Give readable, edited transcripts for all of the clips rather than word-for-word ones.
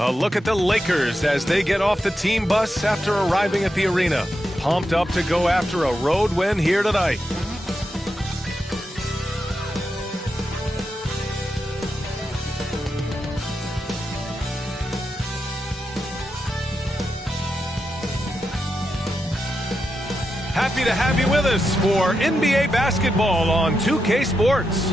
A look at the Lakers as they get off the team bus after arriving at the arena. Pumped up to go after a road win here tonight. Happy to have you with us for NBA basketball on 2K Sports.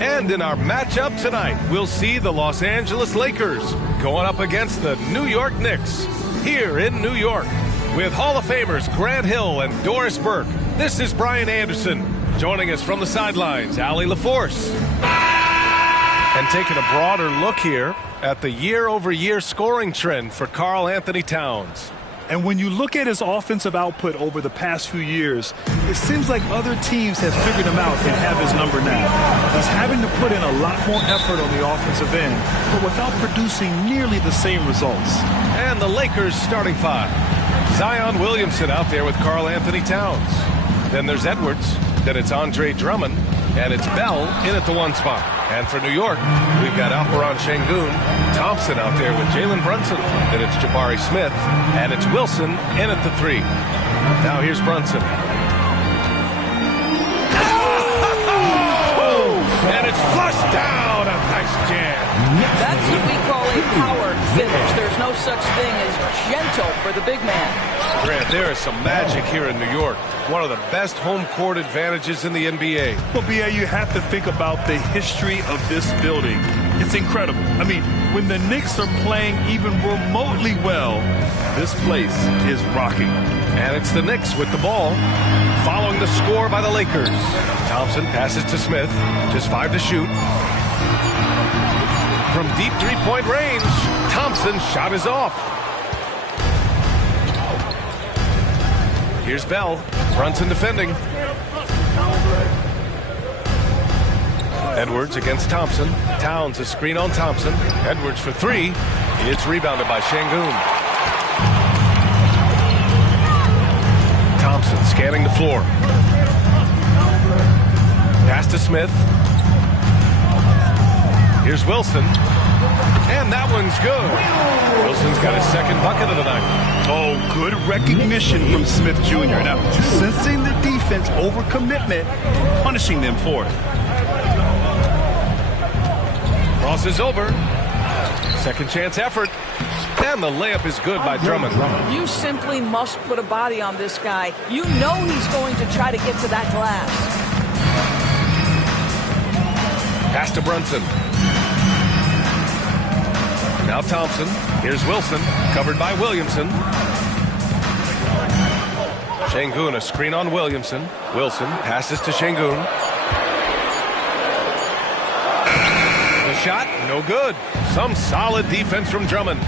And in our matchup tonight, we'll see the Los Angeles Lakers going up against the New York Knicks here in New York. With Hall of Famers Grant Hill and Doris Burke, this is Brian Anderson. Joining us from the sidelines, Allie LaForce. And taking a broader look here at the year-over-year scoring trend for Karl Anthony Towns. And when you look at his offensive output over the past few years, it seems like other teams have figured him out and have his number now. He's having to put in a lot more effort on the offensive end, but without producing nearly the same results. And the Lakers starting five. Zion Williamson out there with Karl Anthony Towns. Then there's Edwards. Then it's Andre Drummond. And it's Bell in at the one spot. And for New York, we've got Alperon Şengün, Thompson out there with Jalen Brunson. Then it's Jabari Smith. And it's Wilson in at the three. Now here's Brunson. Oh! And it's flushed down. A nice jam. That's what we call a power finish. There's no such thing as gentle for the big man. Grant, there is some magic here in New York. One of the best home court advantages in the NBA. Well, B.A., you have to think about the history of this building. It's incredible. I mean, when the Knicks are playing even remotely well, this place is rocking. And it's the Knicks with the ball, following the score by the Lakers. Thompson passes to Smith, just 5 to shoot. From deep three-point range, Thompson's shot is off. Here's Bell. Brunson defending. Edwards against Thompson. Towns a screen on Thompson. Edwards for three. It's rebounded by Şengün. Thompson scanning the floor. Pass to Smith. Here's Wilson. And that one's good. Wilson's got his second bucket of the night. Oh, good recognition from Smith Jr. Now, sensing the defense over commitment, punishing them for it. Crosses over. Second chance effort. And the layup is good by Drummond. You simply must put a body on this guy. You know he's going to try to get to that glass. Pass to Brunson. Now Thompson. Here's Wilson. Covered by Williamson. Şengün a screen on Williamson. Wilson passes to Şengün. The shot, no good. Some solid defense from Drummond.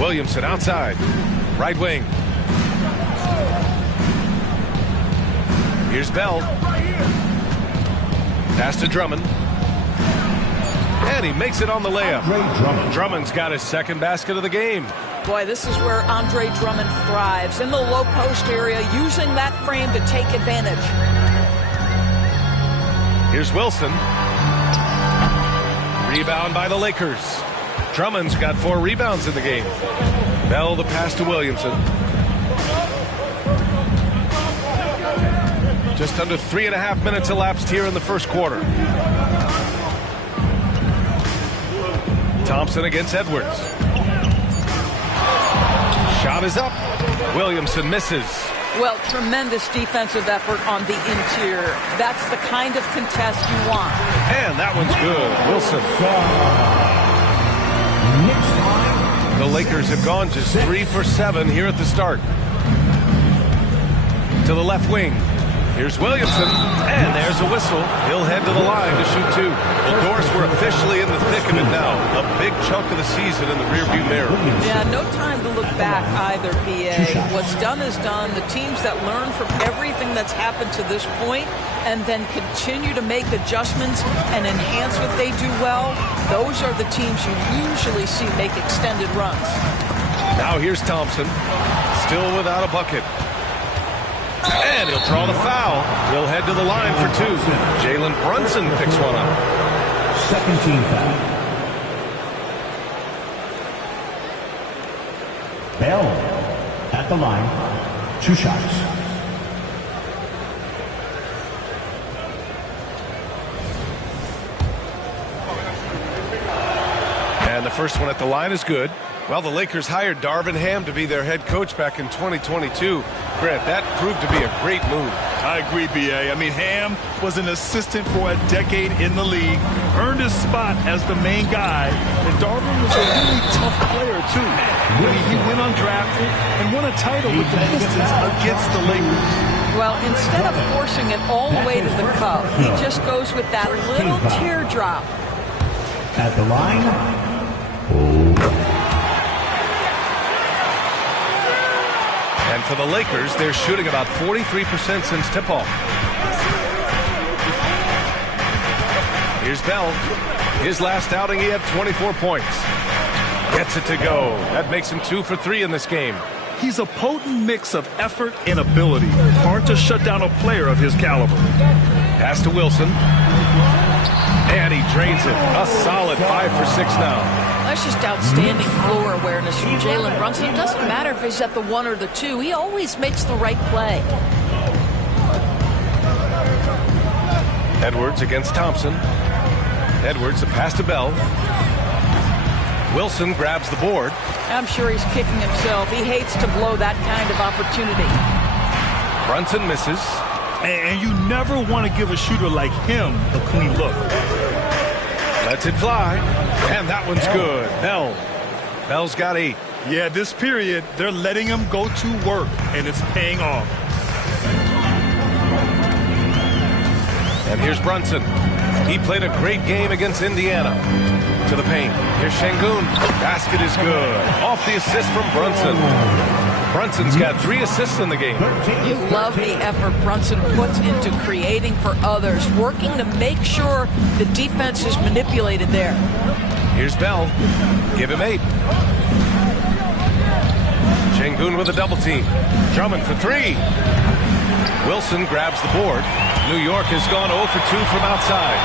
Williamson outside. Right wing. Here's Bell. Pass to Drummond. And he makes it on the layup. Drummond's got his second basket of the game. Boy, this is where Andre Drummond thrives, in the low post area, using that frame to take advantage. Here's Wilson. Rebound by the Lakers. Drummond's got 4 rebounds in the game. Bell the pass to Williamson. Just under 3.5 minutes elapsed here in the first quarter. Thompson against Edwards. Shot is up. Williamson misses. Well, tremendous defensive effort on the interior. That's the kind of contest you want. And that one's good. Wilson. The Lakers have gone just 3 for 7 here at the start. To the left wing. Here's Williamson, and there's a whistle. He'll head to the line to shoot 2. Well, Doris, we're officially in the thick of it now. A big chunk of the season in the rearview mirror. Yeah, no time to look back either, PA. What's done is done. The teams that learn from everything that's happened to this point and then continue to make adjustments and enhance what they do well, those are the teams you usually see make extended runs. Now here's Thompson, still without a bucket. And he'll draw the foul. He'll head to the line for 2. Jalen Brunson picks one up. Second team foul. Bell at the line. 2 shots. And the first one at the line is good. Well, the Lakers hired Darvin Ham to be their head coach back in 2022. Grant, that proved to be a great move. I agree, B.A. I mean, Ham was an assistant for a decade in the league, earned his spot as the main guy, and Darvin was a really tough player, too. I mean, he went undrafted and won a title with the Pistons against the Lakers. Well, instead of forcing it all the way to the cup, he just goes with that little teardrop. At the line. And for the Lakers, they're shooting about 43% since tip-off. Here's Bell. His last outing, he had 24 points. Gets it to go. That makes him 2 for 3 in this game. He's a potent mix of effort and ability. Hard to shut down a player of his caliber. Pass to Wilson. And he drains it. A solid 5 for 6 now. That's just outstanding floor awareness from Jalen Brunson. It doesn't matter if he's at the 1 or the 2. He always makes the right play. Edwards against Thompson. Edwards, a pass to Bell. Wilson grabs the board. I'm sure he's kicking himself. He hates to blow that kind of opportunity. Brunson misses. And you never want to give a shooter like him a clean look. Lets it fly. And that one's good. Bell's got 8. Yeah, this period, they're letting him go to work, and it's paying off. And here's Brunson. He played a great game against Indiana. To the paint. Here's Şengün. Basket is good. Off the assist from Brunson. Brunson's got 3 assists in the game. You love the effort Brunson puts into creating for others, working to make sure the defense is manipulated there. Here's Bell. Give him 8. Şengün with a double team. Drummond for 3. Wilson grabs the board. New York has gone 0 for 2 from outside.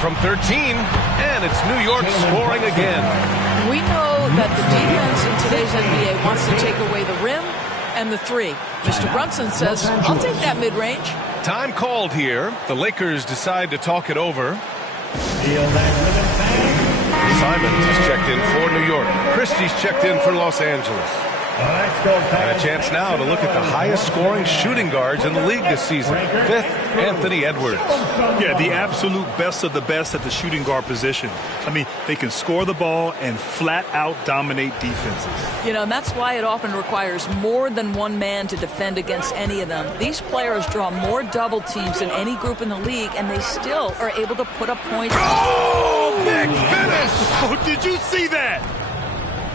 From 13, and it's New York scoring again. We know that the defense in today's NBA wants to take away the rim and the 3. Mr. Brunson says, I'll take that mid-range. Time called here. The Lakers decide to talk it over. Simons is checked in for New York. Christie's checked in for Los Angeles. And a chance now to look at the highest scoring shooting guards in the league this season. 5th, Anthony Edwards. Yeah, the absolute best of the best at the shooting guard position. I mean, they can score the ball and flat out dominate defenses. You know, and that's why it often requires more than one man to defend against any of them. These players draw more double teams than any group in the league, and they still are able to put up points. Oh, big finish! Oh, did you see that?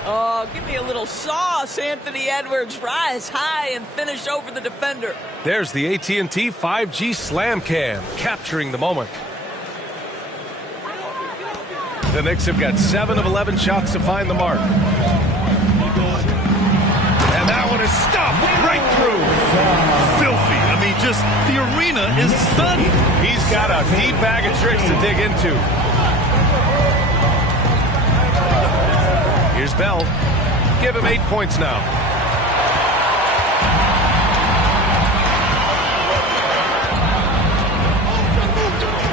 Oh, give me a little sauce, Anthony Edwards. Rise high and finish over the defender. There's the AT&T 5G Slam Cam, capturing the moment. The Knicks have got 7 of 11 shots to find the mark. And that one is stopped right through. Filthy. I mean, just the arena is stunning. He's got a deep bag of tricks to dig into. Here's Bell. Give him 8 points now.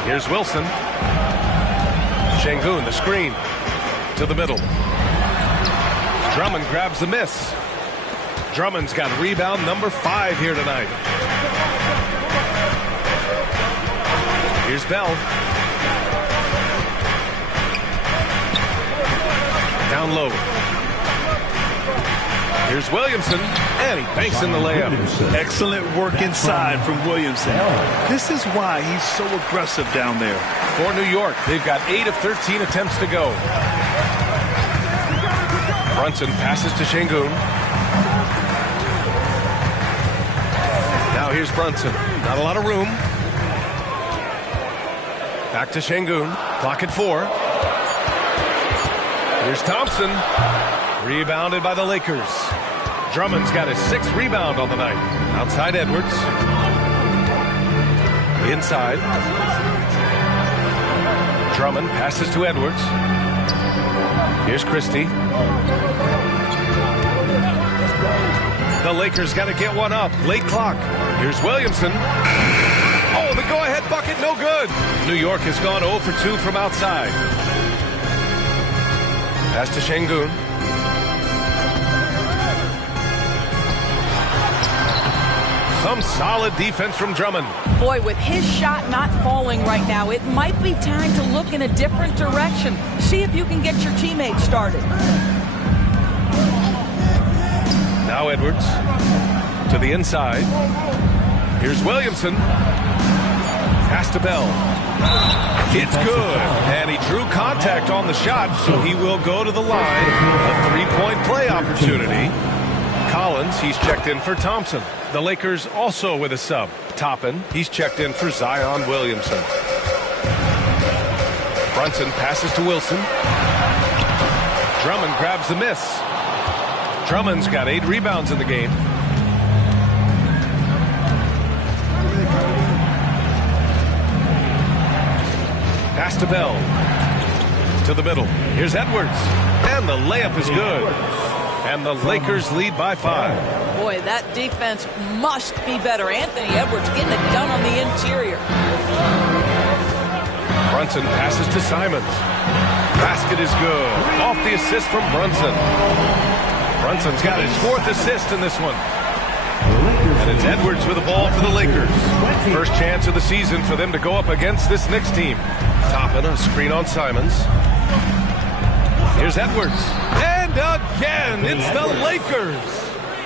Here's Wilson. Şengün, the screen. To the middle. Drummond grabs the miss. Drummond's got rebound number 5 here tonight. Here's Bell. Down low. Here's Williamson, and he banks in the layup. Excellent work inside from Williamson. This is why he's so aggressive down there. For New York, they've got 8 of 13 attempts to go. Brunson passes to Şengün. Now here's Brunson. Not a lot of room. Back to Şengün. Clock at 4. Here's Thompson. Rebounded by the Lakers. Drummond's got his 6th rebound on the night. Outside Edwards. Inside. Drummond passes to Edwards. Here's Christie. The Lakers got to get one up. Late clock. Here's Williamson. Oh, the go-ahead bucket, no good. New York has gone 0 for 2 from outside. Pass to Şengün. Some solid defense from Drummond. Boy, with his shot not falling right now, it might be time to look in a different direction. See if you can get your teammates started. Now Edwards to the inside. Here's Williamson. Pass to Bell. It's good. And he drew contact on the shot, so he will go to the line. A three-point play opportunity. Collins, he's checked in for Thompson. The Lakers also with a sub. Toppin, he's checked in for Zion Williamson. Brunson passes to Wilson. Drummond grabs the miss. Drummond's got 8 rebounds in the game. Pass to Bell. To the middle. Here's Edwards. And the layup is good. And the Lakers lead by 5. Boy, that defense must be better. Anthony Edwards getting it done on the interior. Brunson passes to Simons. Basket is good. Off the assist from Brunson. Brunson's got his 4th assist in this one. And it's Edwards with the ball for the Lakers. First chance of the season for them to go up against this Knicks team. Toppin, a screen on Simons. Here's Edwards. And again, it's the Lakers.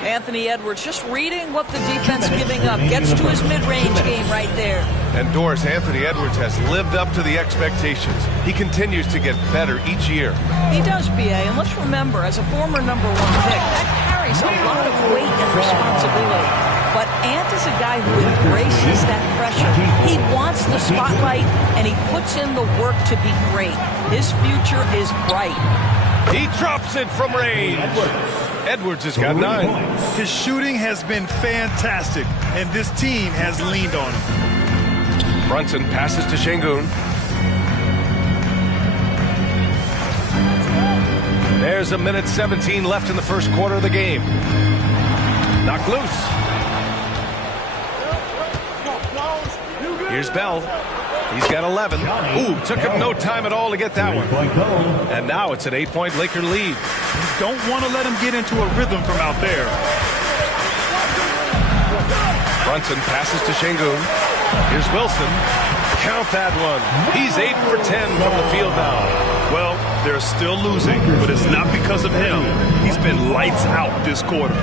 Anthony Edwards just reading what the defense is giving up. Gets to his mid-range game right there. And Doris, Anthony Edwards has lived up to the expectations. He continues to get better each year. He does, B.A. And let's remember, as a former #1 pick, that carries a lot of weight and responsibility. But Ant is a guy who embraces that pressure. He wants the spotlight, and he puts in the work to be great. His future is bright. He drops it from range. Edwards has got 9. His shooting has been fantastic, and this team has leaned on him. Brunson passes to Şengün. There's a minute 17 left in the first quarter of the game. Knocked loose. Here's Bell. He's got 11. Ooh, took him no time at all to get that one. And now it's an 8-point Laker lead. You don't want to let him get into a rhythm from out there. Brunson passes to Şengün. Here's Wilson. Count that one. He's 8 for 10 from the field now. Well, they're still losing, but it's not because of him. He's been lights out this quarter.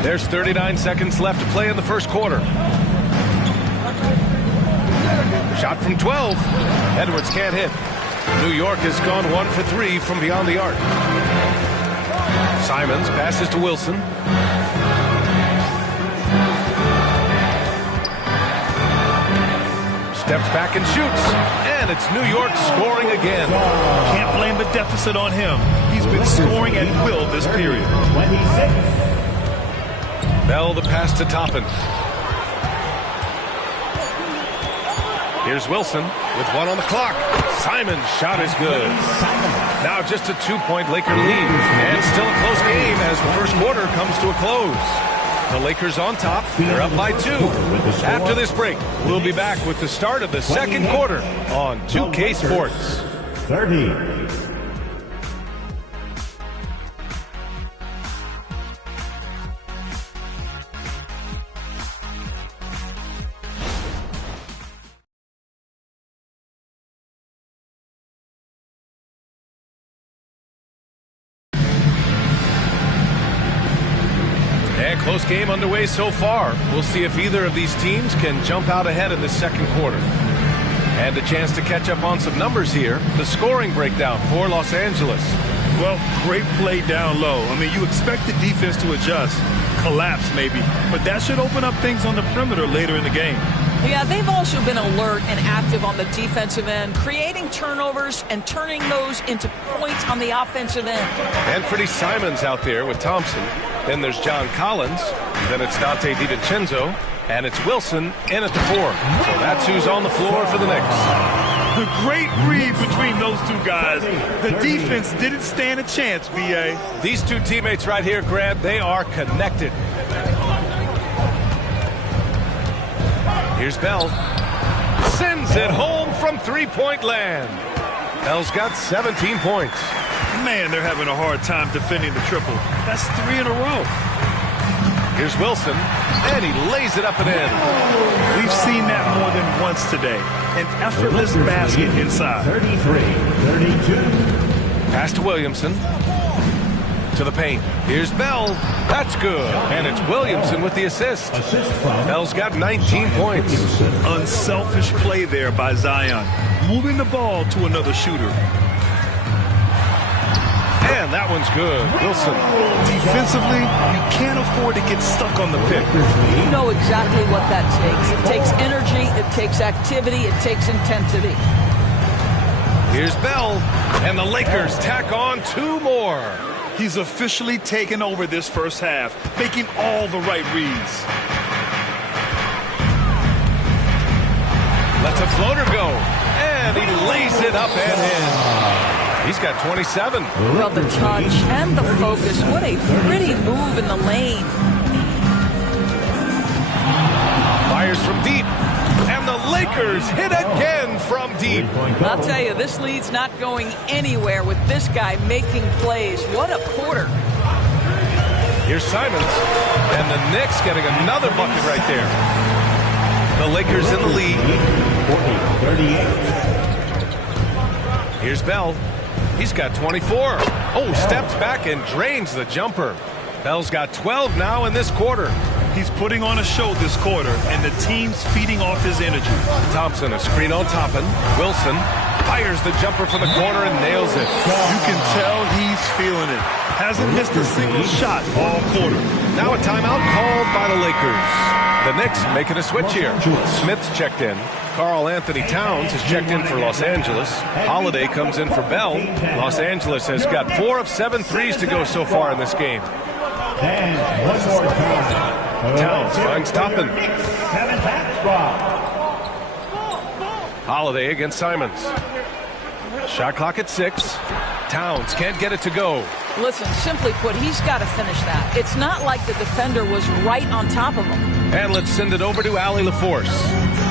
There's 39 seconds left to play in the first quarter. Shot from 12. Edwards can't hit. New York has gone 1 for 3 from beyond the arc. Simons passes to Wilson. Steps back and shoots. And it's New York scoring again. Can't blame the deficit on him. He's been scoring at will this period. 26. Bell the pass to Toppin. Here's Wilson with 1 on the clock. Simon's shot is good. Now just a 2-point Laker lead. And still a close game as the first quarter comes to a close. The Lakers on top. They're up by 2. After this break, we'll be back with the start of the second quarter on 2K Sports. 30. Close game underway so far. We'll see if either of these teams can jump out ahead in the second quarter. And a chance to catch up on some numbers here. The scoring breakdown for Los Angeles. Well, great play down low. I mean, you expect the defense to adjust, collapse maybe, but that should open up things on the perimeter later in the game. Yeah, they've also been alert and active on the defensive end, creating turnovers and turning those into points on the offensive end. Anthony Simons out there with Thompson. Then there's John Collins. Then it's Dante DiVincenzo. And it's Wilson in at the 4. So that's who's on the floor for the Knicks. The great read between those two guys. The defense didn't stand a chance, B.A. These two teammates right here, Grant, they are connected. Here's Bell. Sends it home from three-point land. Bell's got 17 points. Man, they're having a hard time defending the triple. That's 3 in a row. Here's Wilson, and he lays it up and in. We've seen that more than once today. An effortless basket inside. 33-32. Pass to Williamson. To the paint. Here's Bell. That's good. And it's Williamson with the assist. Bell's got 19 points. Unselfish play there by Zion. Moving the ball to another shooter. And that one's good. Wilson. Defensively, you can't afford to get stuck on the pick. You know exactly what that takes. It takes energy, it takes activity, it takes intensity. Here's Bell, and the Lakers tack on 2 more. He's officially taken over this first half, making all the right reads. Lets a floater go, and he lays it up and in. He's got 27. Well, the touch and the focus. What a pretty move in the lane. Fires from deep. And the Lakers hit again from deep. I'll tell you, this lead's not going anywhere with this guy making plays. What a quarter. Here's Simons. And the Knicks getting another bucket right there. The Lakers in the lead. 40-38. Here's Bell. He's got 24. Oh, steps back and drains the jumper. Bell's got 12 now in this quarter. He's putting on a show this quarter, and the team's feeding off his energy. Thompson, a screen on Toppin. Wilson fires the jumper from the corner and nails it. You can tell he's feeling it. Hasn't missed a single shot all quarter. Now a timeout called by the Lakers. The Knicks making a switch here. Smith's checked in. Karl Anthony Towns has checked in for Los Angeles. Holiday comes in for Bell. Los Angeles has got 4 of 7 threes to go so far in this game. And one more time. Towns finds Toppin. Holiday against Simons. Shot clock at 6. Towns can't get it to go. Listen, simply put, he's got to finish that. It's not like the defender was right on top of him. And let's send it over to Allie LaForce.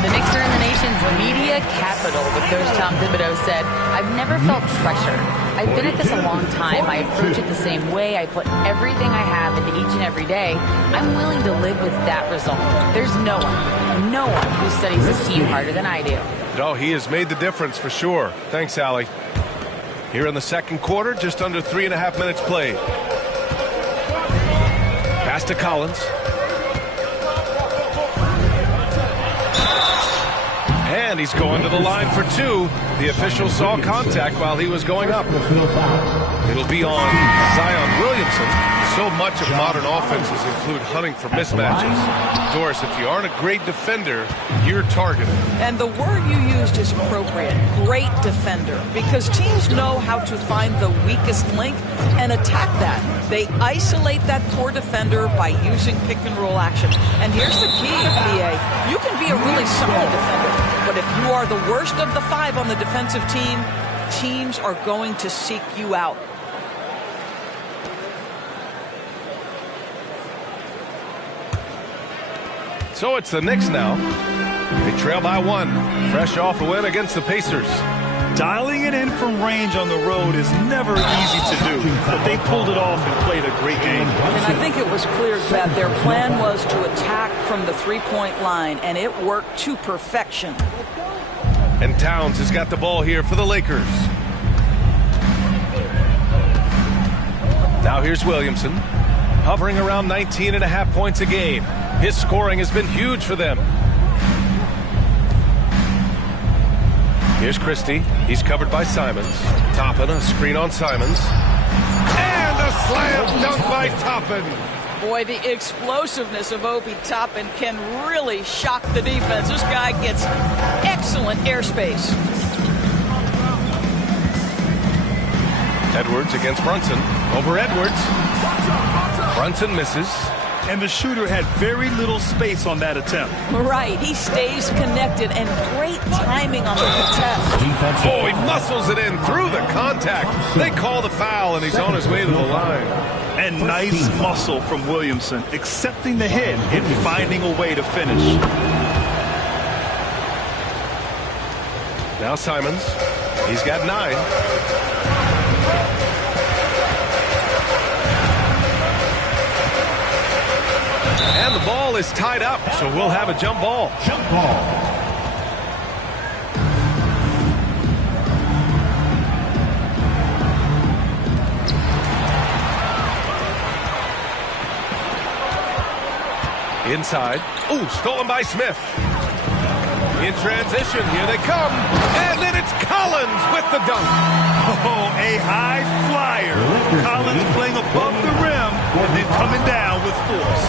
The Knicks are in the nation's media capital, but Coach Tom Thibodeau said, I've never felt pressure. I've been at this a long time. I approach it the same way. I put everything I have into each and every day. I'm willing to live with that result. There's no one who studies this team harder than I do. Oh, he has made the difference for sure. Thanks, Allie. Here in the second quarter, just under 3.5 minutes played. Pass to Collins. And he's going to the line for 2. The official saw contact while he was going up. It'll be on Zion Williamson. So much of modern offenses include hunting for mismatches. Doris, if you aren't a great defender, you're targeted. And the word you used is appropriate. Great defender. Because teams know how to find the weakest link and attack that. They isolate that poor defender by using pick-and-roll action. And here's the key, BA. You can be a really solid defender, but if you are the worst of the 5 on the defensive team, teams are going to seek you out. So it's the Knicks now. They trail by 1, fresh off a win against the Pacers. Dialing it in from range on the road is never easy to do, but they pulled it off and played a great game. And I think it was clear that their plan was to attack from the three-point line, and it worked to perfection. And Towns has got the ball here for the Lakers. Now here's Williamson, hovering around 19.5 points a game. His scoring has been huge for them. Here's Christie. He's covered by Simons. Toppin, a screen on Simons. And a slam dunk by Toppin. Boy, the explosiveness of Obi Toppin can really shock the defense. This guy gets excellent airspace. Edwards against Brunson. Over Edwards. Brunson misses. And the shooter had very little space on that attempt. Right, he stays connected and great timing on the contest. Oh, he muscles it in through the contact. They call the foul, and he's on his way to the line. And nice muscle from Williamson, accepting the hit and finding a way to finish. Now Simons. He's got 9. And the ball is tied up, so we'll have a jump ball. Jump ball. Inside. Ooh, stolen by Smith. In transition, here they come. And then it's Collins with the dunk. Oh, a high flyer. Collins playing above the rim and then coming down with force.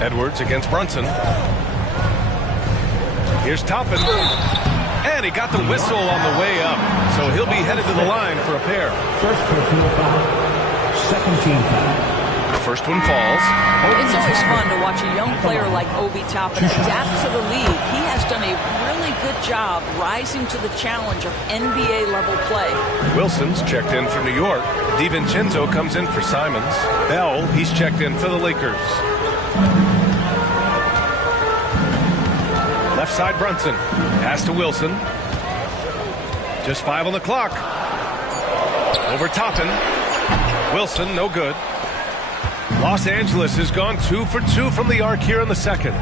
Edwards against Brunson. Here's Toppin. And he got the whistle on the way up. So he'll be headed to the line for a pair. First personal foul. Second team foul. First one falls. It's always fun to watch a young player like Obi Toppin adapt to the league. He has done a really good job rising to the challenge of NBA-level play. Wilson's checked in for New York. DiVincenzo comes in for Simons. Bell, he's checked in for the Lakers. Left side Brunson. Pass to Wilson. Just 5 on the clock. Over Toppin. Wilson, no good. Los Angeles has gone 2 for 2 from the arc here in the second.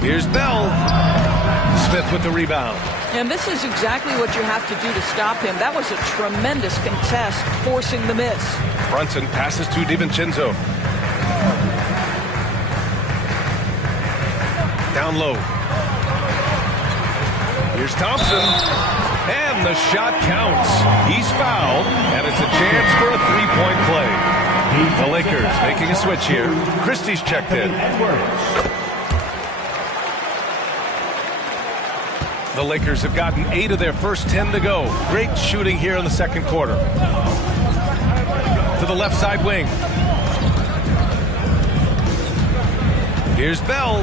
Here's Bell. Smith with the rebound. And this is exactly what you have to do to stop him. That was a tremendous contest, forcing the miss. Brunson passes to DiVincenzo. Down low. Here's Thompson. And the shot counts. He's fouled, and it's a chance for a three-point play. The Lakers making a switch here. Christie's checked in. The Lakers have gotten 8 of their first 10 to go. Great shooting here in the second quarter. To the left side wing. Here's Bell.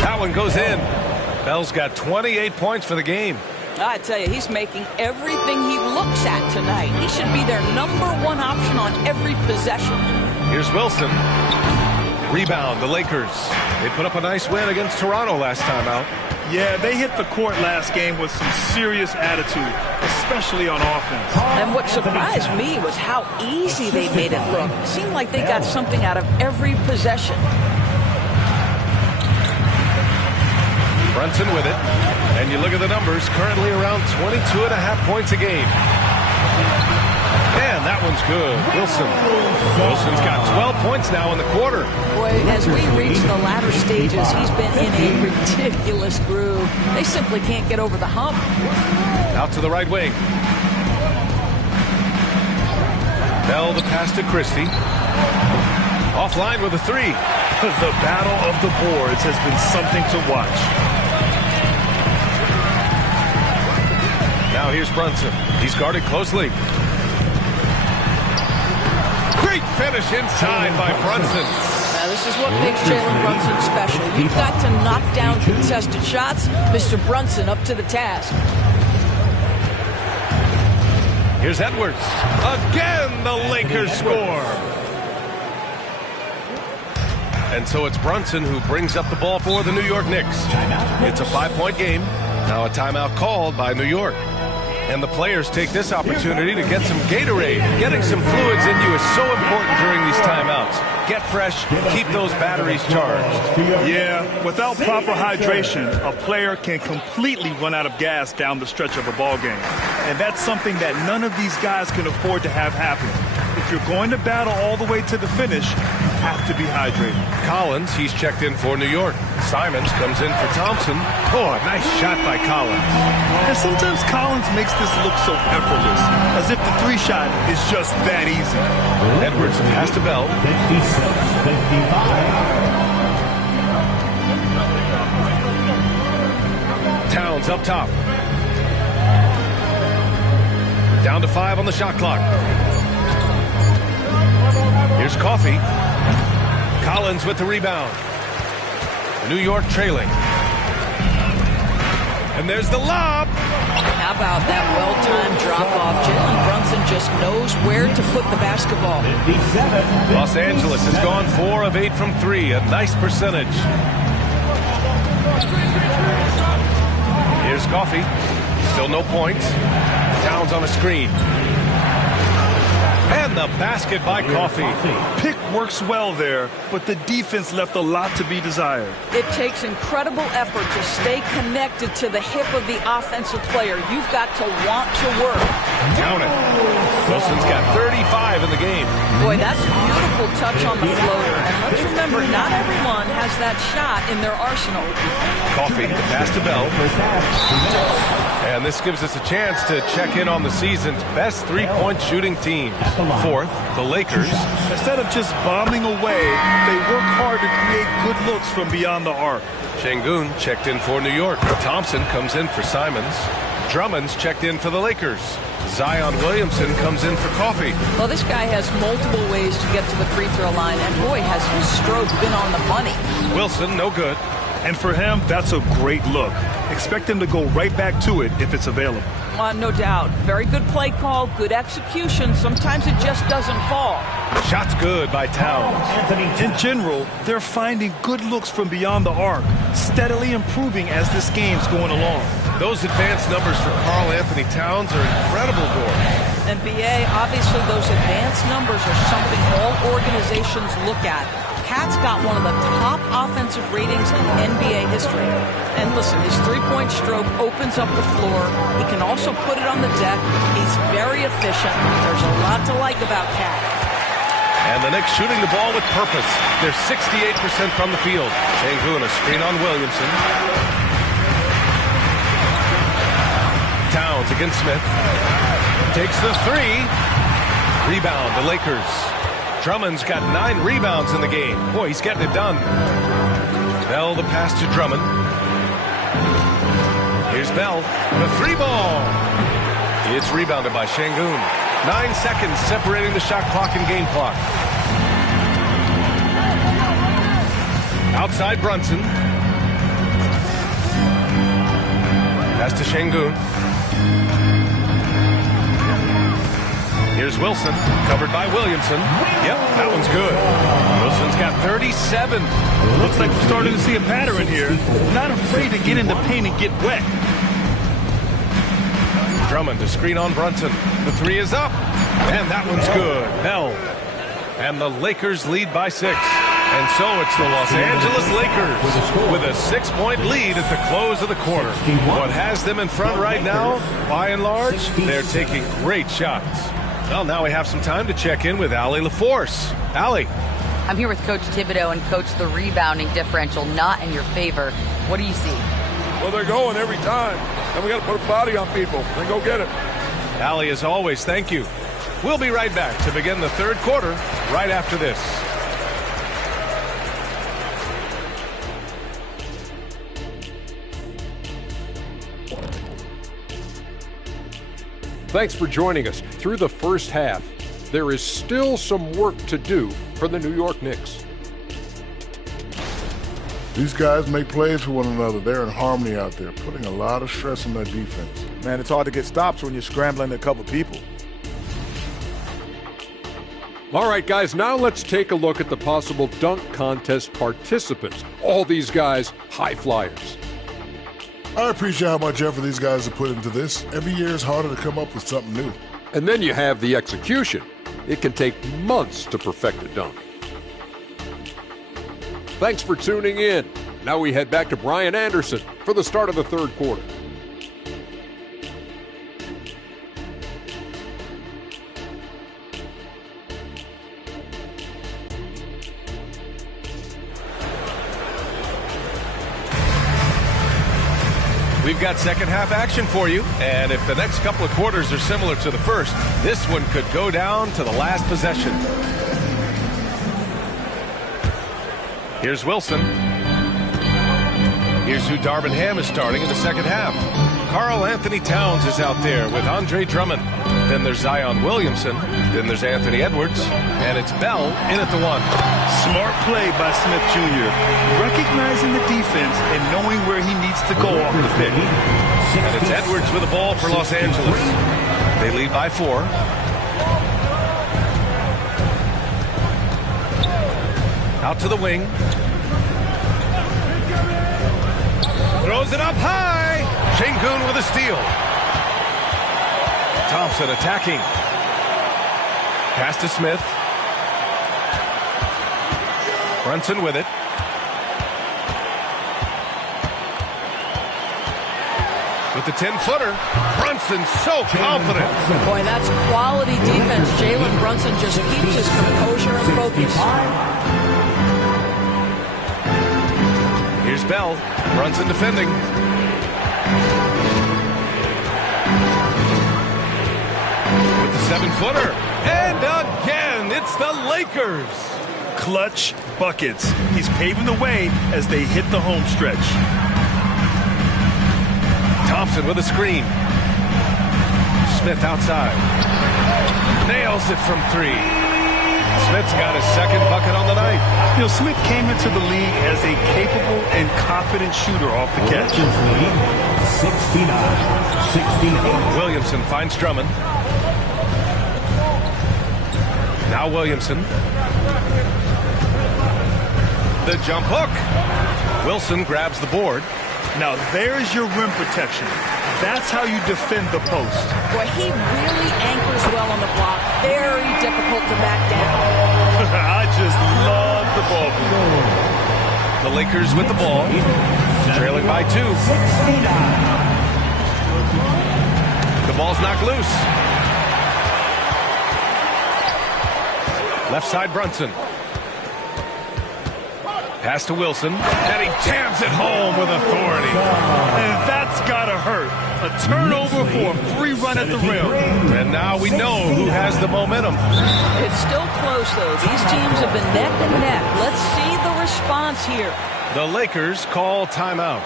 That one goes in. Bell's got 28 points for the game. I tell you, he's making everything he looks at tonight. He should be their #1 option on every possession. Here's Wilson. Rebound, the Lakers. They put up a nice win against Toronto last time out. Yeah, they hit the court last game with some serious attitude, especially on offense. And what surprised me was how easy they made it look. It seemed like they got something out of every possession. Brunson with it. And you look at the numbers, currently around 22.5 points a game. And that one's good. Wilson's got 12 points now in the quarter. Boy, as we reach the latter stages, he's been in a ridiculous groove. They simply can't get over the hump. Out to the right wing. Bell the pass to Christie. Offline with a 3. The battle of the boards has been something to watch. Now here's Brunson. He's guarded closely. Great finish inside by Brunson. Now this is what makes Jalen Brunson special. You've got to knock down contested shots. Mr. Brunson up to the task. Here's Edwards. Again, the Lakers score. And so it's Brunson who brings up the ball for the New York Knicks. It's a 5-point game. Now a timeout called by New York. And the players take this opportunity to get some Gatorade. Getting some fluids in you is so important during these timeouts. Get fresh, keep those batteries charged. Yeah, without proper hydration, a player can completely run out of gas down the stretch of a ball game. And that's something that none of these guys can afford to have happen. If you're going to battle all the way to the finish, you have to be hydrated. Collins, he's checked in for New York. Simons comes in for Thompson. Oh, a nice shot by Collins. And sometimes Collins makes this look so effortless, as if the three-shot is just that easy. Edwards pass to Bell. 56-55. Towns up top. Down to 5 on the shot clock. Here's Coffey. Collins with the rebound. New York trailing. And there's the lob. How about that well-timed drop-off? Jalen Brunson just knows where to put the basketball. 57. Los Angeles has gone 4 of 8 from 3. A nice percentage. Here's Coffey. Still no points. Towns on a screen. And the basket by Coffey. Pick works well there, but the defense left a lot to be desired. It takes incredible effort to stay connected to the hip of the offensive player. You've got to want to work. Count it. Wilson's got 35 in the game. Boy, that's a beautiful touch on the floater. And let's remember, not everyone has that shot in their arsenal. Coffey, the pass to Bell. And this gives us a chance to check in on the season's best three-point shooting teams. Fourth, the Lakers. Instead of just bombing away, they work hard to create good looks from beyond the arc. Şengün checked in for New York. Thompson comes in for Simons. Drummond's checked in for the Lakers. Zion Williamson comes in for Coffey. Well, this guy has multiple ways to get to the free throw line, and boy, has his stroke been on the money. Wilson, no good. And for him, that's a great look. Expect him to go right back to it if it's available. No doubt. Very good play call, good execution. Sometimes it just doesn't fall. Shot's good by Towns. In general, they're finding good looks from beyond the arc, steadily improving as this game's going along. Those advanced numbers for Karl Anthony Towns are incredible, Gordon. And BA, obviously those advanced numbers are something all organizations look at. Cat's got one of the top offensive ratings in NBA history. And listen, his three-point stroke opens up the floor. He can also put it on the deck. He's very efficient. There's a lot to like about Cat. And the Knicks shooting the ball with purpose. They're 68% from the field. Şengün, a screen on Williamson. Towns against Smith. Takes the three. Rebound, the Lakers. Drummond's got 9 rebounds in the game. Boy, he's getting it done. Bell, the pass to Drummond. Here's Bell, the 3-ball. It's rebounded by Şengün. 9 seconds separating the shot clock and game clock. Outside Brunson. Pass to Şengün. Here's Wilson, covered by Williamson. Yep, that one's good. Wilson's got 37. Looks like we're starting to see a pattern here. Not afraid to get in the paint and get wet. Drummond to screen on Brunson. The 3 is up, and that one's good. Bell. And the Lakers lead by 6. And so it's the Los Angeles Lakers with a 6-point lead at the close of the quarter. What has them in front right now, by and large, they're taking great shots. Well, now we have some time to check in with Allie LaForce. Allie. I'm here with Coach Thibodeau, and Coach, the rebounding differential not in your favor. What do you see? Well, they're going every time, and we got to put a body on people and go get it. Allie, as always, thank you. We'll be right back to begin the third quarter right after this. Thanks for joining us. Through the first half, there is still some work to do for the New York Knicks. These guys make plays for one another. They're in harmony out there, putting a lot of stress on their defense. Man, it's hard to get stops when you're scrambling to cover people. All right, guys, now let's take a look at the possible dunk contest participants. All these guys, high flyers. I appreciate how much effort these guys have put into this. Every year is harder to come up with something new. And then you have the execution. It can take months to perfect a dunk. Thanks for tuning in. Now we head back to Brian Anderson for the start of the third quarter. We've got second half action for you, and if the next couple of quarters are similar to the first, this one could go down to the last possession. Here's Wilson. Here's who Darvin Ham is starting in the second half. Karl Anthony Towns is out there with Andre Drummond. Then there's Zion Williamson. Then there's Anthony Edwards. And it's Bell in at the 1. Smart play by Smith Jr. Recognizing the defense and knowing where he needs to go off the pick. And it's Edwards with the ball for Los Angeles. They lead by 4. Out to the wing. Throws it up high. Şengün with a steal. Thompson attacking. Pass to Smith. Brunson with it. With the 10-footer. Brunson so confident. Boy, that's quality defense. Jalen Brunson just keeps his composure and focus. Here's Bell. Brunson defending. With the 7-footer. And again, it's the Lakers. Clutch buckets. He's paving the way as they hit the home stretch. Thompson with a screen. Smith outside. Nails it from 3. Smith's got his second bucket on the night. You know, Smith came into the league as a capable and confident shooter off the catch. 69-68. Williamson finds Drummond. Now Williamson. The jump hook. Wilson grabs the board. Now there's your rim protection. That's how you defend the post. Boy, he really anchors well on the block. Very difficult to back down. I just love the ball. The Lakers with the ball. Trailing by 2. The ball's knocked loose. Left side Brunson. Pass to Wilson. And he jams it home with authority. And that's gotta hurt. A turnover for a free run at the rim. And now we know who has the momentum. It's still close, though. These teams have been neck and neck. Let's see the response here. The Lakers call timeout.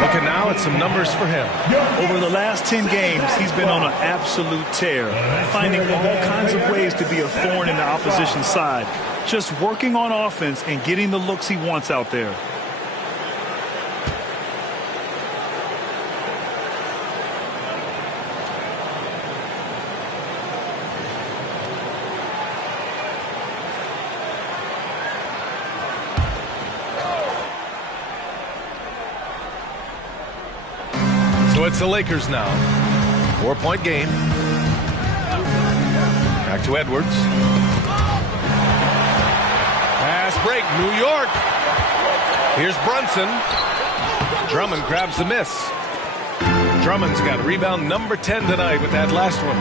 Looking now at some numbers for him. Over the last 10 games, he's been on an absolute tear, finding all kinds of ways to be a thorn in the opposition's side. Just working on offense and getting the looks he wants out there. So it's the Lakers now. 4-point game. Back to Edwards. Pass break, New York. Here's Brunson. Drummond grabs the miss. Drummond's got rebound number 10 tonight with that last one.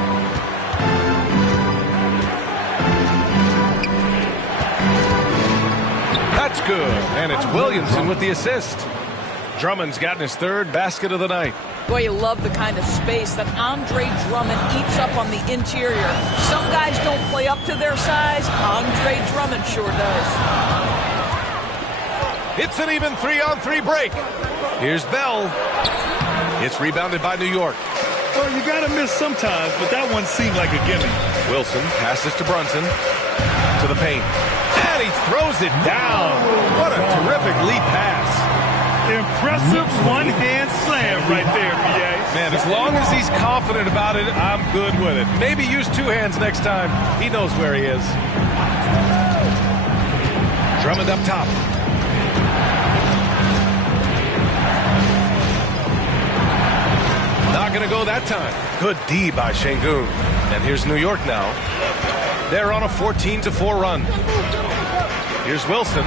That's good. And it's Williamson with the assist. Drummond's gotten his 3rd basket of the night. Boy, you love the kind of space that Andre Drummond eats up on the interior. Some guys don't play up to their size. Andre Drummond sure does. It's an even 3-on-3 break. Here's Bell. It's rebounded by New York. Well, you got to miss sometimes, but that one seemed like a gimme. Wilson passes to Brunson. To the paint. And he throws it down. What a terrific lead pass. Impressive one-hand slam right there, PA. Man, as long as he's confident about it, I'm good with it. Maybe use 2 hands next time. He knows where he is. Drummond up top. Not going to go that time. Good D by Şengün. And here's New York now. They're on a 14-4 run. Here's Wilson.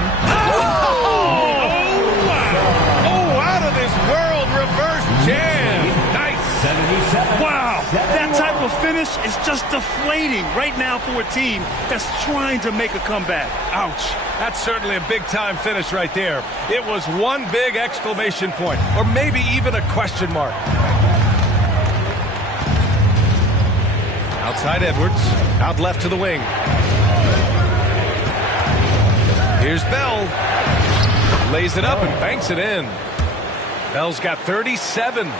World reverse jam. Nice. 77. Wow. That type of finish is just deflating right now for a team that's trying to make a comeback. Ouch. That's certainly a big-time finish right there. It was one big exclamation point, or maybe even a question mark. Outside Edwards, out left to the wing. Here's Bell. Lays it up and banks it in. Bell's got 37.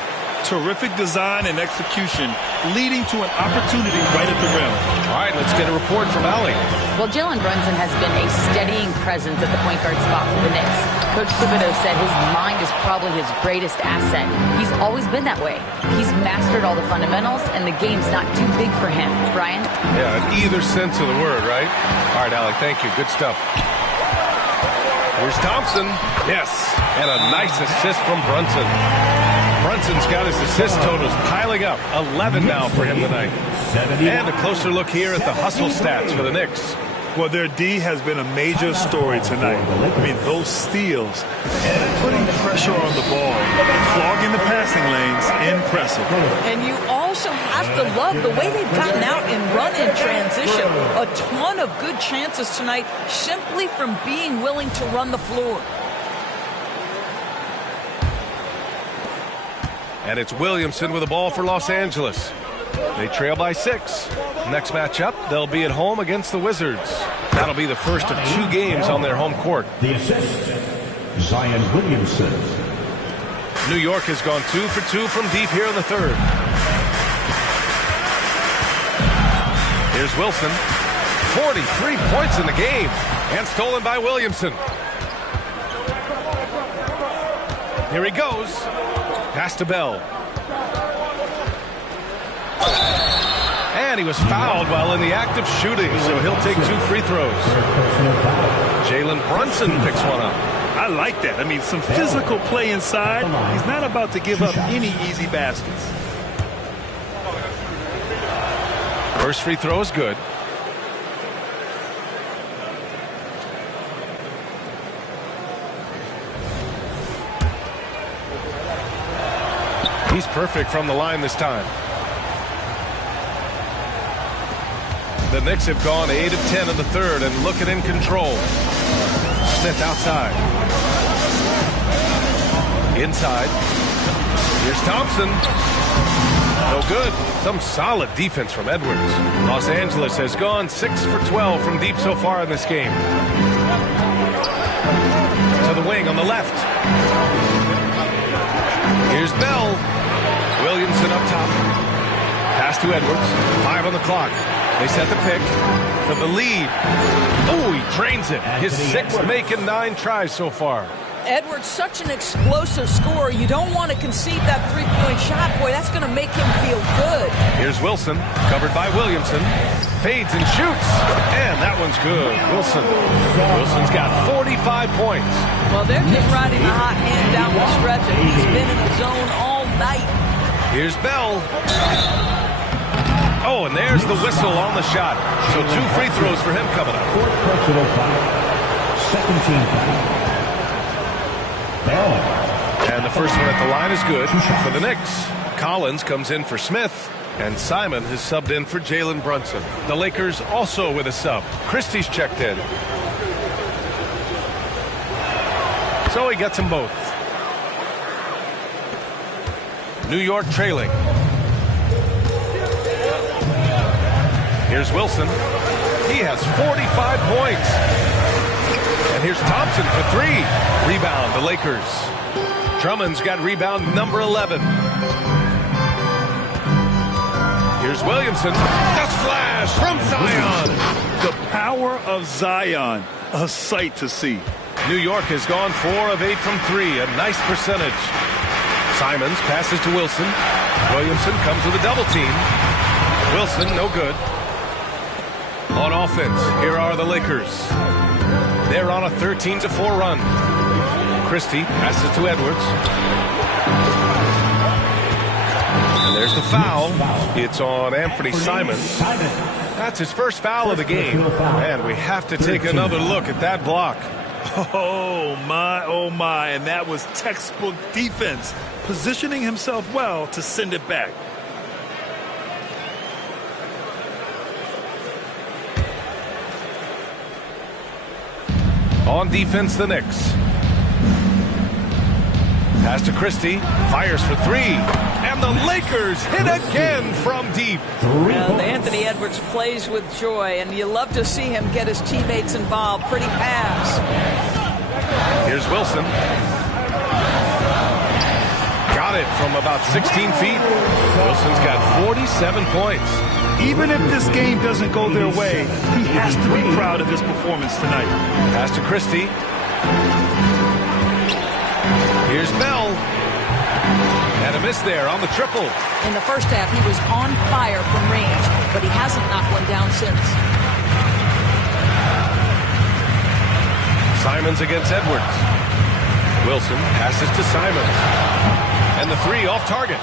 Terrific design and execution, leading to an opportunity right at the rim. All right, let's get a report from Allie. Well, Jalen Brunson has been a steadying presence at the point guard spot for the Knicks. Coach Thibodeau said his mind is probably his greatest asset. He's always been that way. He's mastered all the fundamentals, and the game's not too big for him. Brian? Yeah, in either sense of the word, right? All right, Allie, thank you. Good stuff. Here's Thompson. Yes, and a nice assist from Brunson. Brunson's got his assist totals piling up. 11 now for him tonight. And a closer look here at the hustle stats for the Knicks. Well, their D has been a major story tonight. I mean, those steals and putting pressure on the ball, clogging the passing lanes, impressive. And you also have to love the way they've gotten out and run in transition. A ton of good chances tonight simply from being willing to run the floor. And it's Williamson with the ball for Los Angeles. They trail by 6. Next matchup, they'll be at home against the Wizards. That'll be the first of 2 games on their home court. The assist, Zion Williamson. New York has gone 2 for 2 from deep here in the third. Here's Wilson. 43 points in the game. And stolen by Williamson. Here he goes. Pass to Bell. And he was fouled while in the act of shooting, so he'll take 2 free throws. Jalen Brunson picks one up. I like that. I mean, some physical play inside. He's not about to give up any easy baskets. First free throw is good. He's perfect from the line this time. The Knicks have gone 8 of 10 in the third and looking in control. Smith outside. Inside. Here's Thompson. No good. Some solid defense from Edwards. Los Angeles has gone 6 for 12 from deep so far in this game. To the wing on the left. Here's Bell. Williamson up top. Pass to Edwards. 5 on the clock. They set the pick for the lead. Oh, he drains it. His 6th making 9 tries so far. Edwards, such an explosive scorer. You don't want to concede that three-point shot. Boy, that's going to make him feel good. Here's Wilson, covered by Williamson. Fades and shoots. And that one's good. Wilson's got 45 points. Well, they're just riding a hot hand down the stretch, and he's been in the zone all night. Here's Bell. Oh, and there's the whistle on the shot. So 2 free throws for him coming up. 4th personal foul. Second team foul. Bell. And the first one at the line is good for the Knicks. Collins comes in for Smith, and Simon has subbed in for Jalen Brunson. The Lakers also with a sub. Christie's checked in. So he gets them both. New York trailing. Here's Wilson. He has 45 points. And here's Thompson for 3. Rebound, the Lakers. Drummond's got rebound number 11. Here's Williamson. A flash from Zion. The power of Zion, a sight to see. New York has gone 4 of 8 from 3, a nice percentage. Simons passes to Wilson. Williamson comes with a double team. Wilson, no good. On offense, here are the Lakers. They're on a 13-4 run. Christie passes to Edwards. And there's the foul. It's on Anthony Simons. That's his first foul of the game. And we have to take another look at that block. Oh, my. And that was textbook defense, positioning himself well to send it back. On defense, the Knicks. Pass to Christie. Fires for three. And the Lakers hit again from deep. Anthony Edwards plays with joy, and you love to see him get his teammates involved. Pretty pass. Here's Wilson. Got it from about 16 feet. Wilson's got 47 points. Even if this game doesn't go their way, he has to be proud of his performance tonight. Pass to Christie. Here's Bell. And a miss there on the triple. In the first half, he was on fire from range, but he hasn't knocked one down since. Simons against Edwards. Wilson passes to Simons. And the three off target.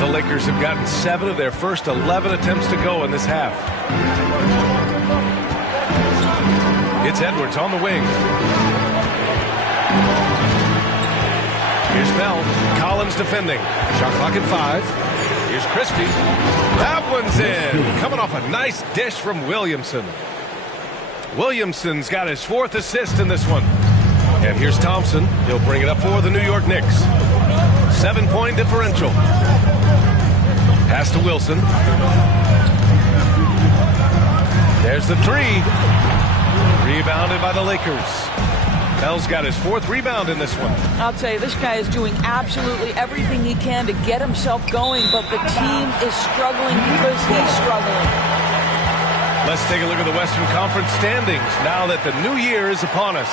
The Lakers have gotten 7 of their first 11 attempts to go in this half. It's Edwards on the wing. Here's Bell. Collins defending. Shot clock at 5. Here's Christie. That one's in. Coming off a nice dish from Williamson. Williamson's got his 4th assist in this one. And here's Thompson. He'll bring it up for the New York Knicks. 7-point differential. Pass to Wilson. There's the 3. Rebounded by the Lakers. Bell's got his 4th rebound in this one. I'll tell you, this guy is doing absolutely everything he can to get himself going, but the team is struggling because he's struggling. Let's take a look at the Western Conference standings now that the new year is upon us.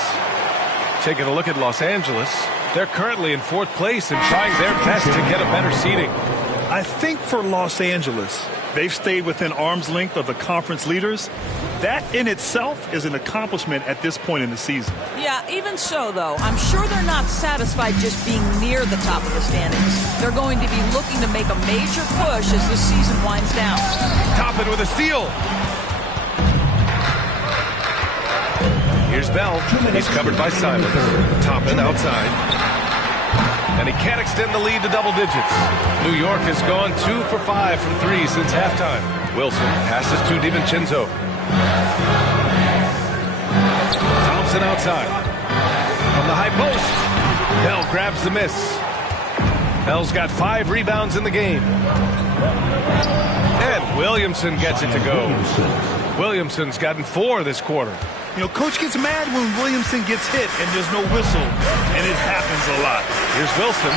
Taking a look at Los Angeles, they're currently in 4th place and trying their best to get a better seeding. I think for Los Angeles, they've stayed within arm's length of the conference leaders. That in itself is an accomplishment at this point in the season. Yeah, even so, though, I'm sure they're not satisfied just being near the top of the standings. They're going to be looking to make a major push as the season winds down. Toppin with a steal. Here's Bell. He's covered by Simons. Toppin outside. And he can't extend the lead to double digits. New York has gone 2 for 5 from 3 since halftime. Wilson passes to DiVincenzo. Thompson outside. From the high post. Bell grabs the miss. Bell's got 5 rebounds in the game. And Williamson gets it to go. Williamson's gotten 4 this quarter. You know, Coach gets mad when Williamson gets hit and there's no whistle, and it happens a lot. Here's Wilson.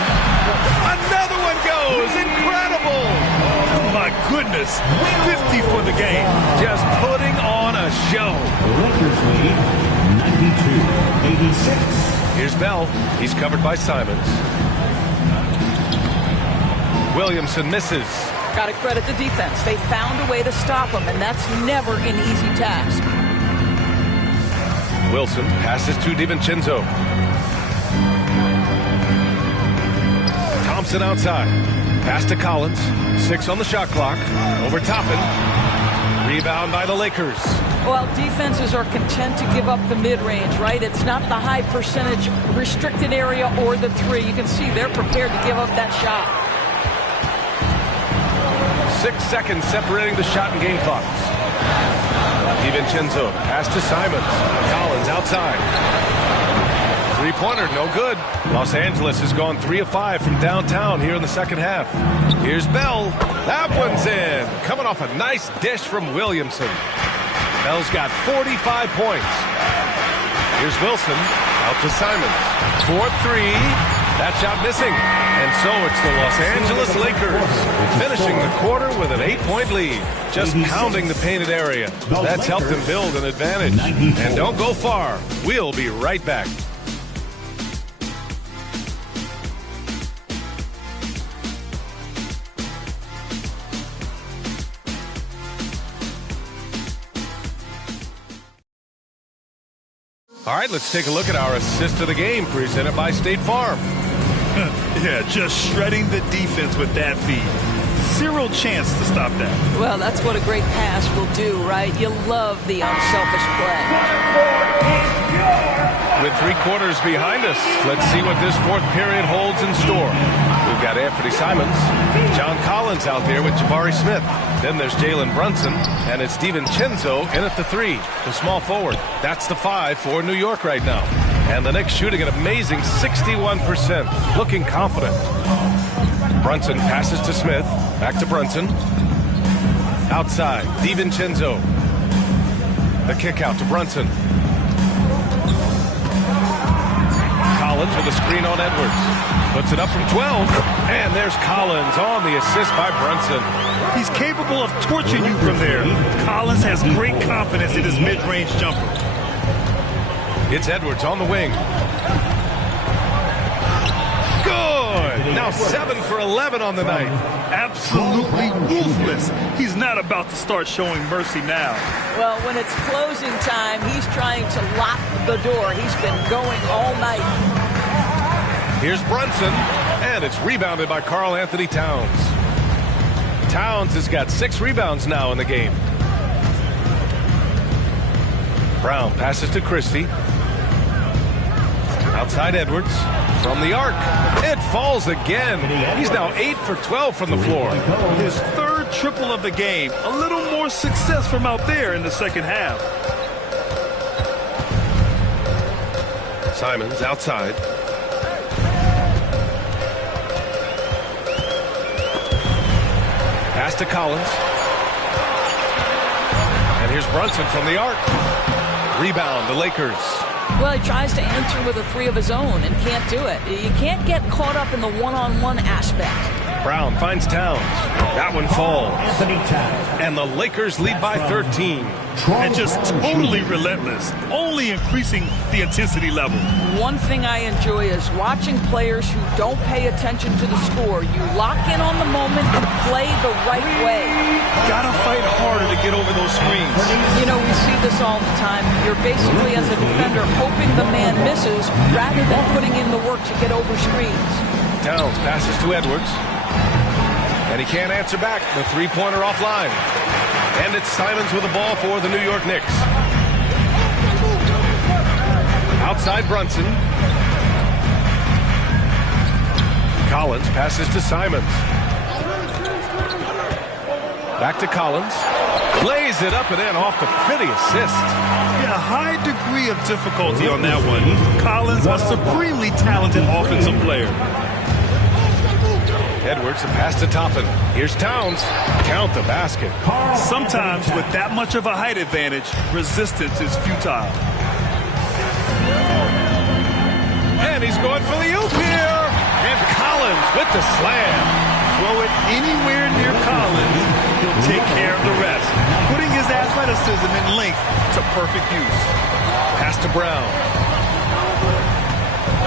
Another one goes! Incredible! Oh, my goodness. 50 for the game. Just putting on a show. Lakers lead 92-86. Here's Bell. He's covered by Simons. Williamson misses. Got to credit the defense. They found a way to stop him, and that's never an easy task. Wilson passes to DiVincenzo. Thompson outside. Pass to Collins. 6 on the shot clock. Over Toppin. Rebound by the Lakers. Well, defenses are content to give up the mid-range, right? It's not the high percentage restricted area or the 3. You can see they're prepared to give up that shot. 6 seconds separating the shot and game clocks. DiVincenzo, pass to Simons. Collins outside. 3-pointer, no good. Los Angeles has gone 3 of 5 from downtown here in the second half. Here's Bell. That one's in. Coming off a nice dish from Williamson. Bell's got 45 points. Here's Wilson. Out to Simons. 4-3. That shot missing. And so it's the Los Angeles Lakers finishing the quarter with an 8-point lead. Just pounding the painted area. That's helped them build an advantage. And don't go far. We'll be right back. All right, let's take a look at our assist of the game presented by State Farm. Yeah, just shredding the defense with that feed. Zero chance to stop that. Well, that's what a great pass will do, right? You love the unselfish play. With 3 quarters behind us, let's see what this 4th period holds in store. We've got Anthony Simons, John Collins out there with Jabari Smith. Then there's Jalen Brunson, and it's DiVincenzo in at the 3, the small forward. That's the 5 for New York right now. And the Knicks shooting an amazing 61%, looking confident. Brunson passes to Smith, back to Brunson. Outside, DiVincenzo. The kick out to Brunson. Collins with a screen on Edwards. Puts it up from 12. And there's Collins on the assist by Brunson. He's capable of torching you from there. Collins has great confidence in his mid-range jumper. It's Edwards on the wing. Good! Now 7 for 11 on the night. Absolutely ruthless. He's not about to start showing mercy now. Well, when it's closing time, he's trying to lock the door. He's been going all night. Here's Brunson, and it's rebounded by Karl Anthony Towns. Towns has got 6 rebounds now in the game. Brown passes to Christie. Outside Edwards from the arc. It falls again. He's now 8 for 12 from the floor. His 3rd triple of the game. A little more success from out there in the second half. Simons outside. Pass to Collins. And here's Brunson from the arc. Rebound, the Lakers. Well, he tries to answer with a 3 of his own and can't do it. You can't get caught up in the one-on-one aspect. Brown finds Towns. That one falls. And the Lakers lead by 13. And just totally relentless, only increasing the intensity level. One thing I enjoy is watching players who don't pay attention to the score. You lock in on the moment and play the right way. Gotta fight harder to get over those screens. You know, we see this all the time. You're basically, as a defender, hoping the man misses rather than putting in the work to get over screens. Towns passes to Edwards. And he can't answer back. The 3-pointer offline. And it's Simons with the ball for the New York Knicks. Outside Brunson. Collins passes to Simons. Back to Collins. Lays it up and in off the pretty assist. Yeah, a high degree of difficulty on that one. Collins, a supremely talented offensive player. Edwards, a pass to Toppin. Here's Towns. Count the basket. Sometimes with that much of a height advantage, resistance is futile. And he's going for the oop here. And Collins with the slam. Throw it anywhere near Collins, he'll take care of the rest. Putting his athleticism and length to perfect use. Pass to Brown.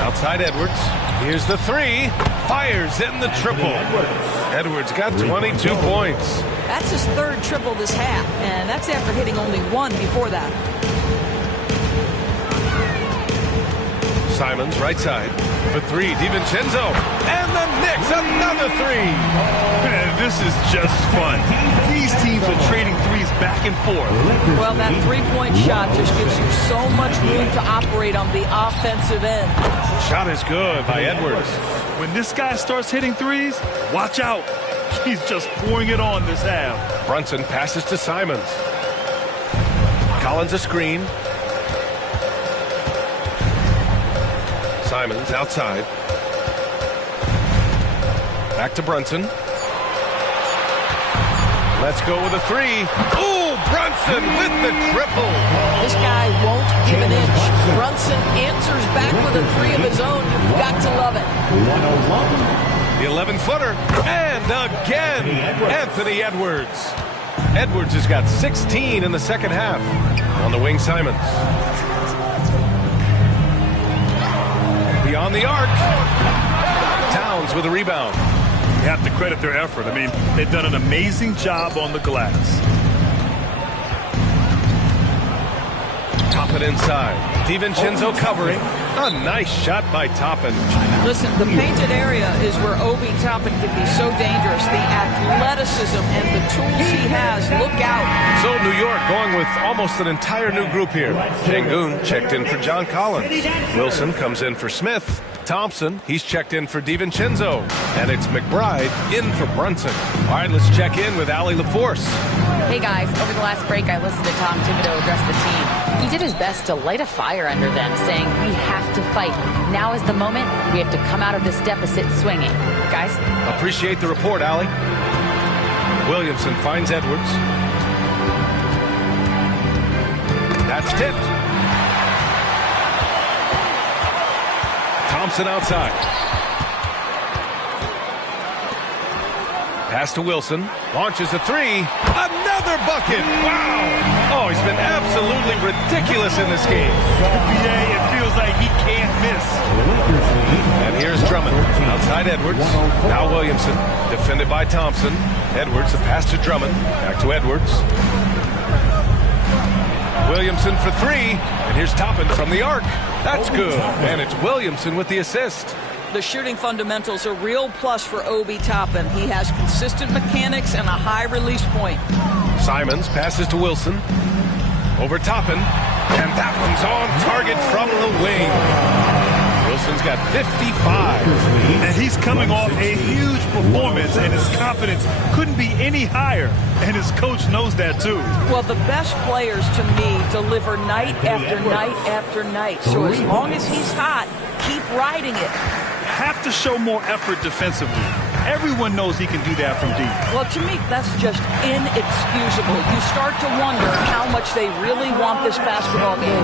Outside Edwards. Here's the 3. Fires in the triple. Edwards got 22 points. That's his 3rd triple this half, and that's after hitting only 1 before that. Simons, right side. For 3, DiVincenzo. And the Knicks, another 3. Man, this is just fun. These teams are trading threes back and forth. Well, that 3-point shot just gives you so much room to operate on the offensive end. Shot is good by Edwards. When this guy starts hitting threes, watch out. He's just pouring it on this half. Brunson passes to Simons. Collins a screen. Simons outside. Back to Brunson. Let's go with a 3. Ooh, Brunson with the triple. This guy won't give an inch. Brunson answers back with a 3 of his own. You've got to love it. The 11-footer. And again, Anthony Edwards. Edwards has got 16 in the second half. On the wing, Simons. Beyond the arc. Towns with a rebound. You have to credit their effort. I mean, they've done an amazing job on the glass. Toppin inside. DiVincenzo covering. A nice shot by Toppin. Listen, the painted area is where Obi Toppin can be so dangerous. The athleticism and the tools he has, look out. So New York going with almost an entire new group here. Şengün checked in for John Collins. Wilson comes in for Smith. Thompson, he's checked in for DiVincenzo. And it's McBride in for Brunson. All right, let's check in with Allie LaForce. Hey guys, over the last break I listened to Tom Thibodeau address the team. He did his best to light a fire under them, saying we have to fight. Now is the moment. We have to come out of this deficit swinging. Guys? Appreciate the report, Allie. Williamson finds Edwards. That's tipped. Thompson outside. Pass to Wilson. Launches a three. Another bucket. Wow. Oh, he's been absolutely ridiculous in this game. NBA, it feels like he can't miss. And here's Drummond. Outside Edwards. Now Williamson. Defended by Thompson. Edwards, a pass to Drummond. Back to Edwards. Williamson for three. And here's Toppin from the arc. That's good. And it's Williamson with the assist. The shooting fundamentals are real plus for Obi Toppin. He has consistent mechanics and a high release point. Simons passes to Wilson. Over Toppin. And that one's on target from the wing. Wilson's got 55. And he's coming off a huge performance, and his confidence couldn't be any higher. And his coach knows that, too. Well, the best players, to me, deliver night after night after night. So as long as he's hot, keep riding it. Have to show more effort defensively. Everyone knows he can do that from deep. Well, to me, that's just inexcusable. You start to wonder how much they really want this basketball game.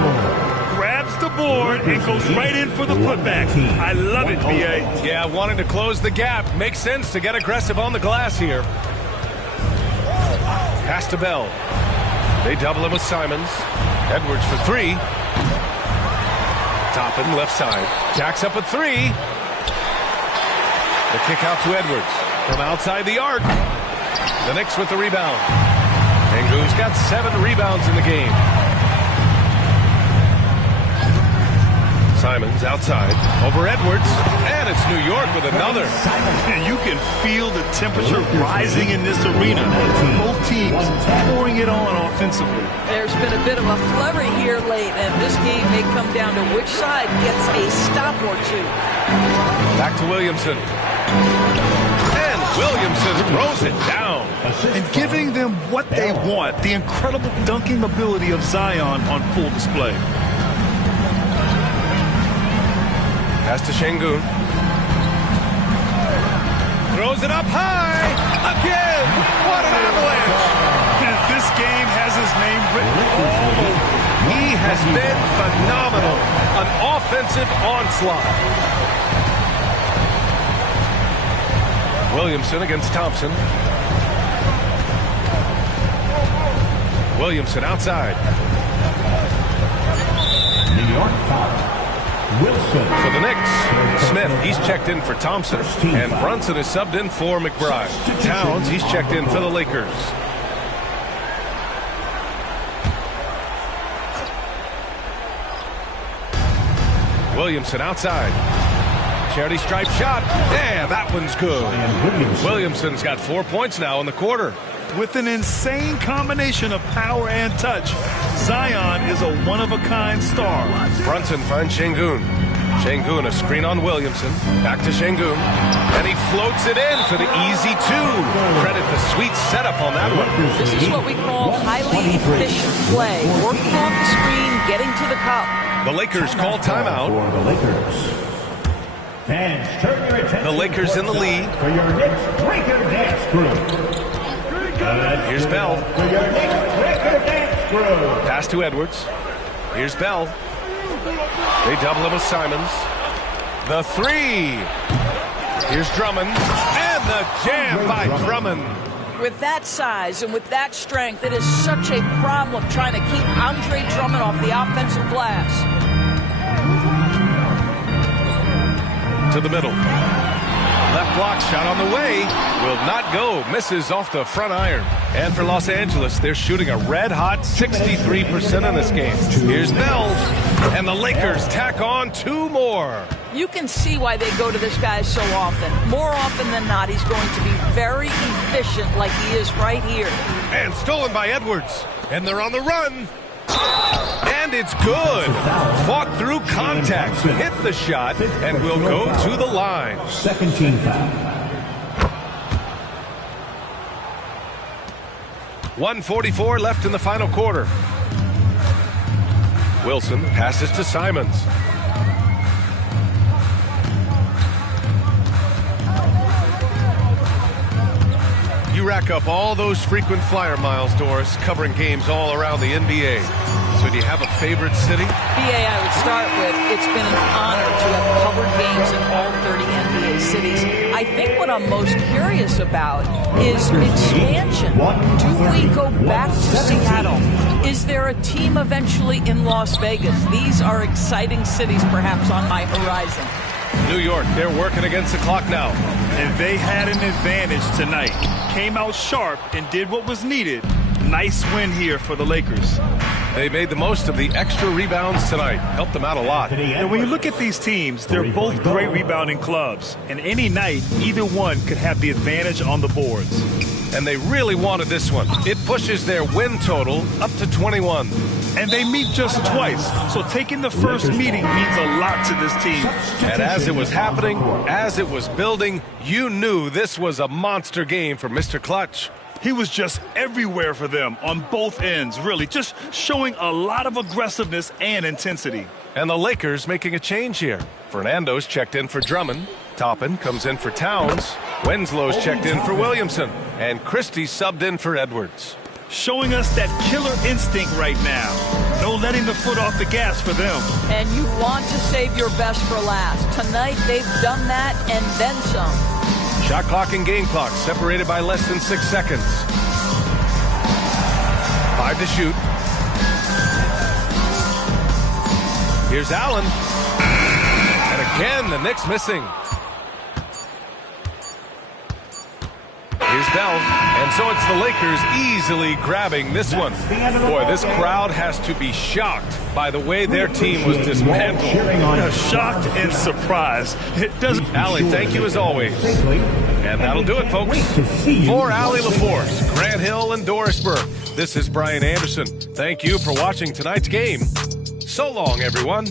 Grabs the board and goes right in for the putback. I love it, B.A. Yeah, wanting to close the gap. Makes sense to get aggressive on the glass here. Pass to Bell. They double him with Simons. Edwards for three. Toppin left side. Jacks up a three. The kick out to Edwards from outside the arc. The Knicks with the rebound. Şengün's got 7 rebounds in the game. Simons outside over Edwards, and it's New York with another. And you can feel the temperature rising in this arena. Both teams pouring it on offensively. There's been a bit of a flurry here late, and this game may come down to which side gets a stop or two. Back to Williamson. And Williamson throws it down. And giving them what they want, the incredible dunking ability of Zion on full display. Pass to Şengün. Throws it up high. Again. What an avalanche. And this game has his name written all over. He has been phenomenal. An offensive onslaught. Williamson against Thompson. Williamson outside. New York foul. Wilson. For the Knicks, Smith, he's checked in for Thompson. And Brunson is subbed in for McBride. Towns, he's checked in for the Lakers. Williamson outside. Charity stripe shot. Yeah, that one's good. Williamson's got 4 points now in the quarter. With an insane combination of power and touch, Zion is a one-of-a-kind star. Brunson finds Şengün. Şengün, a screen on Williamson. Back to Şengün. And he floats it in for the easy two. Credit the sweet setup on that one. This is what we call highly efficient play. Working off the screen, getting to the cup. The Lakers call timeout. For the Lakers. Fans, turn your attention. The Lakers in the lead. For your Knicks Breaker Dance Crew. Here's Bell. For your Knicks Breaker Dance Crew. Pass to Edwards. Here's Bell. They double him with Simons. The three. Here's Drummond. And the jam by Drummond. With that size and with that strength, it is such a problem trying to keep Andre Drummond off the offensive glass. To the middle. Left block shot on the way. Will not go. Misses off the front iron. And for Los Angeles, they're shooting a red-hot 63% in this game. Here's Bell. And the Lakers tack on 2 more. You can see why they go to this guy so often. More often than not, he's going to be very efficient like he is right here. And stolen by Edwards. And they're on the run. And it's good. Fought through contact, hit the shot, and will go to the line. Second team foul. 1:44 left in the final quarter. Wilson passes to Simons. You rack up all those frequent flyer miles, Doris, covering games all around the NBA. So do you have a favorite city? BA, I would start with, it's been an honor to have covered games in all 30 NBA cities. I think what I'm most curious about is expansion. Do we go back to Seattle? Is there a team eventually in Las Vegas? These are exciting cities perhaps on my horizon. New York, they're working against the clock now. And they had an advantage tonight. Came out sharp and did what was needed. Nice win here for the Lakers. They made the most of the extra rebounds tonight. Helped them out a lot. And when you look at these teams, they're both great rebounding clubs. And any night, either one could have the advantage on the boards. And they really wanted this one. It pushes their win total up to 21. And they meet just twice. So taking the first meeting means a lot to this team. And as it was happening, as it was building, you knew this was a monster game for Mr. Clutch. He was just everywhere for them on both ends, really, just showing a lot of aggressiveness and intensity. And the Lakers making a change here. Fernando's checked in for Drummond. Toppin comes in for Towns. Winslow's checked in for Williamson. And Christie subbed in for Edwards. Showing us that killer instinct right now. No letting the foot off the gas for them. And you want to save your best for last. Tonight, they've done that and then some. Shot clock and game clock separated by less than 6 seconds. 5 to shoot. Here's Allen. And again, the Knicks missing. Here's Bell. And so it's the Lakers easily grabbing this one. Boy, this crowd has to be shocked by the way their team was dismantled. Shocked and surprised. It doesn't. Allie, thank you as always. And that'll do it, folks. For Allie LaForce, Grant Hill, and Doris Burke, this is Brian Anderson. Thank you for watching tonight's game. So long, everyone.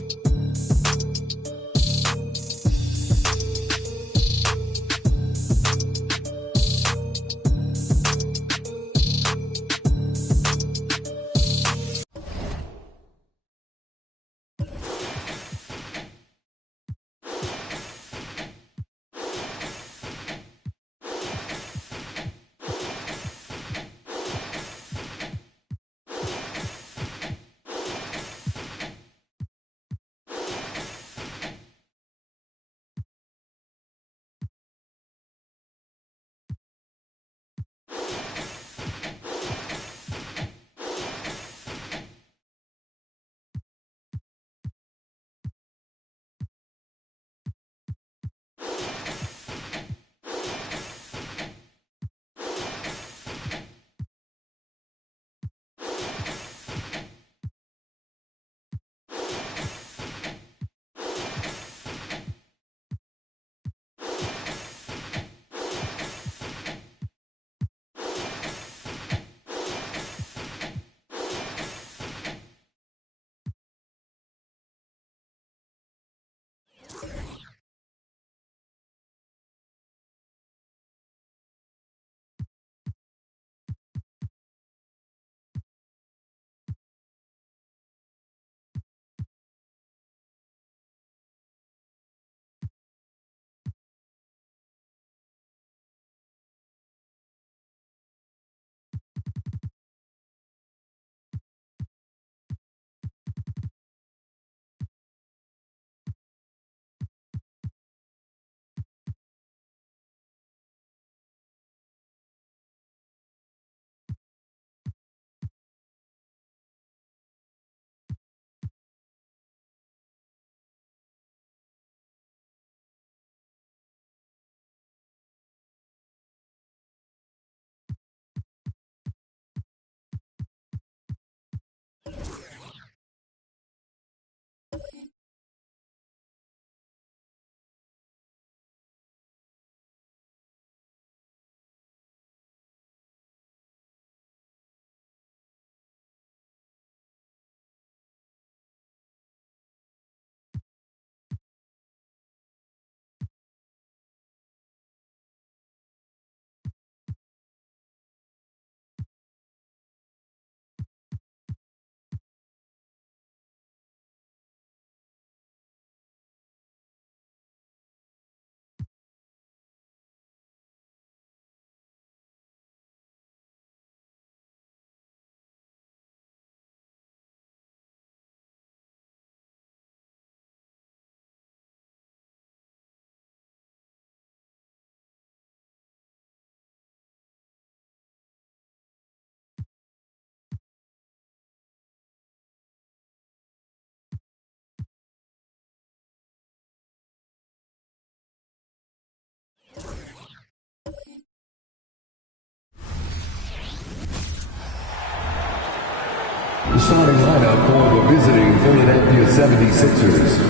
The starting lineup for the visiting Philadelphia 76ers.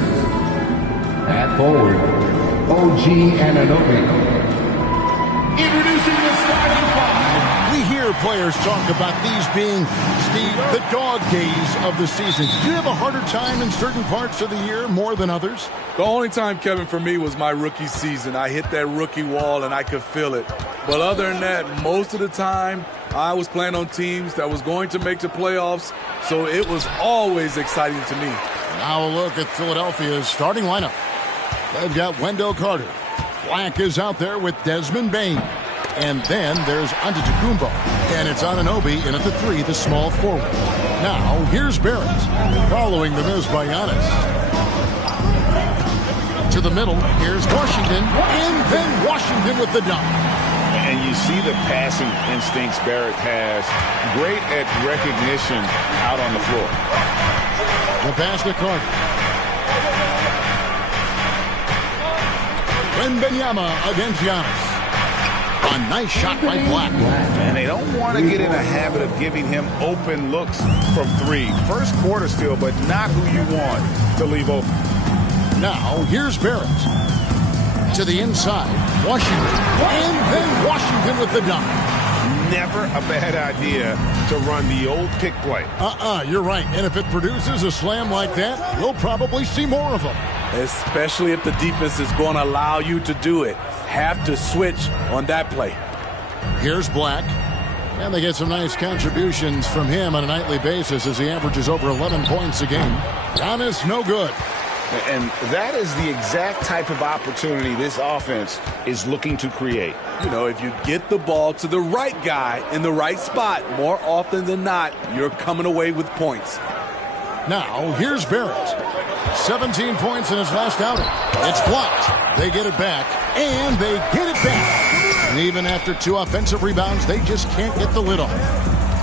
At forward, OG Anunoby. Introducing the starting five. We hear players talk about these being, Steve, the dog days of the season. Do you have a harder time in certain parts of the year more than others? The only time, Kevin, for me was my rookie season. I hit that rookie wall and I could feel it. But other than that, most of the time, I was playing on teams that was going to make the playoffs, so it was always exciting to me. Now a look at Philadelphia's starting lineup. They've got Wendell Carter. Black is out there with Desmond Bain. And then there's Antetokounmpo. And it's Anunoby in at the 3, the small forward. Now, here's Barrett, following the miss by Giannis. To the middle, here's Washington. And then Washington with the dunk. And you see the passing instincts Barrett has. Great at recognition out on the floor. The pass to Carter. Wembanyama against Giannis. A nice shot by Black. And they don't want to get in a habit of giving him open looks from 3. First quarter still, but not who you want to leave open. Now, here's Barrett. To the inside, Washington. And then Washington with the dunk. Never a bad idea to run the old pick play. You're right. And if it produces a slam like that, we'll probably see more of them. Especially if the defense is going to allow you to do it. Have to switch on that play. Here's Black. And they get some nice contributions from him on a nightly basis as he averages over 11 points a game. Giannis, no good. And that is the exact type of opportunity this offense is looking to create. You know, if you get the ball to the right guy in the right spot, more often than not, you're coming away with points. Now, here's Barrett. 17 points in his last outing. It's blocked. They get it back, and they get it back. And even after 2 offensive rebounds, they just can't get the lid off.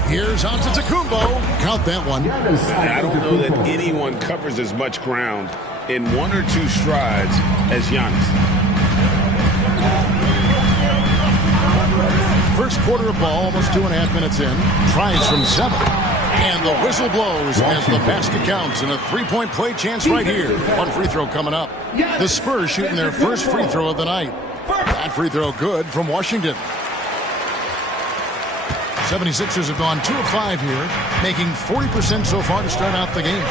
Here's Antetokounmpo. Count that one. I don't know that anyone covers as much ground in 1 or 2 strides as Giannis. First quarter of ball, almost 2.5 minutes in. Tries from 7. And the whistle blows as the basket counts, and a 3-point play chance right here. 1 free throw coming up. The Spurs shooting their first free throw of the night. That free throw good from Washington. 76ers have gone 2 of 5 here, making 40% so far to start out the game.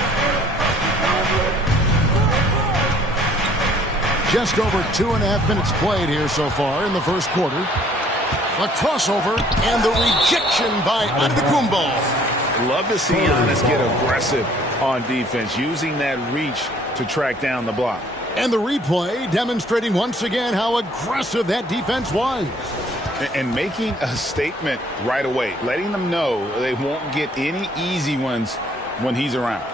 Just over 2.5 minutes played here so far in the first quarter. A crossover and the rejection by Antetokounmpo. Love to see Giannis get aggressive on defense, using that reach to track down the block. And the replay demonstrating once again how aggressive that defense was. And making a statement right away, letting them know they won't get any easy ones when he's around.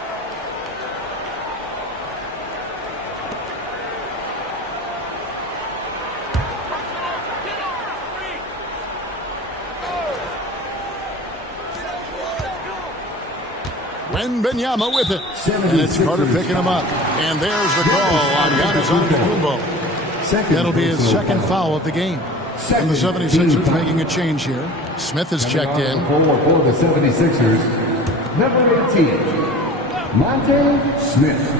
Wembanyama with it. And it's Carter picking him up. And there's the call on Giannis Antetokounmpo. That'll be his second foul of the game. And the 76ers making a change here. Smith has checked in. For the 76ers, number 18, Monte Smith.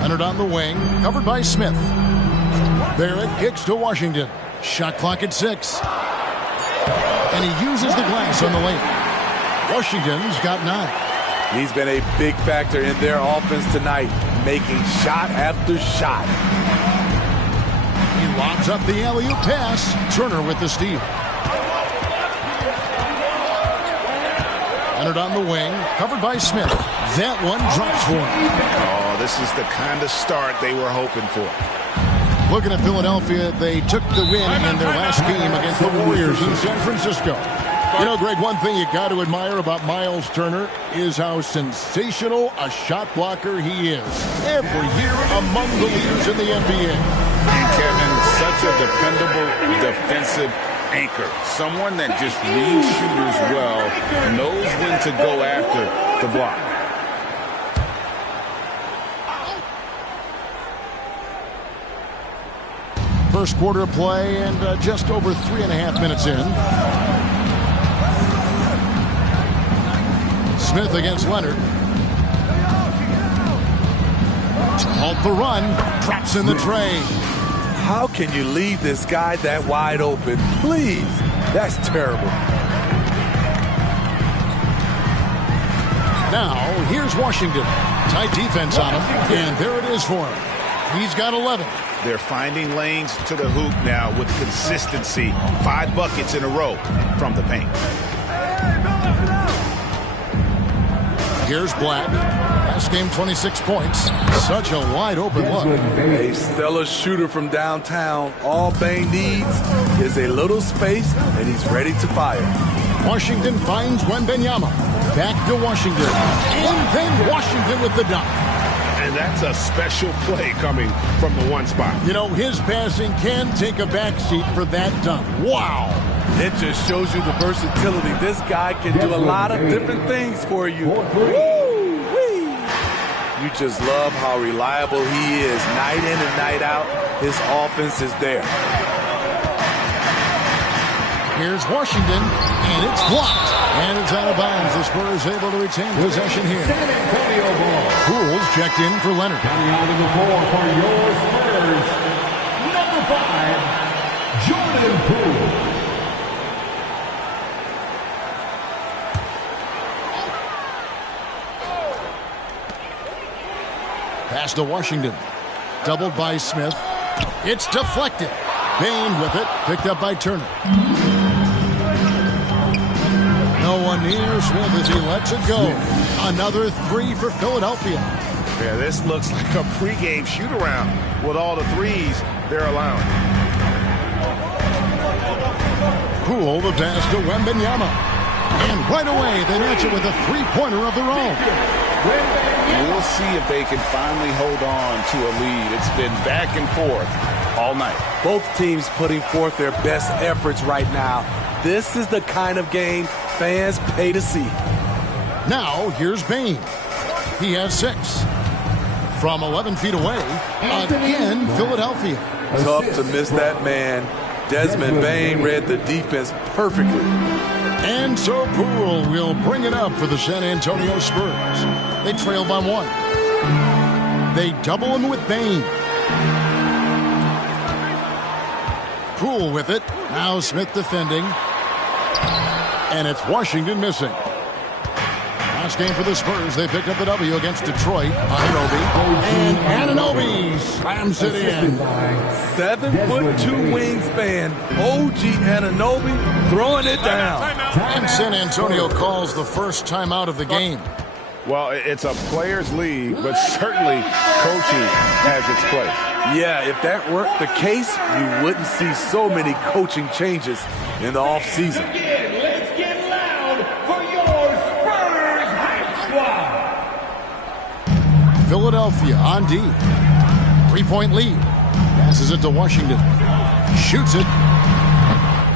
Leonard on the wing, covered by Smith. Barrett kicks to Washington. Shot clock at 6. And he uses the glass on the lane. Washington's got 9. He's been a big factor in their offense tonight, making shot after shot. He lobs up the alley-oop pass. Turner with the steal. Leonard on the wing, covered by Smith. That one drops for him. Oh, this is the kind of start they were hoping for. Looking at Philadelphia, they took the win in their last game against the Warriors in San Francisco. You know, Greg, one thing you got to admire about Miles Turner is how sensational a shot blocker he is. Every year among the leaders in the NBA. And Kevin, such a dependable defensive anchor. Someone that just reads shooters well, knows when to go after the block. First quarter of play and just over 3.5 minutes in. Smith against Leonard. To halt the run, drops in the tray. How can you leave this guy that wide open? Please, that's terrible. Now, here's Washington. Tight defense on him, and there it is for him. He's got 11. They're finding lanes to the hoop now with consistency. 5 buckets in a row from the paint. Here's Black. Last game, 26 points. Such a wide open look. A stellar shooter from downtown. All Bane needs is a little space, and he's ready to fire. Washington finds Wembanyama. Back to Washington. And then Washington with the dunk. And that's a special play coming from the one spot. You know, his passing can take a backseat for that dunk. Wow. It just shows you the versatility. This guy can do a lot of different things for you. Woo-wee. You just love how reliable he is. Night in and night out, his offense is there. Here's Washington, and it's blocked. And it's out of bounds. The Spurs able to retain possession here. San Antonio ball. Poole's checked in for Leonard. Coming out of the floor for your Spurs, number 5, Jordan Poole. Pass to Washington. Doubled by Smith. It's deflected. Bane with it. Picked up by Turner. No one near Smith as he lets it go. Another 3 for Philadelphia. Yeah, this looks like a pregame shoot-around with all the threes they're allowing. Poole the pass to Wembanyama. And right away, they match it with a three-pointer of their own. We'll see if they can finally hold on to a lead. It's been back and forth all night. Both teams putting forth their best efforts right now. This is the kind of game fans pay to see. Now, here's Bane. He has 6. From 11 feet away, again, Philadelphia. Tough to miss that man. Desmond Bane read the defense perfectly. And so Poole will bring it up for the San Antonio Spurs. They trail by 1. They double him with Bane. Poole with it. Now Smith defending. And it's Washington missing. Last game for the Spurs. They picked up the W against Detroit. Anunoby. And Anunoby slams it in. 7'2" wingspan. OG Anunoby throwing it down. And San Antonio calls the first timeout of the game. Well, it's a players' league, but certainly coaching has its place. Yeah, if that weren't the case, you wouldn't see so many coaching changes in the offseason. Let's get loud for your Spurs Hype Squad. Philadelphia on D. 3-point lead. Passes it to Washington. Shoots it.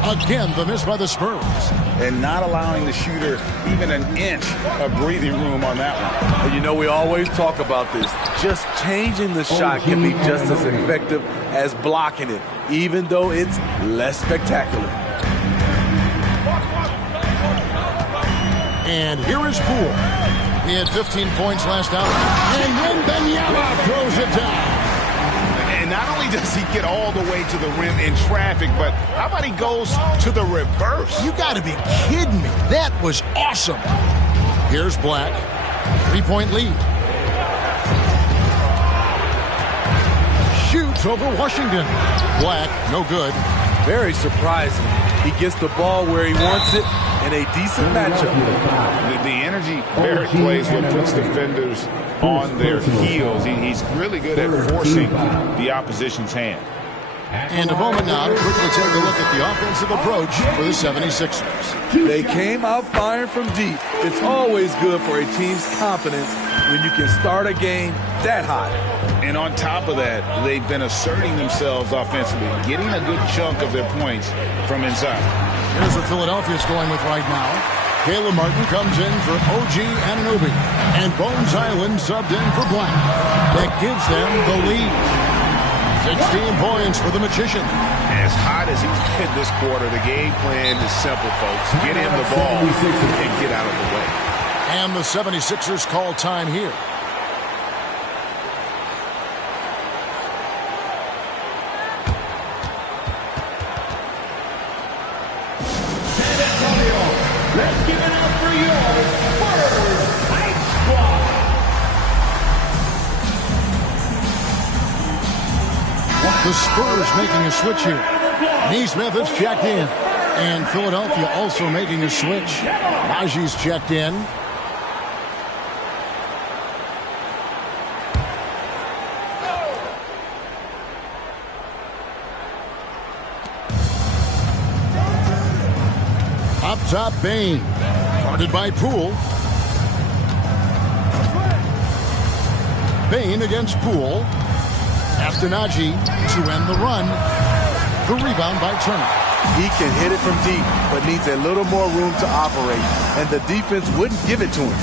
Again, the miss by the Spurs. And not allowing the shooter even an inch of breathing room on that one. And you know, we always talk about this. Just changing the shot can be just as effective as blocking it, even though it's less spectacular. And here is Poole. He had 15 points last out. And then Wembanyama throws it down. And not only does he get all the way to the rim in traffic, but how about he goes to the reverse? You got to be kidding me. That was awesome. Here's Black. 3-point lead. Shoots over Washington. Black, no good. Very surprising. He gets the ball where he wants it in a decent matchup. The energy Barrett plays with puts defenders on their heels. He's really good at forcing the opposition's hand. And a moment now to quickly take a look at the offensive approach for the 76ers. They came out firing from deep. It's always good for a team's confidence when you can start a game that hot. And on top of that, they've been asserting themselves offensively, getting a good chunk of their points from inside. Here's what Philadelphia's going with right now. Caleb Martin comes in for OG Anunoby. And Bones Island subbed in for Black. That gives them the lead. 16 points for the Magician. As hot as he's been this quarter, the game plan is simple, folks. Get him the ball and get out of the way. And the 76ers call time here. San Antonio, let's give it up for your Spurs Ice Squad. The Spurs making a switch here. Neesmith is checked in. And Philadelphia also making a switch. Najee's checked in. Up top, Bane. Guarded by Poole. Bane against Poole. After Najee to end the run. The rebound by Turner. He can hit it from deep, but needs a little more room to operate, and the defense wouldn't give it to him.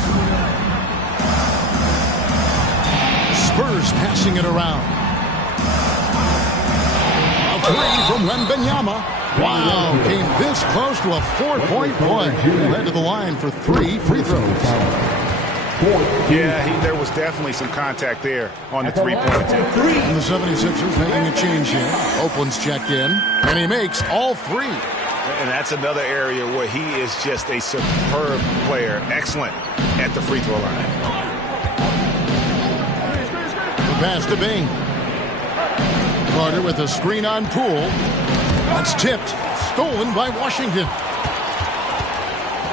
Spurs passing it around. A three from Wembanyama. Wow, came this close to a 4-point play. Led to the line for 3 free throws. Yeah, there was definitely some contact there on the three-point attempt. And the 76ers making a change here. Oakland's checked in, and he makes all 3. And that's another area where he is just a superb player. Excellent at the free throw line. The pass to Bing. Carter with a screen on Poole. That's tipped. Stolen by Washington.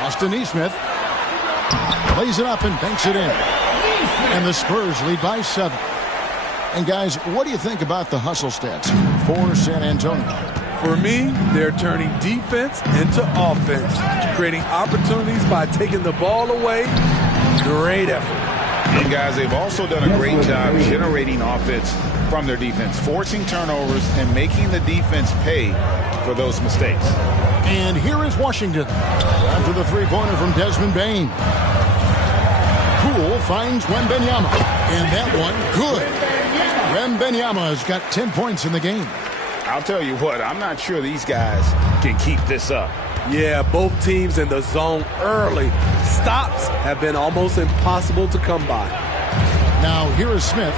Austin Neesmith. Plays it up and banks it in. And the Spurs lead by 7. And guys, what do you think about the hustle stats for San Antonio? For me, they're turning defense into offense, creating opportunities by taking the ball away. Great effort. And guys, they've also done a great job generating offense from their defense, forcing turnovers and making the defense pay for those mistakes. And here is Washington after the three-pointer from Desmond Bane. Poole finds Wembanyama, and that one good. Wembanyama has got 10 points in the game. I'll tell you what, I'm not sure these guys can keep this up. Yeah, both teams in the zone early. Stops have been almost impossible to come by. Now here is Smith.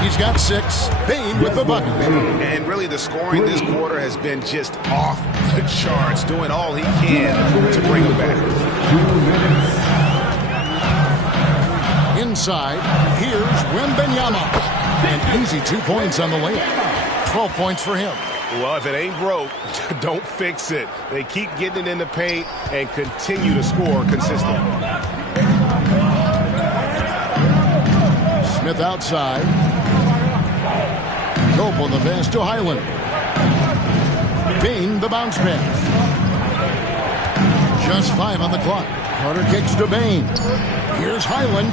He's got 6. Bane with the bucket. And really the scoring this quarter has been just off the charts, doing all he can to bring them back. 2 minutes. Inside, here's Wembanyama. An easy 2 points on the layup. 12 points for him. Well, if it ain't broke, don't fix it. They keep getting it in the paint and continue to score consistently. Smith outside. Cope on the pass to Highland. Bane the bounce pass. Just 5 on the clock. Carter kicks to Bane. Here's Highland.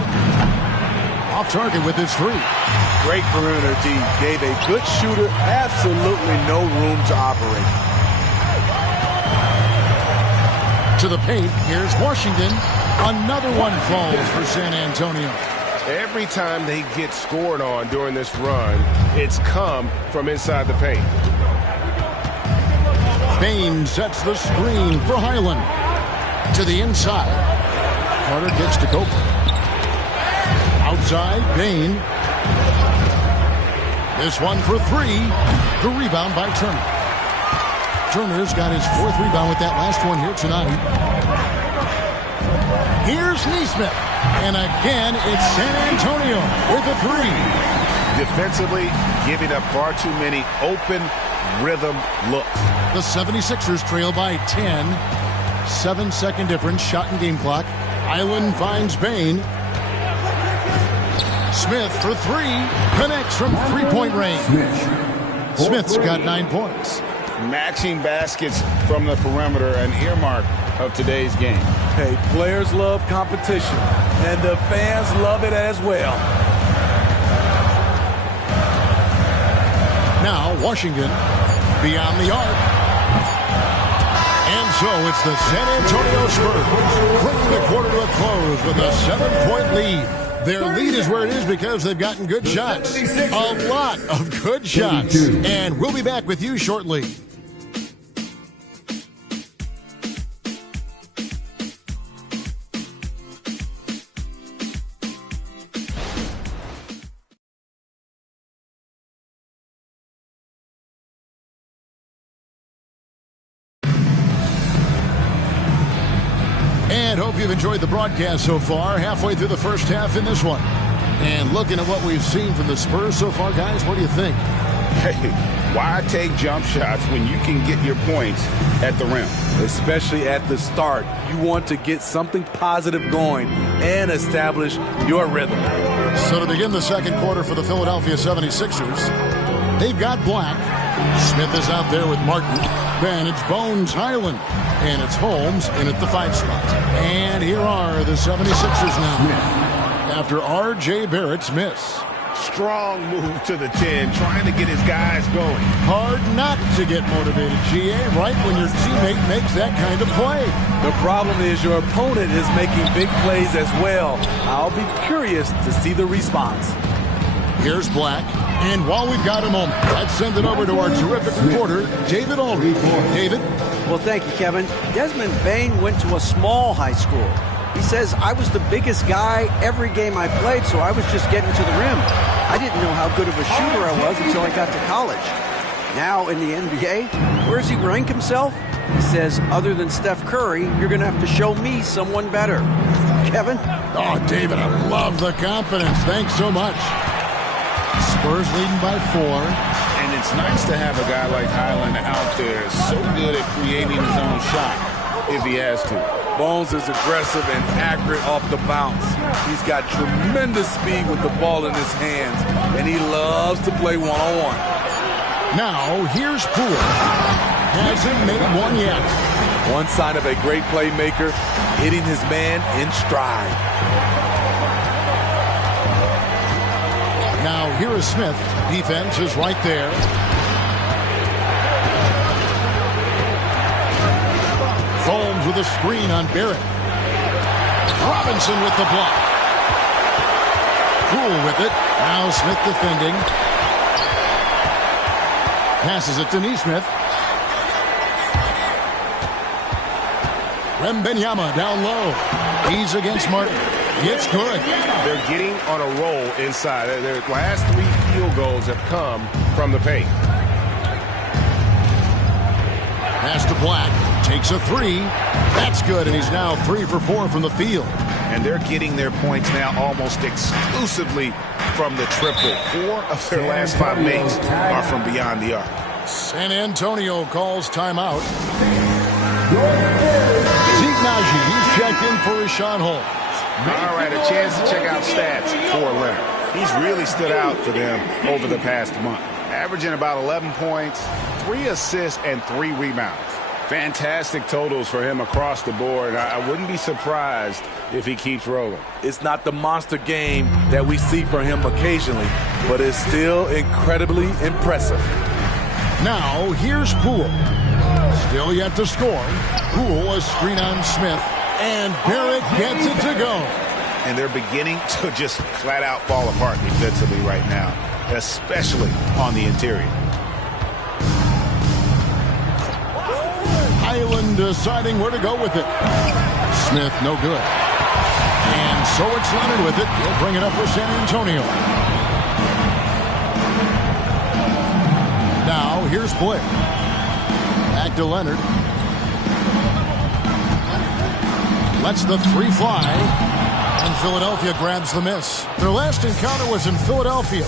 Off target with his 3. Great perimeter D. Gave a good shooter absolutely no room to operate. To the paint. Here's Washington. Another one falls for San Antonio. Every time they get scored on during this run, it's come from inside the paint. Bane sets the screen for Highland. To the inside. Carter gets to Copeland. Outside, Bane. This one for 3. The rebound by Turner. Turner's got his 4th rebound with that last one here tonight. Here's Neesmith. And again, it's San Antonio with a 3. Defensively, giving up far too many open rhythm looks. The 76ers trail by 10. 7-second difference, shot and game clock. Island finds Bane. Smith for 3. Connects from 3-point range. Smith's got 9 points. Matching baskets from the perimeter, an earmark of today's game. Hey, players love competition, and the fans love it as well. Now Washington beyond the arc. And so it's the San Antonio Spurs bringing the quarter to a close with a 7-point lead. Their lead is where it is because they've gotten good shots. A lot of good shots. And we'll be back with you shortly. And hope you've enjoyed the broadcast so far. Halfway through the first half in this one. And looking at what we've seen from the Spurs so far, guys, what do you think? Hey, why take jump shots when you can get your points at the rim? Especially at the start. You want to get something positive going and establish your rhythm. So to begin the second quarter for the Philadelphia 76ers, they've got Black. Smith is out there with Martin. Then it's Bones Highland. And it's Holmes in at the 5 spot. And here are the 76ers now. After R.J. Barrett's miss. Strong move to the 10, trying to get his guys going. Hard not to get motivated, GA, right when your teammate makes that kind of play. The problem is your opponent is making big plays as well. I'll be curious to see the response. Here's Black. And while we've got a moment, let's send it over to our terrific reporter, David Aldridge. David? Well, thank you, Kevin. Desmond Bain went to a small high school. He says, I was the biggest guy every game I played, so I was just getting to the rim. I didn't know how good of a shooter I was until I got to college. Now in the NBA, where does he rank himself? He says, other than Steph Curry, you're going to have to show me someone better. Kevin? Oh, David, I love the confidence. Thanks so much. Spurs leading by 4. And it's nice to have a guy like Highland out there, so good at creating his own shot if he has to. Bones is aggressive and accurate off the bounce. He's got tremendous speed with the ball in his hands, and he loves to play one-on-one. Now, here's Poole. Hasn't made one yet. One sign of a great playmaker, hitting his man in stride. Now, here is Smith. Defense is right there. Holmes with a screen on Barrett. Robinson with the block. Poole with it. Now Smith defending. Passes it to Nesmith. Wembanyama down low. He's against Martin. It's good. They're getting on a roll inside. Their last 3 field goals have come from the paint. Pass to Black. Takes a 3. That's good, and he's now 3 for 4 from the field. And they're getting their points now almost exclusively from the triple. 4 of their last 5 makes are from beyond the arc. San Antonio calls timeout. Zeke Naji, he's checked in for Rashawn Holmes. All right, a chance to check out stats for Leonard. He's really stood out for them over the past month, averaging about 11 points, 3 assists, and 3 rebounds. Fantastic totals for him across the board. I wouldn't be surprised if he keeps rolling. It's not the monster game that we see from him occasionally, but it's still incredibly impressive. Now, here's Poole. Still yet to score. Poole, a screen on Smith, and Barrett gets it to go. And they're beginning to just flat out fall apart defensively right now, especially on the interior. Highland deciding where to go with it. Smith, no good. And so it's Leonard with it. He'll bring it up for San Antonio. Now, here's Blair. Back to Leonard. Lets the 3 fly. And Philadelphia grabs the miss. Their last encounter was in Philadelphia.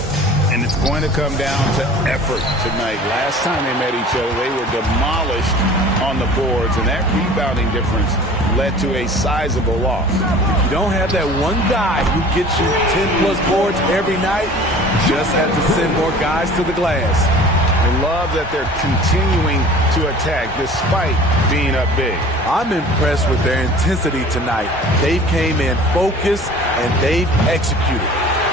And it's going to come down to effort tonight. Last time they met each other, they were demolished on the boards, and that rebounding difference led to a sizable loss. If you don't have that one guy who gets you 10-plus boards every night, you just have to send more guys to the glass. I love that they're continuing to attack despite being up big. I'm impressed with their intensity tonight. They came in focused, and they've executed.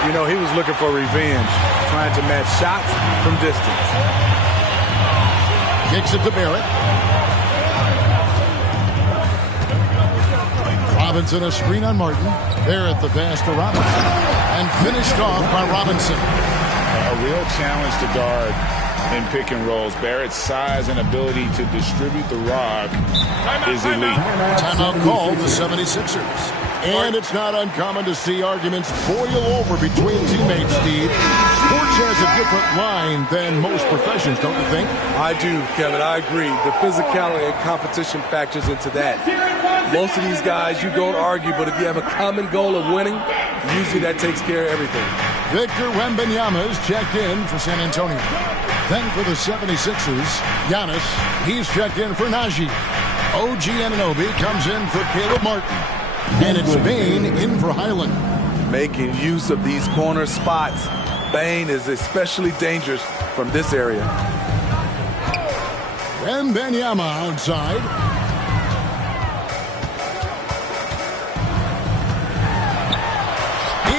You know, he was looking for revenge, trying to match shots from distance. Kicks it to Barrett. Robinson, a screen on Martin. Barrett the pass to Robinson. And finished off by Robinson. A real challenge to guard in pick and rolls. Barrett's size and ability to distribute the rock is elite. Timeout called the 76ers. And it's not uncommon to see arguments boil over between teammates, Steve. Sports has a different line than most professions, don't you think? I do, Kevin. I agree. The physicality and competition factors into that. Most of these guys, you don't argue, but if you have a common goal of winning, usually that takes care of everything. Victor Wembanyama is checked in for San Antonio. Then for the 76ers, Giannis, he's checked in for Najee. OG Anunoby comes in for Caleb Martin. And it's Bane in for Highland. Making use of these corner spots. Bane is especially dangerous from this area. Wembanyama outside.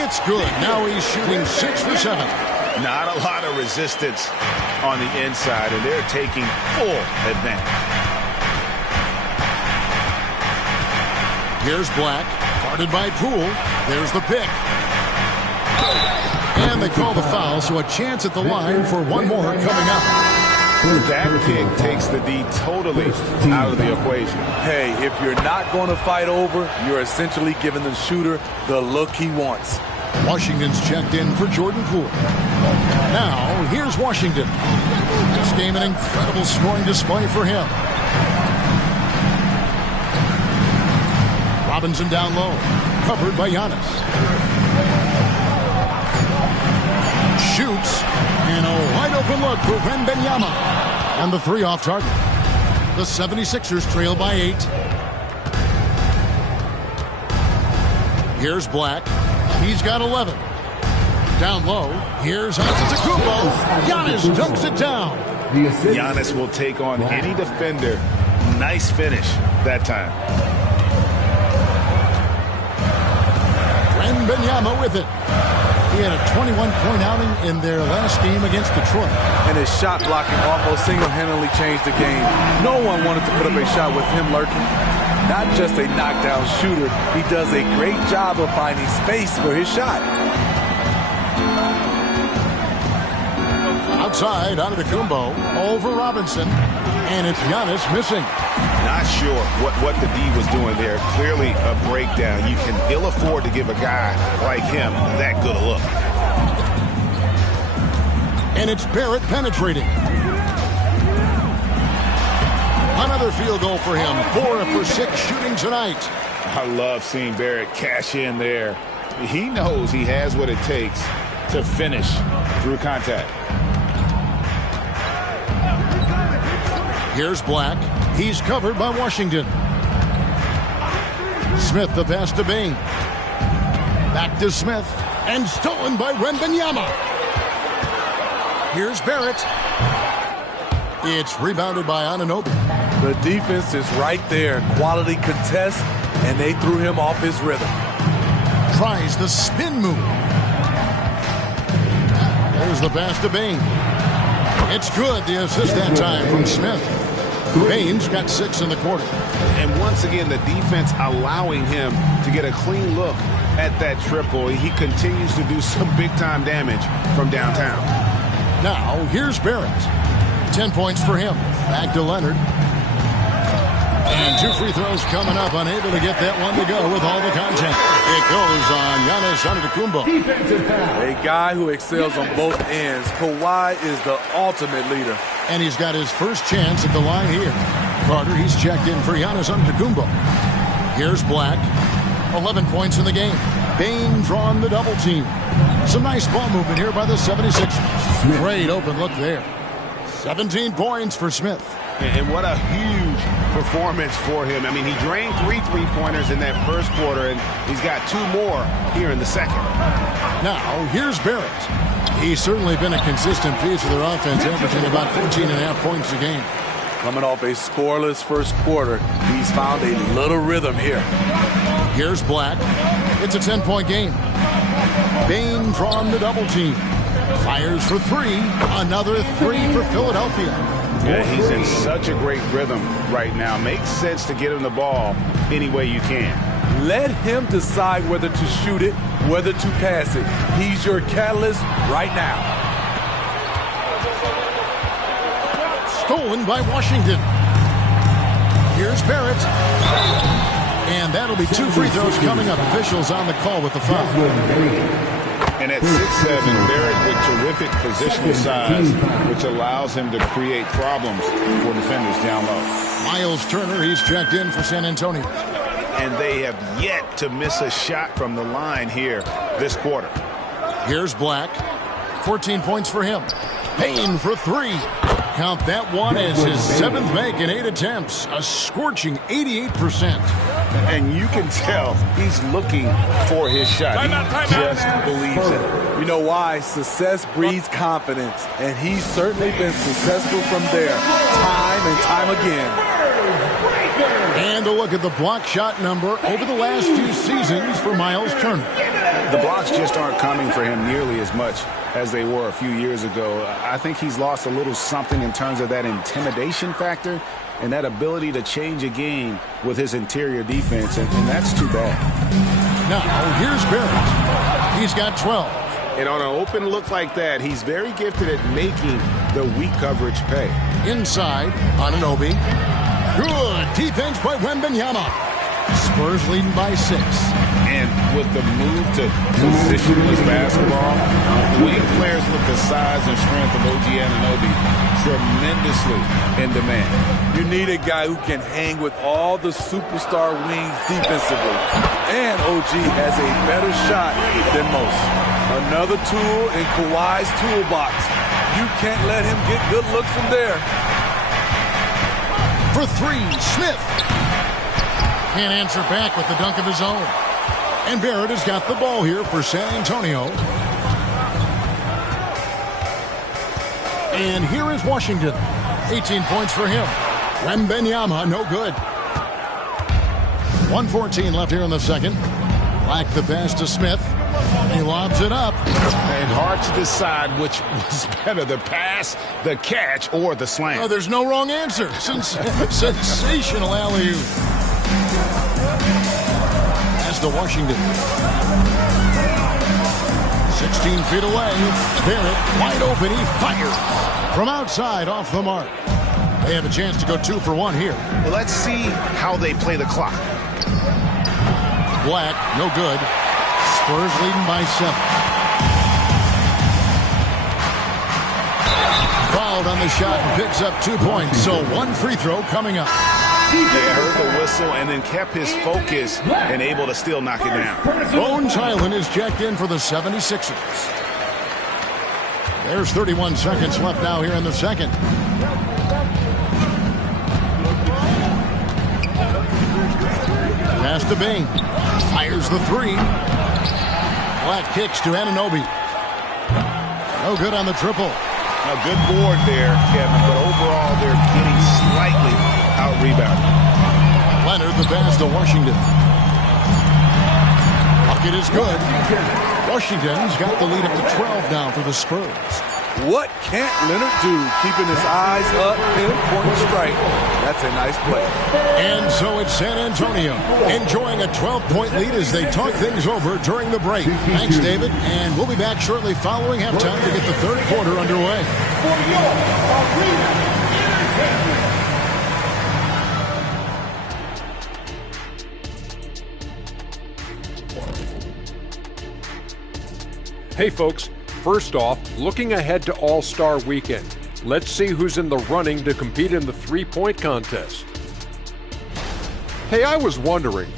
It's good. Now he's shooting 6 for 7. Not a lot of resistance on the inside, and they're taking full advantage. Here's Black, guarded by Poole. There's the pick. And they call the foul, so a chance at the line for one more coming up. That pick takes the D totally out of the equation. Hey, if you're not going to fight over, you're essentially giving the shooter the look he wants. Washington's checked in for Jordan Poole. Now, here's Washington. This game an incredible scoring display for him. Robinson down low, covered by Giannis. Shoots, and a wide open look for Wembanyama. And the 3 off target. The 76ers trail by 8. Here's Black. He's got 11. Down low, here's Antetokounmpo. Giannis dunks it down. Giannis will take on any defender. Nice finish that time. Wembanyama with it. He had a 21-point outing in their last game against Detroit. And his shot blocking almost single-handedly changed the game. No one wanted to put up a shot with him lurking. Not just a knockdown shooter, he does a great job of finding space for his shot. Outside, Antetokounmpo over Robinson. And it's Giannis missing. Not sure what the D was doing there. Clearly a breakdown. You can ill afford to give a guy like him that good a look. And it's Barrett penetrating. Another field goal for him. 4 for 6 shooting tonight. I love seeing Barrett cash in there. He knows he has what it takes to finish through contact. Here's Black. He's covered by Washington. Smith the pass to Bane. Back to Smith. And stolen by Wembanyama. Here's Barrett. It's rebounded by Anunoby. The defense is right there. Quality contest, and they threw him off his rhythm. Tries the spin move. There's the pass to Bane. It's good. The assist that time from Smith. Bane's got 6 in the quarter. And once again, the defense allowing him to get a clean look at that triple. He continues to do some big-time damage from downtown. Now, here's Barrett. 10 points for him. Back to Leonard. And 2 free throws coming up. Unable to get that one to go with all the contact. It goes on Giannis Antetokounmpo. A guy who excels on both ends. Kawhi is the ultimate leader. And he's got his first chance at the line here. Carter, he's checked in for Giannis Antetokounmpo. Here's Black. 11 points in the game. Bane drawn the double team. Some nice ball movement here by the 76ers. Great open look there. 17 points for Smith. And what a huge performance for him. I mean, he drained 3 3-pointers in that first quarter, and he's got 2 more here in the second. Now, here's Barrett. He's certainly been a consistent piece of their offense, averaging about 14.5 points a game. Coming off a scoreless first quarter, he's found a little rhythm here. Here's Black. It's a 10-point game. Bane drawn the double team. Fires for 3. Another 3 for Philadelphia. Yeah, he's in such a great rhythm right now. Makes sense to get him the ball any way you can. Let him decide whether to shoot it, whether to pass it. He's your catalyst right now. Stolen by Washington. Here's Barrett. And that'll be 2 free throws coming up. Officials on the call with the foul. And at 6'7", Barrett with terrific positional size, which allows him to create problems for defenders down low. Miles Turner, he's checked in for San Antonio. And they have yet to miss a shot from the line here this quarter. Here's Black. 14 points for him. Payne for 3. Count that one as his 7th make in 8 attempts. A scorching 88%. And you can tell he's looking for his shot. He just believes it. You know why? Success breeds confidence. And he's certainly been successful from there, time and time again. And a look at the block shot number over the last few seasons for Miles Turner. The blocks just aren't coming for him nearly as much as they were a few years ago. I think he's lost a little something in terms of that intimidation factor and that ability to change a game with his interior defense, and that's too bad. Now, here's Barrett. He's got 12. And on an open look like that, he's very gifted at making the weak coverage pay. Inside, Anunoby. Good defense by Wembanyama. Spurs leading by 6. And with the move to positionless basketball, wing players with the size and strength of OG Anunoby tremendously in demand. You need a guy who can hang with all the superstar wings defensively. And OG has a better shot than most. Another tool in Kawhi's toolbox. You can't let him get good looks from there. For 3, Smith. Can't answer back with the dunk of his own. And Barrett has got the ball here for San Antonio. And here is Washington. 18 points for him. Wembanyama, no good. 1:14 left here in the second. Black the pass to Smith. He lobs it up. And hard to decide which was better, the pass, the catch, or the slam. Oh, there's no wrong answer. Sensational alley-oop. Pass to Washington. 16 feet away. Barrett wide open. He fires from outside off the mark. They have a chance to go 2 for 1 here. Well, let's see how they play the clock. Black, no good. Spurs leading by 7. Fouled on the shot and picks up 2 points. So 1 free throw coming up. He heard the whistle and then kept his focus and able to still knock it down. Bones Hyland is checked in for the 76ers. There's 31 seconds left now here in the second. Pass to Bing. Fires the 3. Black kicks to Anunoby. No good on the triple. A good board there, Kevin, but overall they're getting slightly out-rebounded. Leonard the pass to Washington. Bucket is good. Washington's got the lead up to 12 now for the Spurs. What can't Leonard do? Keeping his eyes up, pinpoint strike. That's a nice play. And so it's San Antonio enjoying a 12-point lead as they talk things over during the break. Thanks, David. And we'll be back shortly following halftime to get the third quarter underway. Hey, folks. First off, looking ahead to All-Star Weekend, let's see who's in the running to compete in the three-point contest. Hey, I was wondering,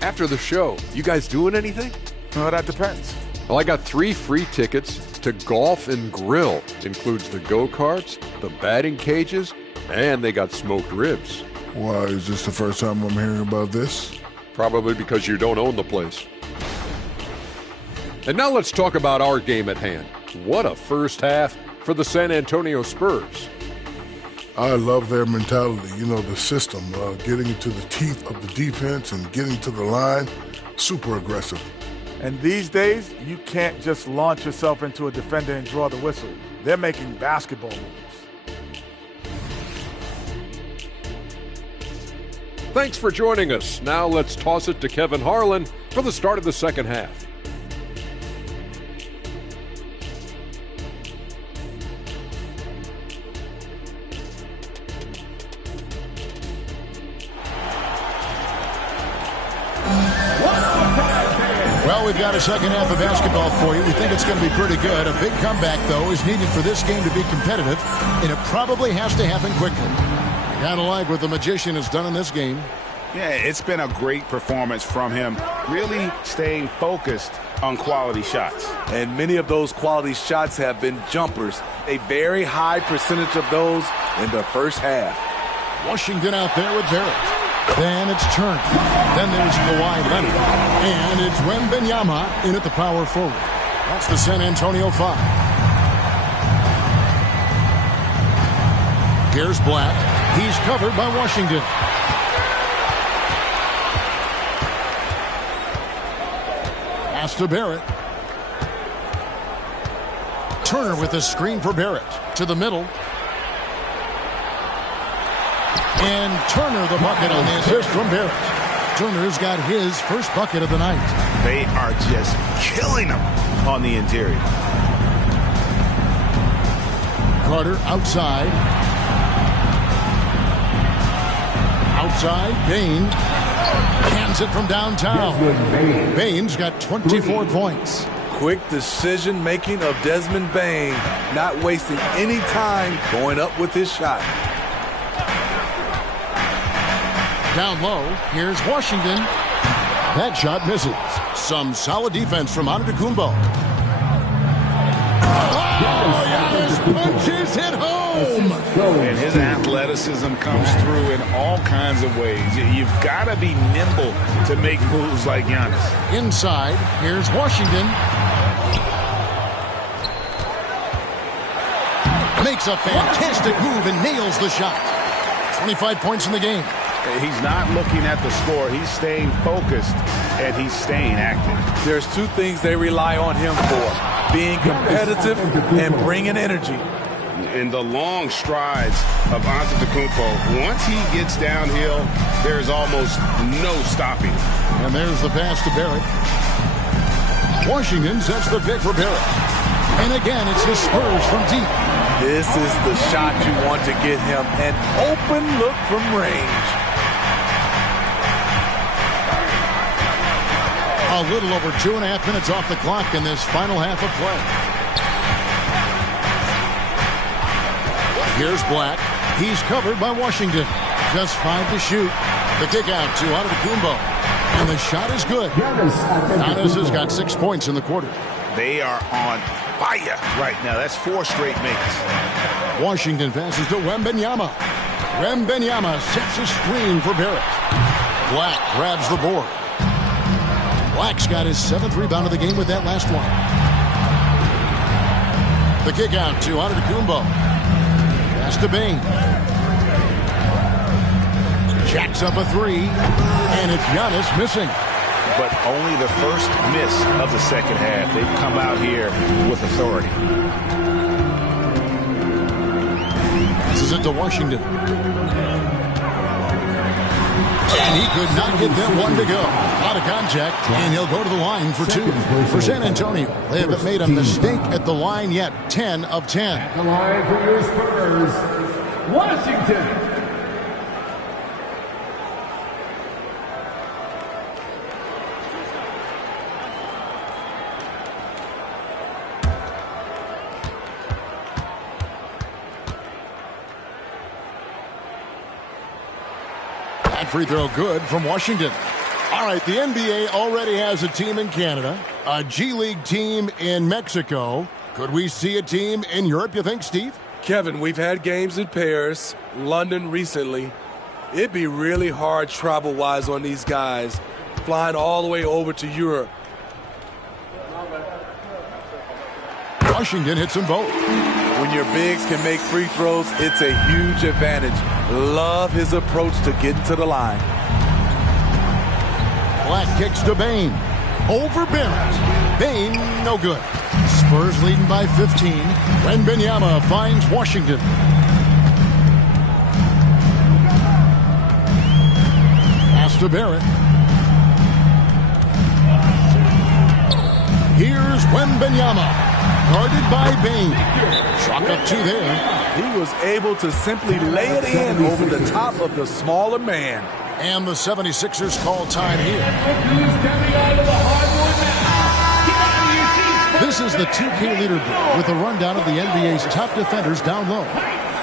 after the show, you guys doing anything? Well, that depends. Well, I got 3 free tickets to Golf and Grill. Includes the go-karts, the batting cages, and they got smoked ribs. Why, is this the first time I'm hearing about this? Probably because you don't own the place. And now let's talk about our game at hand. What a first half for the San Antonio Spurs. I love their mentality, the system, getting into the teeth of the defense and getting to the line, super aggressive. And these days, you can't just launch yourself into a defender and draw the whistle. They're making basketball moves. Thanks for joining us. Now let's toss it to Kevin Harlan for the start of the second half. Well, we've got a second half of basketball for you. We think it's going to be pretty good. A big comeback, though, is needed for this game to be competitive, and it probably has to happen quickly. Kind of like what the Magician has done in this game. Yeah, it's been a great performance from him, really staying focused on quality shots. And many of those quality shots have been jumpers. A very high percentage of those in the first half. Washington out there with Barrett. Then it's Turner. Then there's Kawhi Leonard. And it's Wembanyama in at the power forward. That's the San Antonio 5. Here's Black. He's covered by Washington. Pass to Barrett. Turner with the screen for Barrett. To the middle. And Turner the bucket on the assist from Barrett. Turner's got his first bucket of the night. They are just killing him on the interior. Carter outside. Outside, Bain hands it from downtown. Bain's got 24 points. Quick decision-making of Desmond Bain, not wasting any time going up with his shot. Down low, here's Washington. That shot misses. Some solid defense from Antetokounmpo. Oh, Giannis punches hit home. And his athleticism comes through in all kinds of ways. You've got to be nimble to make moves like Giannis. Inside, here's Washington. Makes a fantastic move and nails the shot. 25 points in the game. He's not looking at the score. He's staying focused, and he's staying active. There's two things they rely on him for: being competitive and bringing energy. In the long strides of Antetokounmpo, once he gets downhill, there's almost no stopping. And there's the pass to Barrett. Washington sets the pick for Barrett. And again, it's the Spurs from deep. This is the shot you want to get him. An open look from range. A little over 2.5 minutes off the clock in this final half of play. Here's Black. He's covered by Washington. Just 5 to shoot. The kick out to Antetokounmpo. And the shot is good. Giannis has got 6 points in the quarter. They are on fire right now. That's 4 straight makes. Washington passes to Wembanyama. Wembanyama sets a screen for Barrett. Black grabs the board. Black's got his 7th rebound of the game with that last one. The kick out to Antetokounmpo. Pass to Bain. Jacks up a 3. And it's Giannis missing. But only the first miss of the second half. They've come out here with authority. This is it to Washington. And he could not get that one to go. Out of contact, and he'll go to the line for 2. For San Antonio, they haven't made a mistake at the line yet. 10 of 10. At the line for your Spurs, Washington. Free throw good from Washington. All right, the NBA already has a team in Canada, a G League team in Mexico. Could we see a team in Europe, you think, Steve? Kevin, we've had games in Paris, London recently. It'd be really hard travel-wise on these guys, flying all the way over to Europe. Washington hits them both. When your bigs can make free throws, it's a huge advantage. Love his approach to getting to the line. Black kicks to Bain. Over Barrett. Bain, no good. Spurs leading by 15. Wembanyama finds Washington. Pass to Barrett. Here's Wembanyama. Guarded by Bain. Chalk up 2 there. He was able to simply lay it in over the top of the smaller man. And the 76ers call time here. Who's coming out of the hardwood now? This is the 2K leaderboard with a rundown of the NBA's top defenders down low.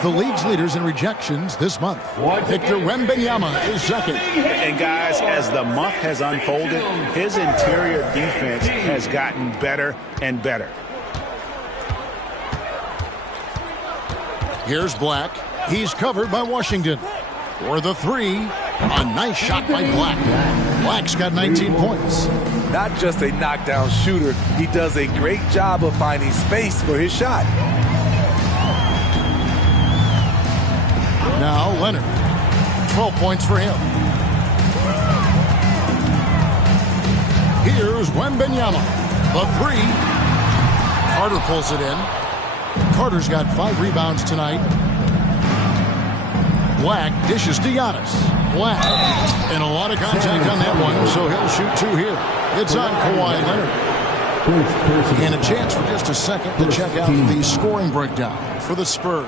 The league's leaders in rejections this month. Victor Wembanyama is second. And guys, as the month has unfolded, his interior defense has gotten better and better. Here's Black. He's covered by Washington. For the three, a nice shot by Black. Black's got 19 points. Not just a knockdown shooter, he does a great job of finding space for his shot. Now Leonard. 12 points for him. Here's Wembanyama. The three. Carter pulls it in. Carter's got 5 rebounds tonight. Black dishes to Giannis. Black. And a lot of contact on that one, so he'll shoot 2 here. It's on Kawhi Leonard. And a chance for just a second to check out the scoring breakdown for the Spurs.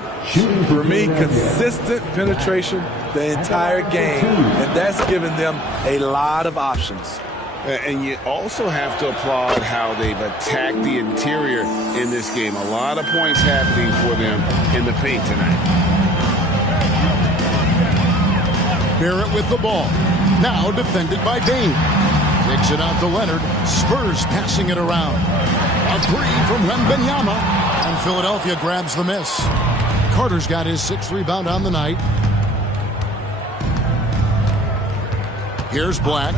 For me, consistent penetration the entire game, and that's given them a lot of options. And you also have to applaud how they've attacked the interior in this game. A lot of points happening for them in the paint tonight. Barrett with the ball. Now defended by Bain. Takes it out to Leonard. Spurs passing it around. A three from Wembanyama. And Philadelphia grabs the miss. Carter's got his 6th rebound on the night. Here's Black.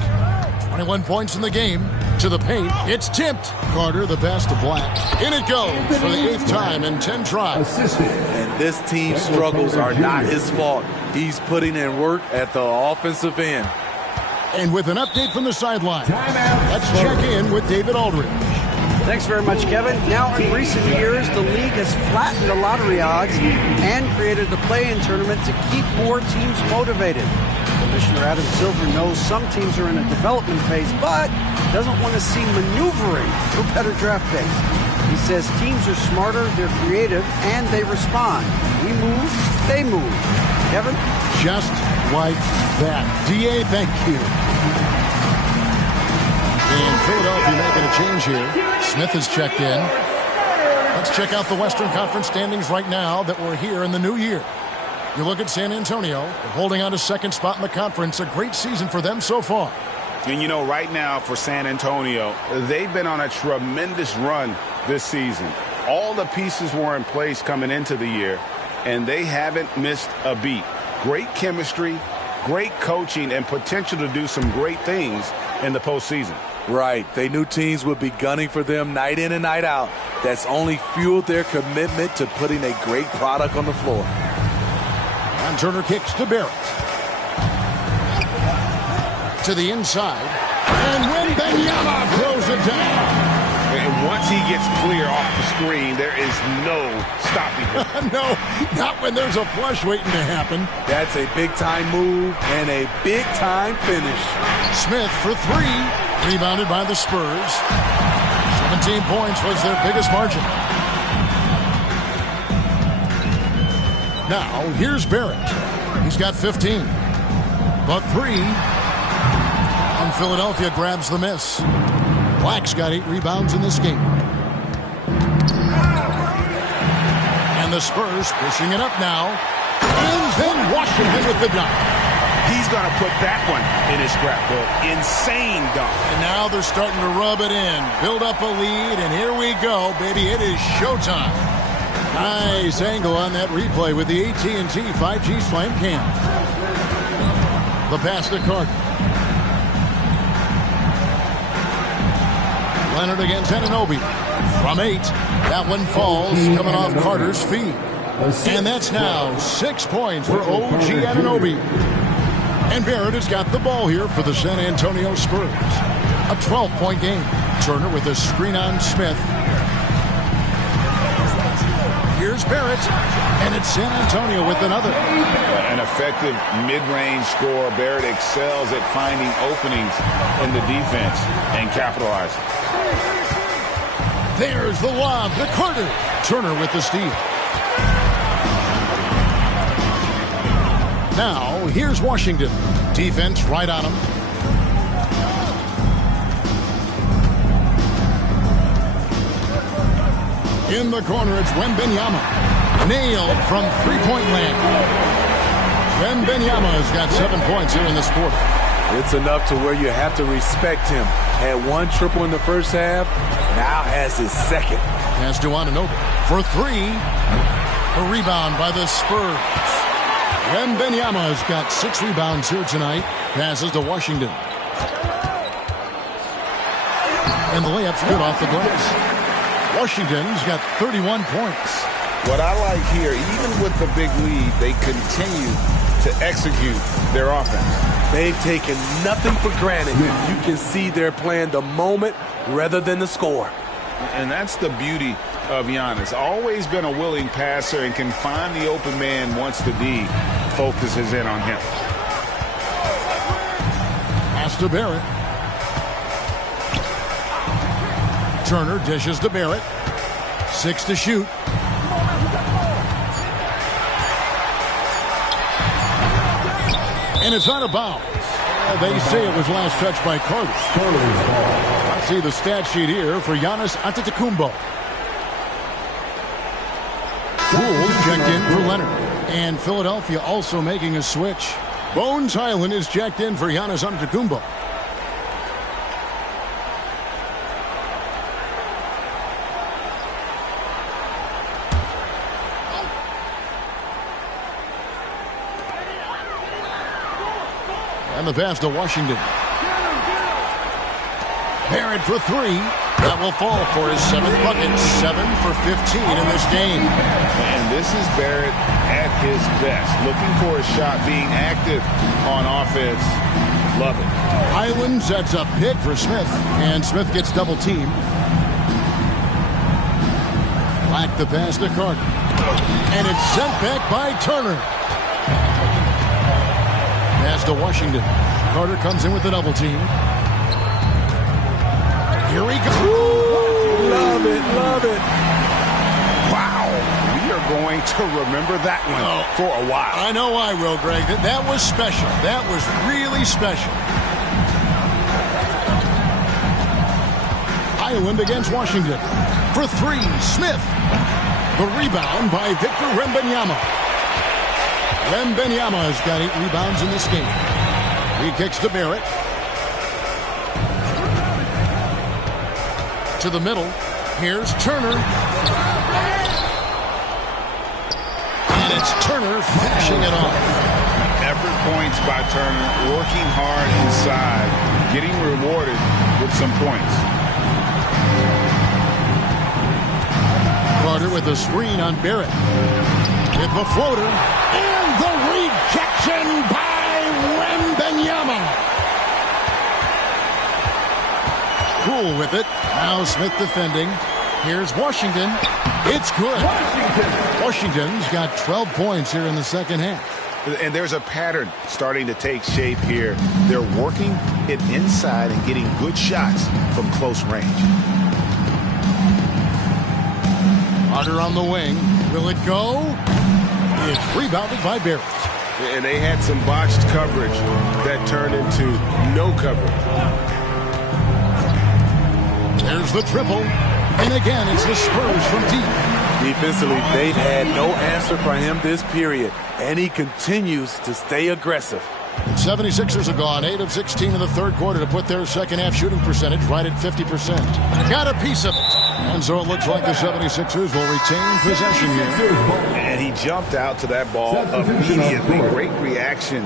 21 points in the game. To the paint. It's tipped. Carter the pass to Black. In it goes for the 8th time in 10 tries. And this team's struggles are not his fault. He's putting in work at the offensive end. And with an update from the sideline, let's check in with David Aldridge. Thanks very much, Kevin. Now, in recent years, the league has flattened the lottery odds and created the play-in tournament to keep more teams motivated. Commissioner Adam Silver knows some teams are in a development phase, but doesn't want to see maneuvering for better draft picks. He says teams are smarter, they're creative, and they respond. We move, they move. Kevin? Just like that. DA, thank you. And Philadelphia making a change here. Smith has checked in. Let's check out the Western Conference standings right now that we're here in the new year. You look at San Antonio, they're holding on to 2nd spot in the conference. A great season for them so far. And you know, right now for San Antonio, they've been on a tremendous run this season. All the pieces were in place coming into the year, and they haven't missed a beat. Great chemistry, great coaching, and potential to do some great things in the postseason. Right. They knew teams would be gunning for them night in and night out. That's only fueled their commitment to putting a great product on the floor. And Turner kicks to Barrett. To the inside. And Wembanyama throws it down. And once he gets clear off the screen, there is no stopping him. No, not when there's a flush waiting to happen. That's a big-time move and a big-time finish. Smith for 3. Rebounded by the Spurs. 17 points was their biggest margin. Now, here's Barrett. He's got 15. But 3. And Philadelphia grabs the miss. Black's got 8 rebounds in this game. And the Spurs pushing it up now. And then Washington with the dunk. He's going to put that one in his scrapbook. Insane dunk. And now they're starting to rub it in. Build up a lead, and here we go, baby. It is showtime. Nice angle on that replay with the AT&T 5G Slam Cam. The pass to Carter. Leonard against Anunoby. From 8. That one falls, coming off Carter's feet. And that's now 6 points for OG Anunoby. And Barrett has got the ball here for the San Antonio Spurs. A 12-point game. Turner with a screen on Smith. Here's Barrett. And it's San Antonio with another. An effective mid-range scorer. Barrett excels at finding openings in the defense and capitalizing. There's the lob to Carter. Turner with the steal. Now, here's Washington. Defense right on him. In the corner, it's Wembanyama. Nailed from three-point land. Wembanyama has got 7 points here in this quarter. It's enough to where you have to respect him. Had one triple in the first half, now has his second. Pass to Anunoby for three. A rebound by the Spurs. Wembanyama has got 6 rebounds here tonight. Passes to Washington. And the layup's good off the glass. Washington's got 31 points. What I like here, even with the big lead, they continue to execute their offense. They've taken nothing for granted. You can see they're playing the moment rather than the score. And that's the beauty of Giannis. Always been a willing passer and can find the open man once the D focuses in on him. Pass to Barrett. Turner dishes to Barrett. 6 to shoot. And it's out of bounds. They say it was last touched by Carter. Let's see the stat sheet here for Giannis Antetokounmpo. Pools checked in for Leonard. And Philadelphia also making a switch. Bones Highland is checked in for Giannis Antetokounmpo. And the pass to Washington. Barrett for three. That will fall for his 7th bucket. 7 for 15 in this game. And this is Barrett at his best. Looking for a shot, being active on offense. Love it. Highland sets up pick for Smith. And Smith gets double teamed. Black the pass to Carter. And it's sent back by Turner. Pass to Washington. Carter comes in with the double team. Here we go. Ooh, love it, love it. Wow. We are going to remember that one for a while. I know I will, Greg. That was special. That was really special. Highland against Washington. For three, Smith. The rebound by Victor Wembanyama. Wembanyama has got 8 rebounds in this game. He kicks to Barrett. To the middle. Here's Turner. And it's Turner finishing it off. Effort points by Turner. Working hard inside. Getting rewarded with some points. Carter with a screen on Barrett. With the floater. And the rejection by Wembanyama. Cool with it. Now Smith defending. Here's Washington. It's good. Washington's got 12 points here in the second half. And there's a pattern starting to take shape here. They're working it inside and getting good shots from close range. Carter on the wing. Will it go? It's rebounded by Barrett. And they had some botched coverage that turned into no coverage. There's the triple. And again, it's the Spurs from deep. Defensively, they've had no answer for him this period. And he continues to stay aggressive. The 76ers have gone 8 of 16 in the third quarter to put their second half shooting percentage right at 50%. Got a piece of it. And so it looks like the 76ers will retain possession here. And he jumped out to that ball immediately. Great reaction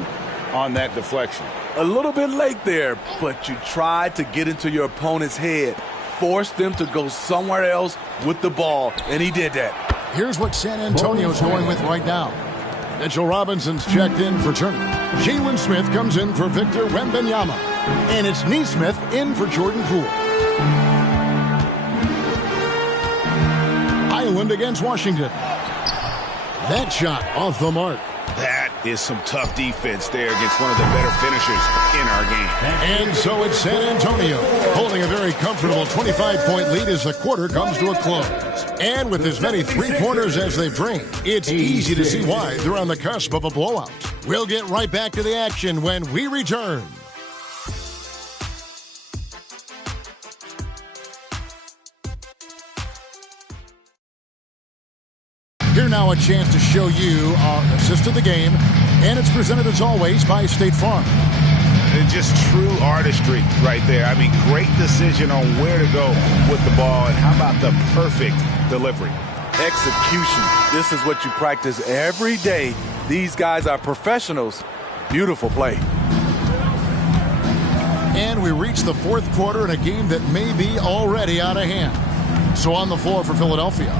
on that deflection. A little bit late there, but you tried to get into your opponent's head. Force them to go somewhere else with the ball, and he did that. Here's what San Antonio's going with right now. Mitchell Robinson's checked in for Turner. Jalen Smith comes in for Victor Wembanyama. And it's Nesmith in for Jordan Poole. Highland against Washington. That shot off the mark. That is some tough defense there against one of the better finishers in our game. And so it's San Antonio holding a very comfortable 25-point lead as the quarter comes to a close. And with as many three-pointers as they bring, it's easy to see why they're on the cusp of a blowout. We'll get right back to the action when we return. Here now a chance to show you our assist of the game, and it's presented as always by State Farm. And just true artistry right there. I mean, great decision on where to go with the ball, and how about the perfect delivery? Execution. This is what you practice every day. These guys are professionals. Beautiful play. And we reach the fourth quarter in a game that may be already out of hand. So on the floor for Philadelphia,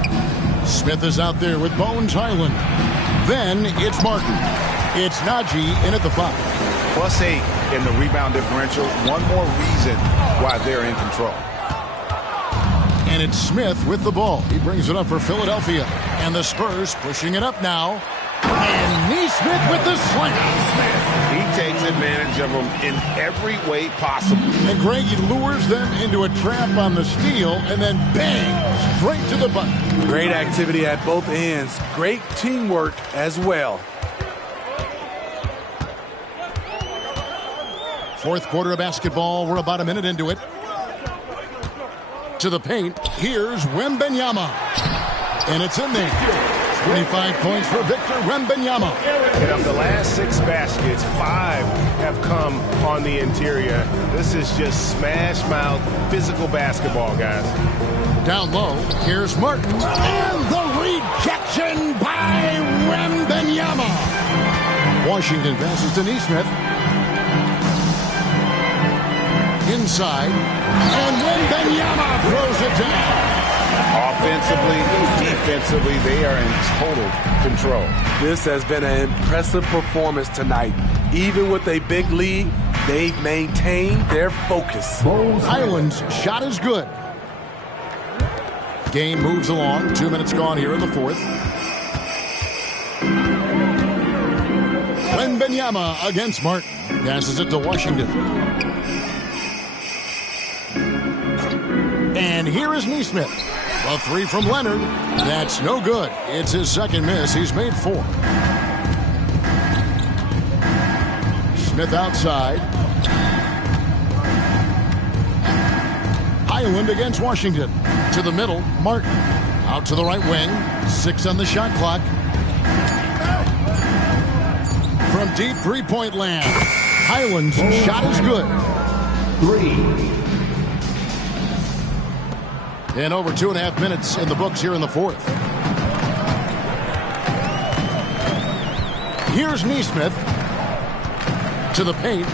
Smith is out there with Bones Highland. Then it's Martin. It's Najee in at the 5. +8 in the rebound differential. One more reason why they're in control. And it's Smith with the ball. He brings it up for Philadelphia. And the Spurs pushing it up now. And Neesmith with the slam. He takes advantage of them in every way possible. And Greg, he lures them into a trap on the steal, and then bang, straight to the button. Great activity at both ends. Great teamwork as well. Fourth quarter of basketball. We're about a minute into it. To the paint. Here's Wembanyama. And it's in there. 25 points for Victor Wembanyama. And of the last 6 baskets, 5 have come on the interior. This is just smash mouth physical basketball, guys. Down low, here's Martin. And the rejection by Wembanyama. Washington passes to Neesmith. Inside. And Wembanyama throws it down. Offensively, defensively, they are in total control. This has been an impressive performance tonight. Even with a big lead, they've maintained their focus. Highland's shot is good. Game moves along. 2 minutes gone here in the fourth. Wembanyama against Martin. Passes it to Washington. And here is Neesmith. A 3 from Leonard. That's no good. It's his second miss. He's made 4. Smith outside. Highland against Washington. To the middle, Martin. Out to the right wing. 6 on the shot clock. From deep three-point land. Highland's shot is good. 3. And over 2.5 minutes in the books here in the fourth. Here's Neesmith to the paint.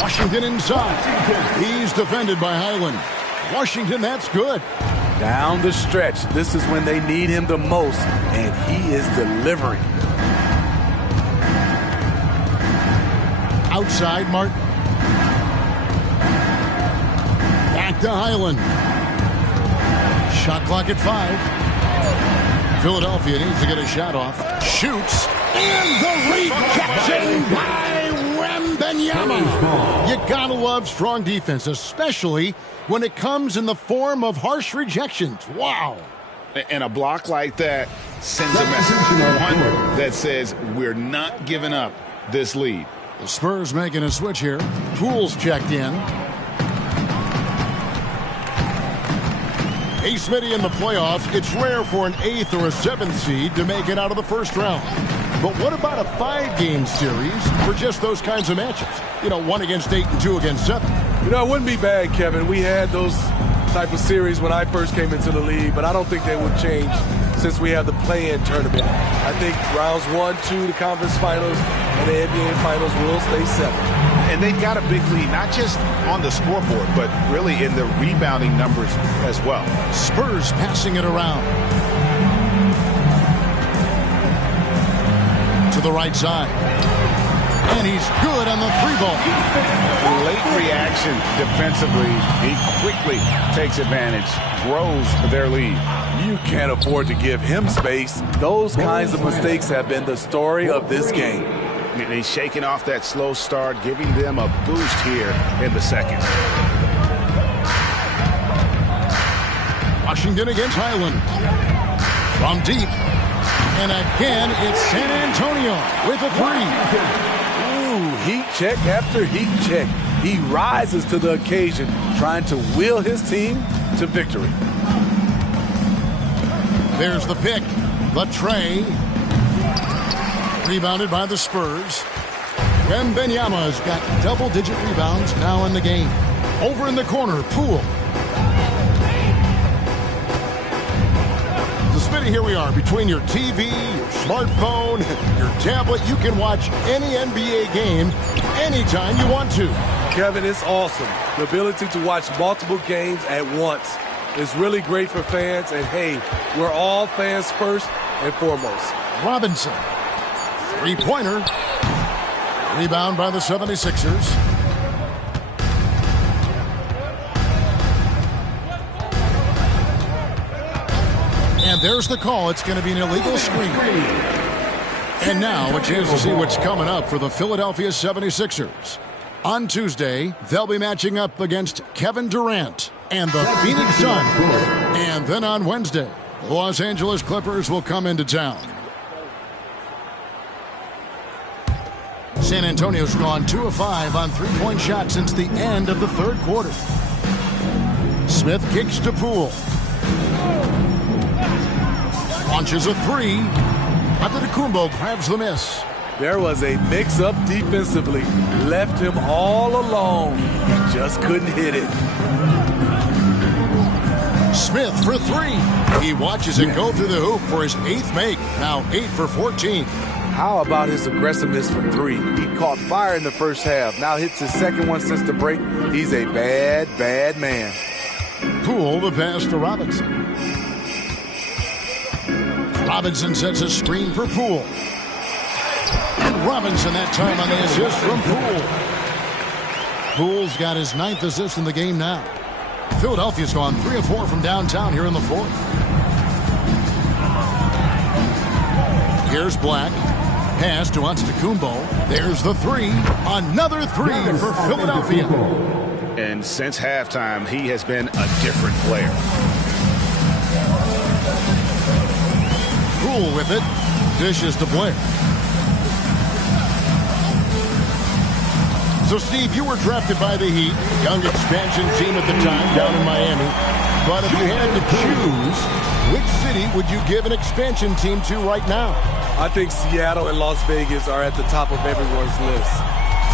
Washington inside. He's defended by Highland. Washington, that's good. Down the stretch. This is when they need him the most, and he is delivering. Outside, Martin. Back to Highland. Shot clock at 5. Philadelphia needs to get a shot off. Shoots. And the rejection by Wembanyama. You gotta love strong defense, especially when it comes in the form of harsh rejections. Wow. And a block like that sends a message that says we're not giving up this lead. The Spurs making a switch here. Poole's checked in. Ace Smitty in the playoffs, it's rare for an 8th or a 7th seed to make it out of the first round. But what about a 5-game series for just those kinds of matchups? You know, 1 against 8 and 2 against 7. You know, it wouldn't be bad, Kevin. We had those type of series when I first came into the league, but I don't think they would change since we have the play-in tournament. I think rounds 1, 2, the conference finals, and the NBA finals will stay 7. And they've got a big lead, not just on the scoreboard, but really in the rebounding numbers as well. Spurs passing it around. To the right side. And he's good on the 3-ball. Late reaction defensively. He quickly takes advantage, grows their lead. You can't afford to give him space. Those kinds of mistakes have been the story of this game. And he's shaking off that slow start, giving them a boost here in the second. Washington against Highland. From deep. And again, it's San Antonio with a 3. Ooh, heat check after heat check. He rises to the occasion, trying to will his team to victory. There's the pick. The tray. Rebounded by the Spurs. Wembanyama's got double-digit rebounds now in the game. Over in the corner, Poole. So, Smitty, here we are. Between your TV, your smartphone, your tablet, you can watch any NBA game anytime you want to. Kevin, it's awesome. The ability to watch multiple games at once is really great for fans. And, hey, we're all fans first and foremost. Robinson. Three-pointer. Rebound by the 76ers. And there's the call. It's going to be an illegal screen. And now a chance to see what's coming up for the Philadelphia 76ers. On Tuesday, they'll be matching up against Kevin Durant and the Phoenix Suns. And then on Wednesday, the Los Angeles Clippers will come into town. San Antonio's gone 2 of 5 on three-point shots since the end of the third quarter. Smith kicks to Poole. Launches a three. Antetokounmpo grabs the miss. There was a mix-up defensively. Left him all alone. He just couldn't hit it. Smith for three. He watches it go through the hoop for his 8th make. Now 8 for 14. How about his aggressiveness from three? He caught fire in the first half. Now hits his second one since the break. He's a bad, bad man. Poole the pass to Robinson. Robinson sets a screen for Poole. And Robinson that time on the assist from Poole. Poole's got his 9th assist in the game now. Philadelphia's gone 3 of 4 from downtown here in the 4th. Here's Black. Pass to Antetokounmpo. There's the three. Another three for Philadelphia. And since halftime, he has been a different player. Poole with it. Dishes to Blair. So, Steve, you were drafted by the Heat, young expansion team at the time down in Miami. But if you had to choose, which city would you give an expansion team to right now? I think Seattle and Las Vegas are at the top of everyone's list.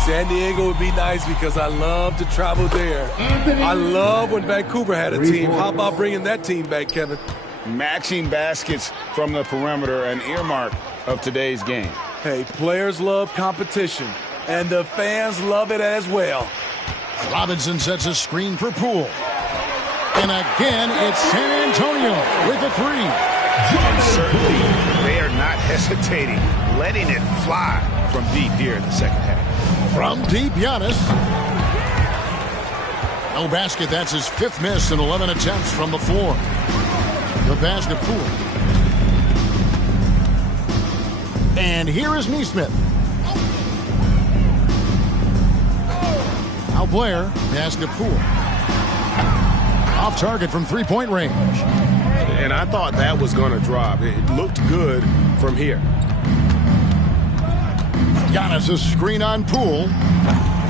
San Diego would be nice because I love to travel there. I love when Vancouver had a team. How about bringing that team back, Kevin? Matching baskets from the perimeter, an earmark of today's game. Hey, players love competition, and the fans love it as well. Robinson sets a screen for Poole. And again, it's San Antonio with a three. And certainly, they are not hesitating, letting it fly from deep here in the second half. From deep, Giannis. No basket. That's his 5th miss in 11 attempts from the floor. The pass to Poole. And here is Nesmith. Now Blair, pass to Poole. Off target from three-point range. And I thought that was going to drop. It looked good from here. Giannis a screen on Poole.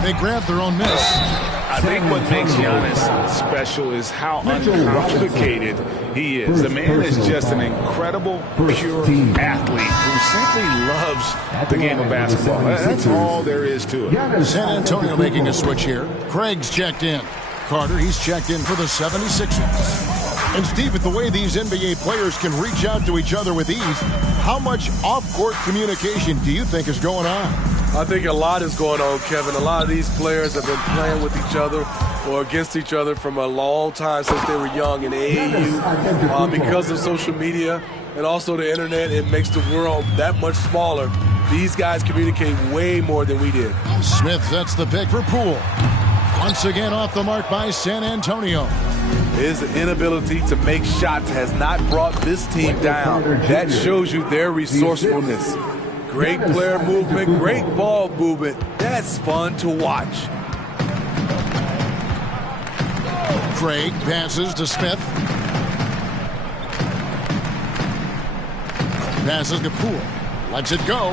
They grab their own miss. I think what makes Giannis special is how uncomplicated he is. The man is just an incredible, pure athlete who simply loves the game of basketball. That's all there is to it. San Antonio making a switch here. Craig's checked in. Carter, he's checked in for the 76ers. And Steve, with the way these NBA players can reach out to each other with ease, how much off-court communication do you think is going on? I think a lot is going on, Kevin. A lot of these players have been playing with each other or against each other from a long time since they were young in AAU. Because of social media and also the internet, it makes the world that much smaller. These guys communicate way more than we did. Smith sets the pick for Poole. Once again off the mark by San Antonio. His inability to make shots has not brought this team down. That shows you their resourcefulness. Great player movement, great ball movement. That's fun to watch. Craig passes to Smith. Passes to Poole. Lets it go.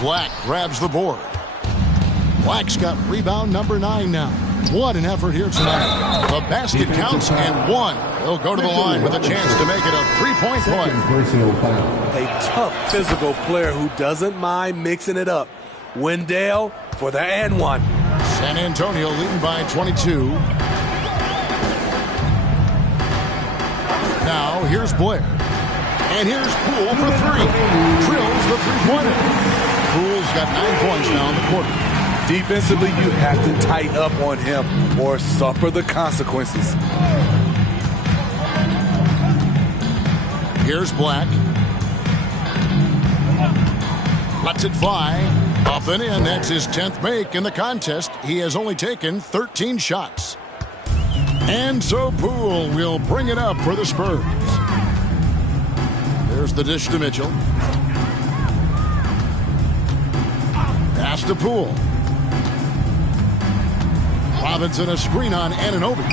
Black grabs the board. Black's got rebound number 9 now. What an effort here tonight. The basket counts and one. He'll go to the line with a chance to make it a three-point play. A tough physical player who doesn't mind mixing it up. Wendell for the and one. San Antonio leading by 22. Now here's Blair. And here's Poole for three. Drills the three-pointer. Poole's got 9 points now in the quarter. Defensively, you have to tighten up on him or suffer the consequences. Here's Black. Lets it fly. Up and in. That's his 10th make in the contest. He has only taken 13 shots. And so Poole will bring it up for the Spurs. There's the dish to Mitchell. Pass to Poole. Robinson a screen on Anunoby.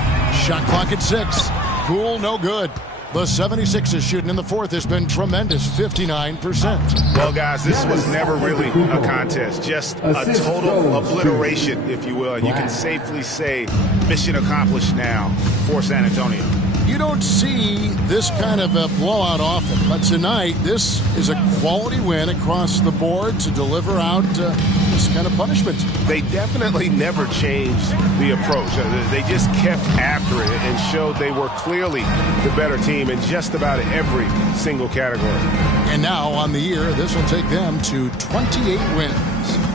Shot clock at 6. Poole no good. The 76ers shooting in the fourth has been tremendous, 59%. Well, guys, this was never really a contest, just a total obliteration, if you will. And you can safely say mission accomplished now for San Antonio. You don't see this kind of a blowout often, but tonight this is a quality win across the board to deliver out this kind of punishment. They definitely never changed the approach. They just kept after it and showed they were clearly the better team in just about every single category. And now on the year, this will take them to 28 wins.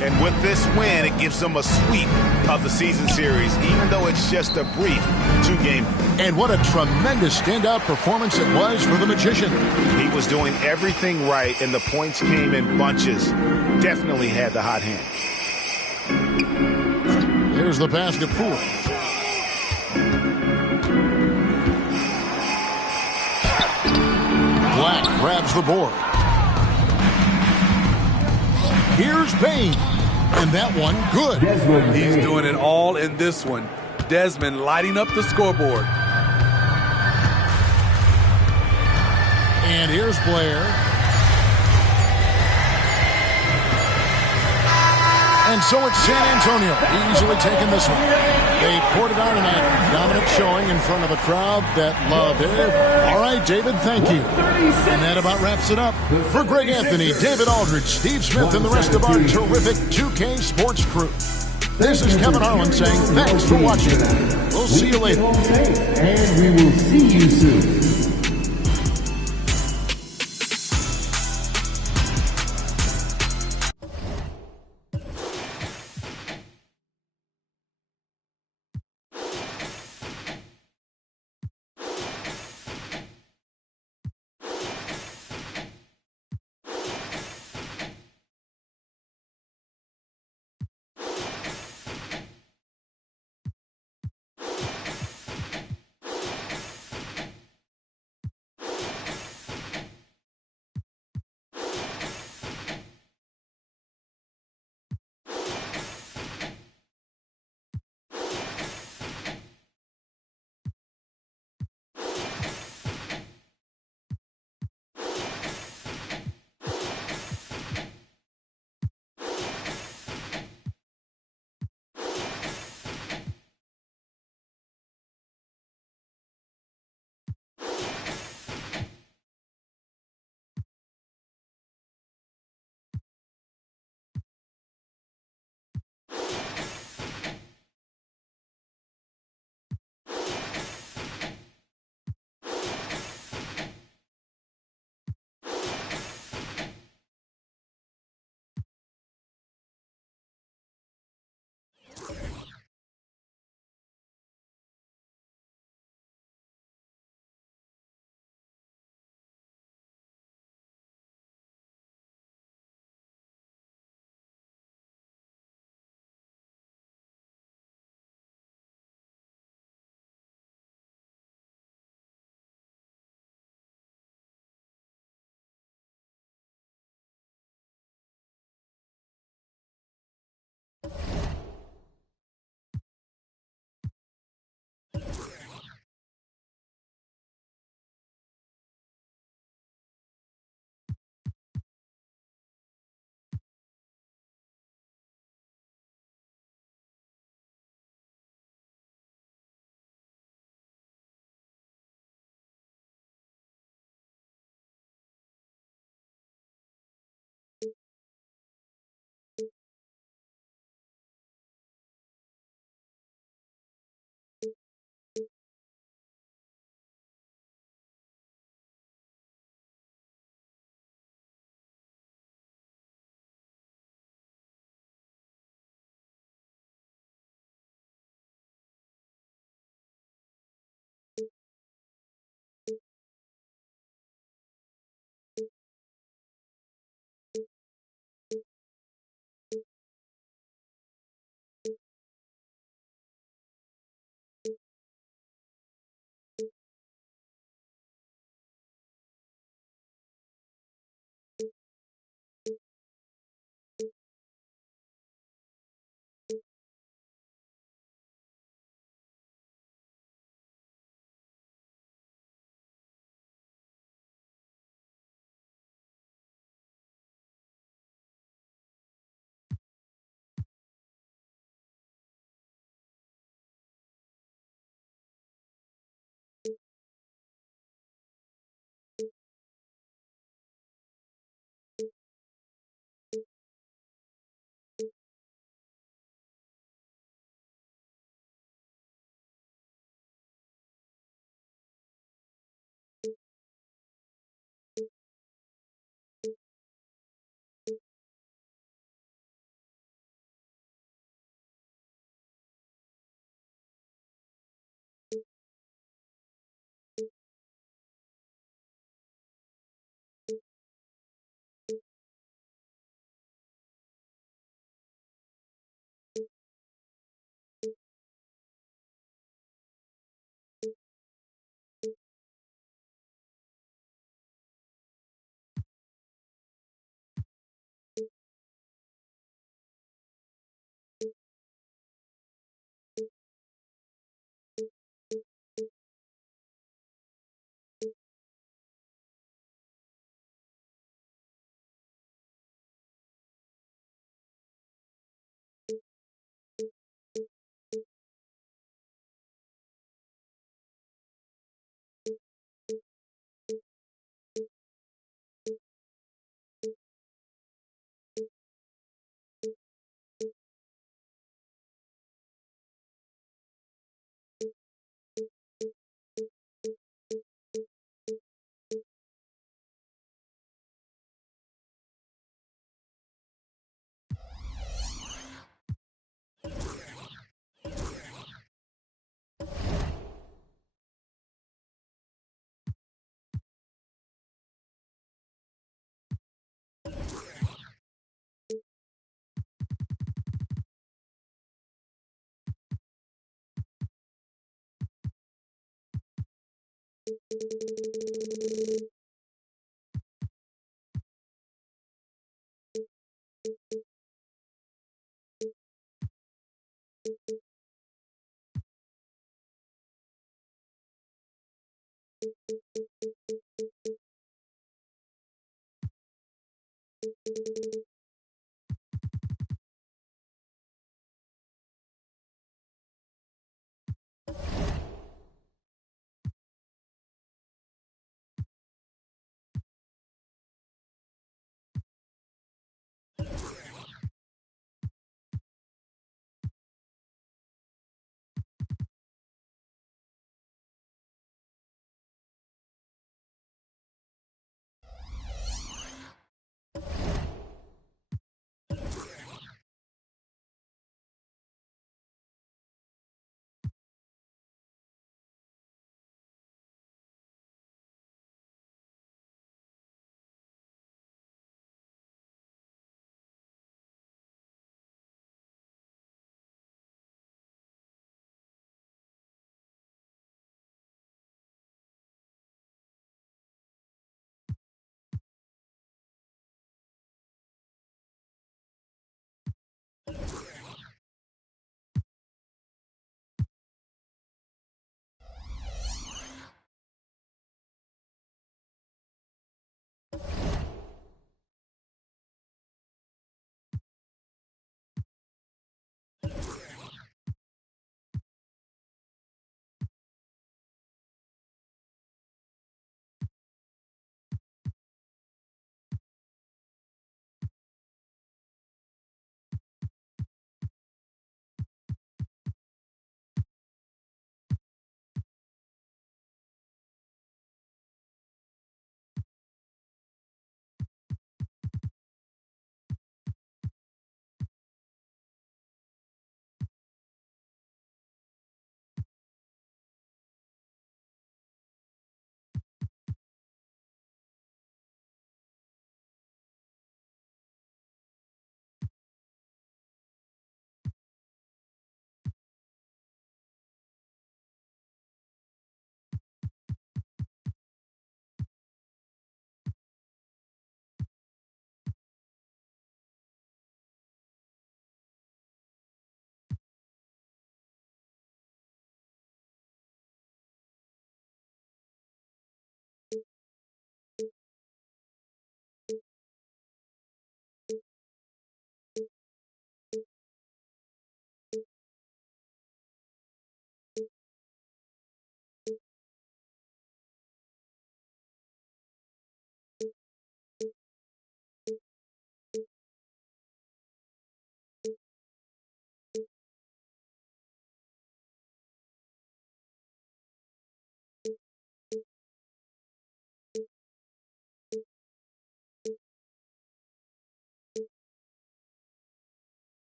And with this win, it gives them a sweep of the season series, even though it's just a brief 2-game. And what a tremendous standout performance it was for the Magician. He was doing everything right, and the points came in bunches. Definitely had the hot hand. Here's the pass to Poole. Black grabs the board. Here's Payne. And that one, good. He's doing it all in this one. Desmond lighting up the scoreboard. And here's Blair. And so it's San Antonio easily taking this one. They poured it on tonight. Dominant showing in front of a crowd that loved it. All right, David, thank you. And that about wraps it up. For Greg Anthony, David Aldridge, Steve Smith, and the rest of our terrific 2K Sports crew, this is Kevin Harlan saying thanks for watching. We'll see you later. And we will see you soon.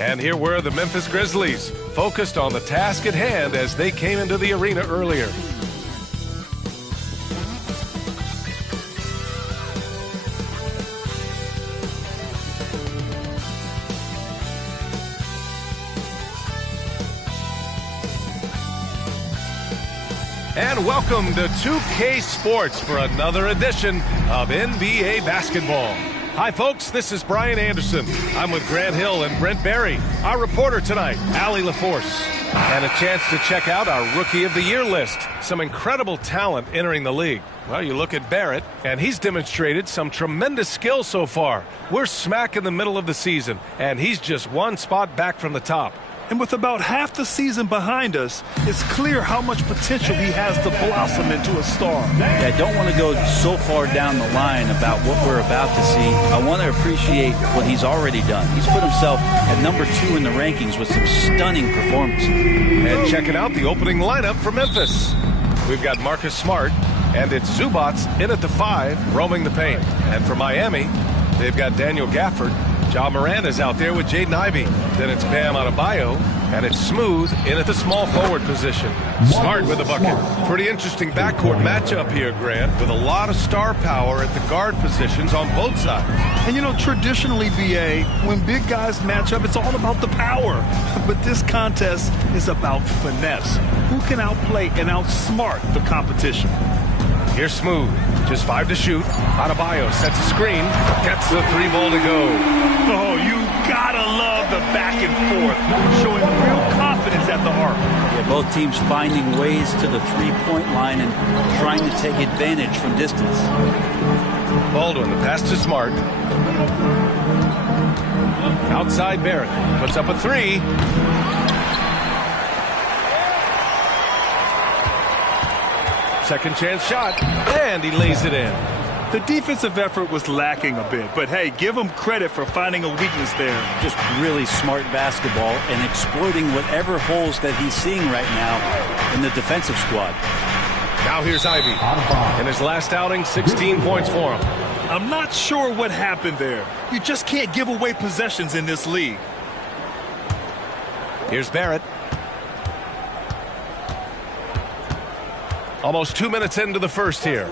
And here were the Memphis Grizzlies, focused on the task at hand as they came into the arena earlier. And welcome to 2K Sports for another edition of NBA Basketball. Hi, folks. This is Brian Anderson. I'm with Grant Hill and Brent Barry. Our reporter tonight, Allie LaForce. And a chance to check out our Rookie of the Year list. Some incredible talent entering the league. Well, you look at Barrett, and he's demonstrated some tremendous skill so far. We're smack in the middle of the season, and he's just one spot back from the top. And with about half the season behind us, it's clear how much potential he has to blossom into a star. Yeah, I don't want to go so far down the line about what we're about to see. I want to appreciate what he's already done. He's put himself at number 2 in the rankings with some stunning performances. And checking out the opening lineup for Memphis. We've got Marcus Smart, and it's Zubats in at the 5, roaming the paint. And for Miami, they've got Daniel Gafford. Ja Morant is out there with Jaden Ivey. Then it's Bam Adebayo, and it's Smooth in at the small forward position. Smart with a bucket. Pretty interesting backcourt matchup here, Grant, with a lot of star power at the guard positions on both sides. And you know, traditionally, BA, when big guys match up, it's all about the power. But this contest is about finesse. Who can outplay and outsmart the competition? Here's Smooth. Just 5 to shoot. Adebayo sets a screen. Gets the 3 ball to go. Oh, you gotta love the back and forth. Showing real confidence at the arc. Yeah, both teams finding ways to the three-point line and trying to take advantage from distance. Baldwin, the pass to Smart. Outside Barrett. Puts up a 3. Second chance shot, and he lays it in. The defensive effort was lacking a bit, but hey, give him credit for finding a weakness there. Just really smart basketball and exploiting whatever holes that he's seeing right now in the defensive squad. Now here's Ivey. In his last outing, 16 points for him. I'm not sure what happened there. You just can't give away possessions in this league. Here's Barrett. Almost 2 minutes into the first here.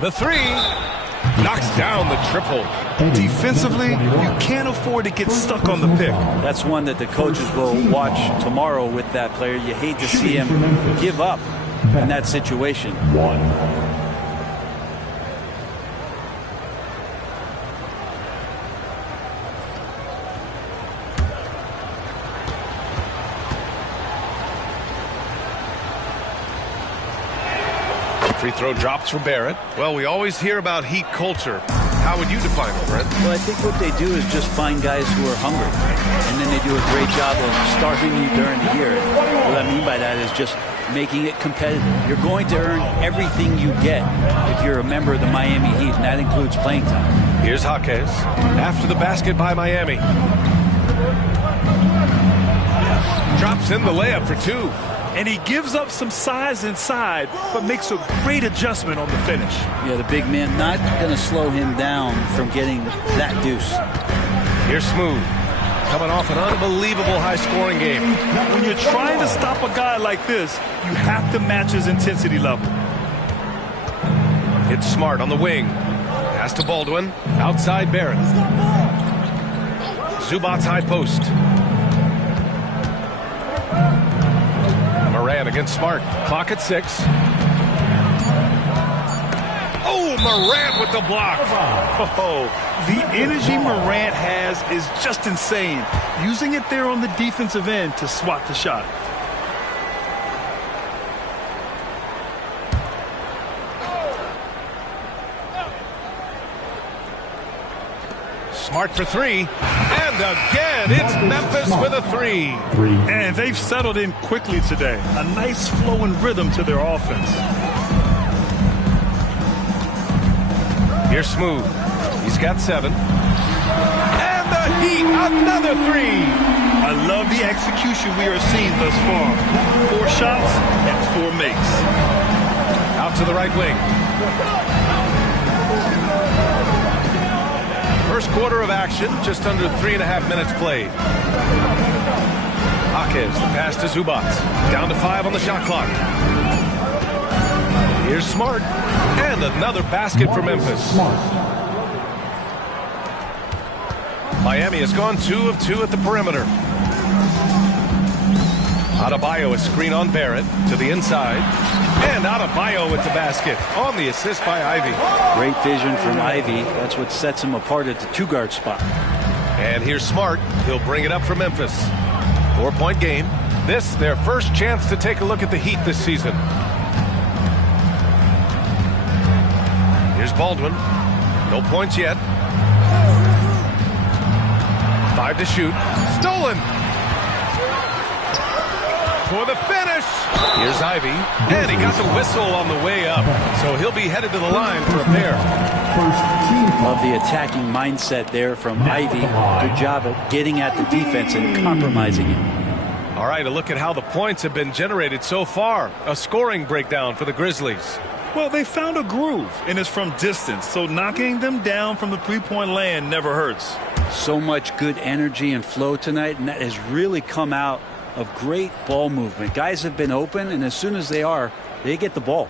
The 3 knocks down the triple. Defensively, you can't afford to get stuck on the pick. That's one that the coaches will watch tomorrow with that player. You hate to see him give up in that situation. Free throw drops for Barrett. Well, we always hear about heat culture. How would you define it, Brent? Well, I think what they do is just find guys who are hungry. And then they do a great job of starving you during the year. What I mean by that is just making it competitive. You're going to earn everything you get if you're a member of the Miami Heat, and that includes playing time. Here's Jaquez after the basket by Miami. Drops in the layup for 2. And he gives up some size inside, but makes a great adjustment on the finish. Yeah, the big man not going to slow him down from getting that deuce. Here's Smooth, coming off an unbelievable high-scoring game. When you're trying to stop a guy like this, you have to match his intensity level. It's Smart on the wing. Pass to Baldwin. Outside Barrett. Zubats high post. Morant against Smart. Clock at 6. Oh, Morant with the block. Oh, the energy Morant has is just insane. Using it there on the defensive end to swat the shot. Smart for 3. And again, it's Memphis with a 3. And they've settled in quickly today. A nice flowing rhythm to their offense. Here's Smooth. He's got 7. And the Heat, another 3. I love the execution we are seeing thus far. 4 shots and 4 makes. Out to the right wing. First quarter of action, just under 3.5 minutes played. Jaquez, the pass to Zubats. Down to 5 on the shot clock. Here's Smart. And another basket for Memphis. Miami has gone 2 of 2 at the perimeter. Adebayo, a screen on Barrett to the inside. And Adebayo with the basket on the assist by Ivy. Great vision from Ivy. That's what sets him apart at the 2-guard spot. And here's Smart. He'll bring it up for Memphis. 4-point game. This, their first chance to take a look at the Heat this season. Here's Baldwin. No points yet. 5 to shoot. Stolen. For the finish. Here's Ivy. And he got the whistle on the way up. So he'll be headed to the line for a pair. Love the attacking mindset there from Ivy. Good job at getting at the defense and compromising it. All right, a look at how the points have been generated so far. A scoring breakdown for the Grizzlies. Well, they found a groove, and it's from distance, so knocking them down from the three-point land never hurts. So much good energy and flow tonight, and that has really come out of great ball movement. Guys have been open, and as soon as they get the ball.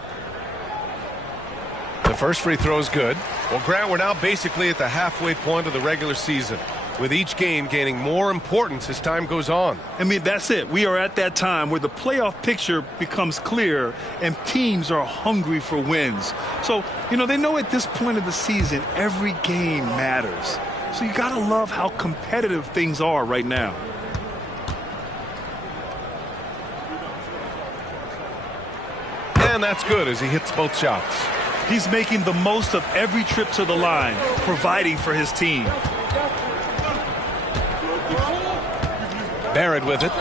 The first free throw is good. Well, Grant, we're now basically at the halfway point of the regular season, with each game gaining more importance as time goes on. I mean, that's it. We are at that time where the playoff picture becomes clear and teams are hungry for wins. So, they know at this point of the season, every game matters. So you got to love how competitive things are right now. And that's good as he hits both shots. He's making the most of every trip to the line, providing for his team. Barrett with it.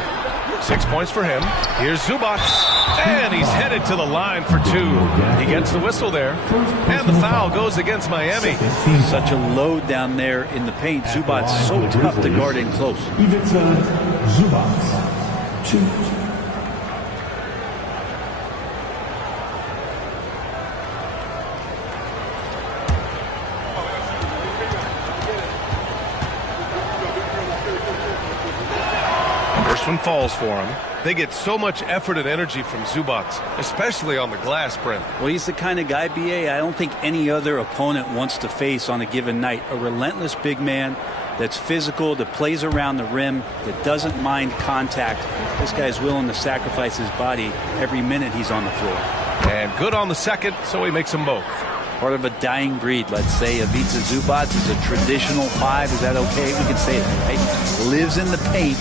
6 points for him. Here's Zubats. And he's headed to the line for 2. He gets the whistle there. And the foul goes against Miami. Such a load down there in the paint. Zubats so tough to guard in close. Zubats, 2. First one falls for him. They get so much effort and energy from Zubats, especially on the glass, Brent. Well, he's the kind of guy, B.A., I don't think any other opponent wants to face on a given night. A relentless big man that's physical, that plays around the rim, that doesn't mind contact. This guy's willing to sacrifice his body every minute he's on the floor. And good on the second, so he makes them both. Part of a dying breed, let's say. Ivica Zubats is a traditional 5. Is that okay? We can say that, right? Lives in the paint,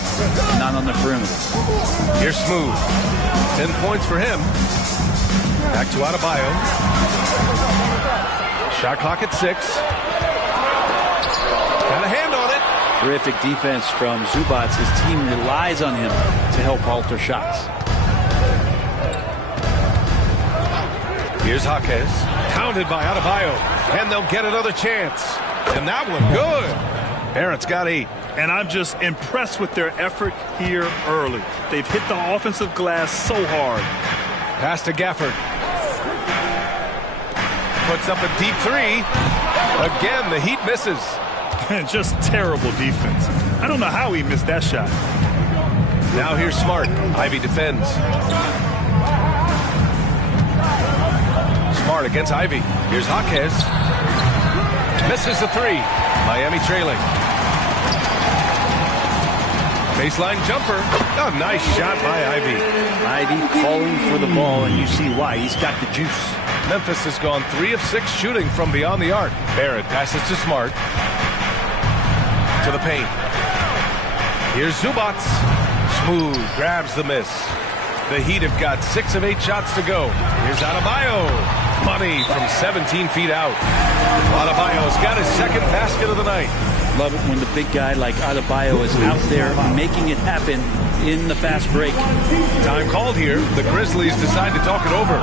not on the perimeter. Here's Smooth. 10 points for him. Back to Adebayo. Shot clock at 6. Got a hand on it. Terrific defense from Zubats. His team relies on him to help alter shots. Here's Jaquez. Pounded by Adebayo. And they'll get another chance. And that one good. Barrett's got 8. And I'm just impressed with their effort here early. They've hit the offensive glass so hard. Pass to Gafford. Puts up a deep 3. Again, the Heat misses. Just terrible defense. I don't know how he missed that shot. Now here's Smart. Ivy defends. Smart against Ivy. Here's Jaquez. Misses the 3. Miami trailing. Baseline jumper. Oh, nice shot by Ivy. Ivy calling for the ball, and you see why. He's got the juice. Memphis has gone 3 of 6 shooting from beyond the arc. Barrett passes to Smart. To the paint. Here's Zubats. Smooth grabs the miss. The Heat have got 6 of 8 shots to go. Here's Adebayo. Money from 17 feet out. Adebayo's got his second basket of the night. Love it when the big guy like Adebayo is out there making it happen in the fast break. Time called here. The Grizzlies decide to talk it over.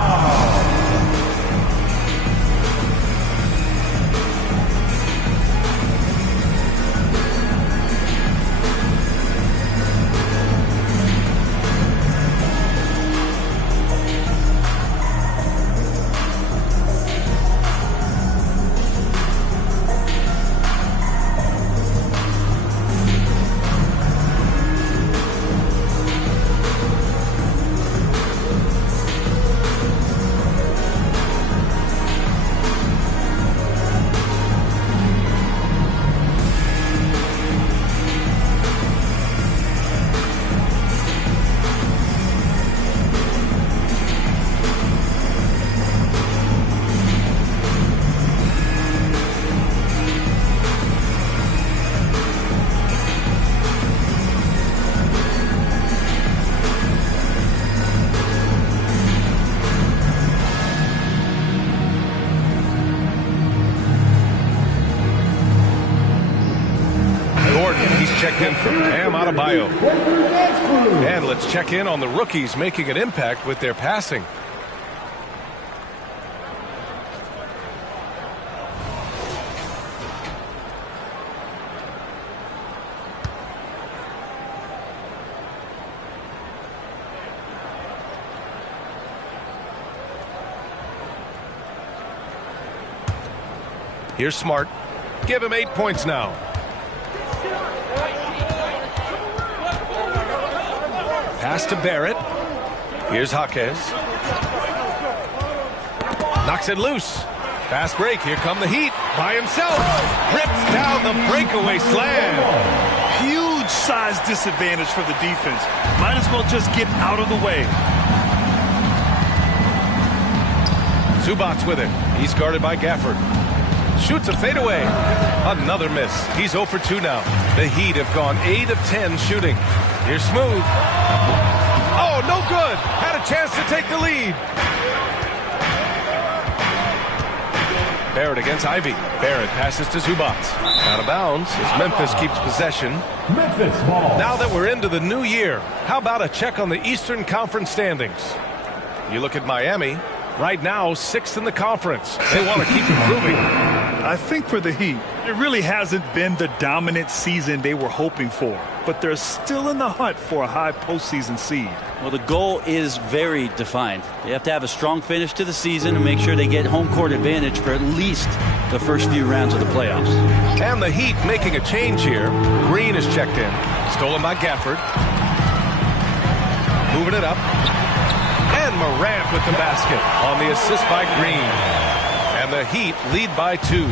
checked in for Bam Adebayo. And let's check in on the rookies making an impact with their passing. Here's Smart. Give him 8 points now. Pass to Barrett. Here's Jaquez. Knocks it loose. Fast break. Here come the Heat. By himself. Rips down the breakaway slam. Huge size disadvantage for the defense. Might as well just get out of the way. Zubats with it. He's guarded by Gafford. Shoots a fadeaway. Another miss. He's 0 for 2 now. The Heat have gone 8 of 10 shooting. Here's Smooth. Oh, no good. Had a chance to take the lead. Barrett against Ivy. Barrett passes to Zubats. Out of bounds as Memphis keeps possession. Memphis ball. Now that we're into the new year, how about a check on the Eastern Conference standings? You look at Miami. Right now, 6th in the conference. They want to keep improving. I think for the Heat, it really hasn't been the dominant season they were hoping for, but they're still in the hunt for a high postseason seed. Well, the goal is very defined. They have to have a strong finish to the season and make sure they get home court advantage for at least the first few rounds of the playoffs. And the Heat making a change here. Green is checked in. Stolen by Gafford. Moving it up. And Morant with the basket on the assist by Green. And the Heat lead by 2.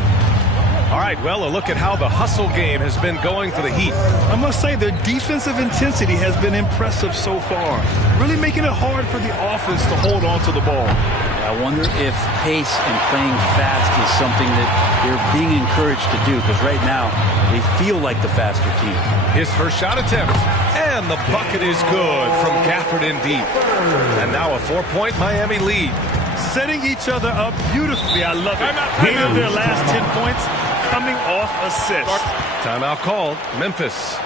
All right, well, a look at how the hustle game has been going for the Heat. I must say their defensive intensity has been impressive so far, really making it hard for the offense to hold on to the ball. I wonder if pace and playing fast is something that they're being encouraged to do, because right now they feel like the faster team. His first shot attempt, and the bucket is good from Gafford in deep. And now a 4-point Miami lead. Setting each other up beautifully. I love it. 8 of their last 10 points coming off assists. Timeout called. Memphis.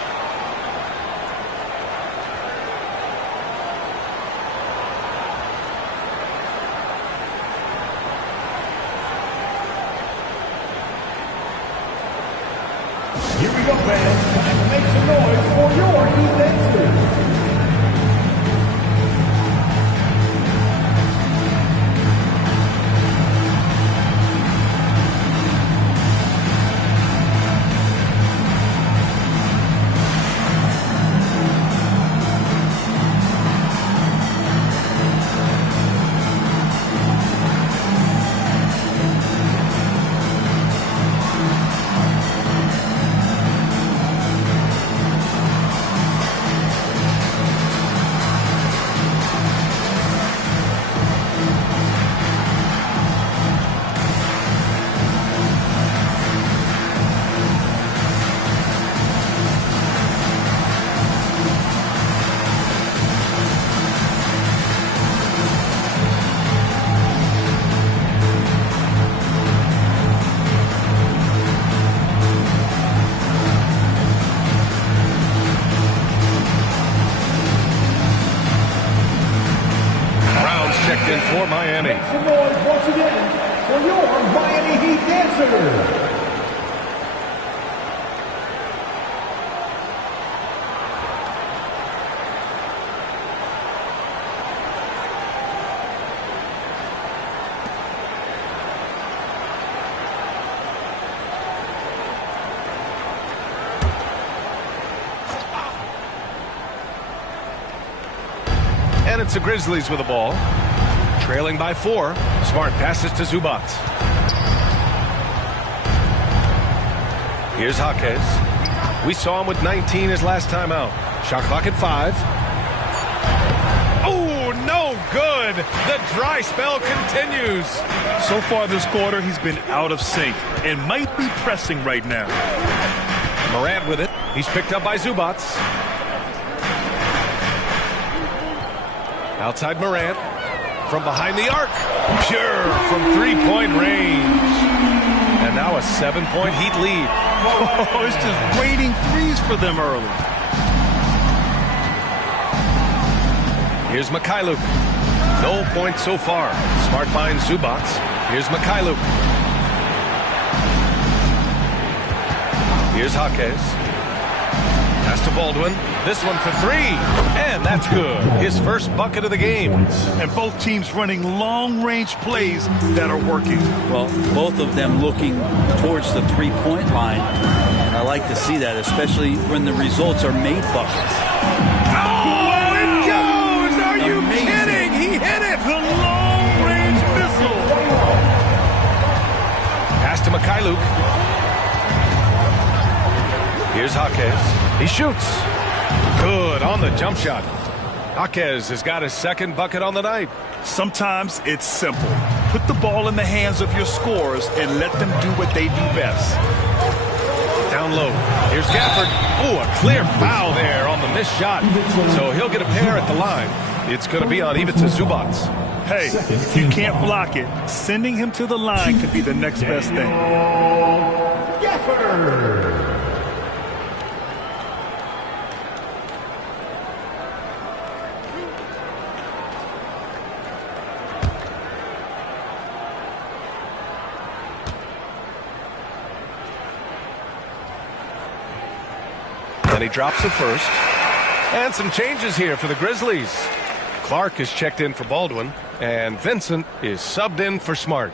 Here we go, fans. Time to make some noise for your defenses. For Miami. Make some noise once again for your Miami Heat dancers. And it's the Grizzlies with the ball. Trailing by 4. Smart passes to Zubats. Here's Jaquez. We saw him with 19 his last time out. Shot clock at 5. Oh, no good. The dry spell continues. So far this quarter, he's been out of sync and might be pressing right now. Morant with it. He's picked up by Zubats. Outside Morant. From behind the arc. Pure from 3-point range. And now a 7-point Heat lead. Oh, it's just waiting threes for them early. Here's Mikhailuk. No points so far. Smart finds Zubac. Here's Mikhailuk. Here's Jaquez. Pass to Baldwin. This one for three. And that's good. His first bucket of the game. And both teams running long-range plays that are working. Well, both of them looking towards the three-point line. And I like to see that, especially when the results are made buckets. Oh, it goes! Are you kidding? He hit it! The long-range missile. Pass to Mikhailuk. Here's Jaquez. He shoots. Good on the jump shot. Jaquez has got his second bucket on the night. Sometimes it's simple. Put the ball in the hands of your scorers and let them do what they do best. Down low. Here's Gafford. Oh, a clear foul there on the missed shot. So he'll get a pair at the line. It's going to be on Ivica Zubac. Hey, if you can't block it, sending him to the line could be the next best thing. Gafford. And he drops it first. And some changes here for the Grizzlies. Clark is checked in for Baldwin, and Vincent is subbed in for Smart.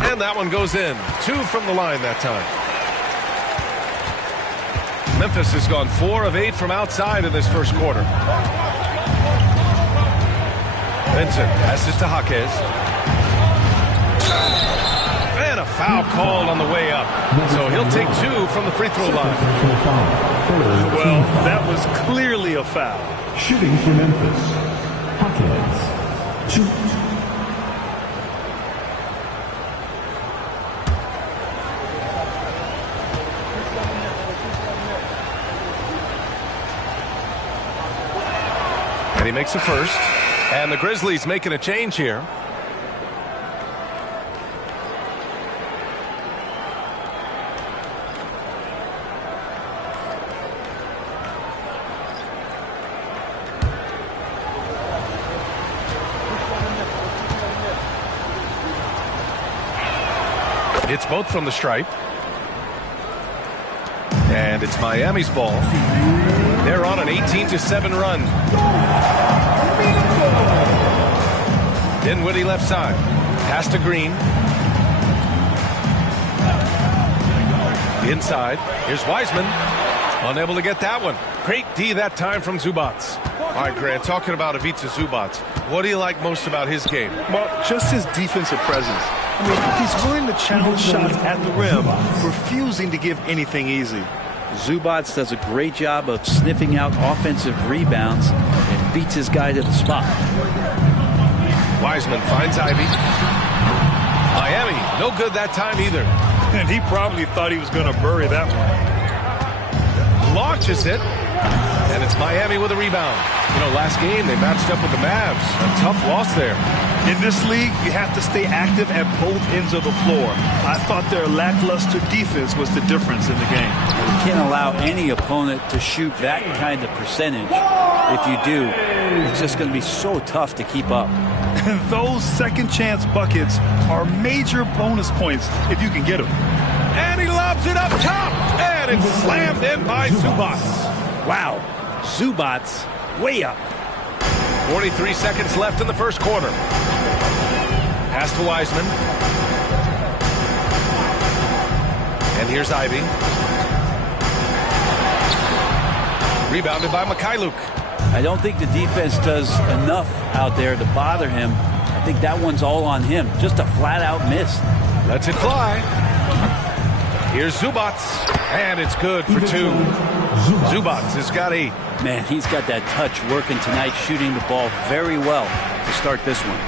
And that one goes in. 2 from the line that time. Memphis has gone 4 of 8 from outside in this first quarter. Vincent passes to Jaquez. And a foul called on the way up. So he'll take 2 from the free throw line. Well, that was clearly a foul. Shooting for Memphis. Jaquez. 2. And he makes a first. And the Grizzlies making a change here. It's both from the stripe. And it's Miami's ball. They're on an 18-7 run. Dinwiddie left side. Pass to Green. Inside. Here's Wiseman. Unable to get that one. Great D that time from Zubac. All right, Grant, talking about Ivica Zubac. What do you like most about his game? Well, just his defensive presence. I mean, he's willing to challenge shots at the rim, refusing to give anything easy. Zubac does a great job of sniffing out offensive rebounds and beats his guy to the spot. Wiseman finds Ivy. Miami, no good that time either. And he probably thought he was going to bury that one. Launches it. And it's Miami with a rebound. You know, last game they matched up with the Mavs. A tough loss there. In this league, you have to stay active at both ends of the floor. I thought their lackluster defense was the difference in the game. You can't allow any opponent to shoot that kind of percentage. If you do, it's just going to be so tough to keep up. And those second chance buckets are major bonus points if you can get them. And he lobs it up top. And it's slammed in by Zubac. Wow. Zubac way up. 43 seconds left in the first quarter. Pass to Wiseman. And here's Ivy. Rebounded by Mikhailuk. I don't think the defense does enough out there to bother him. I think that one's all on him. Just a flat-out miss. Lets it fly. Here's Zubac. And it's good for 2. Zubac has got 8. Man, he's got that touch working tonight, shooting the ball very well to start this one.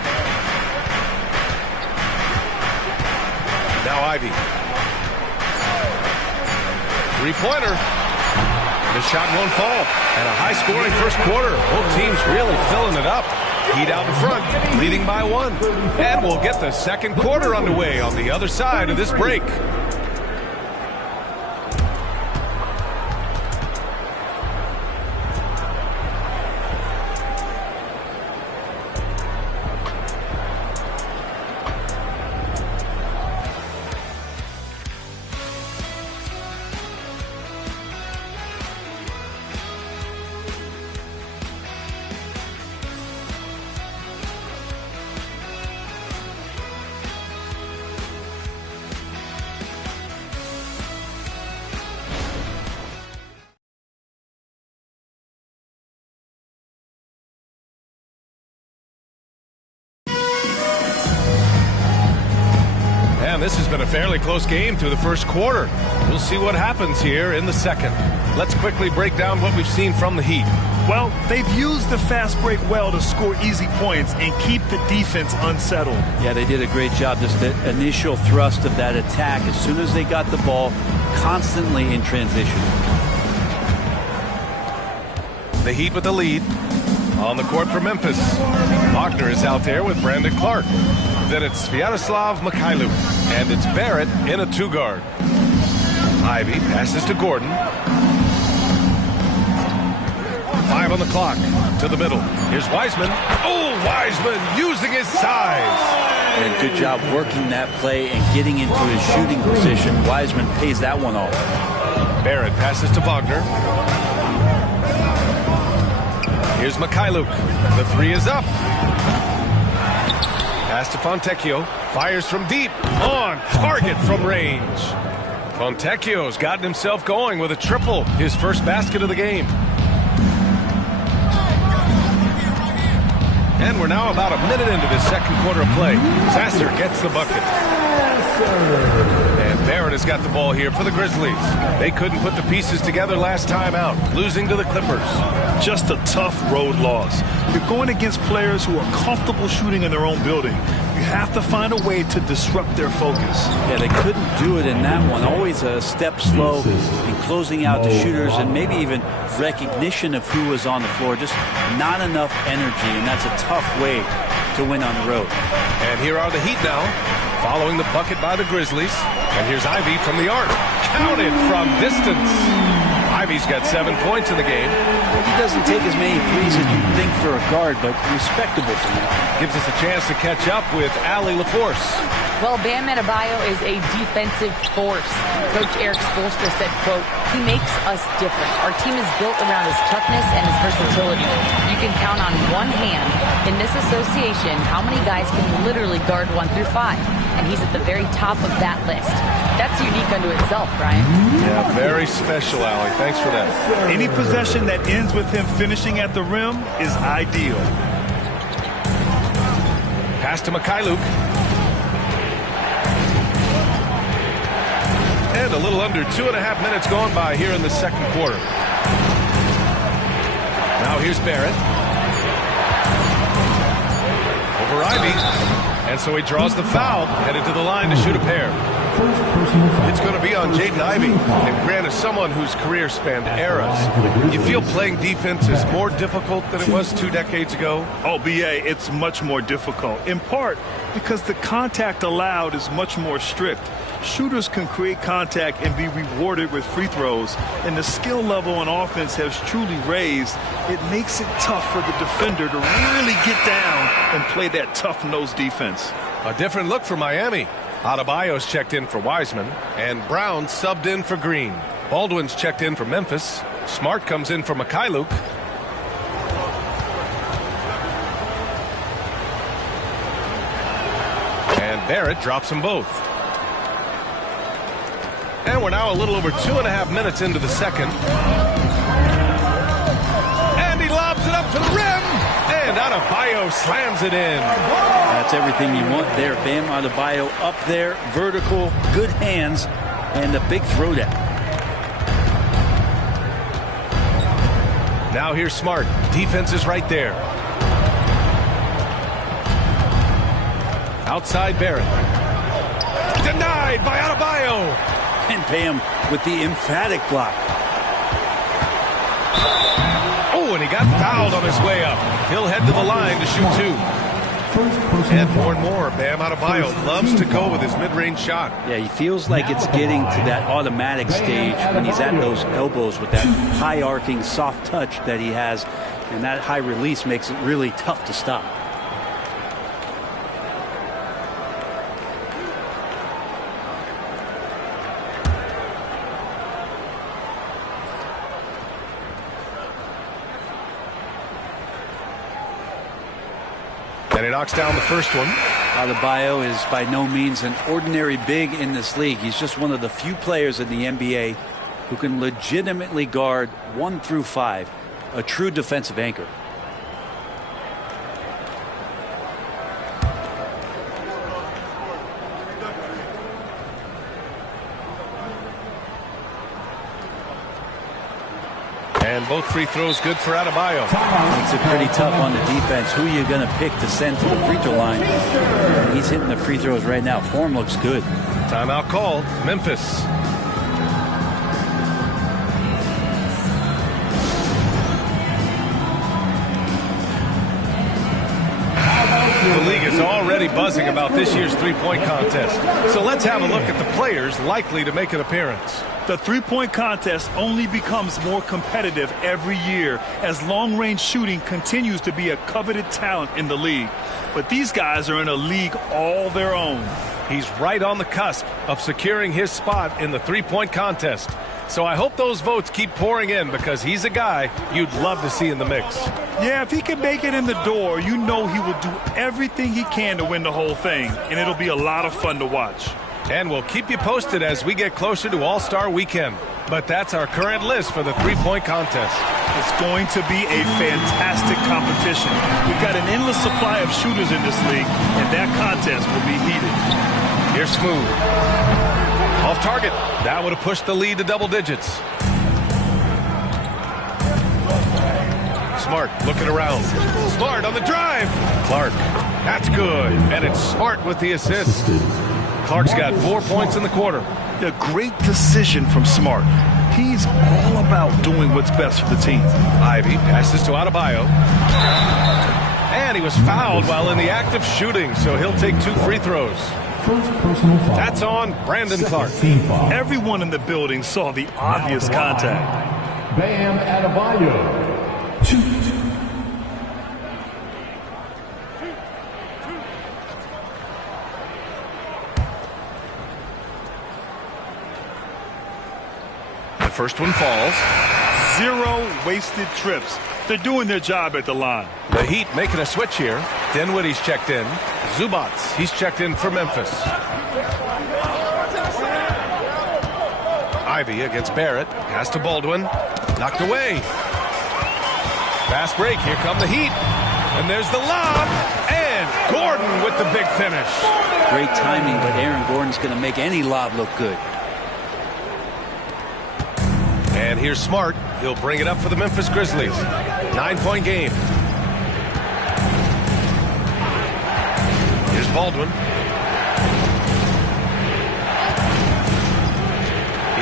Now Ivy. Three-pointer. The shot won't fall. And a high-scoring first quarter. Both teams really filling it up. Heat out in front, leading by 1. And we'll get the second quarter underway on the other side of this break. This has been a fairly close game through the first quarter. We'll see what happens here in the second. Let's quickly break down what we've seen from the Heat. Well, they've used the fast break well to score easy points and keep the defense unsettled. Yeah, they did a great job. Just the initial thrust of that attack, as soon as they got the ball, constantly in transition. The Heat with the lead. On the court for Memphis. Wagner is out there with Brandon Clark. Then it's Sviatoslav Mikhailuk. And it's Barrett in a 2-guard. Ivy passes to Gordon. 5 on the clock. To the middle. Here's Wiseman. Oh, Wiseman using his size. And good job working that play and getting into his shooting position. Wiseman pays that one off. Barrett passes to Wagner. Here's Mikhailuk. The 3 is up. Pass to Fontecchio. Fires from deep. On target from range. Fontecchio's gotten himself going with a triple. His first basket of the game. And we're now about a minute into this second quarter of play. Sasser gets the bucket. And Barrett has got the ball here for the Grizzlies. They couldn't put the pieces together last time out, losing to the Clippers. Just a tough road loss. You're going against players who are comfortable shooting in their own building. You have to find a way to disrupt their focus. Yeah, they couldn't do it in that one. Always a step slow in closing out the shooters and maybe even recognition of who was on the floor. Just not enough energy, and that's a tough way to win on the road. And here are the Heat now, following the bucket by the Grizzlies. And here's Ivy from the arc. Counted from distance. Ivy's got 7 points in the game. He doesn't take as many threes as you'd think for a guard, but respectable for him. Gives us a chance to catch up with Allie LaForce. Well, Bam Adebayo is a defensive force. Coach Eric Spoelstra said, quote, "He makes us different. Our team is built around his toughness and his versatility. You can count on one hand in this association how many guys can literally guard 1 through 5. And he's at the very top of that list. That's unique unto itself, Brian." Yeah, very special, Allie. Thanks for that. Any possession that ends with him finishing at the rim is ideal. Pass to Mikhailuk. And a little under 2.5 minutes gone by here in the second quarter. Now here's Barrett. Over Ivy. And so he draws the foul, headed to the line to shoot a pair. It's going to be on Jaden Ivey. And Grant, as someone whose career spanned eras, you feel playing defense is more difficult than it was 2 decades ago? Oh, B.A., it's much more difficult, in part because the contact allowed is much more strict. Shooters can create contact and be rewarded with free throws, and the skill level on offense has truly raised. It makes it tough for the defender to really get down and play that tough-nosed defense. A different look for Miami. Adebayo's checked in for Wiseman, and Brown subbed in for Green. Baldwin's checked in for Memphis. Smart comes in for Mikhailuk. And Barrett drops them both. And we're now a little over 2.5 minutes into the second. And he lobs it up to the rim. And Adebayo slams it in. That's everything you want there. Bam Adebayo up there, vertical, good hands, and a big throwdown. Now here's Smart. Defense is right there. Outside Barrett. Denied by Adebayo. and pay him with the emphatic block. Oh, and he got fouled on his way up. He'll head to the line to shoot 2. And more, Bam Adebayo loves to go with his mid-range shot. Yeah, he feels like it's getting to that automatic stage when he's at those elbows with that high arcing soft touch that he has, and that high release makes it really tough to stop. And he knocks down the first one. Adebayo is by no means an ordinary big in this league. He's just one of the few players in the NBA who can legitimately guard 1 through 5, a true defensive anchor. And both free throws good for Adebayo. Makes it pretty tough on the defense. Who are you going to pick to send to the free throw line? And he's hitting the free throws right now. Form looks good. Timeout called. Memphis. The league is already buzzing about this year's three-point contest. So let's have a look at the players likely to make an appearance. The three-point contest only becomes more competitive every year as long-range shooting continues to be a coveted talent in the league. But these guys are in a league all their own. He's right on the cusp of securing his spot in the three-point contest. So I hope those votes keep pouring in because he's a guy you'd love to see in the mix. Yeah, if he can make it in the door, you know he will do everything he can to win the whole thing, and it'll be a lot of fun to watch. And we'll keep you posted as we get closer to All-Star Weekend. But that's our current list for the three-point contest. It's going to be a fantastic competition. We've got an endless supply of shooters in this league, and that contest will be heated. Here's Smooth. Off target. That would have pushed the lead to double digits. Smart looking around. Smart on the drive. Clark. That's good. And it's Smart with the assist. Clark's got 4 points in the quarter. A great decision from Smart. He's all about doing what's best for the team. Ivy passes to Adebayo. And he was fouled while in the act of shooting, so he'll take 2 free throws. First personal foul. That's on Brandon Clark. Everyone in the building saw the obvious contact. Bam Adebayo. 2. The first one falls. 0 wasted trips. They're doing their job at the line. The Heat making a switch here. Dinwiddie's checked in. Zubats, he's checked in for Memphis. Ivy against Barrett. Pass to Baldwin. Knocked away. Fast break. Here come the Heat. And there's the lob. And Gordon with the big finish. Great timing, but Aaron Gordon's going to make any lob look good. And here's Smart. He'll bring it up for the Memphis Grizzlies. 9-point game. Here's Baldwin.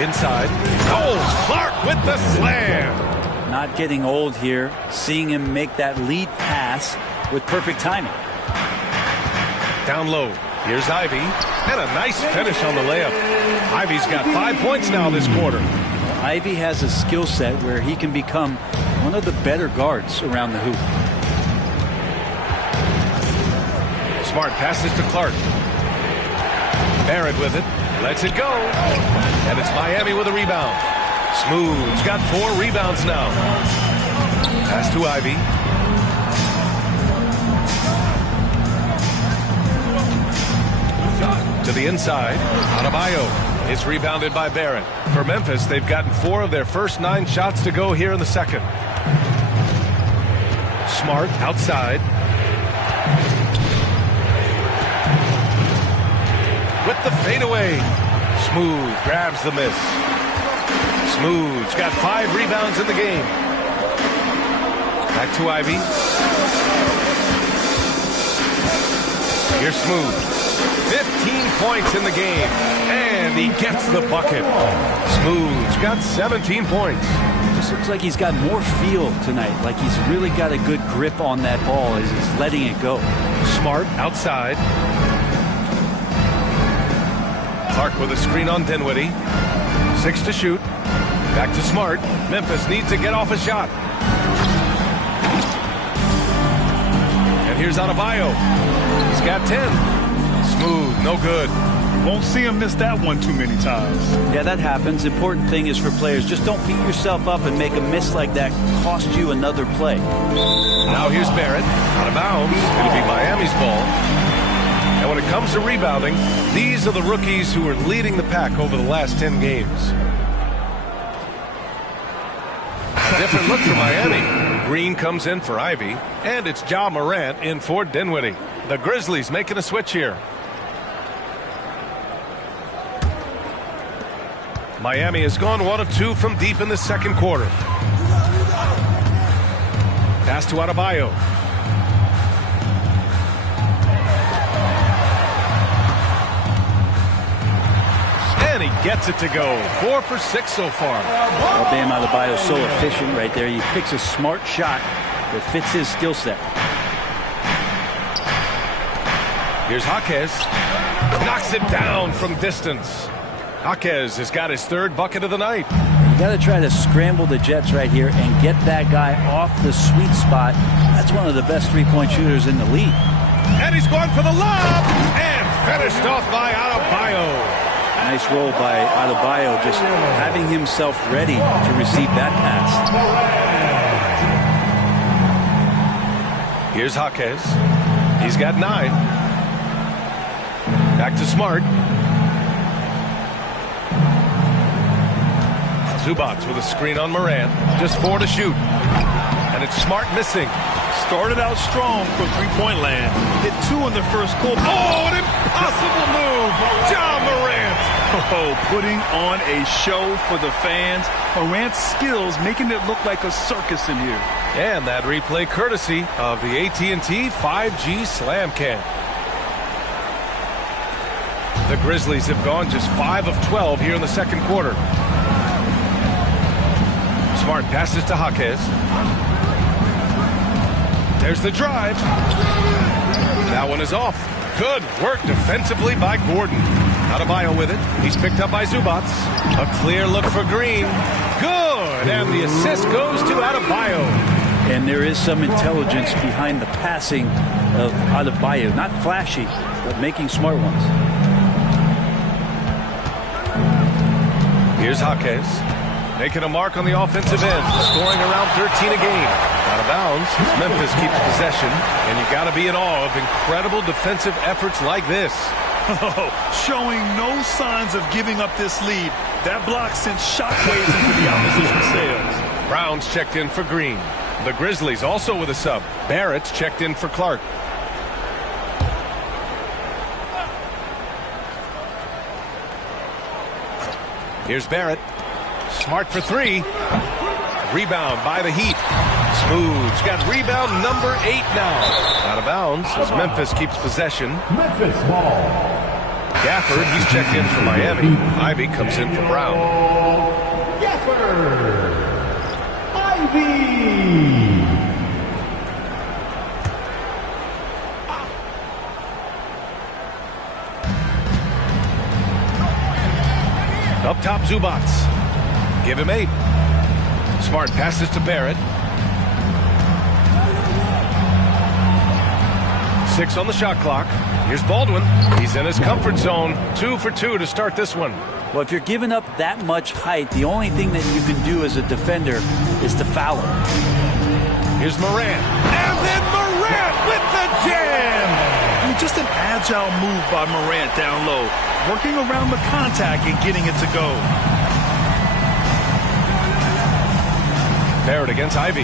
Inside. Oh, Clark with the slam. Not getting old here. Seeing him make that lead pass with perfect timing. Down low. Here's Ivy. And a nice finish on the layup. Ivy's got 5 points now this quarter. Ivy has a skill set where he can become one of the better guards around the hoop. Smart passes to Clark. Barrett with it. Lets it go. And it's Miami with a rebound. Smooth's got 4 rebounds now. Pass to Ivy. To the inside. Adebayo. It's rebounded by Barrett. For Memphis, they've gotten 4 of their first 9 shots to go here in the second. Smart outside. With the fadeaway. Smooth grabs the miss. Smooth's got 5 rebounds in the game. Back to Ivy. Here's Smooth. 15 points in the game. And he gets the bucket. Smooth's got 17 points. Just looks like he's got more feel tonight. Like he's really got a good grip on that ball as he's letting it go. Smart outside. Clark with a screen on Dinwiddie. 6 to shoot. Back to Smart. Memphis needs to get off a shot. And here's Adebayo. He's got 10. Smooth, no good. Won't see him miss that one too many times. Yeah, that happens. Important thing is for players, just don't beat yourself up and make a miss like that cost you another play. Now here's Barrett. Out of bounds. It'll be Miami's ball. And when it comes to rebounding, these are the rookies who are leading the pack over the last 10 games. A different look for Miami. Green comes in for Ivy, and it's Ja Morant in for Dinwiddie. The Grizzlies making a switch here. Miami has gone 1 of 2 from deep in the second quarter. Pass to Adebayo. And he gets it to go. 4 for 6 so far. Well, Bam Adebayo is so efficient right there. He picks a smart shot that fits his skill set. Here's Jaquez. Knocks it down from distance. Jaquez has got his 3rd bucket of the night. You got to try to scramble the Jets right here and get that guy off the sweet spot. That's one of the best three-point shooters in the league. And he's going for the lob and finished off by Adebayo. Nice roll by Adebayo, just having himself ready to receive that pass. Here's Jaquez. He's got 9. Back to Smart. Zubac with a screen on Morant. Just 4 to shoot. And it's Smart missing. Started out strong from three-point land. Hit 2 in the first quarter. Oh, an impossible move. Ja Morant. Oh, putting on a show for the fans. Morant's skills making it look like a circus in here. And that replay courtesy of the AT&T 5G Slam Cam. The Grizzlies have gone just 5 of 12 here in the second quarter. Smart passes to Jaquez. There's the drive. That one is off. Good work defensively by Gordon. Adebayo with it. He's picked up by Zubac. A clear look for Green. Good. And the assist goes to Adebayo. And there is some intelligence behind the passing of Adebayo. Not flashy, but making smart ones. Here's Jaquez. Making a mark on the offensive end. Scoring around 13 a game. Out of bounds. Memphis keeps possession. And you got to be in awe of incredible defensive efforts like this. Showing no signs of giving up this lead. That block sent shockwaves into the opposition sails. Brown's checked in for Green. The Grizzlies also with a sub. Barrett's checked in for Clark. Here's Barrett. Smart for 3. Rebound by the Heat. Smooth's got rebound number 8 now. Out of bounds as Memphis keeps possession. Memphis ball. Gafford, he's checked in for Miami. Ivy comes in for Brown. Gafford. Ivy. Up top, Zubac. Give him 8. Smart passes to Barrett. 6 on the shot clock. Here's Baldwin. He's in his comfort zone. 2 for 2 to start this one. Well, if you're giving up that much height, the only thing that you can do as a defender is to foul him. Here's Morant. And then Morant with the jam. I mean, just an agile move by Morant down low. Working around the contact and getting it to go. Barrett against Ivy.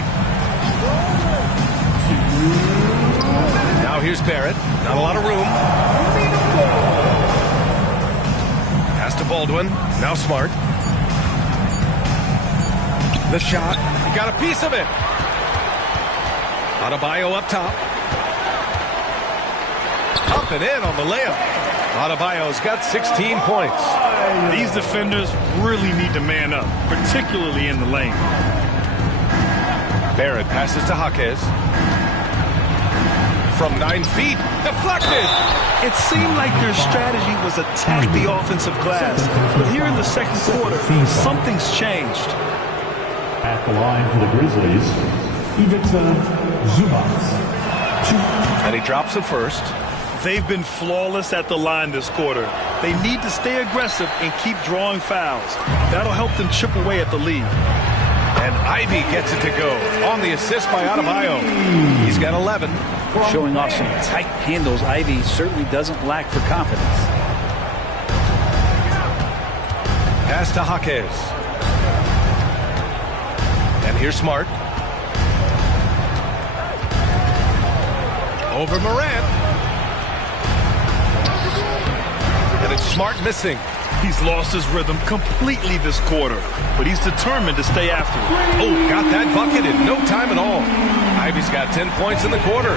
Now here's Barrett. Not a lot of room. Pass to Baldwin. Now Smart. The shot. He got a piece of it. Adebayo up top. Up and in on the layup. Adebayo's got 16 points. These defenders really need to man up, particularly in the lane. Barrett passes to Jaquez. From 9 feet, deflected. It seemed like their strategy was attack the offensive glass. But here in the second quarter, something's changed. At the line for the Grizzlies, Ivica Zubac. And he drops it first. They've been flawless at the line this quarter. They need to stay aggressive and keep drawing fouls. That'll help them chip away at the lead. And Ivy gets it to go on the assist by Adebayo. He's got 11. Showing off some tight handles. Ivy certainly doesn't lack for confidence. Pass to Jaquez. And here's Smart. Over Morant. And it's Smart missing. He's lost his rhythm completely this quarter, but he's determined to stay after it. Oh, got that bucket in no time at all. Ivy's got 10 points in the quarter.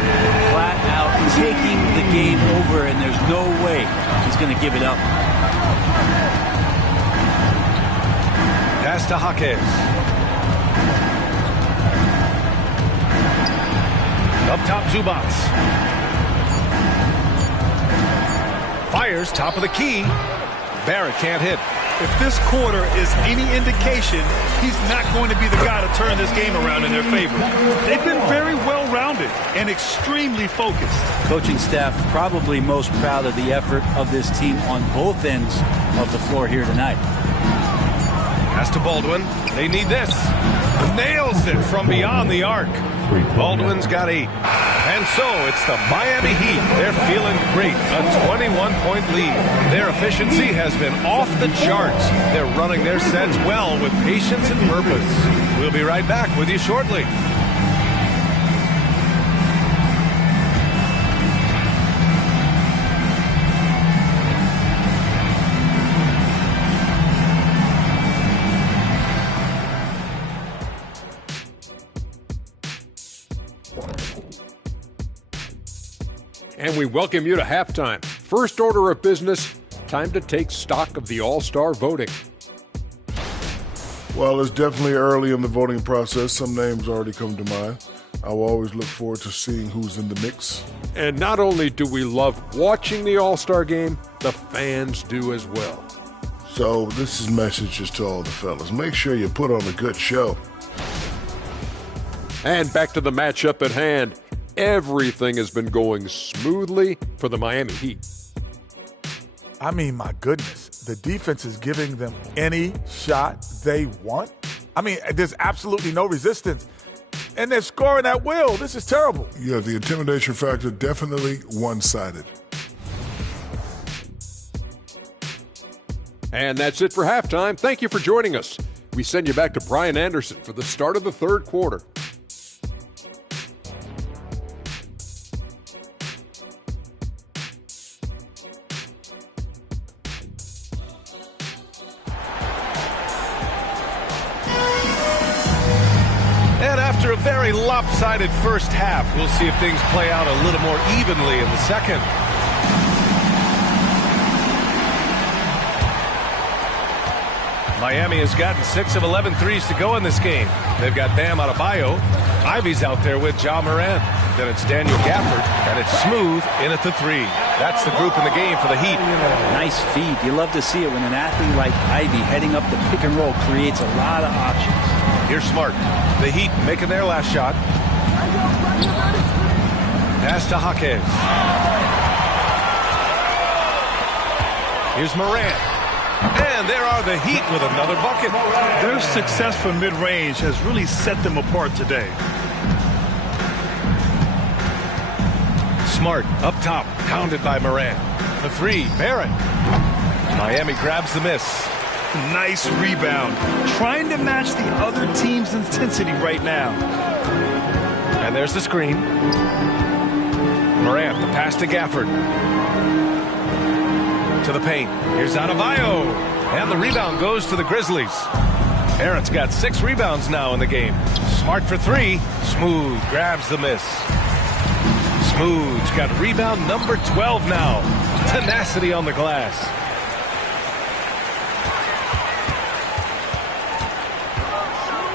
Flat out taking the game over, and there's no way he's going to give it up. Pass to Jaquez. Up top, Zubac. Fires, top of the key. Barrett can't hit. If this quarter is any indication, he's not going to be the guy to turn this game around in their favor. They've been very well-rounded and extremely focused. Coaching staff probably most proud of the effort of this team on both ends of the floor here tonight. Pass to Baldwin. They need this. Nails it from beyond the arc. Baldwin's got 8. And so it's the Miami Heat. They're feeling great. A 21-point lead. Their efficiency has been off the charts. They're running their sets well with patience and purpose. We'll be right back with you shortly. And we welcome you to halftime. First order of business, time to take stock of the All-Star voting. Well, it's definitely early in the voting process. Some names already come to mind. I will always look forward to seeing who's in the mix. And not only do we love watching the All-Star game, the fans do as well. So this is messages to all the fellas. Make sure you put on a good show. And back to the matchup at hand. Everything has been going smoothly for the Miami Heat. I mean, my goodness, the defense is giving them any shot they want. I mean, there's absolutely no resistance. And they're scoring at will. This is terrible. Yeah, the intimidation factor definitely one-sided. And that's it for halftime. Thank you for joining us. We send you back to Brian Anderson for the start of the third quarter. After a very lopsided first half, we'll see if things play out a little more evenly in the second. Miami has gotten 6 of 11 threes to go in this game. They've got Bam Adebayo. Ivy's out there with Ja Morant. Then it's Daniel Gafford, and it's Smooth in at the 3. That's the group in the game for the Heat. Nice feed. You love to see it when an athlete like Ivy heading up the pick and roll creates a lot of options. Here's Smart. The Heat making their last shot. Pass to Jaquez. Here's Morant. And there are the Heat with another bucket. Their success from mid-range has really set them apart today. Smart up top, pounded by Morant. The 3, Barrett. Miami grabs the miss. Nice rebound. Trying to match the other team's intensity right now. And there's the screen. Morant, the pass to Gafford. To the paint. Here's Adebayo. And the rebound goes to the Grizzlies. Barrett's got 6 rebounds now in the game. Smart for 3. Smooth grabs the miss. Smooth's got rebound number 12 now. tenacity on the glass.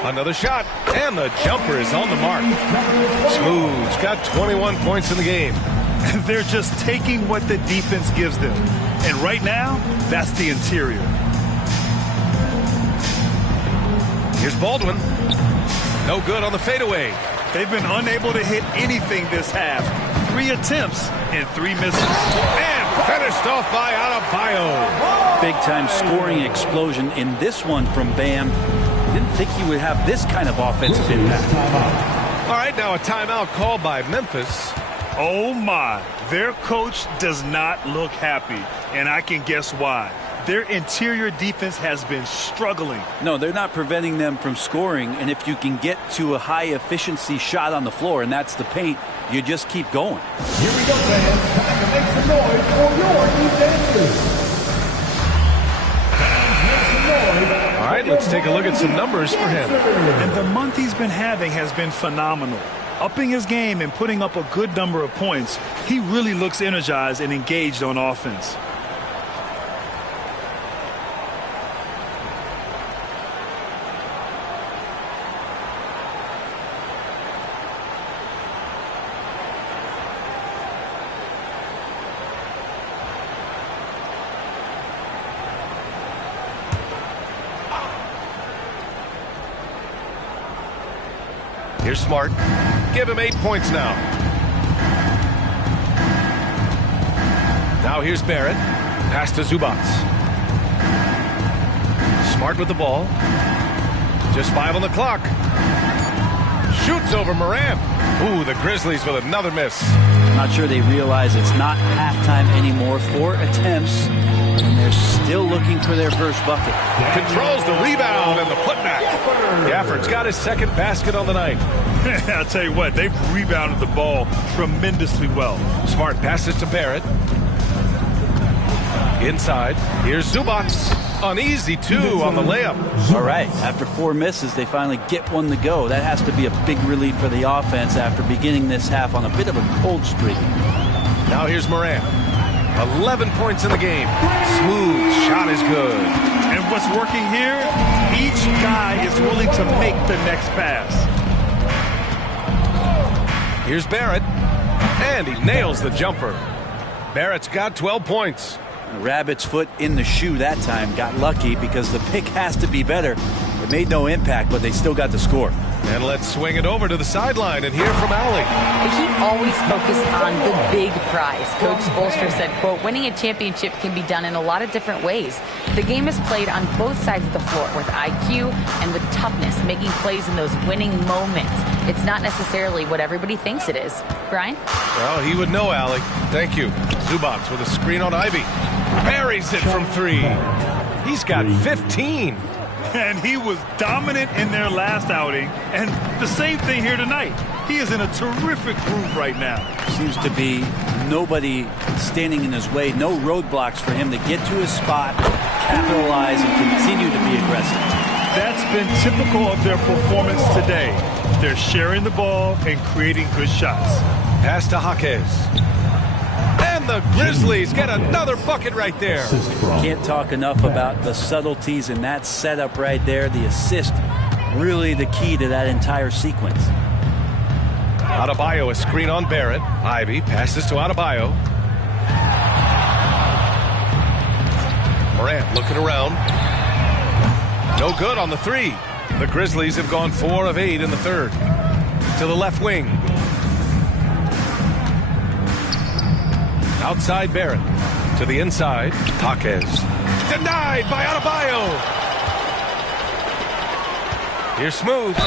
Another shot, and the jumper is on the mark. Smooth's got 21 points in the game. They're just taking what the defense gives them. And right now, that's the interior. Here's Baldwin. No good on the fadeaway. They've been unable to hit anything this half. 3 attempts and 3 misses. And finished off by Adebayo. Big-time scoring explosion in this one from Bam. Didn't think he would have this kind of offensive impact. All right, now a timeout called by Memphis. Oh, my. Their coach does not look happy, and I can guess why. Their interior defense has been struggling. No, they're not preventing them from scoring, and if you can get to a high-efficiency shot on the floor, and that's the paint, you just keep going. Here we go, fans. Time to make some noise for your defenses. All right, let's take a look at some numbers for him. And the month he's been having has been phenomenal. Upping his game and putting up a good number of points, he really looks energized and engaged on offense. Here's Smart. Give him 8 points now. Now here's Barrett. Pass to Zubac. Smart with the ball. Just 5 on the clock. Shoots over Morant. Ooh, the Grizzlies with another miss. Not sure they realize it's not halftime anymore. 4 attempts, and they're still looking for their first bucket. Controls the rebound and the putback. Gafford's got his second basket on the night. I'll tell you what, they've rebounded the ball tremendously well. Smart passes to Barrett. Inside, here's Zubac. Uneasy, 2 on the layup. All right, after 4 misses, they finally get one to go. That has to be a big relief for the offense after beginning this half on a bit of a cold streak. Now here's Morant. 11 points in the game. Smooth shot is good. And what's working here, each guy is willing to make the next pass. Here's Barrett. And he nails the jumper. Barrett's got 12 points. Rabbit's foot in the shoe that time. Got lucky because the pick has to be better. It made no impact, but they still got the score. And let's swing it over to the sideline and hear from Allie. The Heat always focus on the big prize. Coach Spoelstra said, quote, winning a championship can be done in a lot of different ways. The game is played on both sides of the floor with IQ and with toughness, making plays in those winning moments. It's not necessarily what everybody thinks it is. Brian? Well, he would know, Allie. Thank you. Zubac with a screen on Ivy. Buries it from 3. He's got 15. And he was dominant in their last outing. And the same thing here tonight. He is in a terrific groove right now. Seems to be nobody standing in his way. No roadblocks for him to get to his spot, capitalize, and continue to be aggressive. That's been typical of their performance today. They're sharing the ball and creating good shots. Pass to Jaquez. And the Grizzlies get another bucket right there. Can't talk enough about the subtleties in that setup right there. The assist, really the key to that entire sequence. Adebayo, a screen on Barrett. Ivy passes to Adebayo. Morant looking around. No good on the 3. The Grizzlies have gone 4 of 8 in the third. To the left wing. Outside Barrett. To the inside. Jaquez. Denied by Adebayo. Here's Smooth.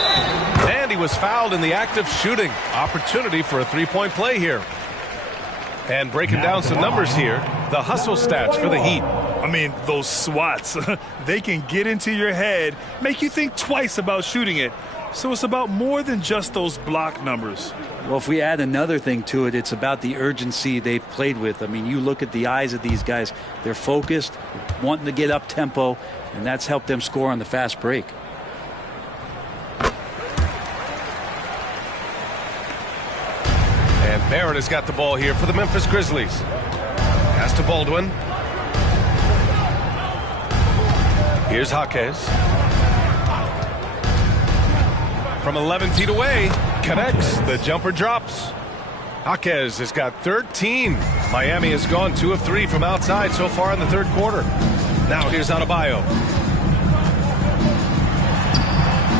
And he was fouled in the act of shooting. Opportunity for a 3-point play here. And breaking down some numbers here. The hustle stats for the Heat. I mean, those swats, they can get into your head, make you think twice about shooting it. So it's about more than just those block numbers. Well, if we add another thing to it, it's about the urgency they've played with. I mean, you look at the eyes of these guys. They're focused, wanting to get up tempo, and that's helped them score on the fast break. And Barrett has got the ball here for the Memphis Grizzlies. Pass to Baldwin. Here's Jaquez. From 11 feet away, connects. The jumper drops. Jaquez has got 13. Miami has gone 2 of 3 from outside so far in the third quarter. Now here's Adebayo.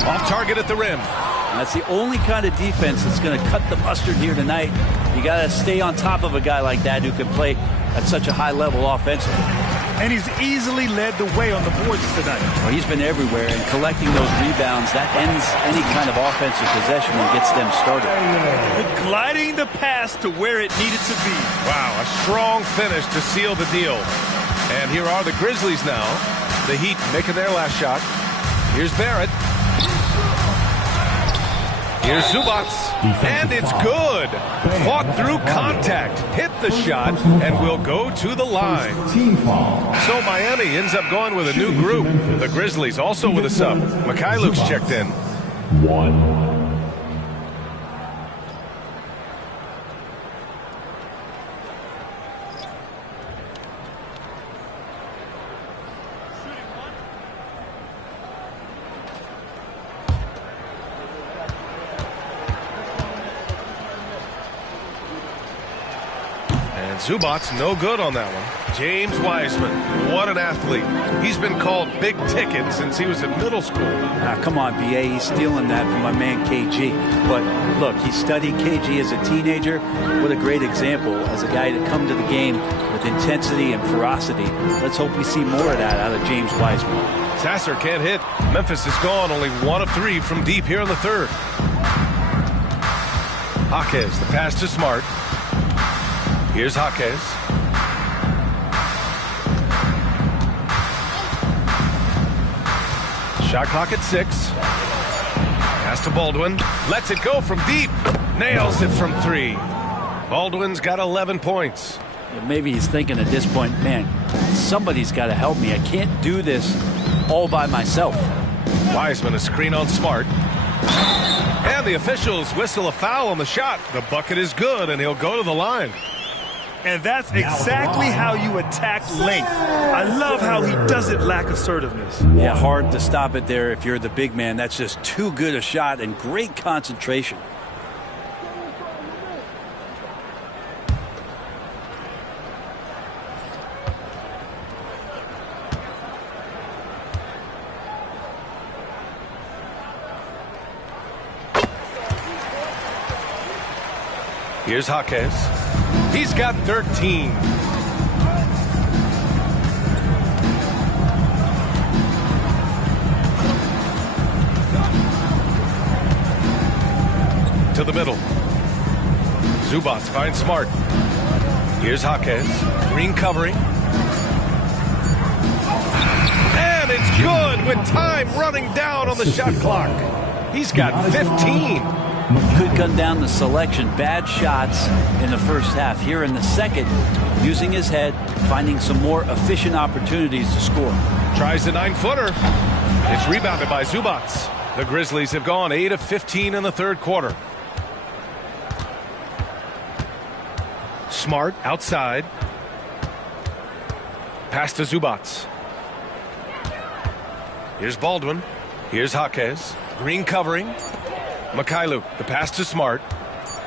Off target at the rim. That's the only kind of defense that's going to cut the mustard here tonight. You got to stay on top of a guy like that who can play at such a high level offensively. And he's easily led the way on the boards tonight. Well, he's been everywhere, and collecting those rebounds, that ends any kind of offensive possession and gets them started. Gliding the pass to where it needed to be. Wow, a strong finish to seal the deal. And here are the Grizzlies now. The Heat making their last shot. Here's Barrett. Here's Zubats, and it's good. Fought through contact, hit the shot, and will go to the line. So Miami ends up going with a new group. The Grizzlies also with a sub. Mikhailuk's checked in. 1. Zubats no good on that one. James Wiseman, what an athlete. He's been called big ticket since he was in middle school. Come on, B.A., he's stealing that from my man KG. But look, he studied KG as a teenager. What a great example as a guy to come to the game with intensity and ferocity. Let's hope we see more of that out of James Wiseman. Sasser can't hit. Memphis is gone, only 1 of 3 from deep here in the third. Jaquez, the pass to Smart. Here's Jaquez. Shot clock at 6. Pass to Baldwin. Lets it go from deep. Nails it from 3. Baldwin's got 11 points. Maybe he's thinking at this point, man, somebody's got to help me. I can't do this all by myself. Wiseman, a screen on Smart. And the officials whistle a foul on the shot. The bucket is good, and he'll go to the line. And that's exactly how you attack length. I love how he doesn't lack assertiveness. Yeah, hard to stop it there if you're the big man. That's just too good a shot and great concentration. Here's Jaquez. He's got 13. To the middle. Zubats finds Smart. Here's Jaquez. Green covering. And it's good with time running down on the shot clock. He's got 15. Could come down to selection. Bad shots in the first half. Here in the second, using his head, finding some more efficient opportunities to score. Tries the 9-footer. It's rebounded by Zubats. The Grizzlies have gone 8 of 15 in the third quarter. Smart outside. Pass to Zubats. Here's Baldwin. Here's Jaquez. Green covering. Mikhailuk, the pass to Smart.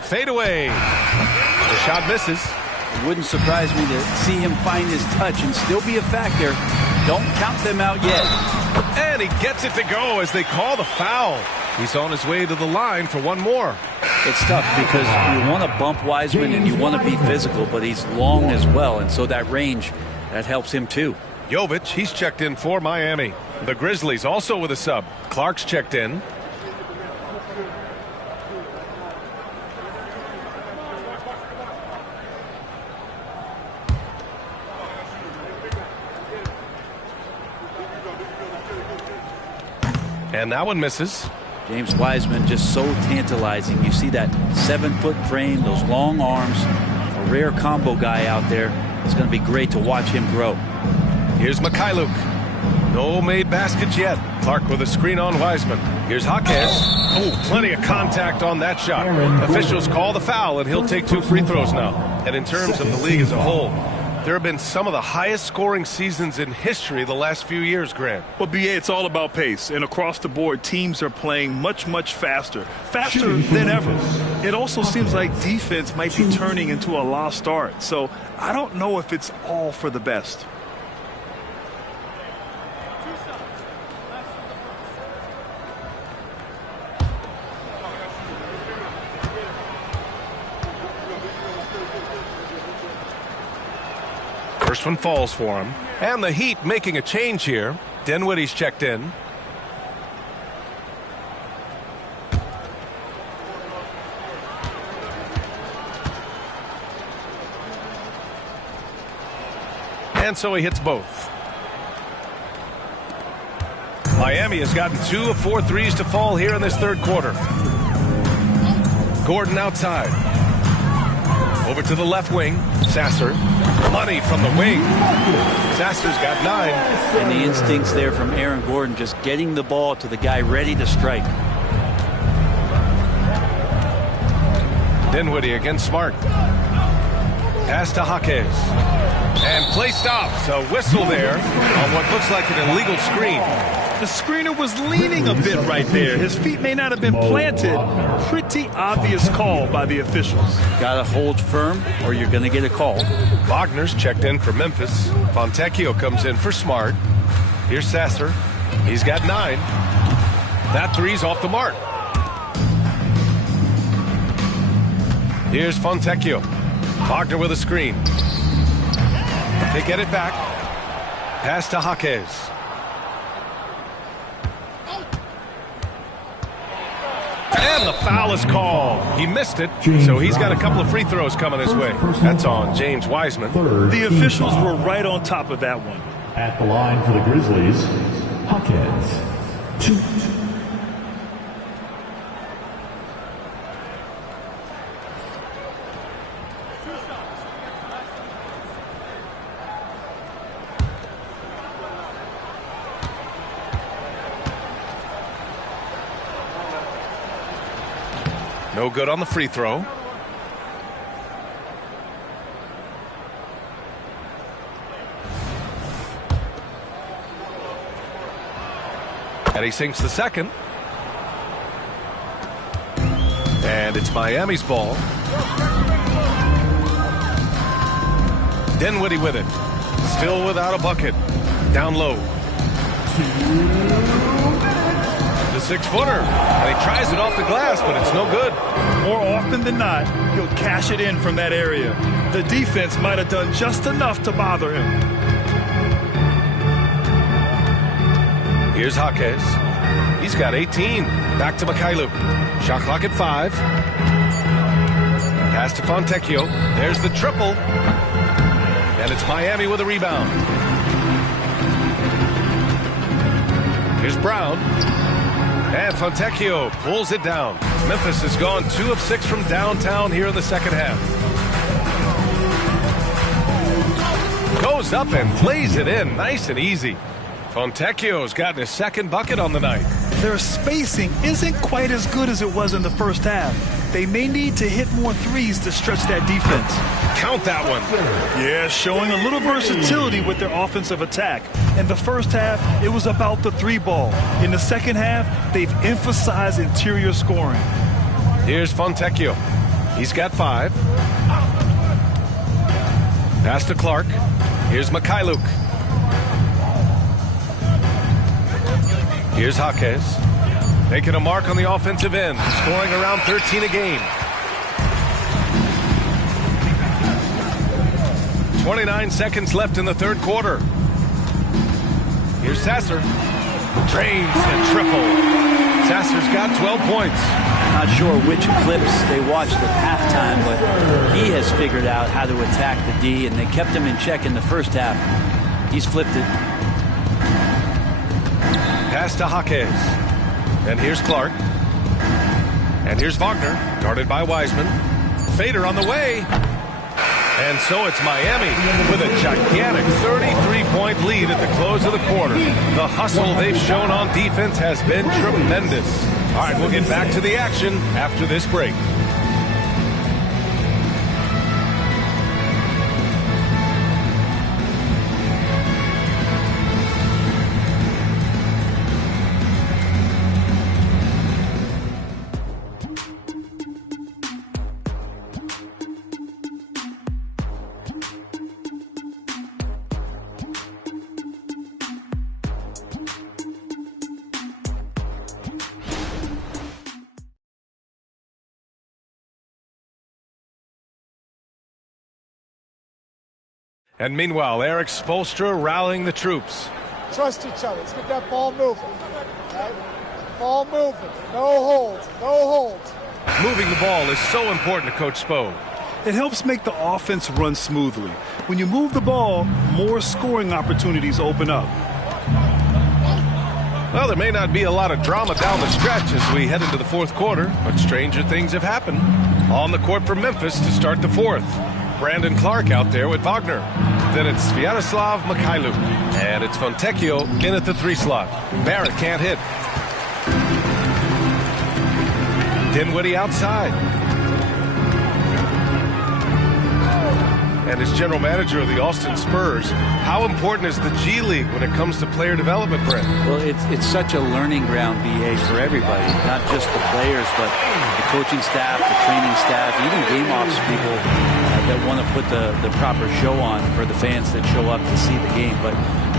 Fade away. The shot misses. It wouldn't surprise me to see him find his touch and still be a factor. Don't count them out yet. And he gets it to go as they call the foul. He's on his way to the line for one more. It's tough because you want to bump Wiseman and you want to be physical, but he's long as well, and so that range, that helps him too. Jovic, he's checked in for Miami. The Grizzlies also with a sub. Clark's checked in. And that one misses. James Wiseman just so tantalizing. You see that 7-foot frame, those long arms, a rare combo guy out there. It's going to be great to watch him grow. Here's Mikhailuk. No made baskets yet. Clark with a screen on Wiseman. Here's Jaquez. Oh, plenty of contact on that shot. Officials call the foul, and he'll take 2 free throws now. And in terms of the league as a whole, There have been some of the highest scoring seasons in history the last few years, Grant. Well, BA, it's all about pace. And across the board, teams are playing much, much faster. Faster than ever. It also seems like defense might be turning into a lost start. So I don't know if it's all for the best. First one falls for him. And the Heat making a change here. Dinwiddie's checked in. And so he hits both. Miami has gotten 2 of 4 threes to fall here in this third quarter. Gordon outside. Over to the left wing. Sasser. Money from the wing. Sasser's got 9. And the instincts there from Aaron Gordon, just getting the ball to the guy ready to strike. Dinwiddie against Smart. Pass to Jaquez. And play stops. A whistle there on what looks like an illegal screen. The screener was leaning a bit right there. His feet may not have been planted. Pretty obvious call by the officials. Got to hold firm or you're going to get a call. Wagner's checked in for Memphis. Fontecchio comes in for Smart. Here's Sasser. He's got 9. That three's off the mark. Here's Fontecchio. Wagner with a screen. They get it back. Pass to Jaquez. And the foul is called. He missed it, so he's got a couple of free throws coming his way. That's on James Wiseman. The officials were right on top of that one. At the line for the Grizzlies, Jaquez. 2. No good on the free throw. And he sinks the second. And it's Miami's ball. Dinwiddie with it. Still without a bucket. Down low. The 6-footer. And he tries it off the glass, but it's no good. More often than not, he'll cash it in from that area. The defense might have done just enough to bother him. Here's Jaquez. He's got 18. Back to Mikhailuk. Shot clock at 5. Pass to Fontecchio. There's the triple. And it's Miami with a rebound. Here's Brown. And Fontecchio pulls it down. Memphis has gone 2 of 6 from downtown here in the second half. Goes up and lays it in. Nice and easy. Fontecchio's gotten his second bucket on the night. Their spacing isn't quite as good as it was in the first half. They may need to hit more threes to stretch that defense. Count that one. Yeah, showing a little versatility with their offensive attack. In the first half, it was about the 3 ball. In the second half, they've emphasized interior scoring. Here's Fontecchio. He's got 5. Pass to Clark. Here's Mikhailuk. Here's Jaquez. Making a mark on the offensive end. Scoring around 13 a game. 29 seconds left in the third quarter. Here's Sasser. Drains the triple. Sasser's got 12 points. Not sure which clips they watched at halftime, but he has figured out how to attack the D, and they kept him in check in the first half. He's flipped it. Pass to Jaquez. And here's Clark. And here's Wagner, guarded by Wiseman. Fader on the way. And so it's Miami with a gigantic 33-point lead at the close of the quarter. The hustle they've shown on defense has been tremendous. All right, we'll get back to the action after this break. And meanwhile, Eric Spoelstra rallying the troops. Trust each other. Let's get that ball moving. Right? Ball moving. No holds. No holds. Moving the ball is so important to Coach Spo. It helps make the offense run smoothly. When you move the ball, more scoring opportunities open up. Well, there may not be a lot of drama down the stretch as we head into the fourth quarter, but stranger things have happened. On the court for Memphis to start the fourth. Brandon Clark out there with Wagner. Then it's Sviatoslav Mikhailuk. And it's Fontecchio in at the 3 slot. Barrett can't hit. Dinwiddie outside. And as general manager of the Austin Spurs, how important is the G League when it comes to player development, Brent? Well, it's such a learning ground, BA, for everybody, not just the players, but the coaching staff, the training staff, even game ops people that want to put the proper show on for the fans that show up to see the game. But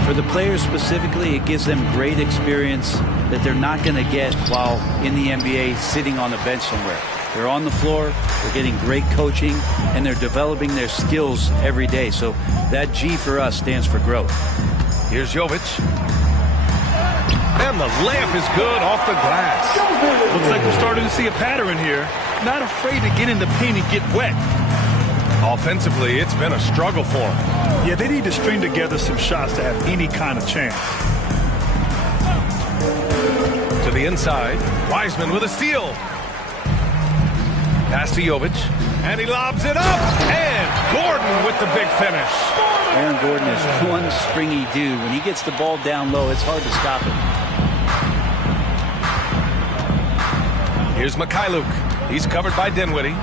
for the players specifically, it gives them great experience that they're not going to get while in the NBA sitting on the bench somewhere. They're on the floor, they're getting great coaching, and they're developing their skills every day. So that G for us stands for growth. Here's Jovic. And the layup is good off the glass. Looks like we're starting to see a pattern here. Not afraid to get in the paint and get wet. Offensively, it's been a struggle for them. Yeah, they need to string together some shots to have any kind of chance. To the inside, Wiseman with a steal. Pass to Jovic, and he lobs it up, and Gordon with the big finish. Aaron Gordon is one springy dude. When he gets the ball down low, it's hard to stop him. Here's Mikhailuk. He's covered by Dinwiddie.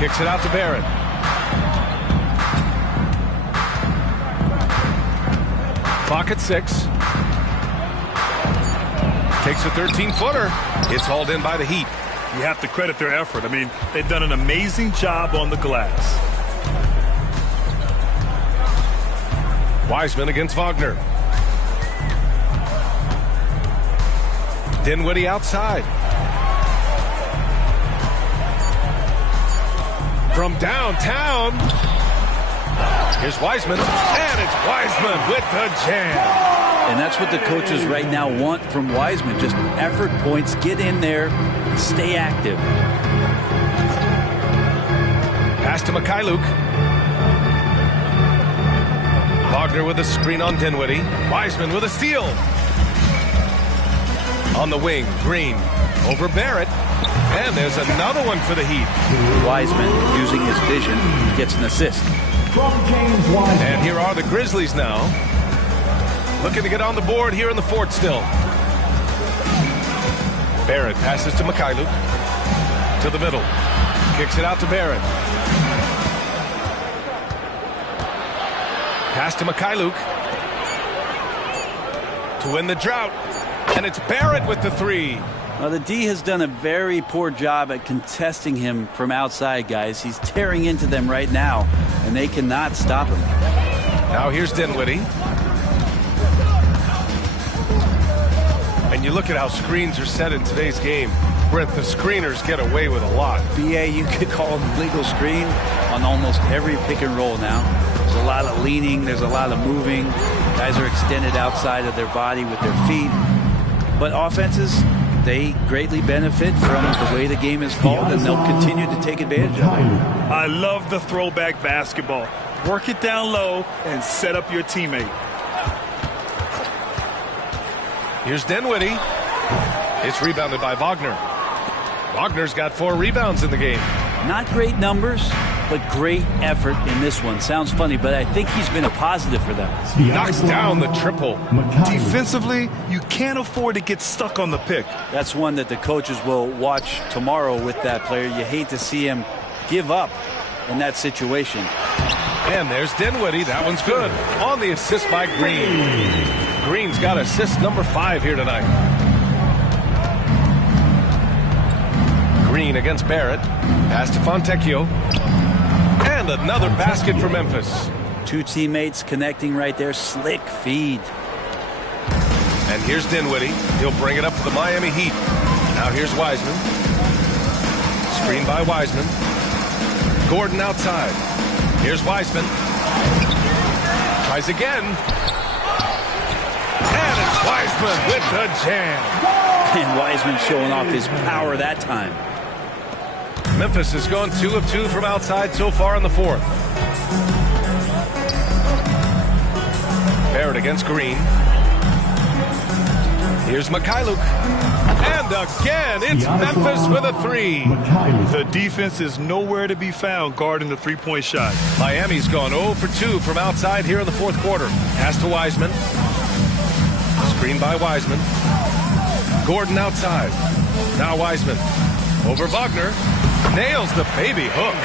Kicks it out to Barrett. Clock at 6. Takes a 13-footer. It's hauled in by the Heat. You have to credit their effort. I mean, they've done an amazing job on the glass. Wiseman against Wagner. Dinwiddie outside. From downtown. Here's Wiseman. And it's Wiseman with the jam. And that's what the coaches right now want from Wiseman. Just effort points. Get in there. Stay active. Pass to Mikhailuk. Wagner with a screen on Dinwiddie. Wiseman with a steal. On the wing, Green over Barrett. And there's another one for the Heat. Wiseman, using his vision, gets an assist. And here are the Grizzlies now. Looking to get on the board here in the fourth still. Barrett passes to Mikhailuk. To the middle. Kicks it out to Barrett. Pass to Mikhailuk. To win the drought. And it's Barrett with the 3. Well, the D has done a very poor job at contesting him from outside, guys. He's tearing into them right now, and they cannot stop him. Now here's Dinwiddie. And you look at how screens are set in today's game. Brent, the screeners get away with a lot. BA, you could call them legal screen on almost every pick and roll now. There's a lot of leaning. There's a lot of moving. Guys are extended outside of their body with their feet. But offenses, they greatly benefit from the way the game is called, and they'll continue to take advantage of it. I love the throwback basketball. Work it down low and set up your teammate. Here's Dinwiddie. It's rebounded by Wagner. Wagner's got 4 rebounds in the game. Not great numbers, but great effort in this one. Sounds funny, but I think he's been a positive for them. Knocks down the triple. Defensively, you can't afford to get stuck on the pick. That's one that the coaches will watch tomorrow with that player. You hate to see him give up in that situation. And there's Dinwiddie. That one's good. On the assist by Green. Green's got assist number 5 here tonight. Green against Barrett. Pass to Fontecchio. And another basket for Memphis. 2 teammates connecting right there. Slick feed. And here's Dinwiddie. He'll bring it up for the Miami Heat. Now here's Wiseman. Screen by Wiseman. Gordon outside. Here's Wiseman. Tries again. And it's Wiseman with the jam. And Wiseman showing off his power that time. Memphis has gone 2 of 2 from outside so far in the fourth. Barrett against Green. Here's Mikhailuk. And again, it's Memphis with a 3. The defense is nowhere to be found guarding the three-point shot. Miami's gone 0 for 2 from outside here in the fourth quarter. Pass to Wiseman. Screen by Wiseman. Gordon outside. Now Wiseman. Over Wagner. Nails the baby hook.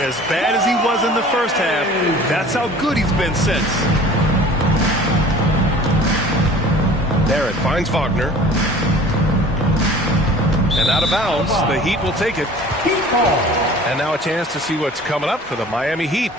As bad as he was in the first half, that's how good he's been since. Barrett finds Wagner. And out of bounds, the Heat will take it. And now a chance to see what's coming up for the Miami Heat.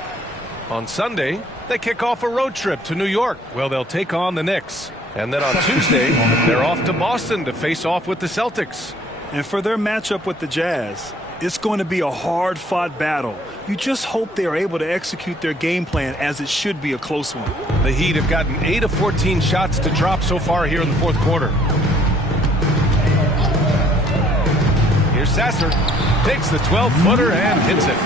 On Sunday, they kick off a road trip to New York. Well, they'll take on the Knicks. And then on Tuesday, they're off to Boston to face off with the Celtics. And for their matchup with the Jazz, it's going to be a hard-fought battle. You just hope they are able to execute their game plan, as it should be a close one. The Heat have gotten 8 of 14 shots to drop so far here in the fourth quarter. Here's Sasser. Takes the 12-footer and hits it.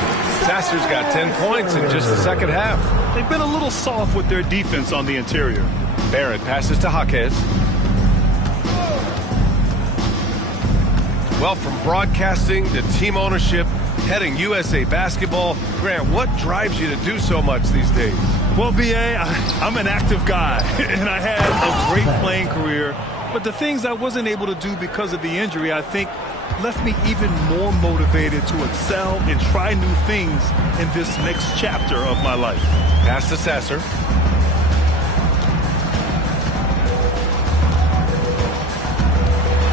Sasser's got 10 points in just the second half. They've been a little soft with their defense on the interior. Barrett passes to Jaquez. Well, from broadcasting to team ownership, heading USA Basketball, Grant, what drives you to do so much these days? Well, B.A., I'm an active guy, and I had a great playing career. But the things I wasn't able to do because of the injury, I think, left me even more motivated to excel and try new things in this next chapter of my life. Pass to Sasser.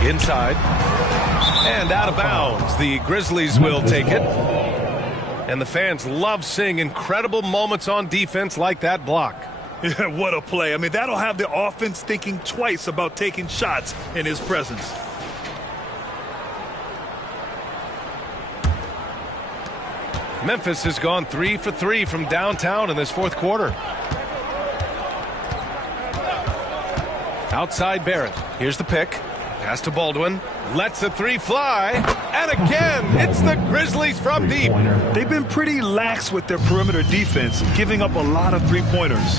Inside. And out of bounds. The Grizzlies will take it. And the fans love seeing incredible moments on defense like that block. Yeah, what a play. I mean, that'll have the offense thinking twice about taking shots in his presence. Memphis has gone 3 for 3 from downtown in this fourth quarter. Outside Barrett. Here's the pick. Pass to Baldwin. Lets the 3 fly. And again, it's the Grizzlies from deep. They've been pretty lax with their perimeter defense, giving up a lot of three-pointers.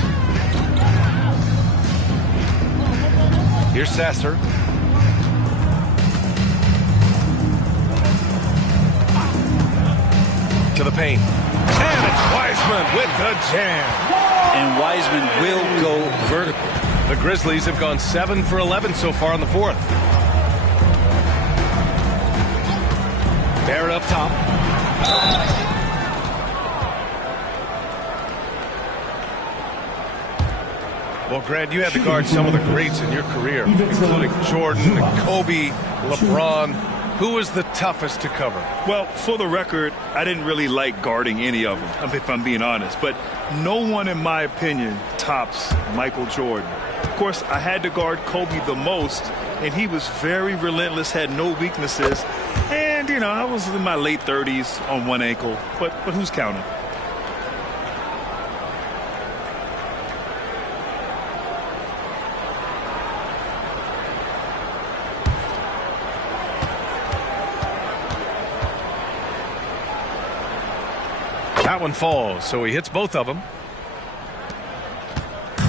Here's Sasser. To the paint. And it's Wiseman with the jam. And Wiseman will go vertical. The Grizzlies have gone 7 for 11 so far in the fourth. Barrett up top. Well, Grant, you had to guard some of the greats in your career, including Jordan, Kobe, LeBron. Who was the toughest to cover? Well, for the record, I didn't really like guarding any of them, if I'm being honest. But no one, in my opinion, tops Michael Jordan. Of course, I had to guard Kobe the most, and he was very relentless, had no weaknesses. And, you know, I was in my late 30s on one ankle, but who's counting? That one falls, so he hits both of them.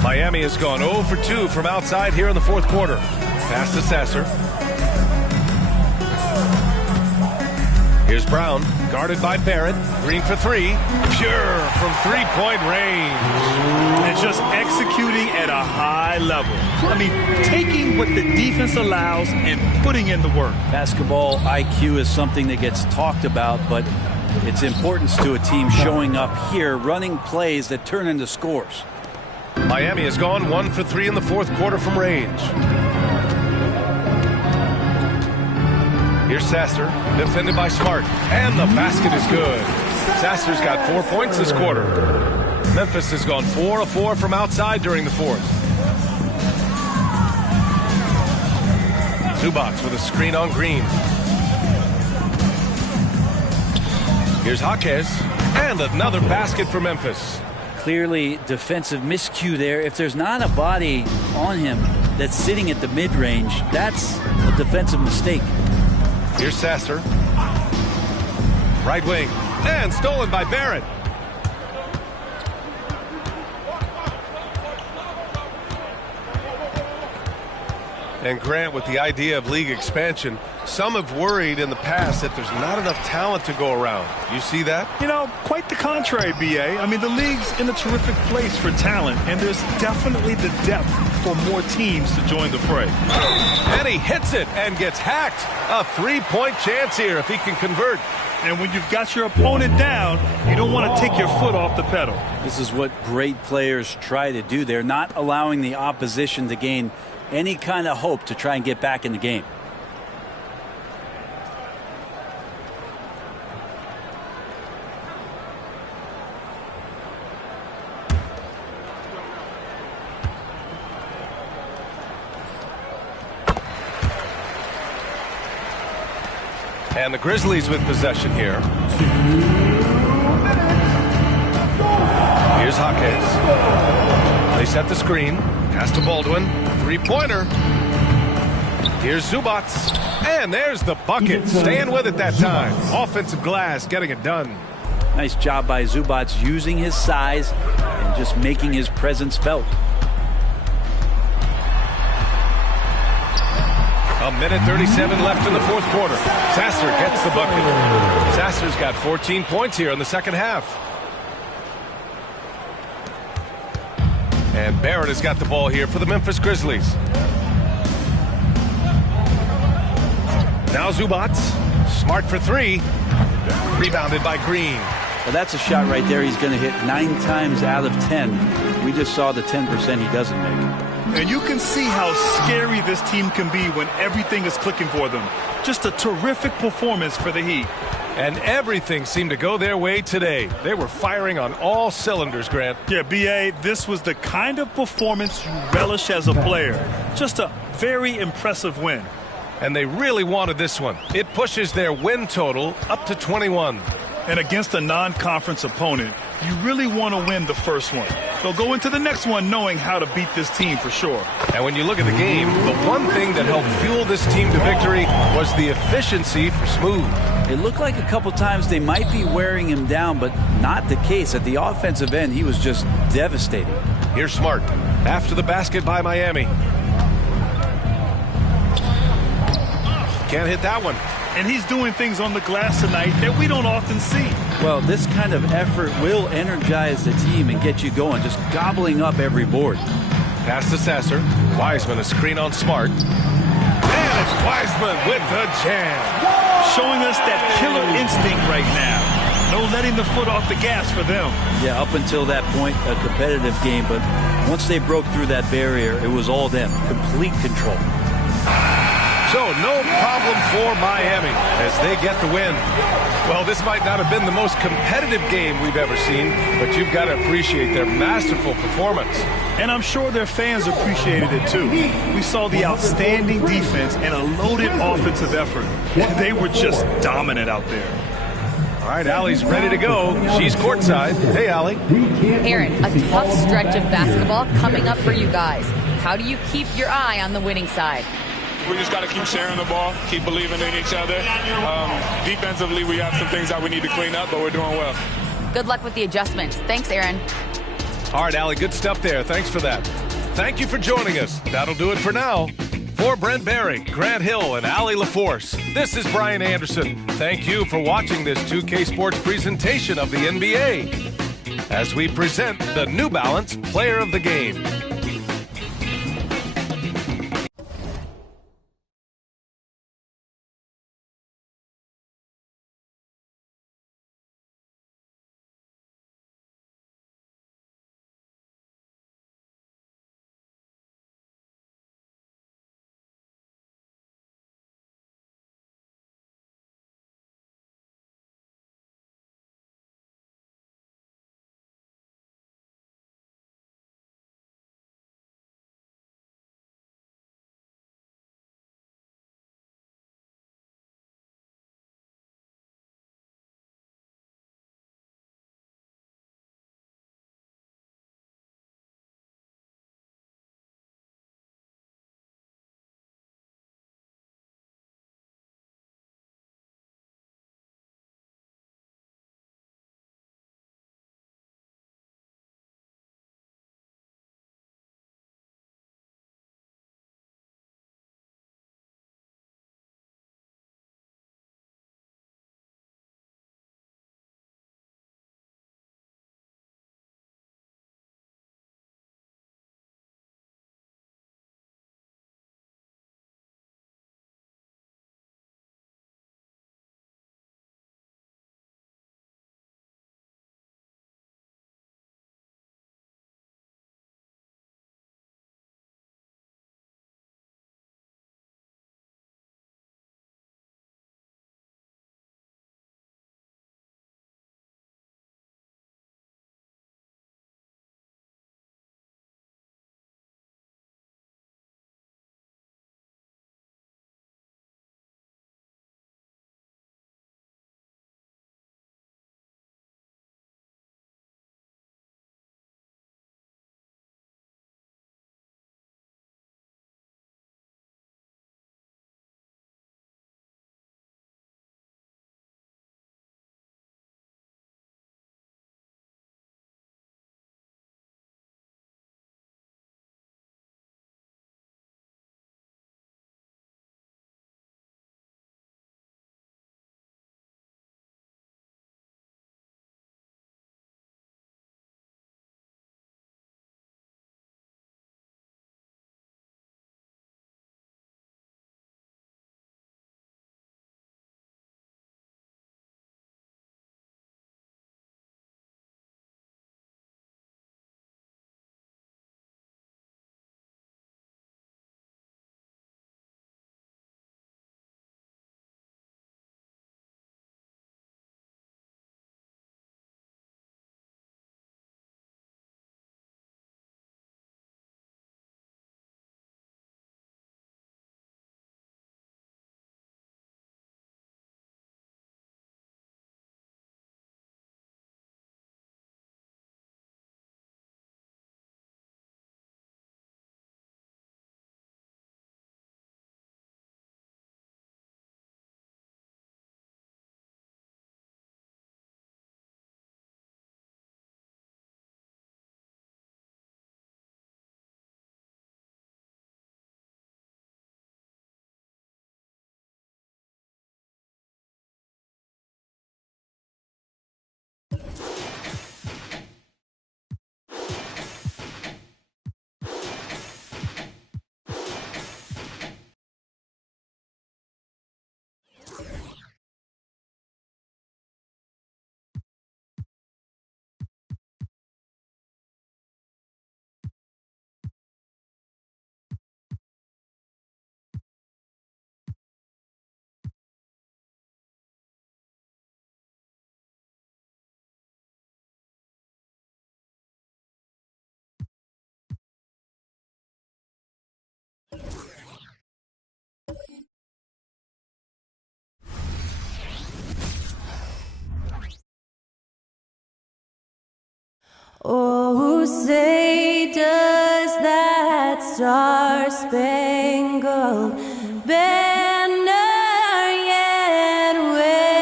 Miami has gone 0 for 2 from outside here in the fourth quarter. Pass to Sasser. Here's Brown, guarded by Barrett. Green for 3. Pure from three-point range. And just executing at a high level. I mean, taking what the defense allows and putting in the work. Basketball IQ is something that gets talked about, but its importance to a team showing up here, running plays that turn into scores. Miami has gone 1 for 3 in the fourth quarter from range. Here's Sasser, defended by Smart, and the basket is good. Sasser's got 4 points this quarter. Memphis has gone 4 of 4 from outside during the fourth. Zubac with a screen on Green. Here's Jaquez, and another basket for Memphis. Clearly defensive miscue there. If there's not a body on him that's sitting at the mid-range, that's a defensive mistake. Here's Sasser. Right wing. And stolen by Barrett. And Grant, with the idea of league expansion, some have worried in the past that there's not enough talent to go around. You see that? You know, quite the contrary, B.A. I mean, the league's in a terrific place for talent, and there's definitely the depth for more teams to join the fray. And he hits it and gets hacked. A three-point chance here if he can convert. And when you've got your opponent down, you don't want to take your foot off the pedal. This is what great players try to do. They're not allowing the opposition to gain any kind of hope to try and get back in the game. And the Grizzlies with possession here. Here's Jaquez. They set the screen. Pass to Baldwin. Three-pointer. Here's Zubats. And there's the bucket. Staying with it that time. Offensive glass getting it done. Nice job by Zubats using his size and just making his presence felt. A minute 37 left in the fourth quarter. Sasser gets the bucket. Sasser's got 14 points here in the second half. And Barrett has got the ball here for the Memphis Grizzlies. Now Zubats. Smart for three. Rebounded by Green. Well, that's a shot right there he's going to hit 9 times out of 10. We just saw the 10% he doesn't make. And you can see how scary this team can be when everything is clicking for them. Just a terrific performance for the Heat. And everything seemed to go their way today. They were firing on all cylinders, Grant. Yeah, B.A., this was the kind of performance you relish as a player. Just a very impressive win. And they really wanted this one. It pushes their win total up to 21. And against a non-conference opponent, you really want to win the first one. They'll go into the next one knowing how to beat this team for sure. And when you look at the game, the one thing that helped fuel this team to victory was the efficiency for Smooth. It looked like a couple times they might be wearing him down, but not the case. At the offensive end, he was just devastating. Here's Smart after the basket by Miami. Can't hit that one. And he's doing things on the glass tonight that we don't often see. Well, this kind of effort will energize the team and get you going, just gobbling up every board. Pass to Sasser. Wiseman a screen on Smart. And it's Wiseman with the jam. Showing us that killer instinct right now. No letting the foot off the gas for them. Yeah, up until that point, a competitive game. But once they broke through that barrier, it was all them. Complete control. So no problem for Miami as they get the win. Well, this might not have been the most competitive game we've ever seen, but you've got to appreciate their masterful performance. And I'm sure their fans appreciated it too. We saw the outstanding defense and a loaded offensive effort. They were just dominant out there. All right, Allie's ready to go. She's courtside. Hey, Allie. Aaron, a tough stretch of basketball coming up for you guys. How do you keep your eye on the winning side? We just got to keep sharing the ball, keep believing in each other. Defensively, we have some things that we need to clean up, but we're doing well. Good luck with the adjustments. Thanks, Aaron. All right, Allie, good stuff there. Thanks for that. Thank you for joining us. That'll do it for now. For Brent Barry, Grant Hill, and Allie LaForce, this is Brian Anderson. Thank you for watching this 2K Sports presentation of the NBA as we present the New Balance Player of the Game. Oh, say does that star-spangled banner yet wave?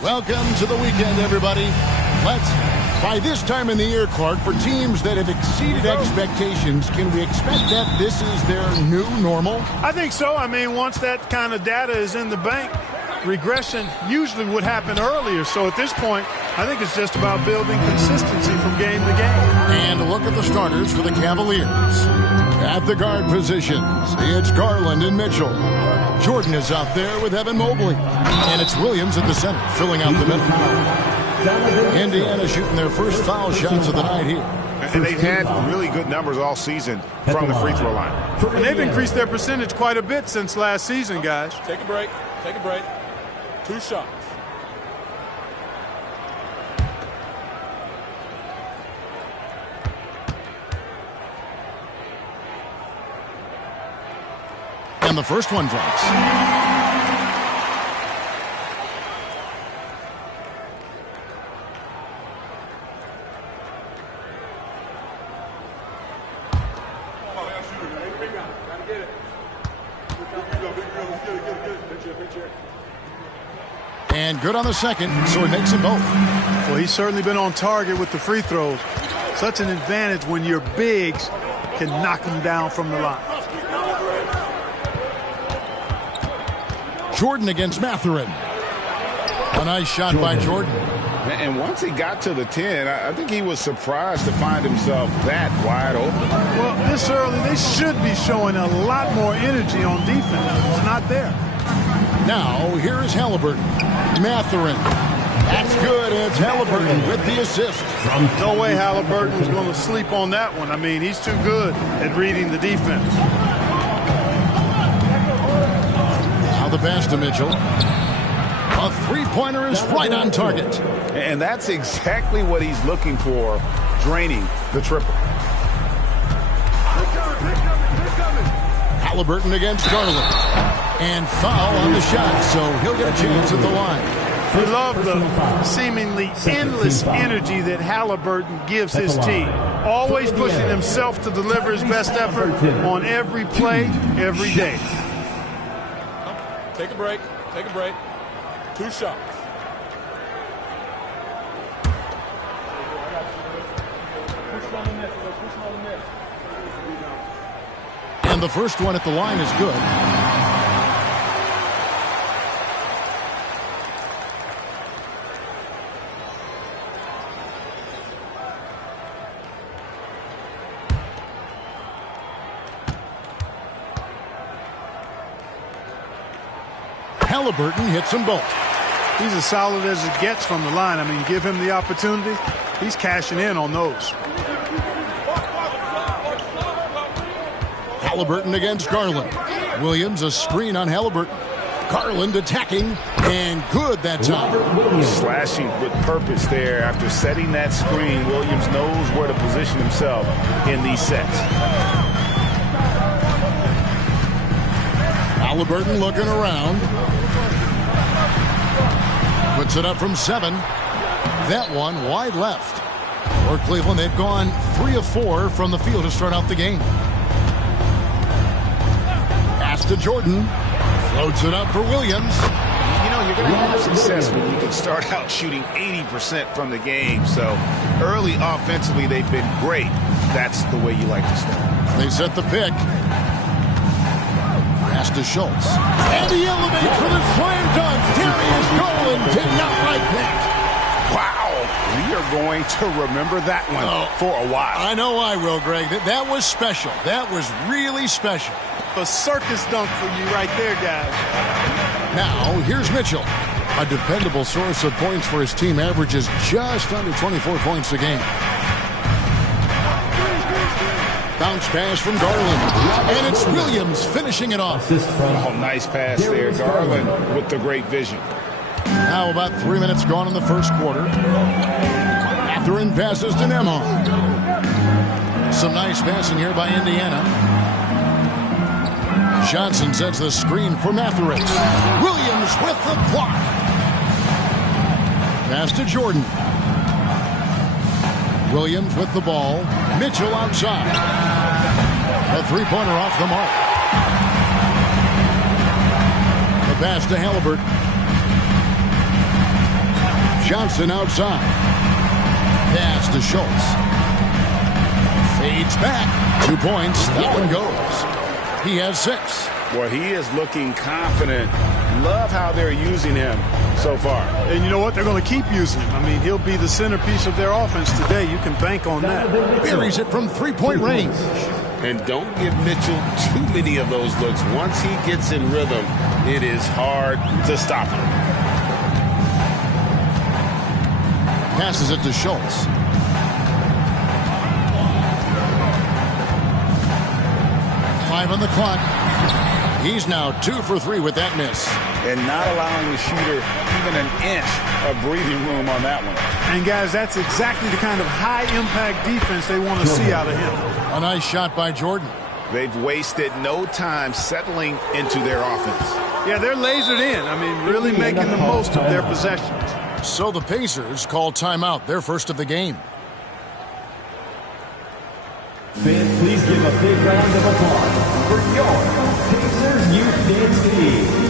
Welcome to the weekend, everybody. By this time in the year, Clark, for teams that have exceeded expectations, can we expect that this is their new normal? I think so. I mean, once that kind of data is in the bank, regression usually would happen earlier. So at this point, I think it's just about building consistency from game to game. And look at the starters for the Cavaliers. At the guard positions, it's Garland and Mitchell. Jordan is out there with Evan Mobley. And it's Williams at the center, filling out the middle. Indiana shooting their first foul shots of the night here. And they've had really good numbers all season from the free throw line. And they've increased their percentage quite a bit since last season, guys. Take a break. Take a break. 2 shots. And the first one drops. And good on the second, so he makes them both. Well, he's certainly been on target with the free throws. Such an advantage when your bigs can knock them down from the line. Jordan against Mathurin. A nice shot by Jordan. And once he got to the 10, I think he was surprised to find himself that wide open. Well, this early, they should be showing a lot more energy on defense. It's not there. Now, here is Halliburton. Mathurin. That's good. It's Halliburton with the assist. No way Halliburton's going to sleep on that one. I mean, he's too good at reading the defense. Now the pass to Mitchell. A three-pointer is right on target. And that's exactly what he's looking for, draining the triple. Halliburton against Garland. And foul on the shot, so he'll get a chance at the line. We love the seemingly endless energy that Halliburton gives his team. Always pushing himself to deliver his best effort on every play, every day. Take a break. Take a break. 2 shots. And the first one at the line is good. Halliburton hits them both. He's as solid as it gets from the line. I mean, give him the opportunity. He's cashing in on those. Halliburton against Garland. Williams a screen on Halliburton. Garland attacking, and good that time. Slashing with purpose there. After setting that screen, Williams knows where to position himself in these sets. Halliburton looking around. Puts it up from 7. That one wide left. For Cleveland, they've gone 3 of 4 from the field to start out the game. Pass to Jordan. Floats it up for Williams. You know, you're going to have success when you can start out shooting 80% from the game. So early offensively, they've been great. That's the way you like to start. They set the pick. Pass to Schultz. And he elevates for the slam dunk. Darius Garland did not like that. Wow. We are going to remember that one for a while. I know I will, Greg. That was special. That was really special. A circus dunk for you right there, guys. Now, here's Mitchell. A dependable source of points for his team, averages just under 24 points a game. Bounce pass from Garland. And it's Williams finishing it off. Oh, nice pass there. Garland with the great vision. Now about 3 minutes gone in the first quarter. Mathurin passes to Nembhard. Some nice passing here by Indiana. Johnson sets the screen for Matherin. Williams with the block. Pass to Jordan. Williams with the ball. Mitchell outside. A three-pointer off the mark. The pass to Halliburton. Johnson outside. Pass to Schultz. Fades back. 2 points. That one goes. He has 6. Well, he is looking confident. Love how they're using him so far. And you know what? They're going to keep using him. I mean, he'll be the centerpiece of their offense today. You can bank on that. Buries it from three-point range. And don't give Mitchell too many of those looks. Once he gets in rhythm, it is hard to stop him. Passes it to Schultz. Five on the clock. He's now 2 for 3 with that miss. And not allowing the shooter even an inch of breathing room on that one. And guys, that's exactly the kind of high-impact defense they want to see out of him. A nice shot by Jordan. They've wasted no time settling into their offense. Yeah, they're lasered in. I mean, really making the most of their possessions. So the Pacers call timeout, their first of the game. Fans, please give a big round of applause for your Pacers Youth Dance Team.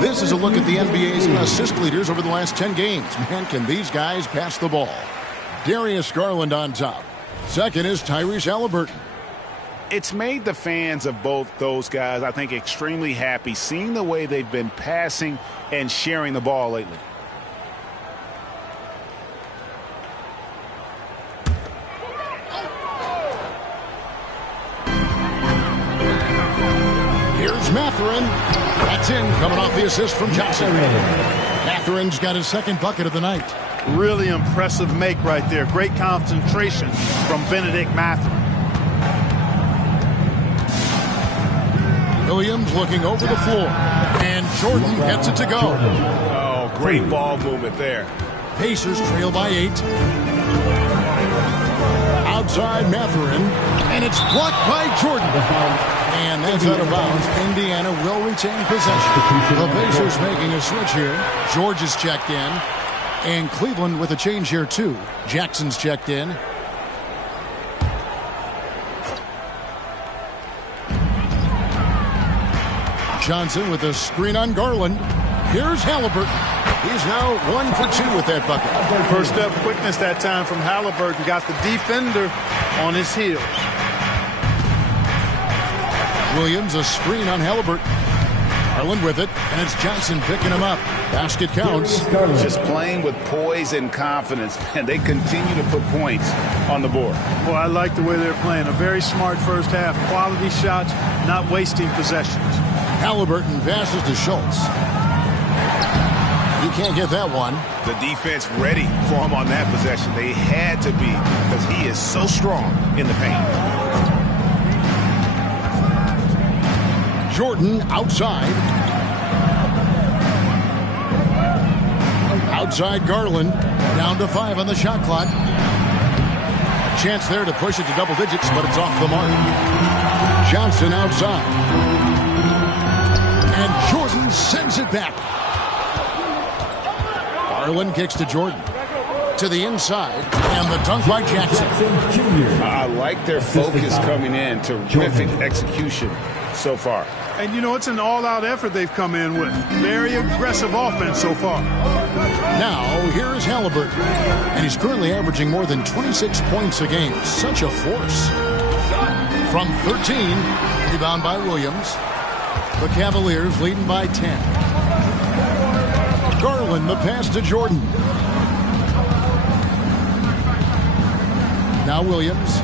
This is a look at the NBA's assist leaders over the last 10 games. Man, can these guys pass the ball? Darius Garland on top. Second is Tyrese Halliburton. It's made the fans of both those guys, I think, extremely happy, seeing the way they've been passing and sharing the ball lately. Here's Matherin. That's in, coming off the assist from Johnson. Matherin's got his second bucket of the night. Really impressive make right there. Great concentration from Benedict Matherin. Williams looking over the floor. And Jordan gets it to go. Oh, great ball movement there. Pacers trail by 8. Outside Matherin. And it's blocked by Jordan. And that's out of bounds. Indiana will retain possession. The Pacers making a switch here. George is checked in. And Cleveland with a change here too. Jackson's checked in. Johnson with a screen on Garland. Here's Halliburton. He's now 1 for 2 with that bucket. First step quickness that time from Halliburton. Got the defender on his heels. Williams, a screen on Halliburton. Garland with it, and it's Johnson picking him up. Basket counts. Just playing with poise and confidence, and they continue to put points on the board. Well, I like the way they're playing. A very smart first half. Quality shots, not wasting possessions. Halliburton passes to Schultz. You can't get that one. The defense ready for him on that possession. They had to be, because he is so strong in the paint. Jordan outside. Outside Garland. Down to 5 on the shot clock. A chance there to push it to double digits, but it's off the mark. Johnson outside. And Jordan sends it back. Garland kicks to Jordan. To the inside, and the dunk by Jackson. I like their focus coming in. Terrific execution so far. And, you know, it's an all-out effort they've come in with. Very aggressive offense so far. Now, here is Halliburton. And he's currently averaging more than 26 points a game. Such a force. From 13, rebound by Williams. The Cavaliers leading by 10. Garland, the pass to Jordan. Now Williams,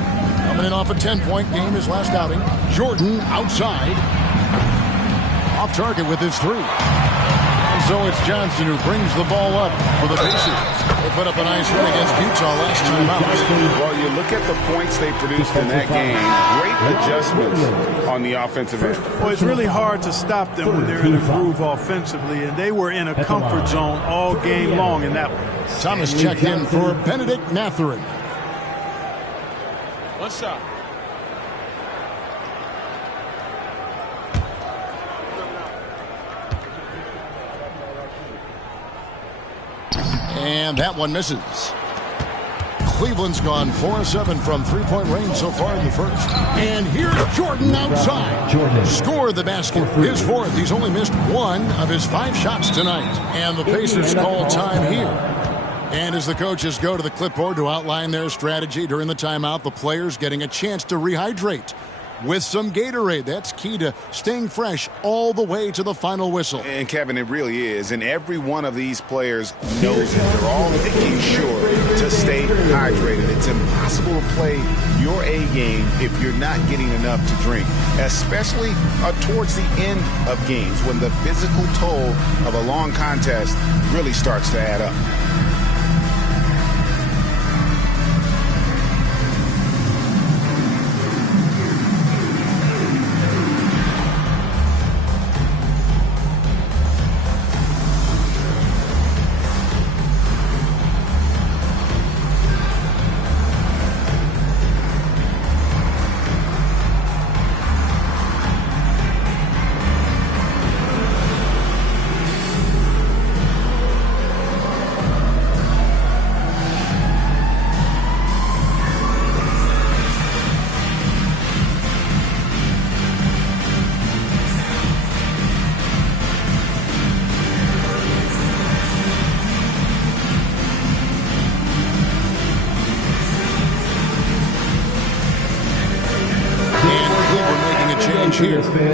coming in off a 10-point game his last outing. Jordan outside. Off target with his three. And so it's Johnson who brings the ball up for the Pacers. They put up a nice win against Utah last time out. Well, you look at the points they produced in that game. Great adjustments on the offensive end. Well, it's really hard to stop them when they're in a groove offensively, and they were in a comfort zone all game long in that one. Thomas checked in for Benedict Mathurin. What's up? And that one misses. Cleveland's gone 4-7 from three-point range so far in the first. And here's Jordan outside. Scored the basket. His fourth. He's only missed one of his 5 shots tonight. And the Pacers call time here. And as the coaches go to the clipboard to outline their strategy during the timeout, the players getting a chance to rehydrate with some Gatorade. That's key to staying fresh all the way to the final whistle. And, Kevin, it really is. And every one of these players knows it. They're all making sure to stay hydrated. It's impossible to play your A game if you're not getting enough to drink, especially towards the end of games when the physical toll of a long contest really starts to add up.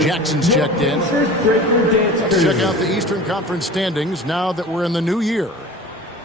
Jackson's checked in. Let's check out the Eastern Conference standings now that we're in the new year.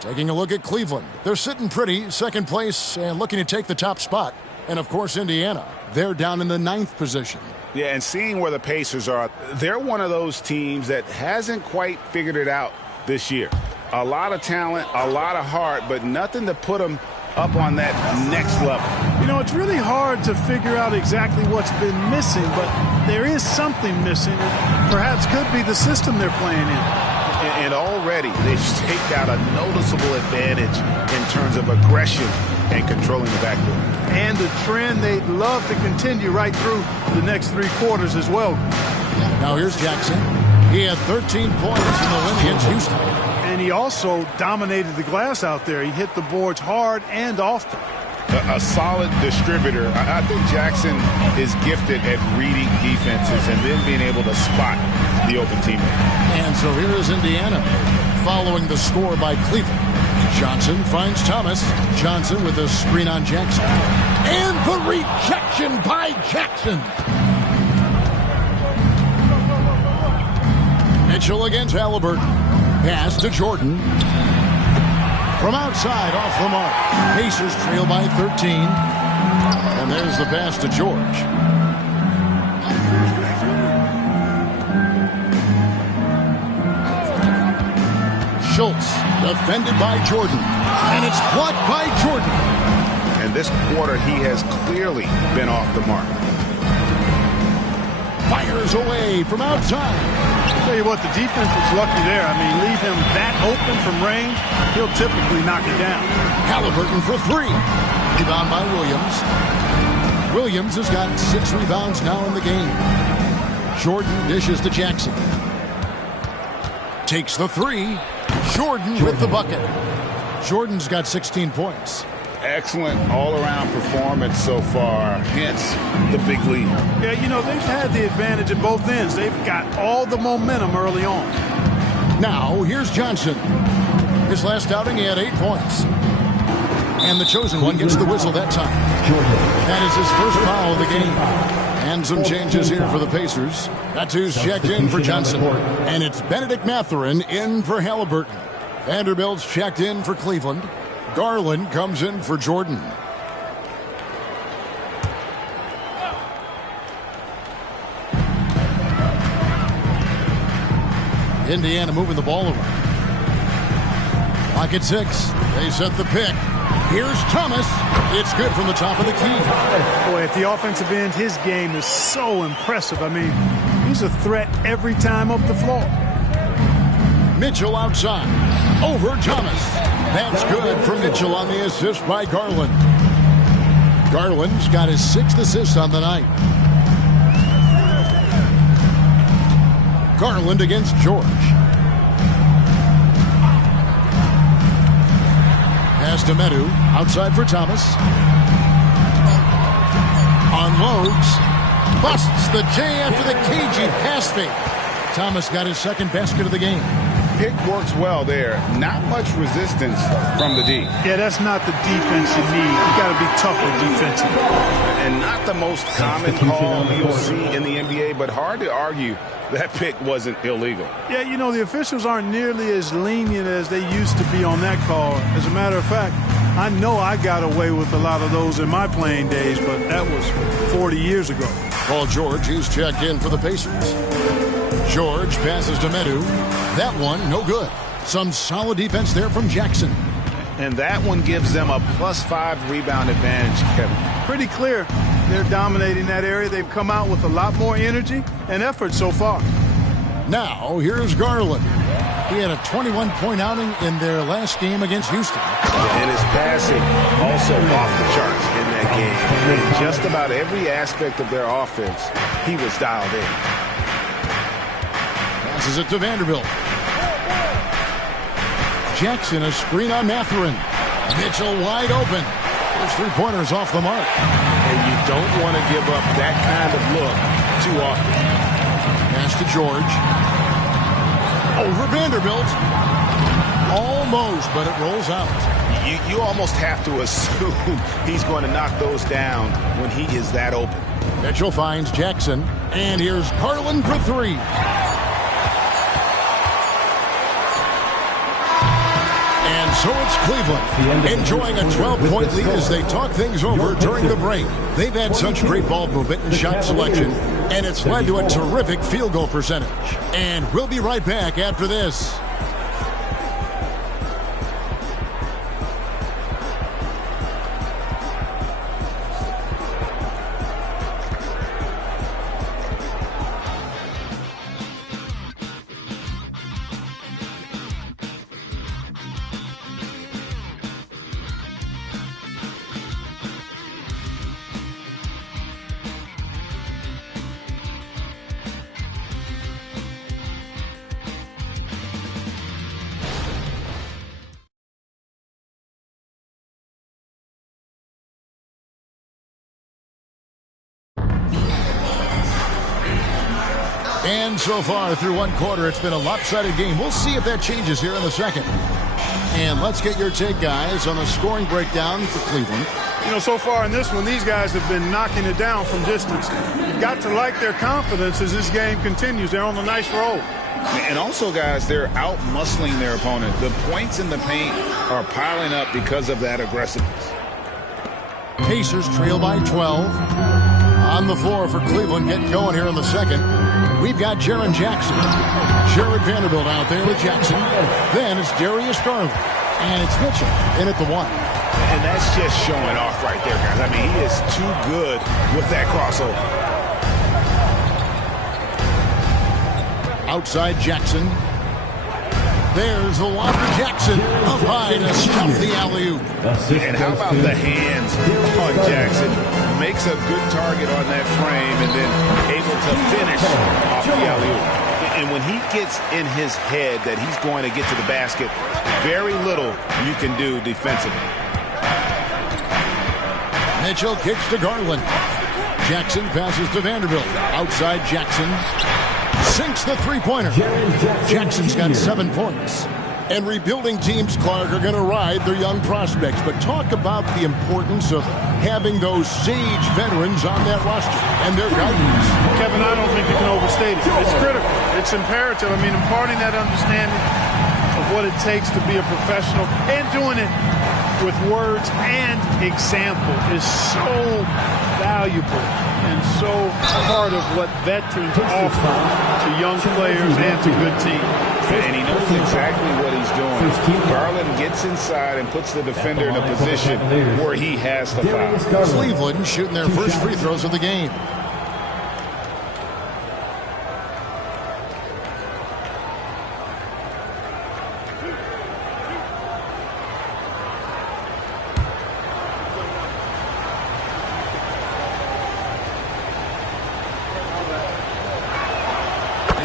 Taking a look at Cleveland. They're sitting pretty, second place, and looking to take the top spot. And, of course, Indiana. They're down in the 9th position. Yeah, and seeing where the Pacers are, they're one of those teams that hasn't quite figured it out this year. A lot of talent, a lot of heart, but nothing to put them up on that next level. You know, it's really hard to figure out exactly what's been missing, but there is something missing. It perhaps could be the system they're playing in. And already they've staked out a noticeable advantage in terms of aggression and controlling the backcourt. And a trend they'd love to continue right through the next 3 quarters as well. Now here's Jackson. He had 13 points in the win against Houston. And he also dominated the glass out there. He hit the boards hard and often. A solid distributor. I think Jackson is gifted at reading defenses and then being able to spot the open teammate. And so here is Indiana following the score by Cleveland. Johnson finds Thomas. Johnson with a screen on Jackson. And the rejection by Jackson. Mitchell against Halliburton. Pass to Jordan. From outside, off the mark. Pacers trail by 13. And there's the pass to George. Schultz, defended by Jordan. And it's blocked by Jordan. And this quarter, he has clearly been off the mark. Fires away from outside. I'll tell you what, the defense was lucky there. I mean, leave him that open from range, he'll typically knock it down. Halliburton for 3. Rebound by Williams. Williams has got 6 rebounds now in the game. Jordan dishes to Jackson. Takes the 3. Jordan with the bucket. Jordan's got 16 points. Excellent all-around performance so far, hence the big lead. Yeah, you know, they've had the advantage at both ends. They've got all the momentum early on. Now, here's Johnson. His last outing, he had 8 points. And the chosen one gets the whistle that time. That is his first foul of the game. And some changes here for the Pacers. That's who's checked in for Johnson. And it's Benedict Mathurin in for Halliburton. Vanderbilt's checked in for Cleveland. Garland comes in for Jordan. Indiana moving the ball around. Pocket 6. They set the pick. Here's Thomas. It's good from the top of the key. Boy, at the offensive end, his game is so impressive. I mean, he's a threat every time up the floor. Mitchell outside. Over Thomas. That's good for Mitchell on the assist by Garland. Garland's got his 6th assist on the night. Garland against George. Pass to Medu. Outside for Thomas. Unloads. Busts the J after the cagey pass fake. Thomas got his 2nd basket of the game. Pick works well there. Not much resistance from the D. Yeah, that's not the defense you need. You got to be tougher defensively. And not the most common call you'll see in the NBA, but hard to argue that pick wasn't illegal. Yeah, you know, the officials aren't nearly as lenient as they used to be on that call. As a matter of fact, I know I got away with a lot of those in my playing days, but that was 40 years ago. Paul George, who's checked in for the Pacers. George passes to Medu. That one, no good. Some solid defense there from Jackson. And that one gives them a +5 rebound advantage, Kevin. Pretty clear. They're dominating that area. They've come out with a lot more energy and effort so far. Now, here's Garland. He had a 21-point outing in their last game against Houston. And his passing also off the charts in that game. In just about every aspect of their offense, he was dialed in. Passes it to Vanderbilt. Jackson, a screen on Mathurin. Mitchell wide open. Those 3-pointers off the mark. And you don't want to give up that kind of look too often. Pass to George. Over Vanderbilt. Almost, but it rolls out. You almost have to assume he's going to knock those down when he is that open. Mitchell finds Jackson. And here's Garland for 3. And so it's Cleveland enjoying a 12-point lead as they talk things over during the break. They've had such great ball movement and shot selection, and it's led to a terrific field goal percentage. And we'll be right back after this. And so far through one quarter, it's been a lopsided game. We'll see if that changes here in the second. And let's get your take, guys, on the scoring breakdown for Cleveland. You know, so far in this one, these guys have been knocking it down from distance. You've got to like their confidence as this game continues. They're on a nice roll. And also, guys, they're out-muscling their opponent. The points in the paint are piling up because of that aggressiveness. Pacers trail by 12. On the floor for Cleveland, getting going here in the second. We've got Jaren Jackson. Jared Vanderbilt out there with Jackson. Then it's Darius Garland. And it's Mitchell in at the 1. And that's just showing off right there, guys. I mean, he is too good with that crossover. Outside Jackson. There's the lob for Jackson. Up high to stop the alley-oop. And how about the hands on Jackson? Makes a good target on that frame and then able to finish off the alley-oop. And when he gets in his head that he's going to get to the basket, very little you can do defensively. Mitchell kicks to Garland. Jackson passes to Vanderbilt. Outside Jackson. Sinks the three-pointer. Jackson's got 7 points. And rebuilding teams, Clark, are going to ride their young prospects. But talk about the importance of having those sage veterans on that roster and their guidance. Kevin, I don't think you can overstate it. It's critical. It's imperative. I mean, imparting that understanding of what it takes to be a professional and doing it with words and example is so valuable and so part of what veterans offer to young players and to good teams. And he knows exactly what he's doing. Garland gets inside and puts the defender in a position where he has to foul. Cleveland shooting their first free throws of the game.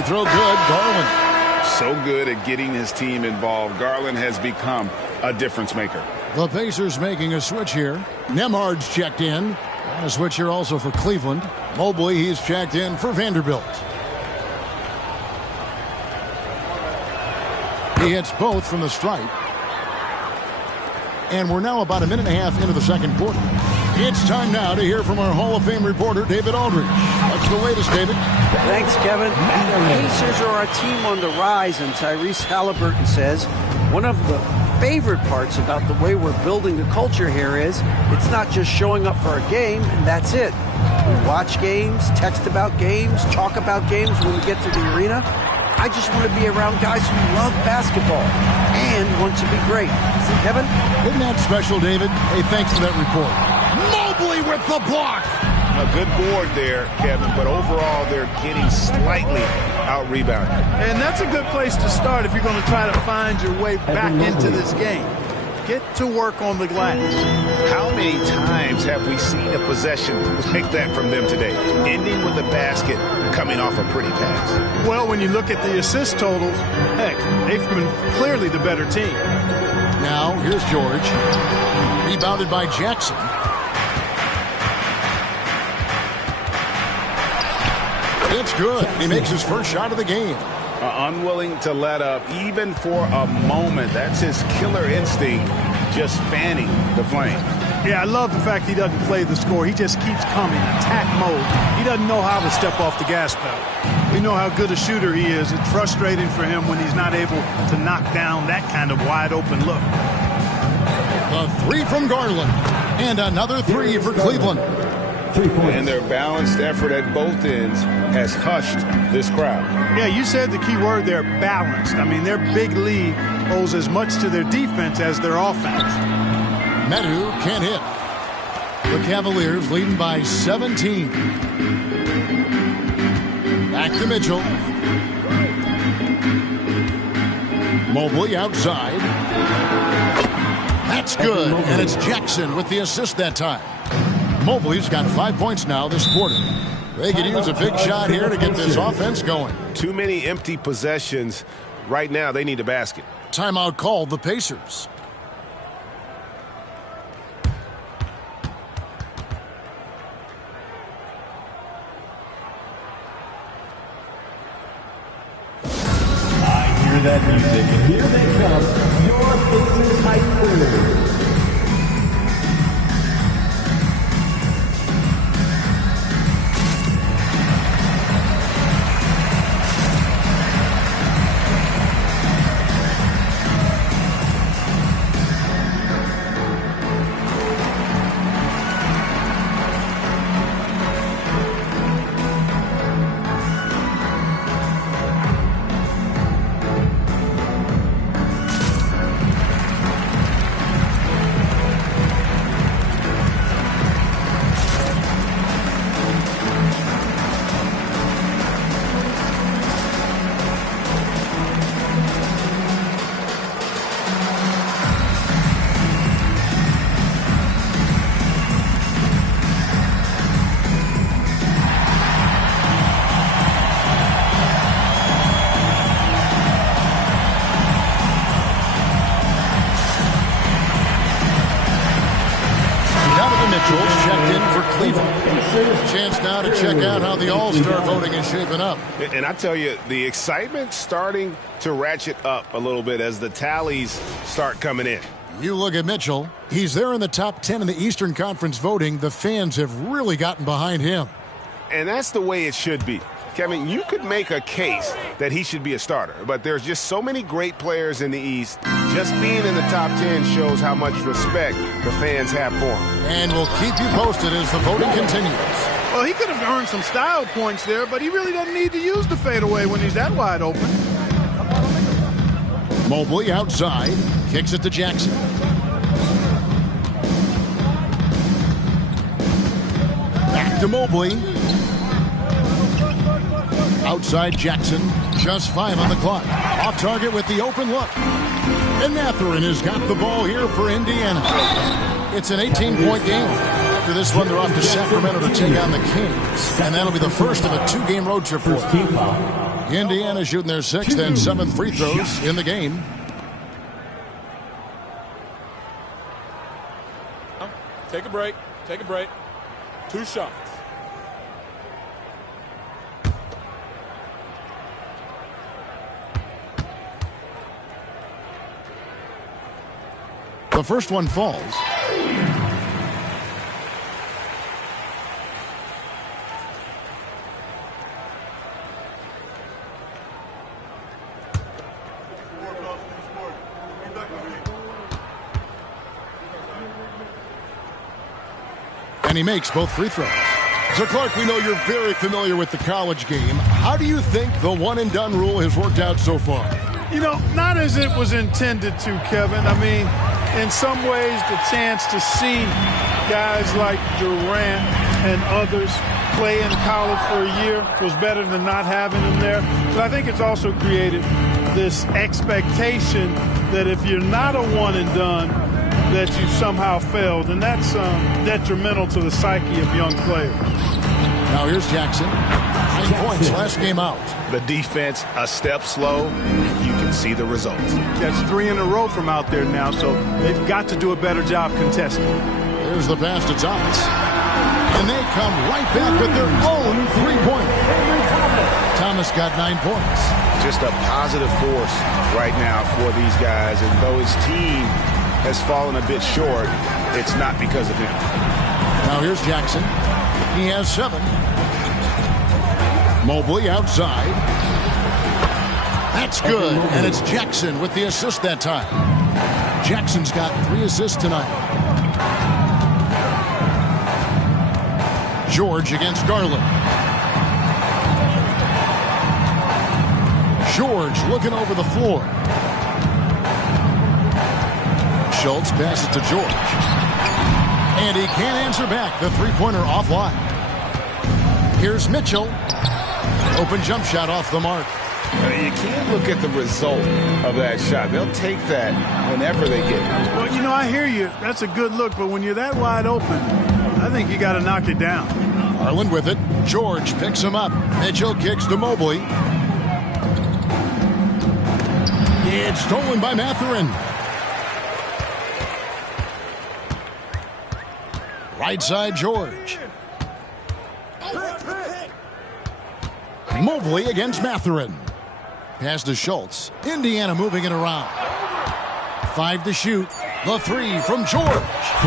Throw good, Garland. So good at getting his team involved. Garland has become a difference maker. The Pacers making a switch here. Nemhard's checked in. And a switch here also for Cleveland. Mobley, he's checked in for Vanderbilt. He hits both from the stripe. And we're now about a minute and a half into the second quarter. It's time now to hear from our Hall of Fame reporter, David Aldridge. What's the latest, David? Thanks, Kevin. The Pacers are a team on the rise, and Tyrese Halliburton says one of the favorite parts about the way we're building the culture here is it's not just showing up for a game, and that's it. We watch games, text about games, talk about games when we get to the arena. I just want to be around guys who love basketball and want to be great. See, Kevin? Isn't that special, David? Hey, thanks for that report. Mobley with the block. A good board there, Kevin, but overall they're getting slightly out-rebounded. And that's a good place to start if you're going to try to find your way back into this game. Get to work on the glass. How many times have we seen a possession like that from them today, ending with the basket coming off a pretty pass? Well, when you look at the assist totals, heck, they've been clearly the better team. Now, here's George. Rebounded by Jackson. It's good. He makes his first shot of the game. Unwilling to let up even for a moment. That's his killer instinct, just fanning the flame. Yeah, I love the fact he doesn't play the score. He just keeps coming, attack mode. He doesn't know how to step off the gas pedal. We know how good a shooter he is. It's frustrating for him when he's not able to knock down that kind of wide open look. The three from Garland. And another three for Cleveland. And their balanced effort at both ends has hushed this crowd. Yeah, you said the key word there, balanced. I mean, their big lead owes as much to their defense as their offense. Medu can't hit. The Cavaliers leading by 17. Back to Mitchell. Mobley outside. That's good. And it's Jackson with the assist that time. Mobley's got 5 points now this quarter. They could use a big shot here to get this offense going. Too many empty possessions. Right now, they need a basket. Timeout called the Pacers. I hear that music, and here they come, your Pacers High School. Donovan Mitchell's checked in for Cleveland. Chance now to check out how the All-Star voting is shaping up. And I tell you, the excitement's starting to ratchet up a little bit as the tallies start coming in. You look at Mitchell. He's there in the top 10 in the Eastern Conference voting. The fans have really gotten behind him. And that's the way it should be. Kevin, you could make a case that he should be a starter, but there's just so many great players in the East. Just being in the top 10 shows how much respect the fans have for him. And we'll keep you posted as the voting continues. Well, he could have earned some style points there, but he really doesn't need to use the fadeaway when he's that wide open. Mobley outside, kicks it to Jackson. Back to Mobley. Outside Jackson, just 5 on the clock. Off target with the open look. And Mathurin has got the ball here for Indiana. It's an 18-point game. After this one, they're off to Sacramento to take on the Kings. And that'll be the first of a 2-game road trip for them. Indiana shooting their 6th and 7th free throws in the game. Take a break. Take a break. 2 shots. The first one falls. And he makes both free throws. So, Clark, we know you're very familiar with the college game. How do you think the one-and-done rule has worked out so far? You know, not as it was intended to, Kevin. I mean, in some ways, the chance to see guys like Durant and others play in college for a year was better than not having them there. But I think it's also created this expectation that if you're not a one-and-done, that you somehow failed, and that's detrimental to the psyche of young players. Now here's Jackson. 9 points last game out. The defense a step slow, and you can see the results. That's 3 in a row from out there now, so they've got to do a better job contesting. There's the pass to Thomas. And they come right back with their own three-pointer. Thomas got 9 points. Just a positive force right now for these guys, and though his team has fallen a bit short, it's not because of him. Now here's Jackson. He has 7. Mobley outside. That's good, and it's Jackson with the assist that time. Jackson's got 3 assists tonight. George against Garland. George looking over the floor. Schultz passes to George. And he can't answer back. The three-pointer offline. Here's Mitchell. Open jump shot off the mark. You can't look at the result of that shot. They'll take that whenever they get it. Well, you know, I hear you. That's a good look, but when you're that wide open, I think you got to knock it down. Garland with it. George picks him up. Mitchell kicks to Mobley. It's stolen by Mathurin. Right side, George. Mobley against Mathurin. Pass to Schultz. Indiana moving it around. 5 to shoot. The 3 from George.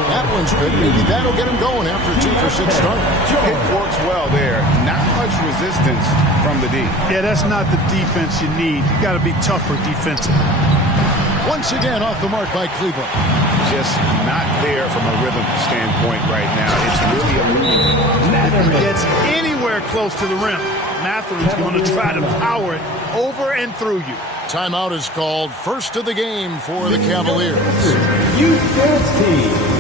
That one's good. Maybe that'll get him going after a 2 for 6 start. It works well there. Not much resistance from the D. Yeah, that's not the defense you need. You got to be tougher defensively. Once again off the mark by Cleveland. Just not there from a rhythm standpoint right now. It's really a moving. If he gets anywhere close to the rim, Mathurin's going to try to power it over and through you. Timeout is called. First of the game for the Cavaliers. Youth dance team.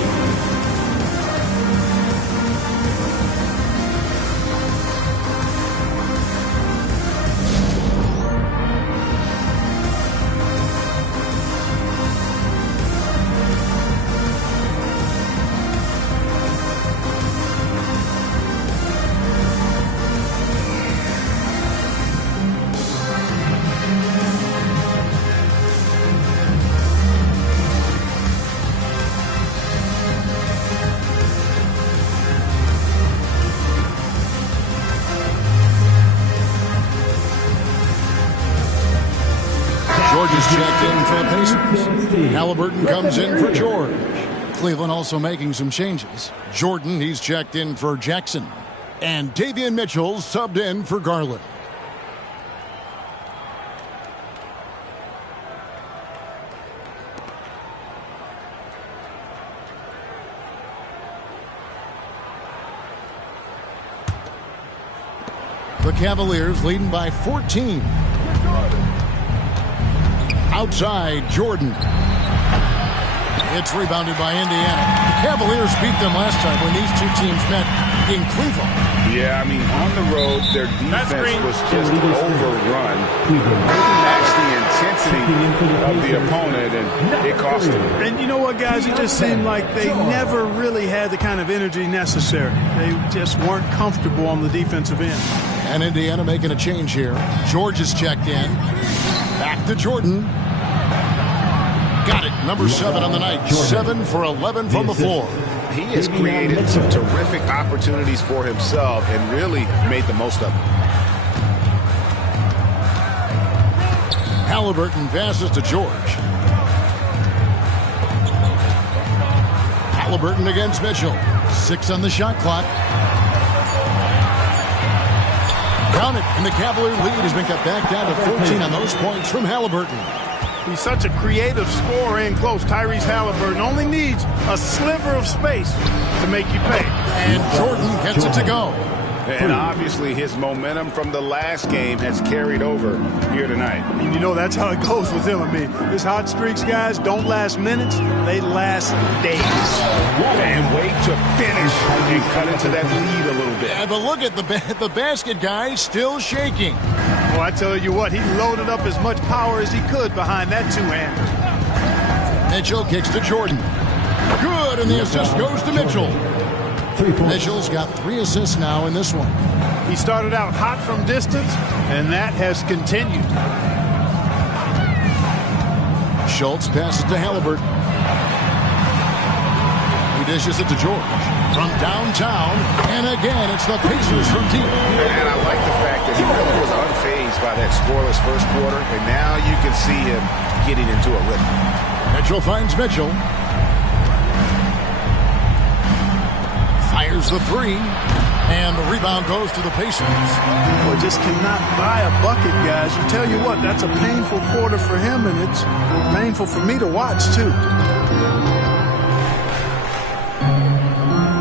is checked in for the Pacers. Halliburton comes in for George. Cleveland also making some changes. Jordan, he's checked in for Jackson. And Davion Mitchell subbed in for Garland. The Cavaliers leading by 14. Outside, Jordan. It's rebounded by Indiana. The Cavaliers beat them last time when these two teams met in Cleveland. Yeah, I mean, on the road, their defense was just overrun. Couldn't match the intensity of the opponent, and it cost them. And you know what, guys? It just seemed like they never really had the kind of energy necessary. They just weren't comfortable on the defensive end. And Indiana making a change here. George is checked in. Back to Jordan. Got it. Number 7 on the night. 7 for 11 from the floor. He has created some terrific opportunities for himself and really made the most of them. Halliburton passes to George. Halliburton against Mitchell. 6 on the shot clock. Count it, and the Cavalier lead has been cut back down to 14 on those points from Halliburton. He's such a creative scorer in close. Tyrese Halliburton only needs a sliver of space to make you pay. And Jordan gets it to go. And obviously his momentum from the last game has carried over here tonight. And you know that's how it goes with him. I mean, his hot streaks, guys, don't last minutes. They last days. And wait to finish and cut into that lead a little bit. Yeah, but look at the basket guy still shaking. Well, I tell you what, he loaded up as much power as he could behind that two-hander. Mitchell kicks to Jordan. Good, and the assist goes to Mitchell. Mitchell's got 3 assists now in this one. He started out hot from distance, and that has continued. Schultz passes to Halliburton. He dishes it to George. From downtown, and again, it's the Pacers from deep. And I like the fact that he really was unfazed by that scoreless first quarter, and now you can see him getting into a rhythm. Mitchell finds Mitchell. Fires the 3, and the rebound goes to the Pacers. Well, just cannot buy a bucket, guys. I tell you what, that's a painful quarter for him, and it's painful for me to watch, too.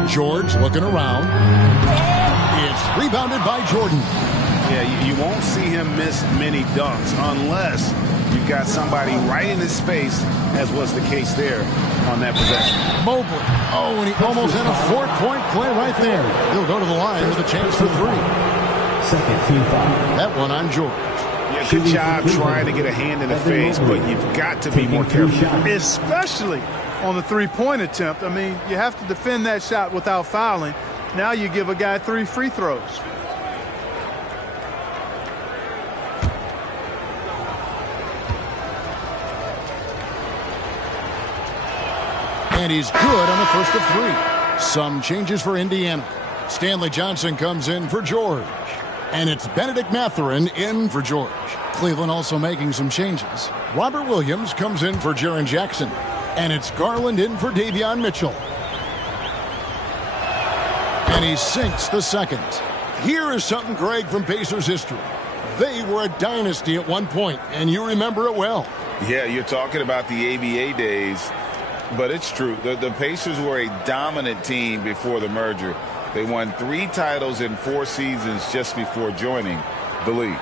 George looking around. It's rebounded by Jordan. Yeah, you won't see him miss many dunks unless you've got somebody right in his face, as was the case there on that possession. Mobley. Oh, and he almost had a 4-point play right there. He'll go to the line with a chance for 3. Second team foul. That one on George. Yeah, good job trying to get a hand in the face, but you've got to be more careful. Especially on the three-point attempt. I mean, you have to defend that shot without fouling. Now you give a guy 3 free throws. And he's good on the first of 3. Some changes for Indiana. Stanley Johnson comes in for George. And it's Benedict Mathurin in for George. Cleveland also making some changes. Robert Williams comes in for Jaren Jackson. And it's Garland in for Davion Mitchell. And he sinks the second. Here is something, Greg, from Pacers history. They were a dynasty at one point, and you remember it well. Yeah, you're talking about the ABA days, but it's true. The Pacers were a dominant team before the merger. They won 3 titles in 4 seasons just before joining the league.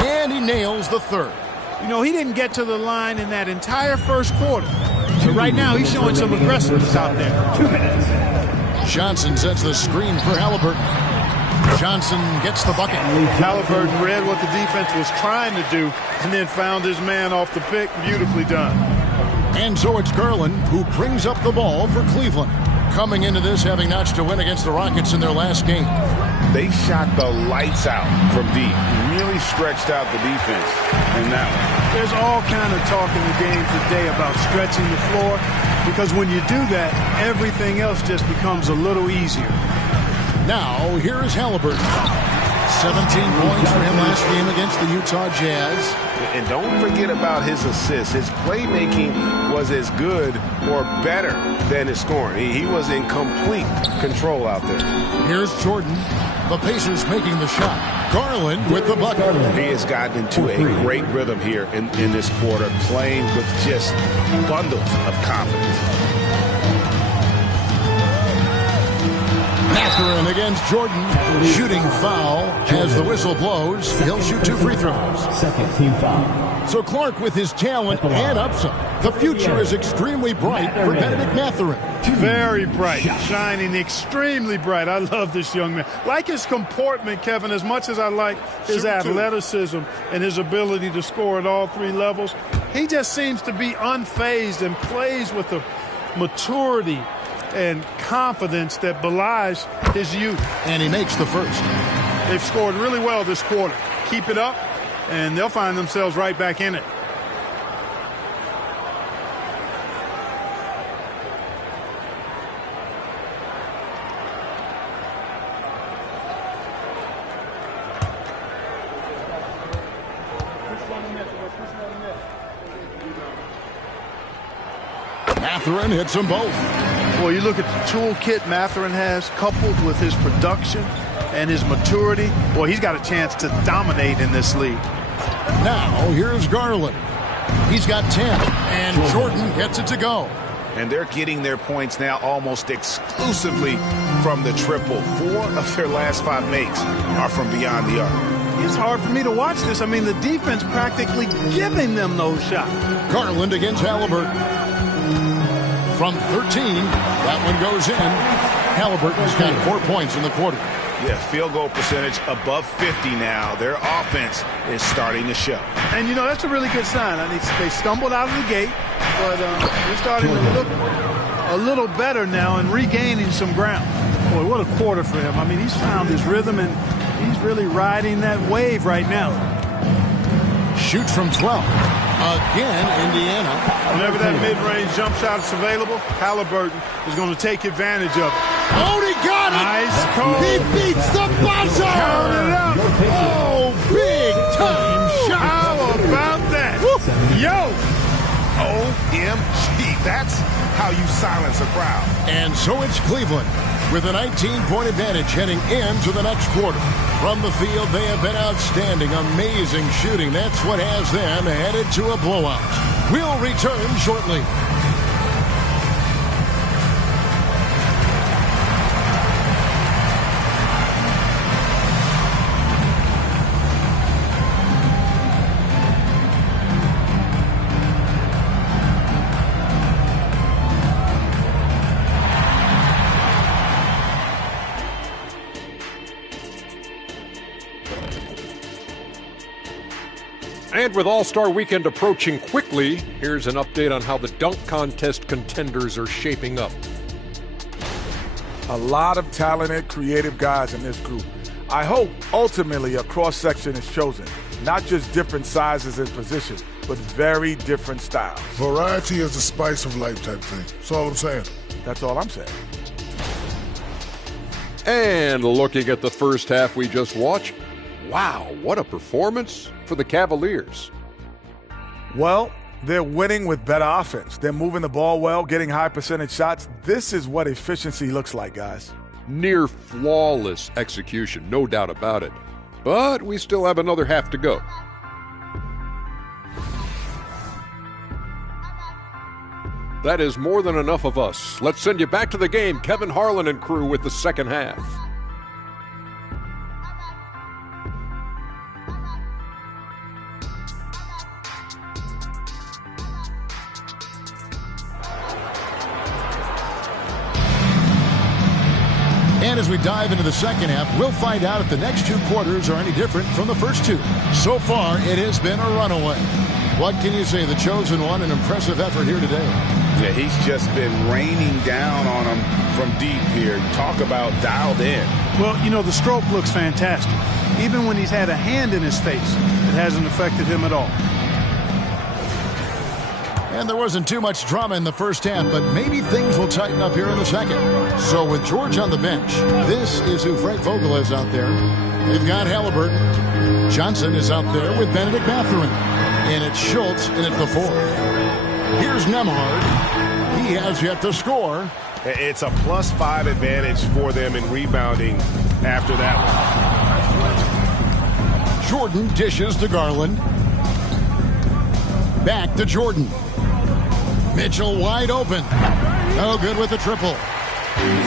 And he nails the 3rd. You know, he didn't get to the line in that entire first quarter. But right now, he's showing some aggressiveness out there. 2 minutes. Johnson sets the screen for Halliburton. Johnson gets the bucket. Halliburton read what the defense was trying to do and then found his man off the pick. Beautifully done. And so it's Garland who brings up the ball for Cleveland. Coming into this, having notched a win against the Rockets in their last game. They shot the lights out from deep. Really stretched out the defense in that one. There's all kind of talk in the game today about stretching the floor, because when you do that, everything else just becomes a little easier. Now, here is Halliburton. 17 points for him last game against the Utah Jazz. And don't forget about his assists. His playmaking was as good or better than his scoring. He was in complete control out there. Here's Jordan. The Pacers making the shot. Garland with the bucket. He has gotten into a great rhythm here in this quarter, playing with just bundles of confidence. Mathurin against Jordan. Shooting foul. As the whistle blows, he'll shoot 2 free throws. Second team foul. So Clark, with his talent and upside, the future is extremely bright for Benedict Mathurin. Very bright, shining extremely bright. I love this young man. Like his comportment, Kevin, as much as I like his athleticism and his ability to score at all 3 levels, he just seems to be unfazed and plays with a maturity and confidence that belies his youth. And he makes the first. They've scored really well this quarter. Keep it up, and they'll find themselves right back in it. Mathurin hits them both. Well, you look at the toolkit Mathurin has, coupled with his production and his maturity. Boy, he's got a chance to dominate in this league. Now, here's Garland. He's got 10, and Jordan gets it to go. And they're getting their points now almost exclusively from the triple. 4 of their last 5 makes are from beyond the arc. It's hard for me to watch this. I mean, the defense practically giving them those shots. Garland against Halliburton. From 13, that one goes in. Halliburton's got 4 points in the quarter. Yeah, field goal percentage above 50 now. Their offense is starting to show. And, you know, that's a really good sign. I mean, they stumbled out of the gate, but they're starting to look a little better now and regaining some ground. Boy, what a quarter for him. I mean, he's found his rhythm, and he's really riding that wave right now. Shoots from 12. Again, Indiana. Whenever that mid-range jump shot is available, Halliburton is going to take advantage of it. Oh, he got it! Nice call. He beats the buzzer! Count it up. Oh, big time shot! How about that? Yo! OMG, that's how you silence a crowd. And so it's Cleveland with a 19-point advantage heading into the next quarter. From the field, they have been outstanding, amazing shooting. That's what has them headed to a blowout. We'll return shortly. And with All-Star Weekend approaching quickly, here's an update on how the dunk contest contenders are shaping up. A lot of talented, creative guys in this group. I hope ultimately a cross-section is chosen. Not just different sizes and positions, but very different styles. Variety is the spice of life type thing. That's all I'm saying. That's all I'm saying. And looking at the first half we just watched, wow, what a performance for the Cavaliers. Well, they're winning with better offense. They're moving the ball well, getting high percentage shots. This is what efficiency looks like, guys. Near flawless execution, no doubt about it. But we still have another half to go. That is more than enough of us. Let's send you back to the game. Kevin Harlan and crew with the second half. And as we dive into the second half, we'll find out if the next 2 quarters are any different from the first 2. So far, it has been a runaway. What can you say? The chosen one, an impressive effort here today. Yeah, he's just been raining down on them from deep here. Talk about dialed in. Well, you know, the stroke looks fantastic. Even when he's had a hand in his face, it hasn't affected him at all. And there wasn't too much drama in the first half, but maybe things will tighten up here in the second. So with George on the bench, this is who Frank Vogel is out there. We've got Halliburton. Johnson is out there with Benedict Mathurin. And it's Schultz in at the 4. Here's Nemhard. He has yet to score. It's a +5 advantage for them in rebounding after that one. Jordan dishes to Garland. Back to Jordan. Mitchell wide open. No good with the triple.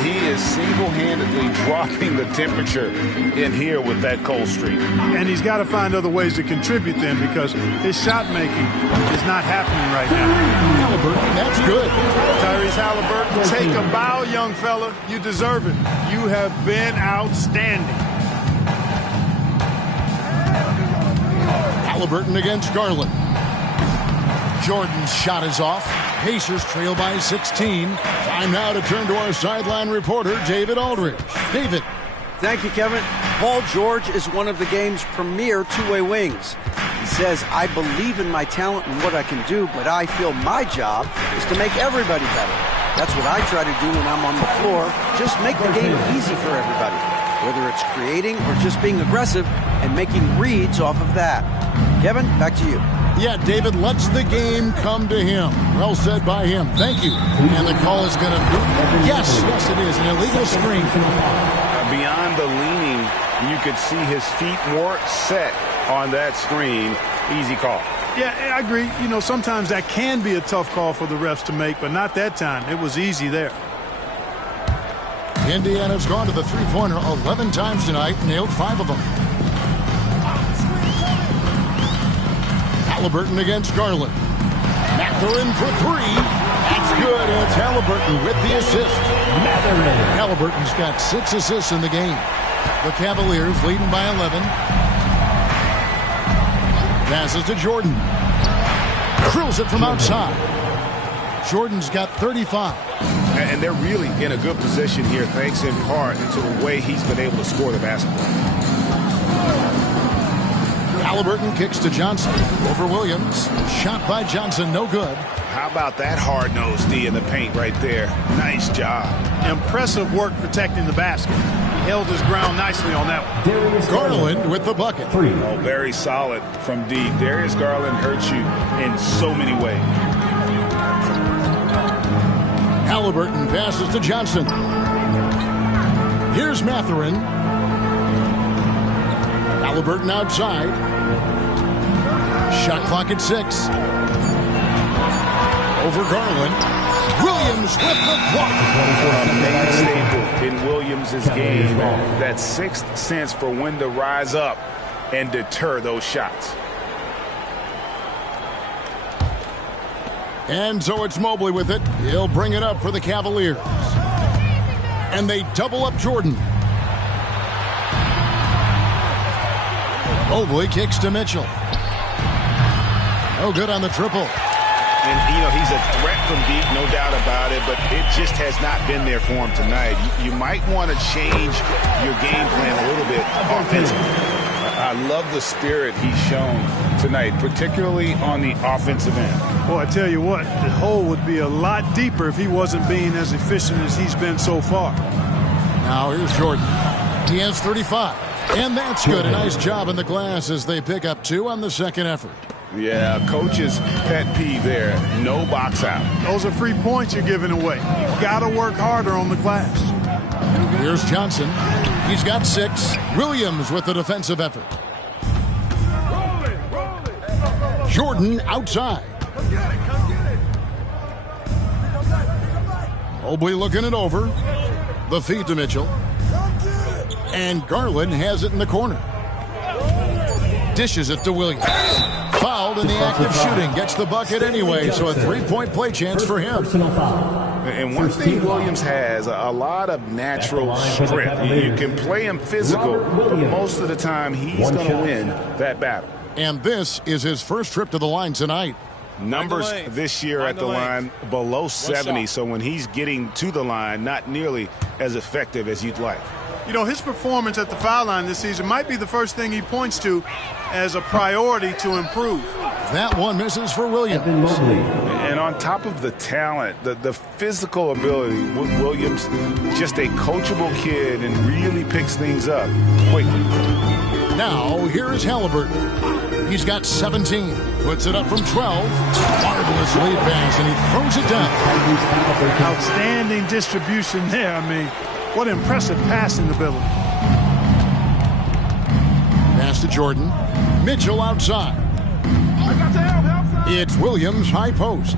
He is single-handedly dropping the temperature in here with that cold streak. And he's got to find other ways to contribute then, because his shot making is not happening right now. Halliburton, that's good. Tyrese Halliburton, take a bow, young fella. You deserve it. You have been outstanding. Halliburton against Garland. Jordan's shot is off. Pacers trail by 16. Time now to turn to our sideline reporter, David Aldridge. David. Thank you, Kevin. Paul George is one of the game's premier two-way wings. He says, I believe in my talent and what I can do, but I feel my job is to make everybody better. That's what I try to do when I'm on the floor. Just make the game easy for everybody, whether it's creating or just being aggressive and making reads off of that. Kevin, back to you. Yeah, David lets the game come to him. Well said by him. Thank you. And the call is going to be, yes, it is, an illegal screen. Beyond the leaning, you could see his feet more set on that screen. Easy call. Yeah, I agree. You know, sometimes that can be a tough call for the refs to make, but not that time. It was easy there. Indiana's gone to the three-pointer 11 times tonight, nailed 5 of them. Halliburton against Garland. Mathurin for 3. That's good. It's Halliburton with the assist. Halliburton's got 6 assists in the game. The Cavaliers leading by 11. Passes to Jordan. Drills it from outside. Jordan's got 35. And they're really in a good position here, thanks in part to the way he's been able to score the basketball. Halliburton kicks to Johnson over Williams. Shot by Johnson, no good. How about that hard-nosed D in the paint right there? Nice job. Impressive work protecting the basket. He held his ground nicely on that one. Garland with the bucket. Oh, very solid from D. Darius Garland hurts you in so many ways. Halliburton passes to Johnson. Here's Mathurin. Halliburton outside. Shot clock at 6. Over Garland. Williams with the block. A main staple in Williams' game. That sixth sense for when to rise up and deter those shots. And so it's Mobley with it. He'll bring it up for the Cavaliers. And they double up Jordan. Mobley kicks to Mitchell. No good on the triple. And, you know, he's a threat from deep, no doubt about it, but it just has not been there for him tonight. You might want to change your game plan a little bit offensively. I love the spirit he's shown tonight, particularly on the offensive end. Well, I tell you what, the hole would be a lot deeper if he wasn't being as efficient as he's been so far. Now here's Jordan. He has 35. And that's good. A nice job in the glass as they pick up 2 on the second effort. Yeah, coach's pet peeve there. No box out. Those are free points you're giving away. You've got to work harder on the glass. Here's Johnson. He's got 6. Williams with the defensive effort. Jordan outside. Mobley looking it over. The feed to Mitchell. And Garland has it in the corner. Dishes it to Williams. Fouled in the act of shooting. Gets the bucket anyway, so a 3-point play chance for him. And one thing Williams has, a lot of natural strength. You can play him physical, but most of the time he's going to win that battle. And this is his first trip to the line tonight. Numbers this year at the line below 70, so when he's getting to the line, not nearly as effective as you'd like. You know, his performance at the foul line this season might be the first thing he points to as a priority to improve. That one misses for Williams. And And on top of the talent, the physical ability, Williams, just a coachable kid and really picks things up quickly. Now, here is Halliburton. He's got 17. Puts it up from 12. Marvelous lead pass, and he throws it down. Outstanding distribution there. I mean, what impressive passing ability. Pass to Jordan. Mitchell outside. It's Williams, high post.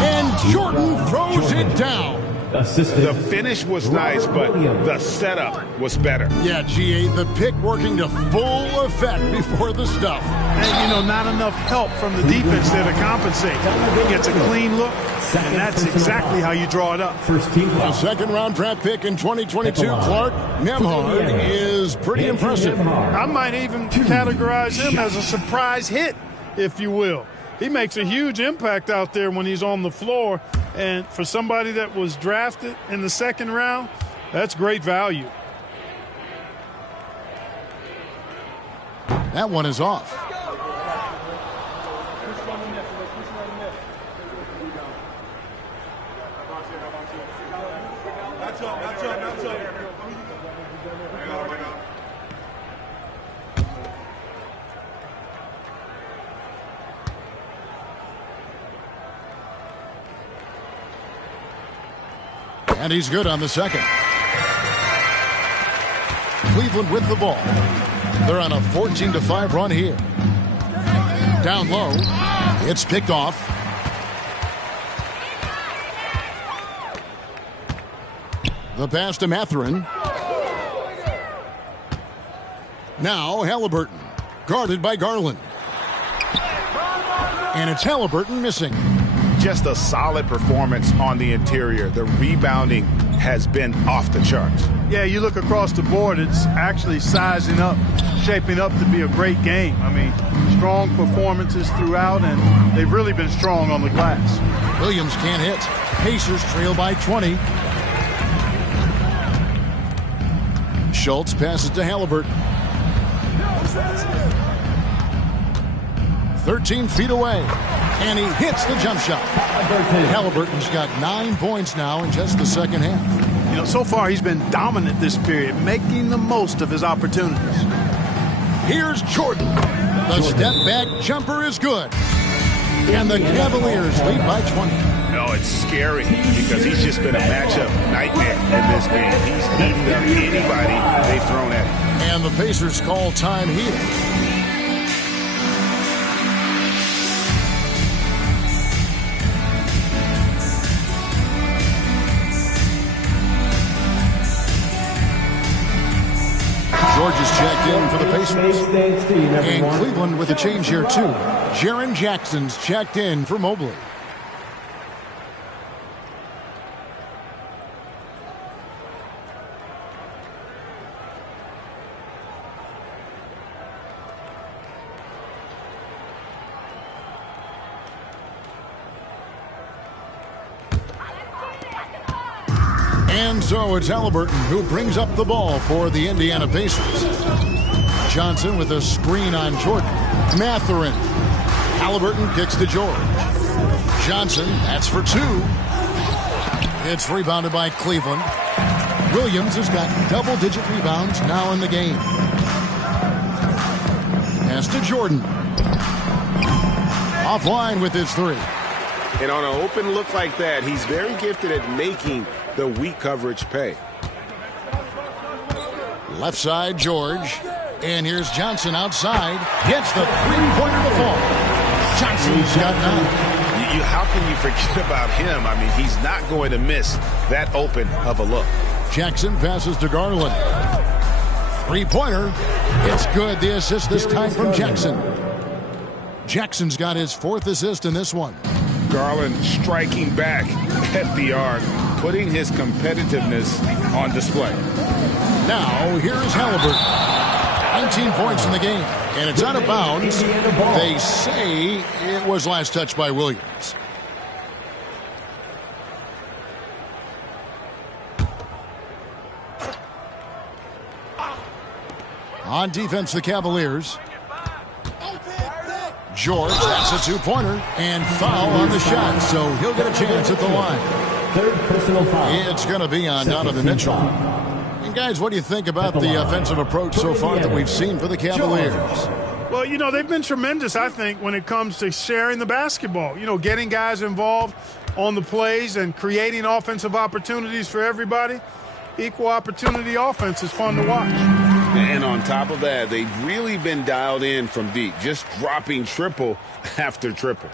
And Jordan throws it down. The finish was nice, but the setup was better. Yeah, GA, the pick working to full effect before the stuff. And, not enough help from the defense there to compensate. He gets a clean look, and that's exactly how you draw it up. A second-round draft pick in 2022, Clark Nembhard, is pretty impressive. I might even categorize him as a surprise hit, if you will. He makes a huge impact out there when he's on the floor. And for somebody that was drafted in the second round, that's great value. That one is off. And he's good on the second. Cleveland with the ball. They're on a 14-5 run here. Down low. It's picked off. The pass to Mathurin. Now Halliburton. Guarded by Garland. And it's Halliburton missing. Just a solid performance on the interior. The rebounding has been off the charts. Yeah, you look across the board, it's actually sizing up, shaping up to be a great game. I mean, strong performances throughout, and they've really been strong on the glass. Williams can't hit. Pacers trail by 20. Schultz passes to Halliburton. 13 feet away. And he hits the jump shot. Halliburton's got 9 points now in just the second half. So far he's been dominant this period, making the most of his opportunities. Here's Jordan. The step-back jumper is good. And the Cavaliers lead by 20. No, it's scary because he's just been a matchup nightmare in this game. He's eating up anybody they've thrown at him. And the Pacers call time here. George is checked in for the Pacers. And Cleveland with a change here, too. Jaren Jackson's checked in for Mobley. And so it's Halliburton who brings up the ball for the Indiana Pacers. Johnson with a screen on Jordan. Mathurin. Halliburton kicks to George. Johnson, that's for 2. It's rebounded by Cleveland. Williams has got double-digit rebounds now in the game. Pass to Jordan. Offline with his 3. And on an open look like that, he's very gifted at making the weak coverage pay. Left side, George. And here's Johnson outside. Gets the three-pointer to fall. Johnson's got 9. How can you forget about him? I mean, he's not going to miss that open of a look. Jackson passes to Garland. Three-pointer. It's good. The assist this time from Jackson. Jackson's got his 4th assist in this one. Garland striking back at the arc, putting his competitiveness on display. Now, here's Halliburton. 19 points in the game, and it's out of bounds. They say it was last touched by Williams. On defense, the Cavaliers. George, that's a two-pointer, and foul on the shot, so he'll get a chance at the line. Third personal foul. It's going to be on Donovan Mitchell. And guys, what do you think about the offensive approach so far that we've seen for the Cavaliers? Well, you know, they've been tremendous, I think, when it comes to sharing the basketball. You know, getting guys involved on the plays and creating offensive opportunities for everybody. Equal opportunity offense is fun to watch. And on top of that, they've really been dialed in from deep, just dropping triple after triple.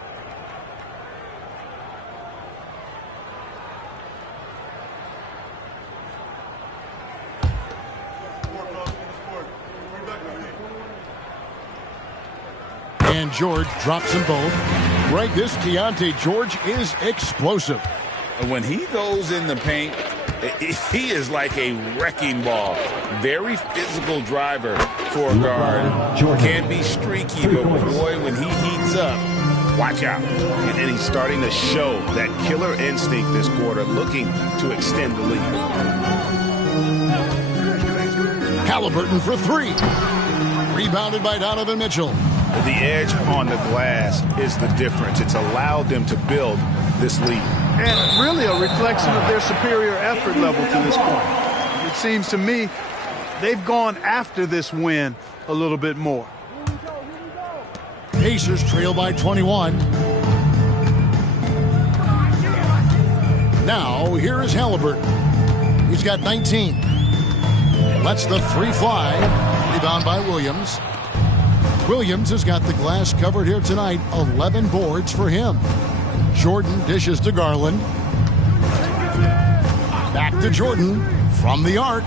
And George drops them both. Greg, this Keontae George is explosive. When he goes in the paint, he is like a wrecking ball. Very physical driver for a guard. Can be streaky, but boy, when he heats up, watch out. And he's starting to show that killer instinct this quarter, looking to extend the lead. Halliburton for three. Rebounded by Donovan Mitchell. The edge on the glass is the difference. It's allowed them to build this lead. And really a reflection of their superior effort level to this point. It seems to me they've gone after this win a little bit more. Pacers trail by 21. Now, here is Halliburton. He's got 19. Lets the three fly. Rebound by Williams. Williams has got the glass covered here tonight. 11 boards for him. Jordan dishes to Garland. Back to Jordan from the arc.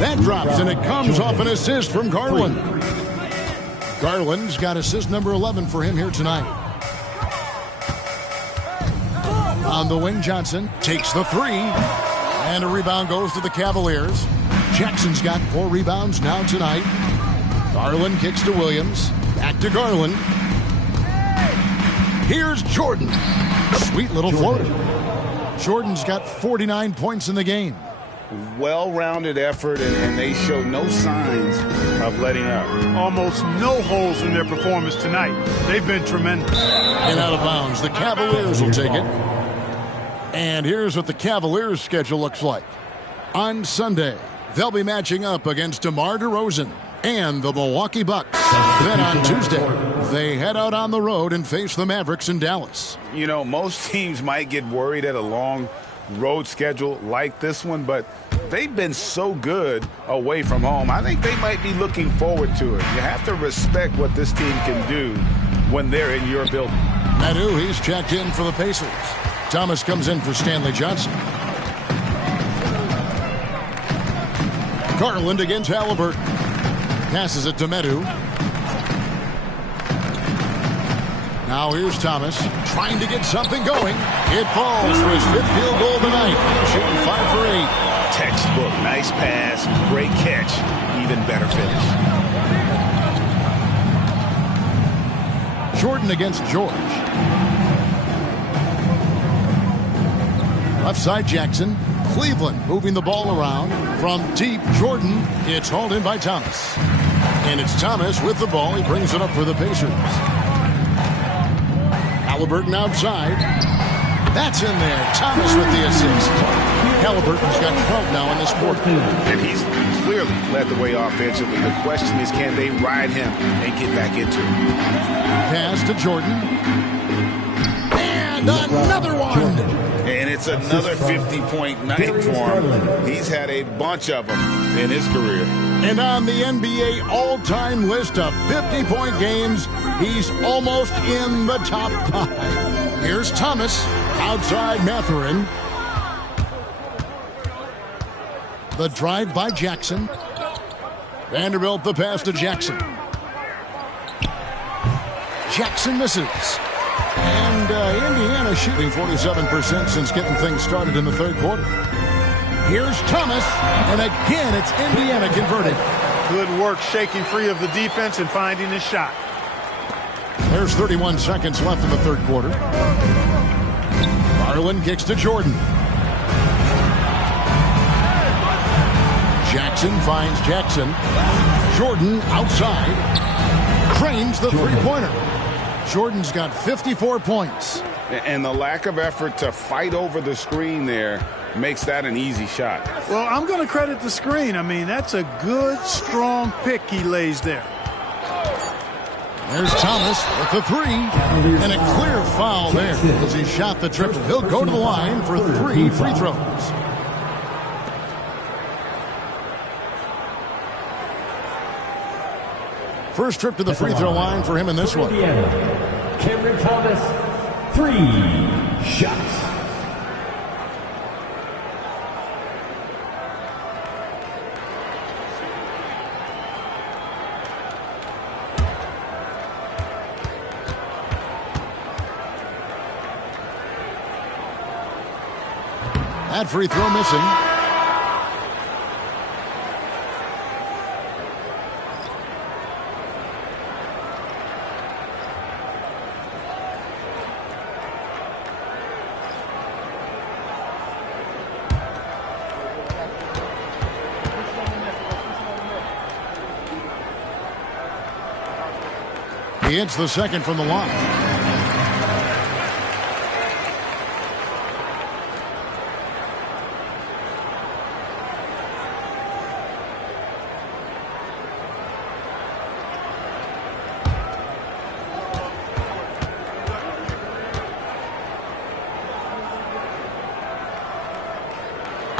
That drops, and it comes off an assist from Garland. Garland's got assist number 11 for him here tonight. On the wing, Johnson takes the three. And a rebound goes to the Cavaliers. Jackson's got 4 rebounds now tonight. Garland kicks to Williams. Back to Garland. Here's Jordan. Sweet little floater. Jordan's got 49 points in the game. Well-rounded effort, and they show no signs of letting up. Almost no holes in their performance tonight. They've been tremendous. And out of bounds. The Cavaliers will take it. And here's what the Cavaliers' schedule looks like. On Sunday, they'll be matching up against DeMar DeRozan and the Milwaukee Bucks. Then on Tuesday, they head out on the road and face the Mavericks in Dallas. You know, most teams might get worried at a long road schedule like this one, but they've been so good away from home. I think they might be looking forward to it. You have to respect what this team can do when they're in your building. Nadu, he's checked in for the Pacers. Thomas comes in for Stanley Johnson. Garland against Halliburton. Passes it to Medu. Now here's Thomas trying to get something going. It falls for his 5th field goal of the night. Shooting 5 for 8. Textbook. Nice pass. Great catch. Even better finish. Jordan against George. Left side Jackson. Cleveland moving the ball around. From deep, Jordan. It's hauled in by Thomas. And it's Thomas with the ball. He brings it up for the Pacers. Halliburton outside. That's in there. Thomas with the assist. Halliburton's got 12 now in this quarter. And he's clearly led the way offensively. The question is, can they ride him and get back into it? Pass to Jordan. And another one. And it's another 50-point night for him. He's had a bunch of them in his career. And on the NBA all-time list of 50-point games, he's almost in the top 5. Here's Thomas outside Mathurin. The drive by Jackson. Vanderbilt the pass to Jackson. Jackson misses. And Indiana shooting 47% since getting things started in the 3rd quarter. Here's Thomas, and again it's Indiana converted. Good work shaking free of the defense and finding his shot. There's 31 seconds left in the 3rd quarter. Garland kicks to Jordan. Jackson finds Jackson. Jordan outside. Cranes the three-pointer. Jordan's got 54 points. And the lack of effort to fight over the screen there makes that an easy shot. Well, I'm going to credit the screen. I mean, that's a good, strong pick he lays there. There's Thomas with the three. And a clear foul there as he shot the triple. He'll go to the line for 3 free throws. First trip to the free throw line for him in this one. Cameron Thomas, 3 shots. That free throw missing. He hits the second from the line.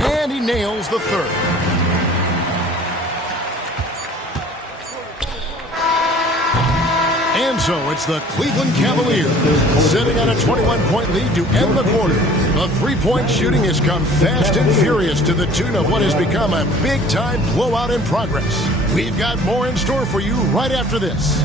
And he nails the third. And so it's the Cleveland Cavaliers sitting on a 21-point lead to end the quarter. The three-point shooting has come fast and furious to the tune of what has become a big-time blowout in progress. We've got more in store for you right after this.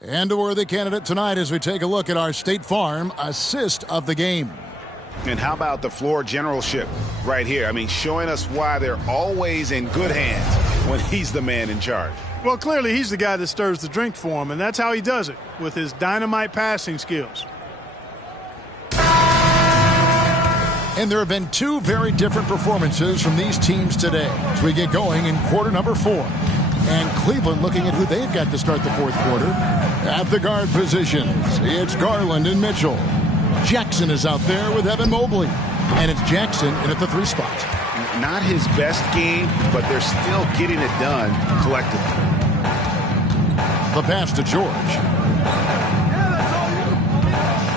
And a worthy candidate tonight as we take a look at our State Farm assist of the game. And how about the floor generalship right here? I mean, showing us why they're always in good hands when he's the man in charge. Well, clearly he's the guy that stirs the drink for him, and that's how he does it, with his dynamite passing skills. And there have been 2 very different performances from these teams today as we get going in quarter number 4. And Cleveland looking at who they've got to start the fourth quarter. At the guard positions, it's Garland and Mitchell. Jackson is out there with Evan Mobley. And it's Jackson in at the 3 spot. Not his best game, but they're still getting it done collectively. The pass to George.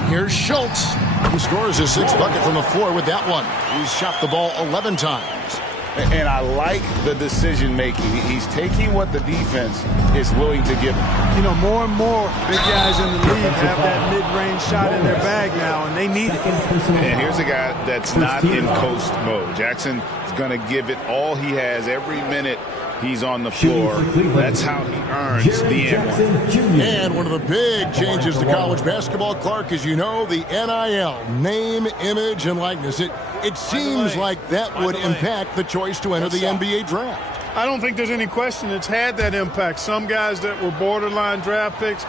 Here's Schultz, who scores his 6th bucket from the floor with that one. He's shot the ball 11 times. And I like the decision-making. He's taking what the defense is willing to give him. You know, more and more big guys in the league have that mid-range shot in their bag now, and they need it. And here's a guy that's not in coast mode. Jackson is going to give it all he has every minute he's on the floor. That's how he earns the N1. And one of the big changes to college basketball, Clark, as you know, the NIL, name, image, and likeness. It seems like that would impact the choice to enter the NBA draft. I don't think there's any question it's had that impact. Some guys that were borderline draft picks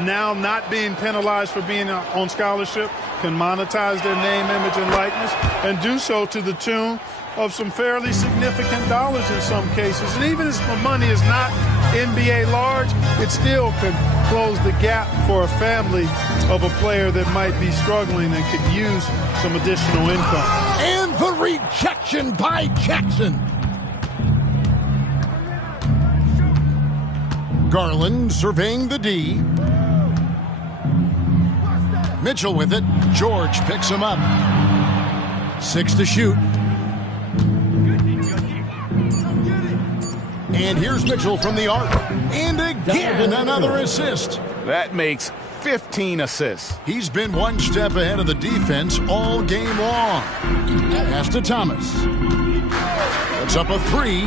now not being penalized for being on scholarship can monetize their name, image, and likeness and do so to the tune of some fairly significant dollars in some cases. And even if the money is not NBA large, it still could close the gap for a family of a player that might be struggling and could use some additional income. And the rejection by Jackson. Garland surveying the D. Mitchell with it. George picks him up. 6 to shoot. And here's Mitchell from the arc. And again, another assist. That makes 15 assists. He's been one step ahead of the defense all game long. Pass to Thomas. It's up a 3.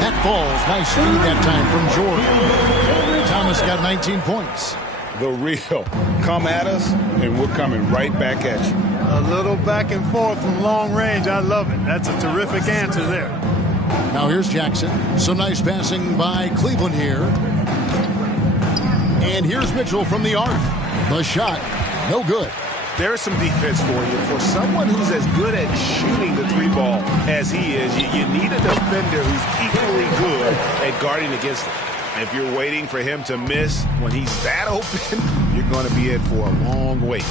That falls. Nice speed that time from George. Thomas got 19 points. The real. Come at us, and we're coming right back at you. A little back and forth from long range. I love it. That's a terrific answer there. Now here's Jackson. Some nice passing by Cleveland here. And here's Mitchell from the arc. The shot, no good. There's some defense for you. For someone who's as good at shooting the 3-ball as he is, you need a defender who's equally good at guarding against it. If you're waiting for him to miss when he's that open, you're going to be in for a long wait.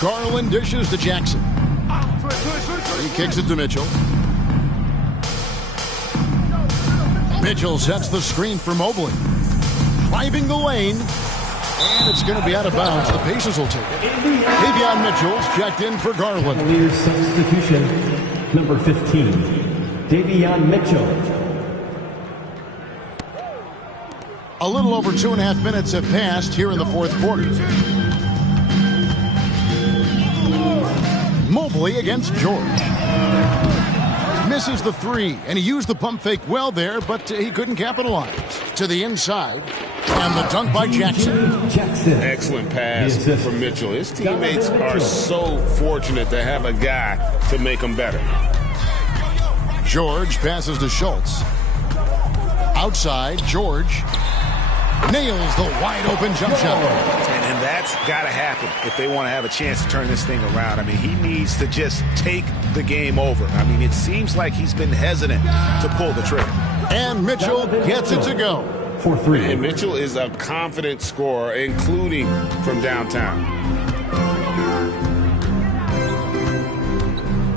Garland dishes to Jackson. He kicks it to Mitchell. Mitchell sets the screen for Mobley. Driving the lane. And it's going to be out of bounds. The Pacers will take it. Davion Mitchell's checked in for Garland. Cavaliers substitution, number 15, Davion Mitchell. A little over 2.5 minutes have passed here in the fourth quarter. Mobley against George. Misses the 3, and he used the pump fake well there, but he couldn't capitalize. To the inside, and the dunk by Jackson. Excellent pass from Mitchell. His teammates are so fortunate to have a guy to make them better. George passes to Schultz. Outside, George nails the wide-open jump shot. And that's got to happen if they want to have a chance to turn this thing around. I mean, he needs to just take the game over. I mean, it seems like he's been hesitant to pull the trigger. And Mitchell gets it to go. For 3. And Mitchell is a confident scorer, including from downtown.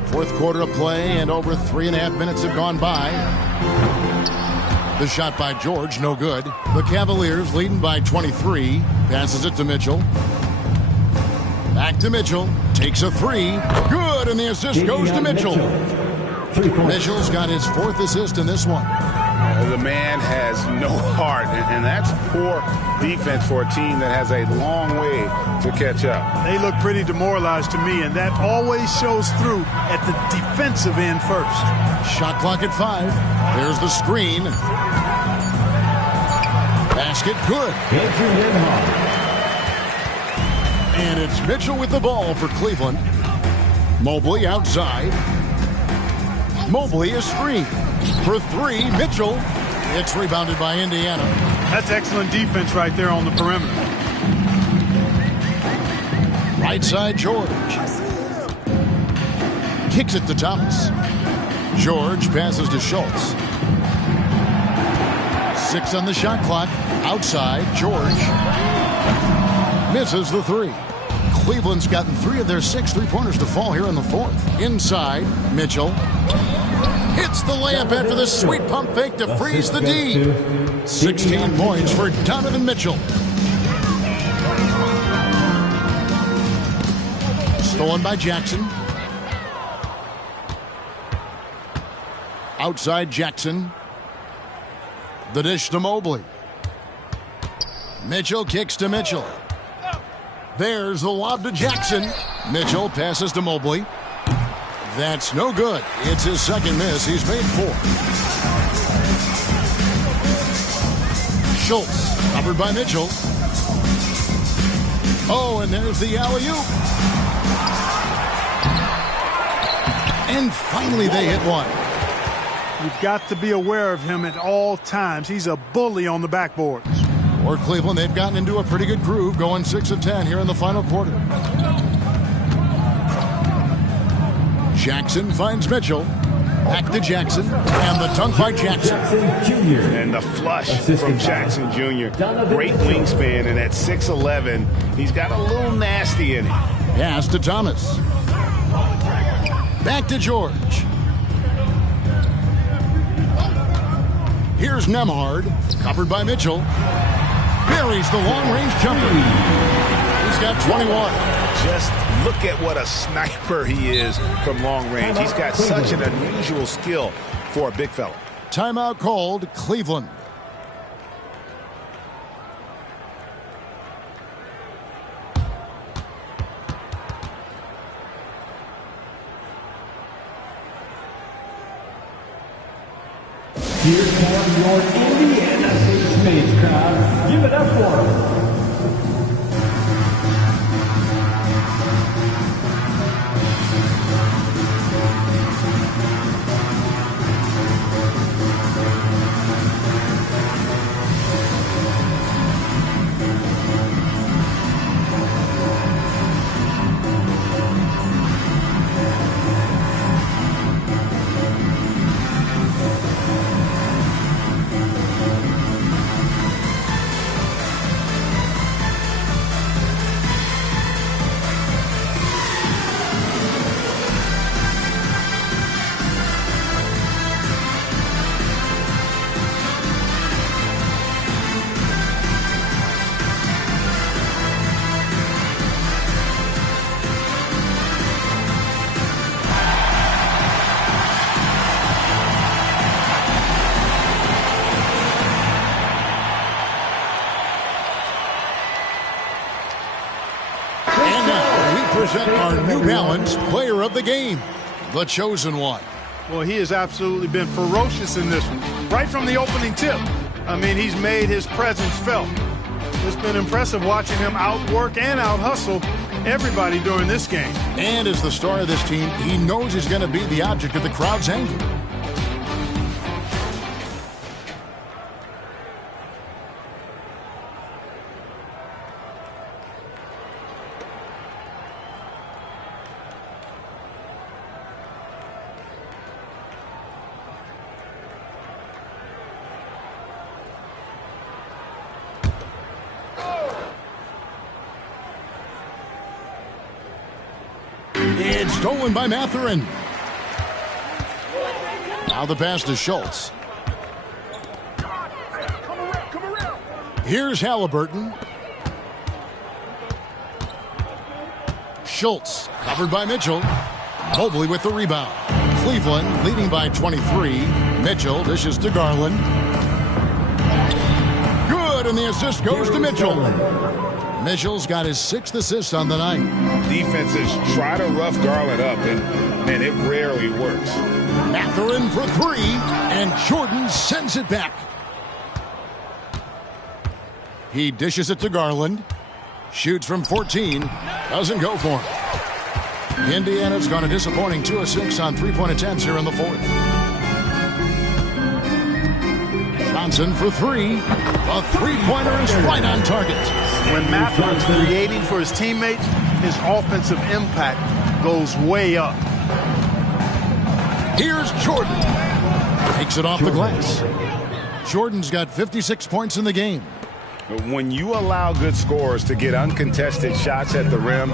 Fourth quarter of play, and over 3.5 minutes have gone by. The shot by George, no good. The Cavaliers leading by 23. Passes it to Mitchell. Back to Mitchell. Takes a 3. Good, and the assist goes to Mitchell. Mitchell's got his 4th assist in this one. The man has no heart, and that's poor defense for a team that has a long way to catch up. They look pretty demoralized to me, and that always shows through at the defensive end first. Shot clock at 5. There's the screen. Basket good. And it's Mitchell with the ball for Cleveland. Mobley outside. Mobley is screened. For 3, Mitchell. It's rebounded by Indiana. That's excellent defense right there on the perimeter. Right side, George. Kicks it to Thomas. George passes to Schultz. 6 on the shot clock. Outside, George. Misses the 3. Cleveland's gotten 3 of their 6 3-pointers to fall here in the fourth. Inside, Mitchell. Hits the layup after the sweet pump fake to freeze the D. 16 points for Donovan Mitchell. Stolen by Jackson. Outside Jackson. The dish to Mobley. Mitchell kicks to Mitchell. There's the lob to Jackson. Mitchell passes to Mobley. That's no good. It's his second miss. He's made 4. Schultz, covered by Mitchell. Oh, and there's the alley-oop. And finally they hit one. You've got to be aware of him at all times. He's a bully on the backboards. For Cleveland, they've gotten into a pretty good groove, going 6 of 10 here in the final quarter. Jackson finds Mitchell. Back to Jackson. And the dunk by Jackson. And the flush from Jackson Jr. Great wingspan, and at 6'11", he's got a little nasty in him. Pass to Thomas. Back to George. Here's Nemhard. Covered by Mitchell. Buries the long-range jumper. He's got 21. Just look at what a sniper he is from long range. He's got such an unusual skill for a big fella. Timeout called, Cleveland. Here comes your Indiana State Space crowd. Give it up for him. Our New Balance Player of the Game, the chosen one. Well, he has absolutely been ferocious in this one, right from the opening tip. I mean, he's made his presence felt. It's been impressive watching him outwork and out-hustle everybody during this game. And as the star of this team, he knows he's going to be the object of the crowd's anger. It's stolen by Matherin. Now the pass to Schultz. Here's Halliburton. Schultz covered by Mitchell. Mobley with the rebound. Cleveland leading by 23. Mitchell dishes to Garland. Good, and the assist goes to Mitchell. Mitchell's got his 6th assist on the night. Defenses try to rough Garland up, and, man, it rarely works. Matherin for 3, and Jordan sends it back. He dishes it to Garland. Shoots from 14. Doesn't go for him. Indiana's gone a disappointing 2 of 6 on 3-point attempts here in the 4th. Johnson for 3. A 3-pointer is right on target. When Matherin's creating for his teammates, his offensive impact goes way up. Here's Jordan. Takes it off the glass. Jordan's got 56 points in the game. When you allow good scorers to get uncontested shots at the rim,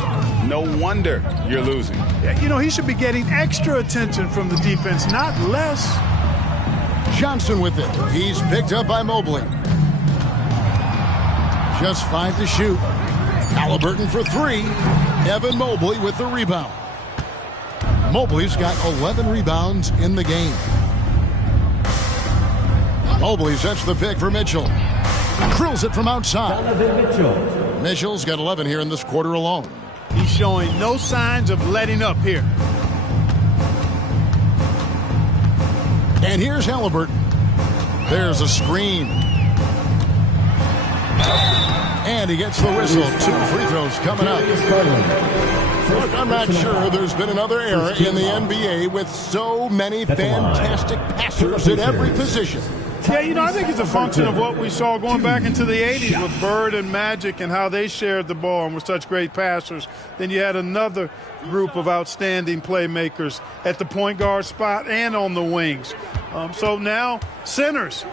no wonder you're losing. Yeah, you know, he should be getting extra attention from the defense, not less. Johnson with it. He's picked up by Mobley. Just 5 to shoot. Halliburton for 3. Evan Mobley with the rebound. Mobley's got 11 rebounds in the game. Mobley sets the pick for Mitchell. Drills it from outside. Mitchell's got 11 here in this quarter alone. He's showing no signs of letting up here. And here's Halliburton. There's a screen. And he gets the whistle. 2 free throws coming up. Look, I'm not sure there's been another era in the NBA with so many fantastic passers at every position. Yeah, you know, I think it's a function of what we saw going back into the 80s with Bird and Magic and how they shared the ball and were such great passers. Then you had another group of outstanding playmakers at the point guard spot and on the wings. So now centers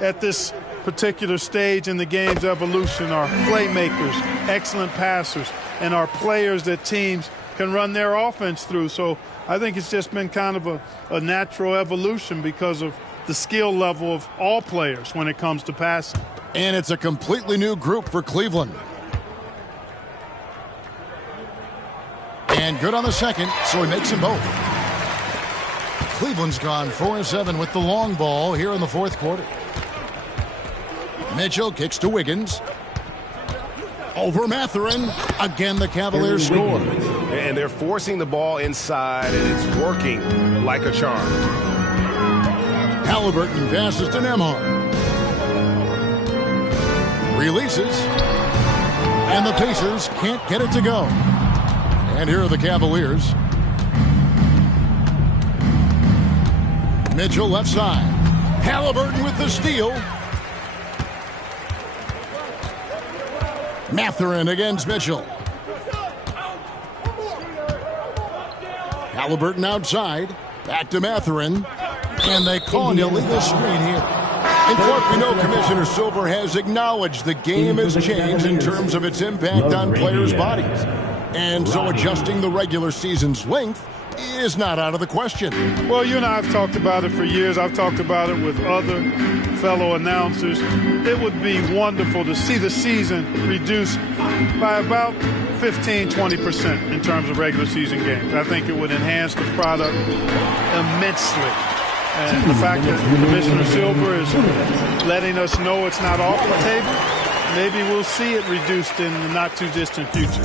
at this particular stage in the game's evolution are playmakers, excellent passers, and are players that teams can run their offense through. So I think it's just been kind of a natural evolution because of the skill level of all players when it comes to passing. And it's a completely new group for Cleveland. And good on the second, so he makes them both. Cleveland's gone 4-7 with the long ball here in the 4th quarter. Mitchell kicks to Wiggins. Over Matherin. Again, the Cavaliers score. And they're forcing the ball inside, and it's working like a charm. Halliburton passes to Nembhard. Releases. And the Pacers can't get it to go. And here are the Cavaliers. Mitchell left side. Halliburton with the steal. Mathurin against Mitchell. Halliburton outside. Back to Mathurin. And they call an illegal screen here. And Clark, we know Commissioner Silver has acknowledged the game has changed in terms of its impact on players' bodies. And so adjusting the regular season's length is not out of the question. Well, you and I have talked about it for years. I've talked about it with other fellow announcers. It would be wonderful to see the season reduced by about 15-20% in terms of regular season games. I think it would enhance the product immensely. And the fact that Commissioner Silver is letting us know it's not off the table, maybe we'll see it reduced in the not-too-distant future.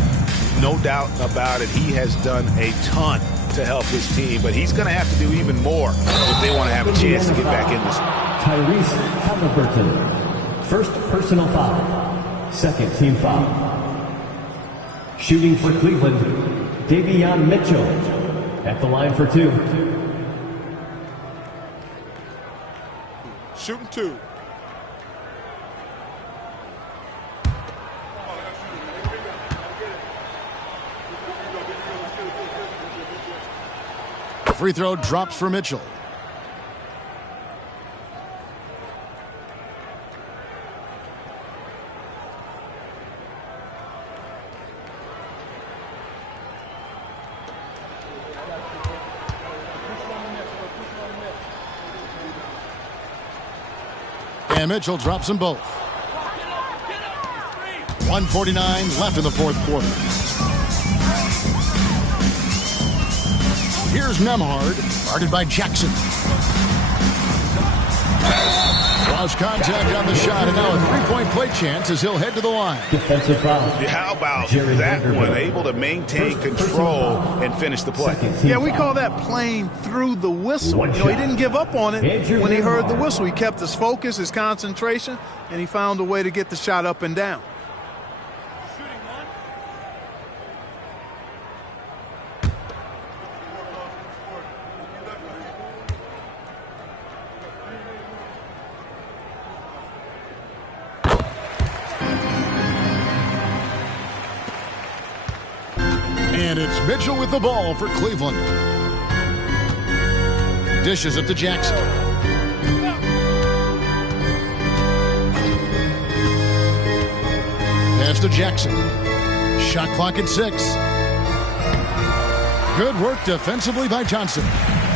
No doubt about it. He has done a ton to help his team, but he's going to have to do even more if they want to have a chance to get back in this. Tyrese Halliburton. First personal foul. Second team foul. Shooting for Cleveland, Davion Mitchell. At the line for two. Shooting two. Free throw drops for Mitchell. And Mitchell drops them both. 1:49 left in the fourth quarter. Here's Nembhard, guarded by Jackson. Lost contact on the shot, and now a three-point play chance as he'll head to the line. Defensive foul. How about that one? Able to maintain control and finish the play. Yeah, we call that playing through the whistle. You know, he didn't give up on it when he heard the whistle. He kept his focus, his concentration, and he found a way to get the shot up and down. And it's Mitchell with the ball for Cleveland. Dishes it to Jackson. Pass to Jackson. Shot clock at 6. Good work defensively by Johnson.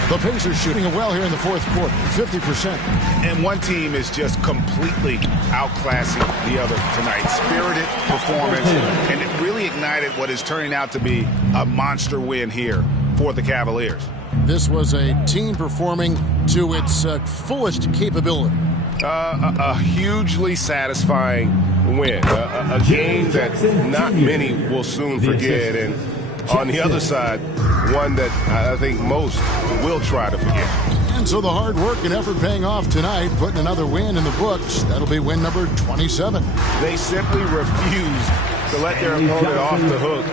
The Pacers shooting it well here in the fourth quarter, 50%. And one team is just completely outclassing the other tonight. Spirited performance, and it really ignited what is turning out to be a monster win here for the Cavaliers. This was a team performing to its fullest capability. A hugely satisfying win. A game that not many will soon forget. And on the other side, one that I think most will try to forget. And so the hard work and effort paying off tonight, putting another win in the books. That'll be win number 27. They simply refused to let their opponent off the hook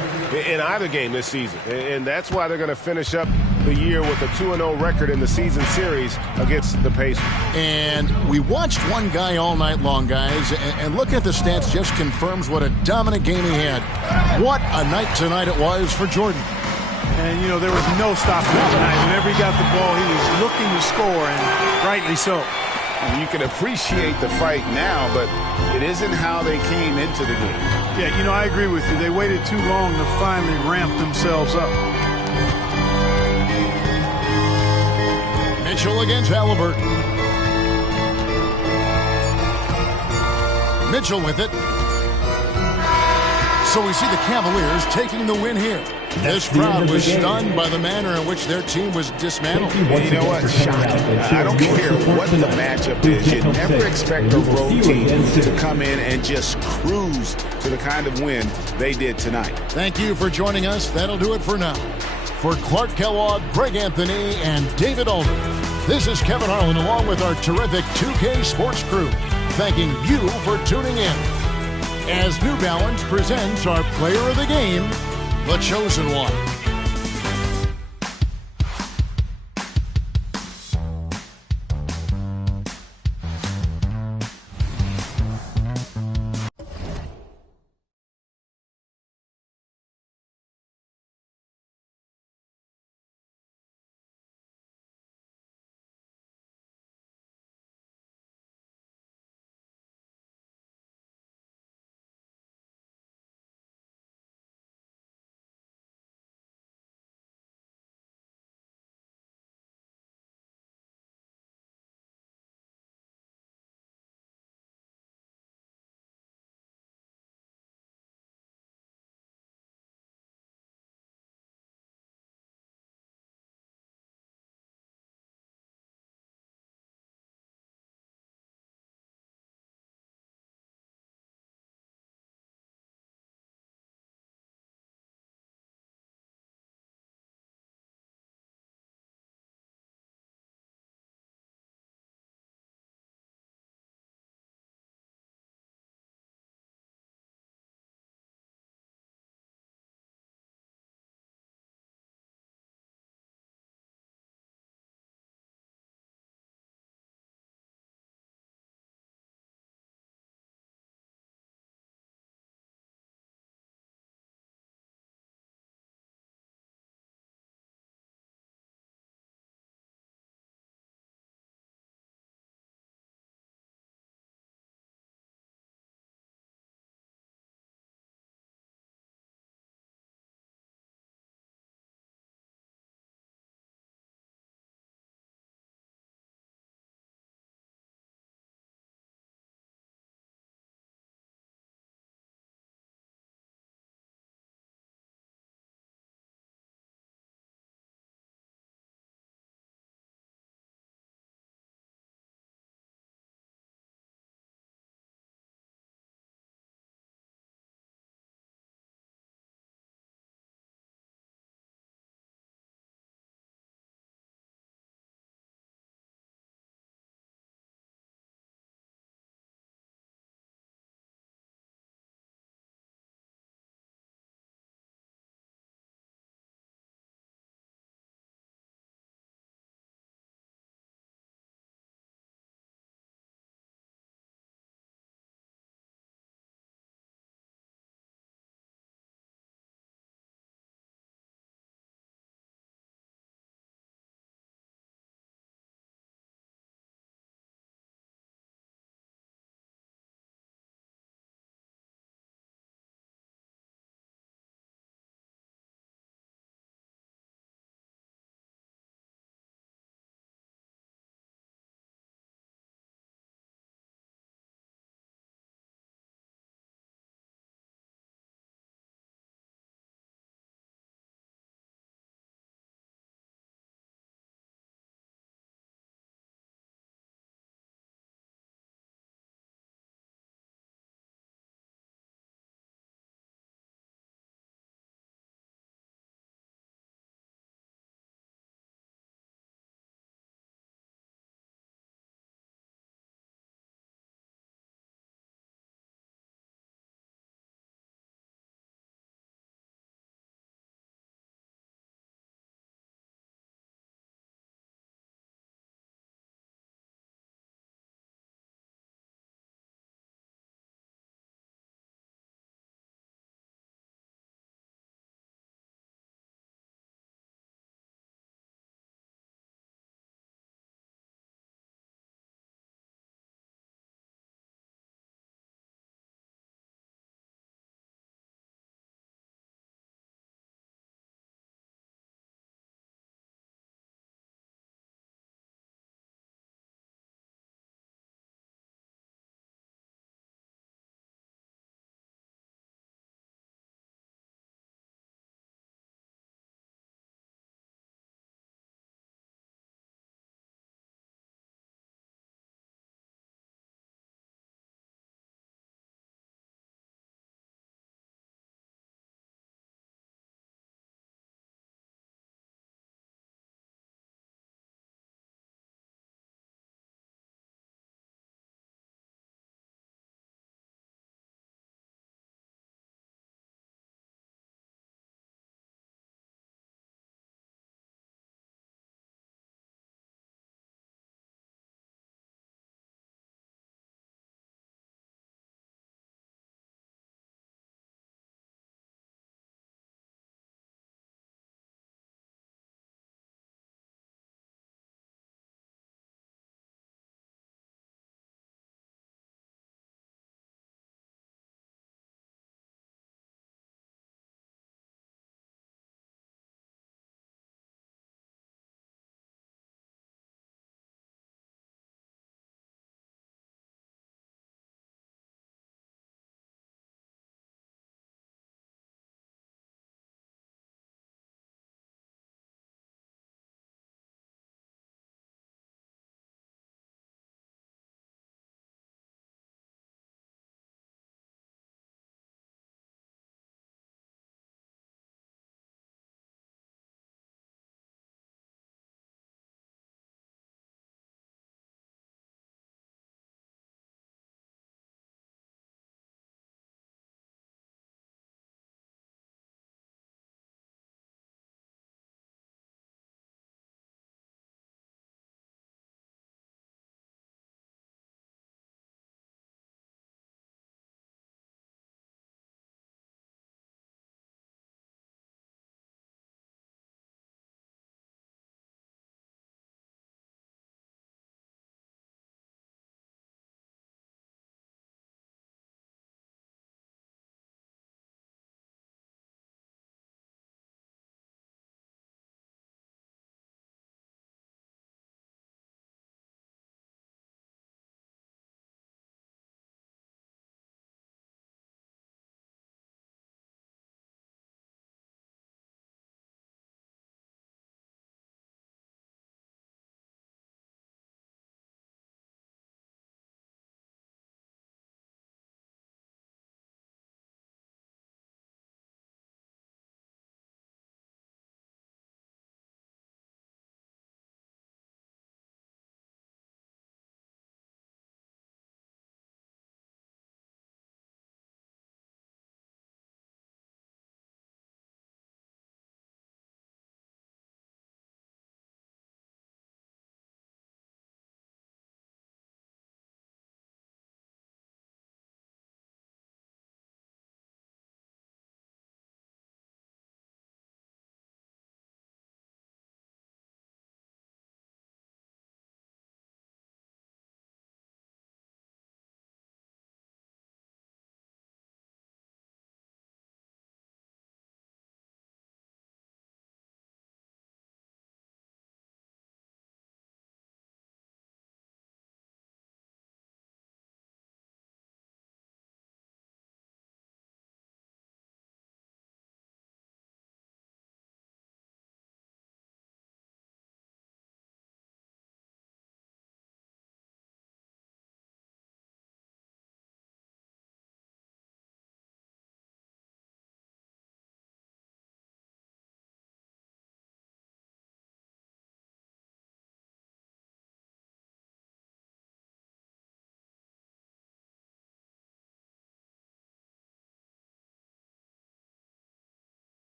in either game this season. And that's why they're going to finish up the year with a 2-0 record in the season series against the Pacers. And we watched one guy all night long, guys, and looking at the stats just confirms what a dominant game he had. What a night tonight it was for Jordan. And, you know, there was no stopping him tonight. Whenever he got the ball, he was looking to score, and rightly so. And you can appreciate the fight now, but it isn't how they came into the game. Yeah, you know, I agree with you. They waited too long to finally ramp themselves up. Mitchell against Halliburton. Mitchell with it. So we see the Cavaliers taking the win here. This crowd was stunned by the manner in which their team was dismantled. You know what? Shocking. I don't care what the matchup is. You never expect a road team to come in and just cruise to the kind of win they did tonight. Thank you for joining us. That'll do it for now. For Clark Kellogg, Greg Anthony, and David Aldridge, This is Kevin Harlan along with our terrific 2K Sports crew, thanking you for tuning in. As New Balance presents our player of the game, the chosen one.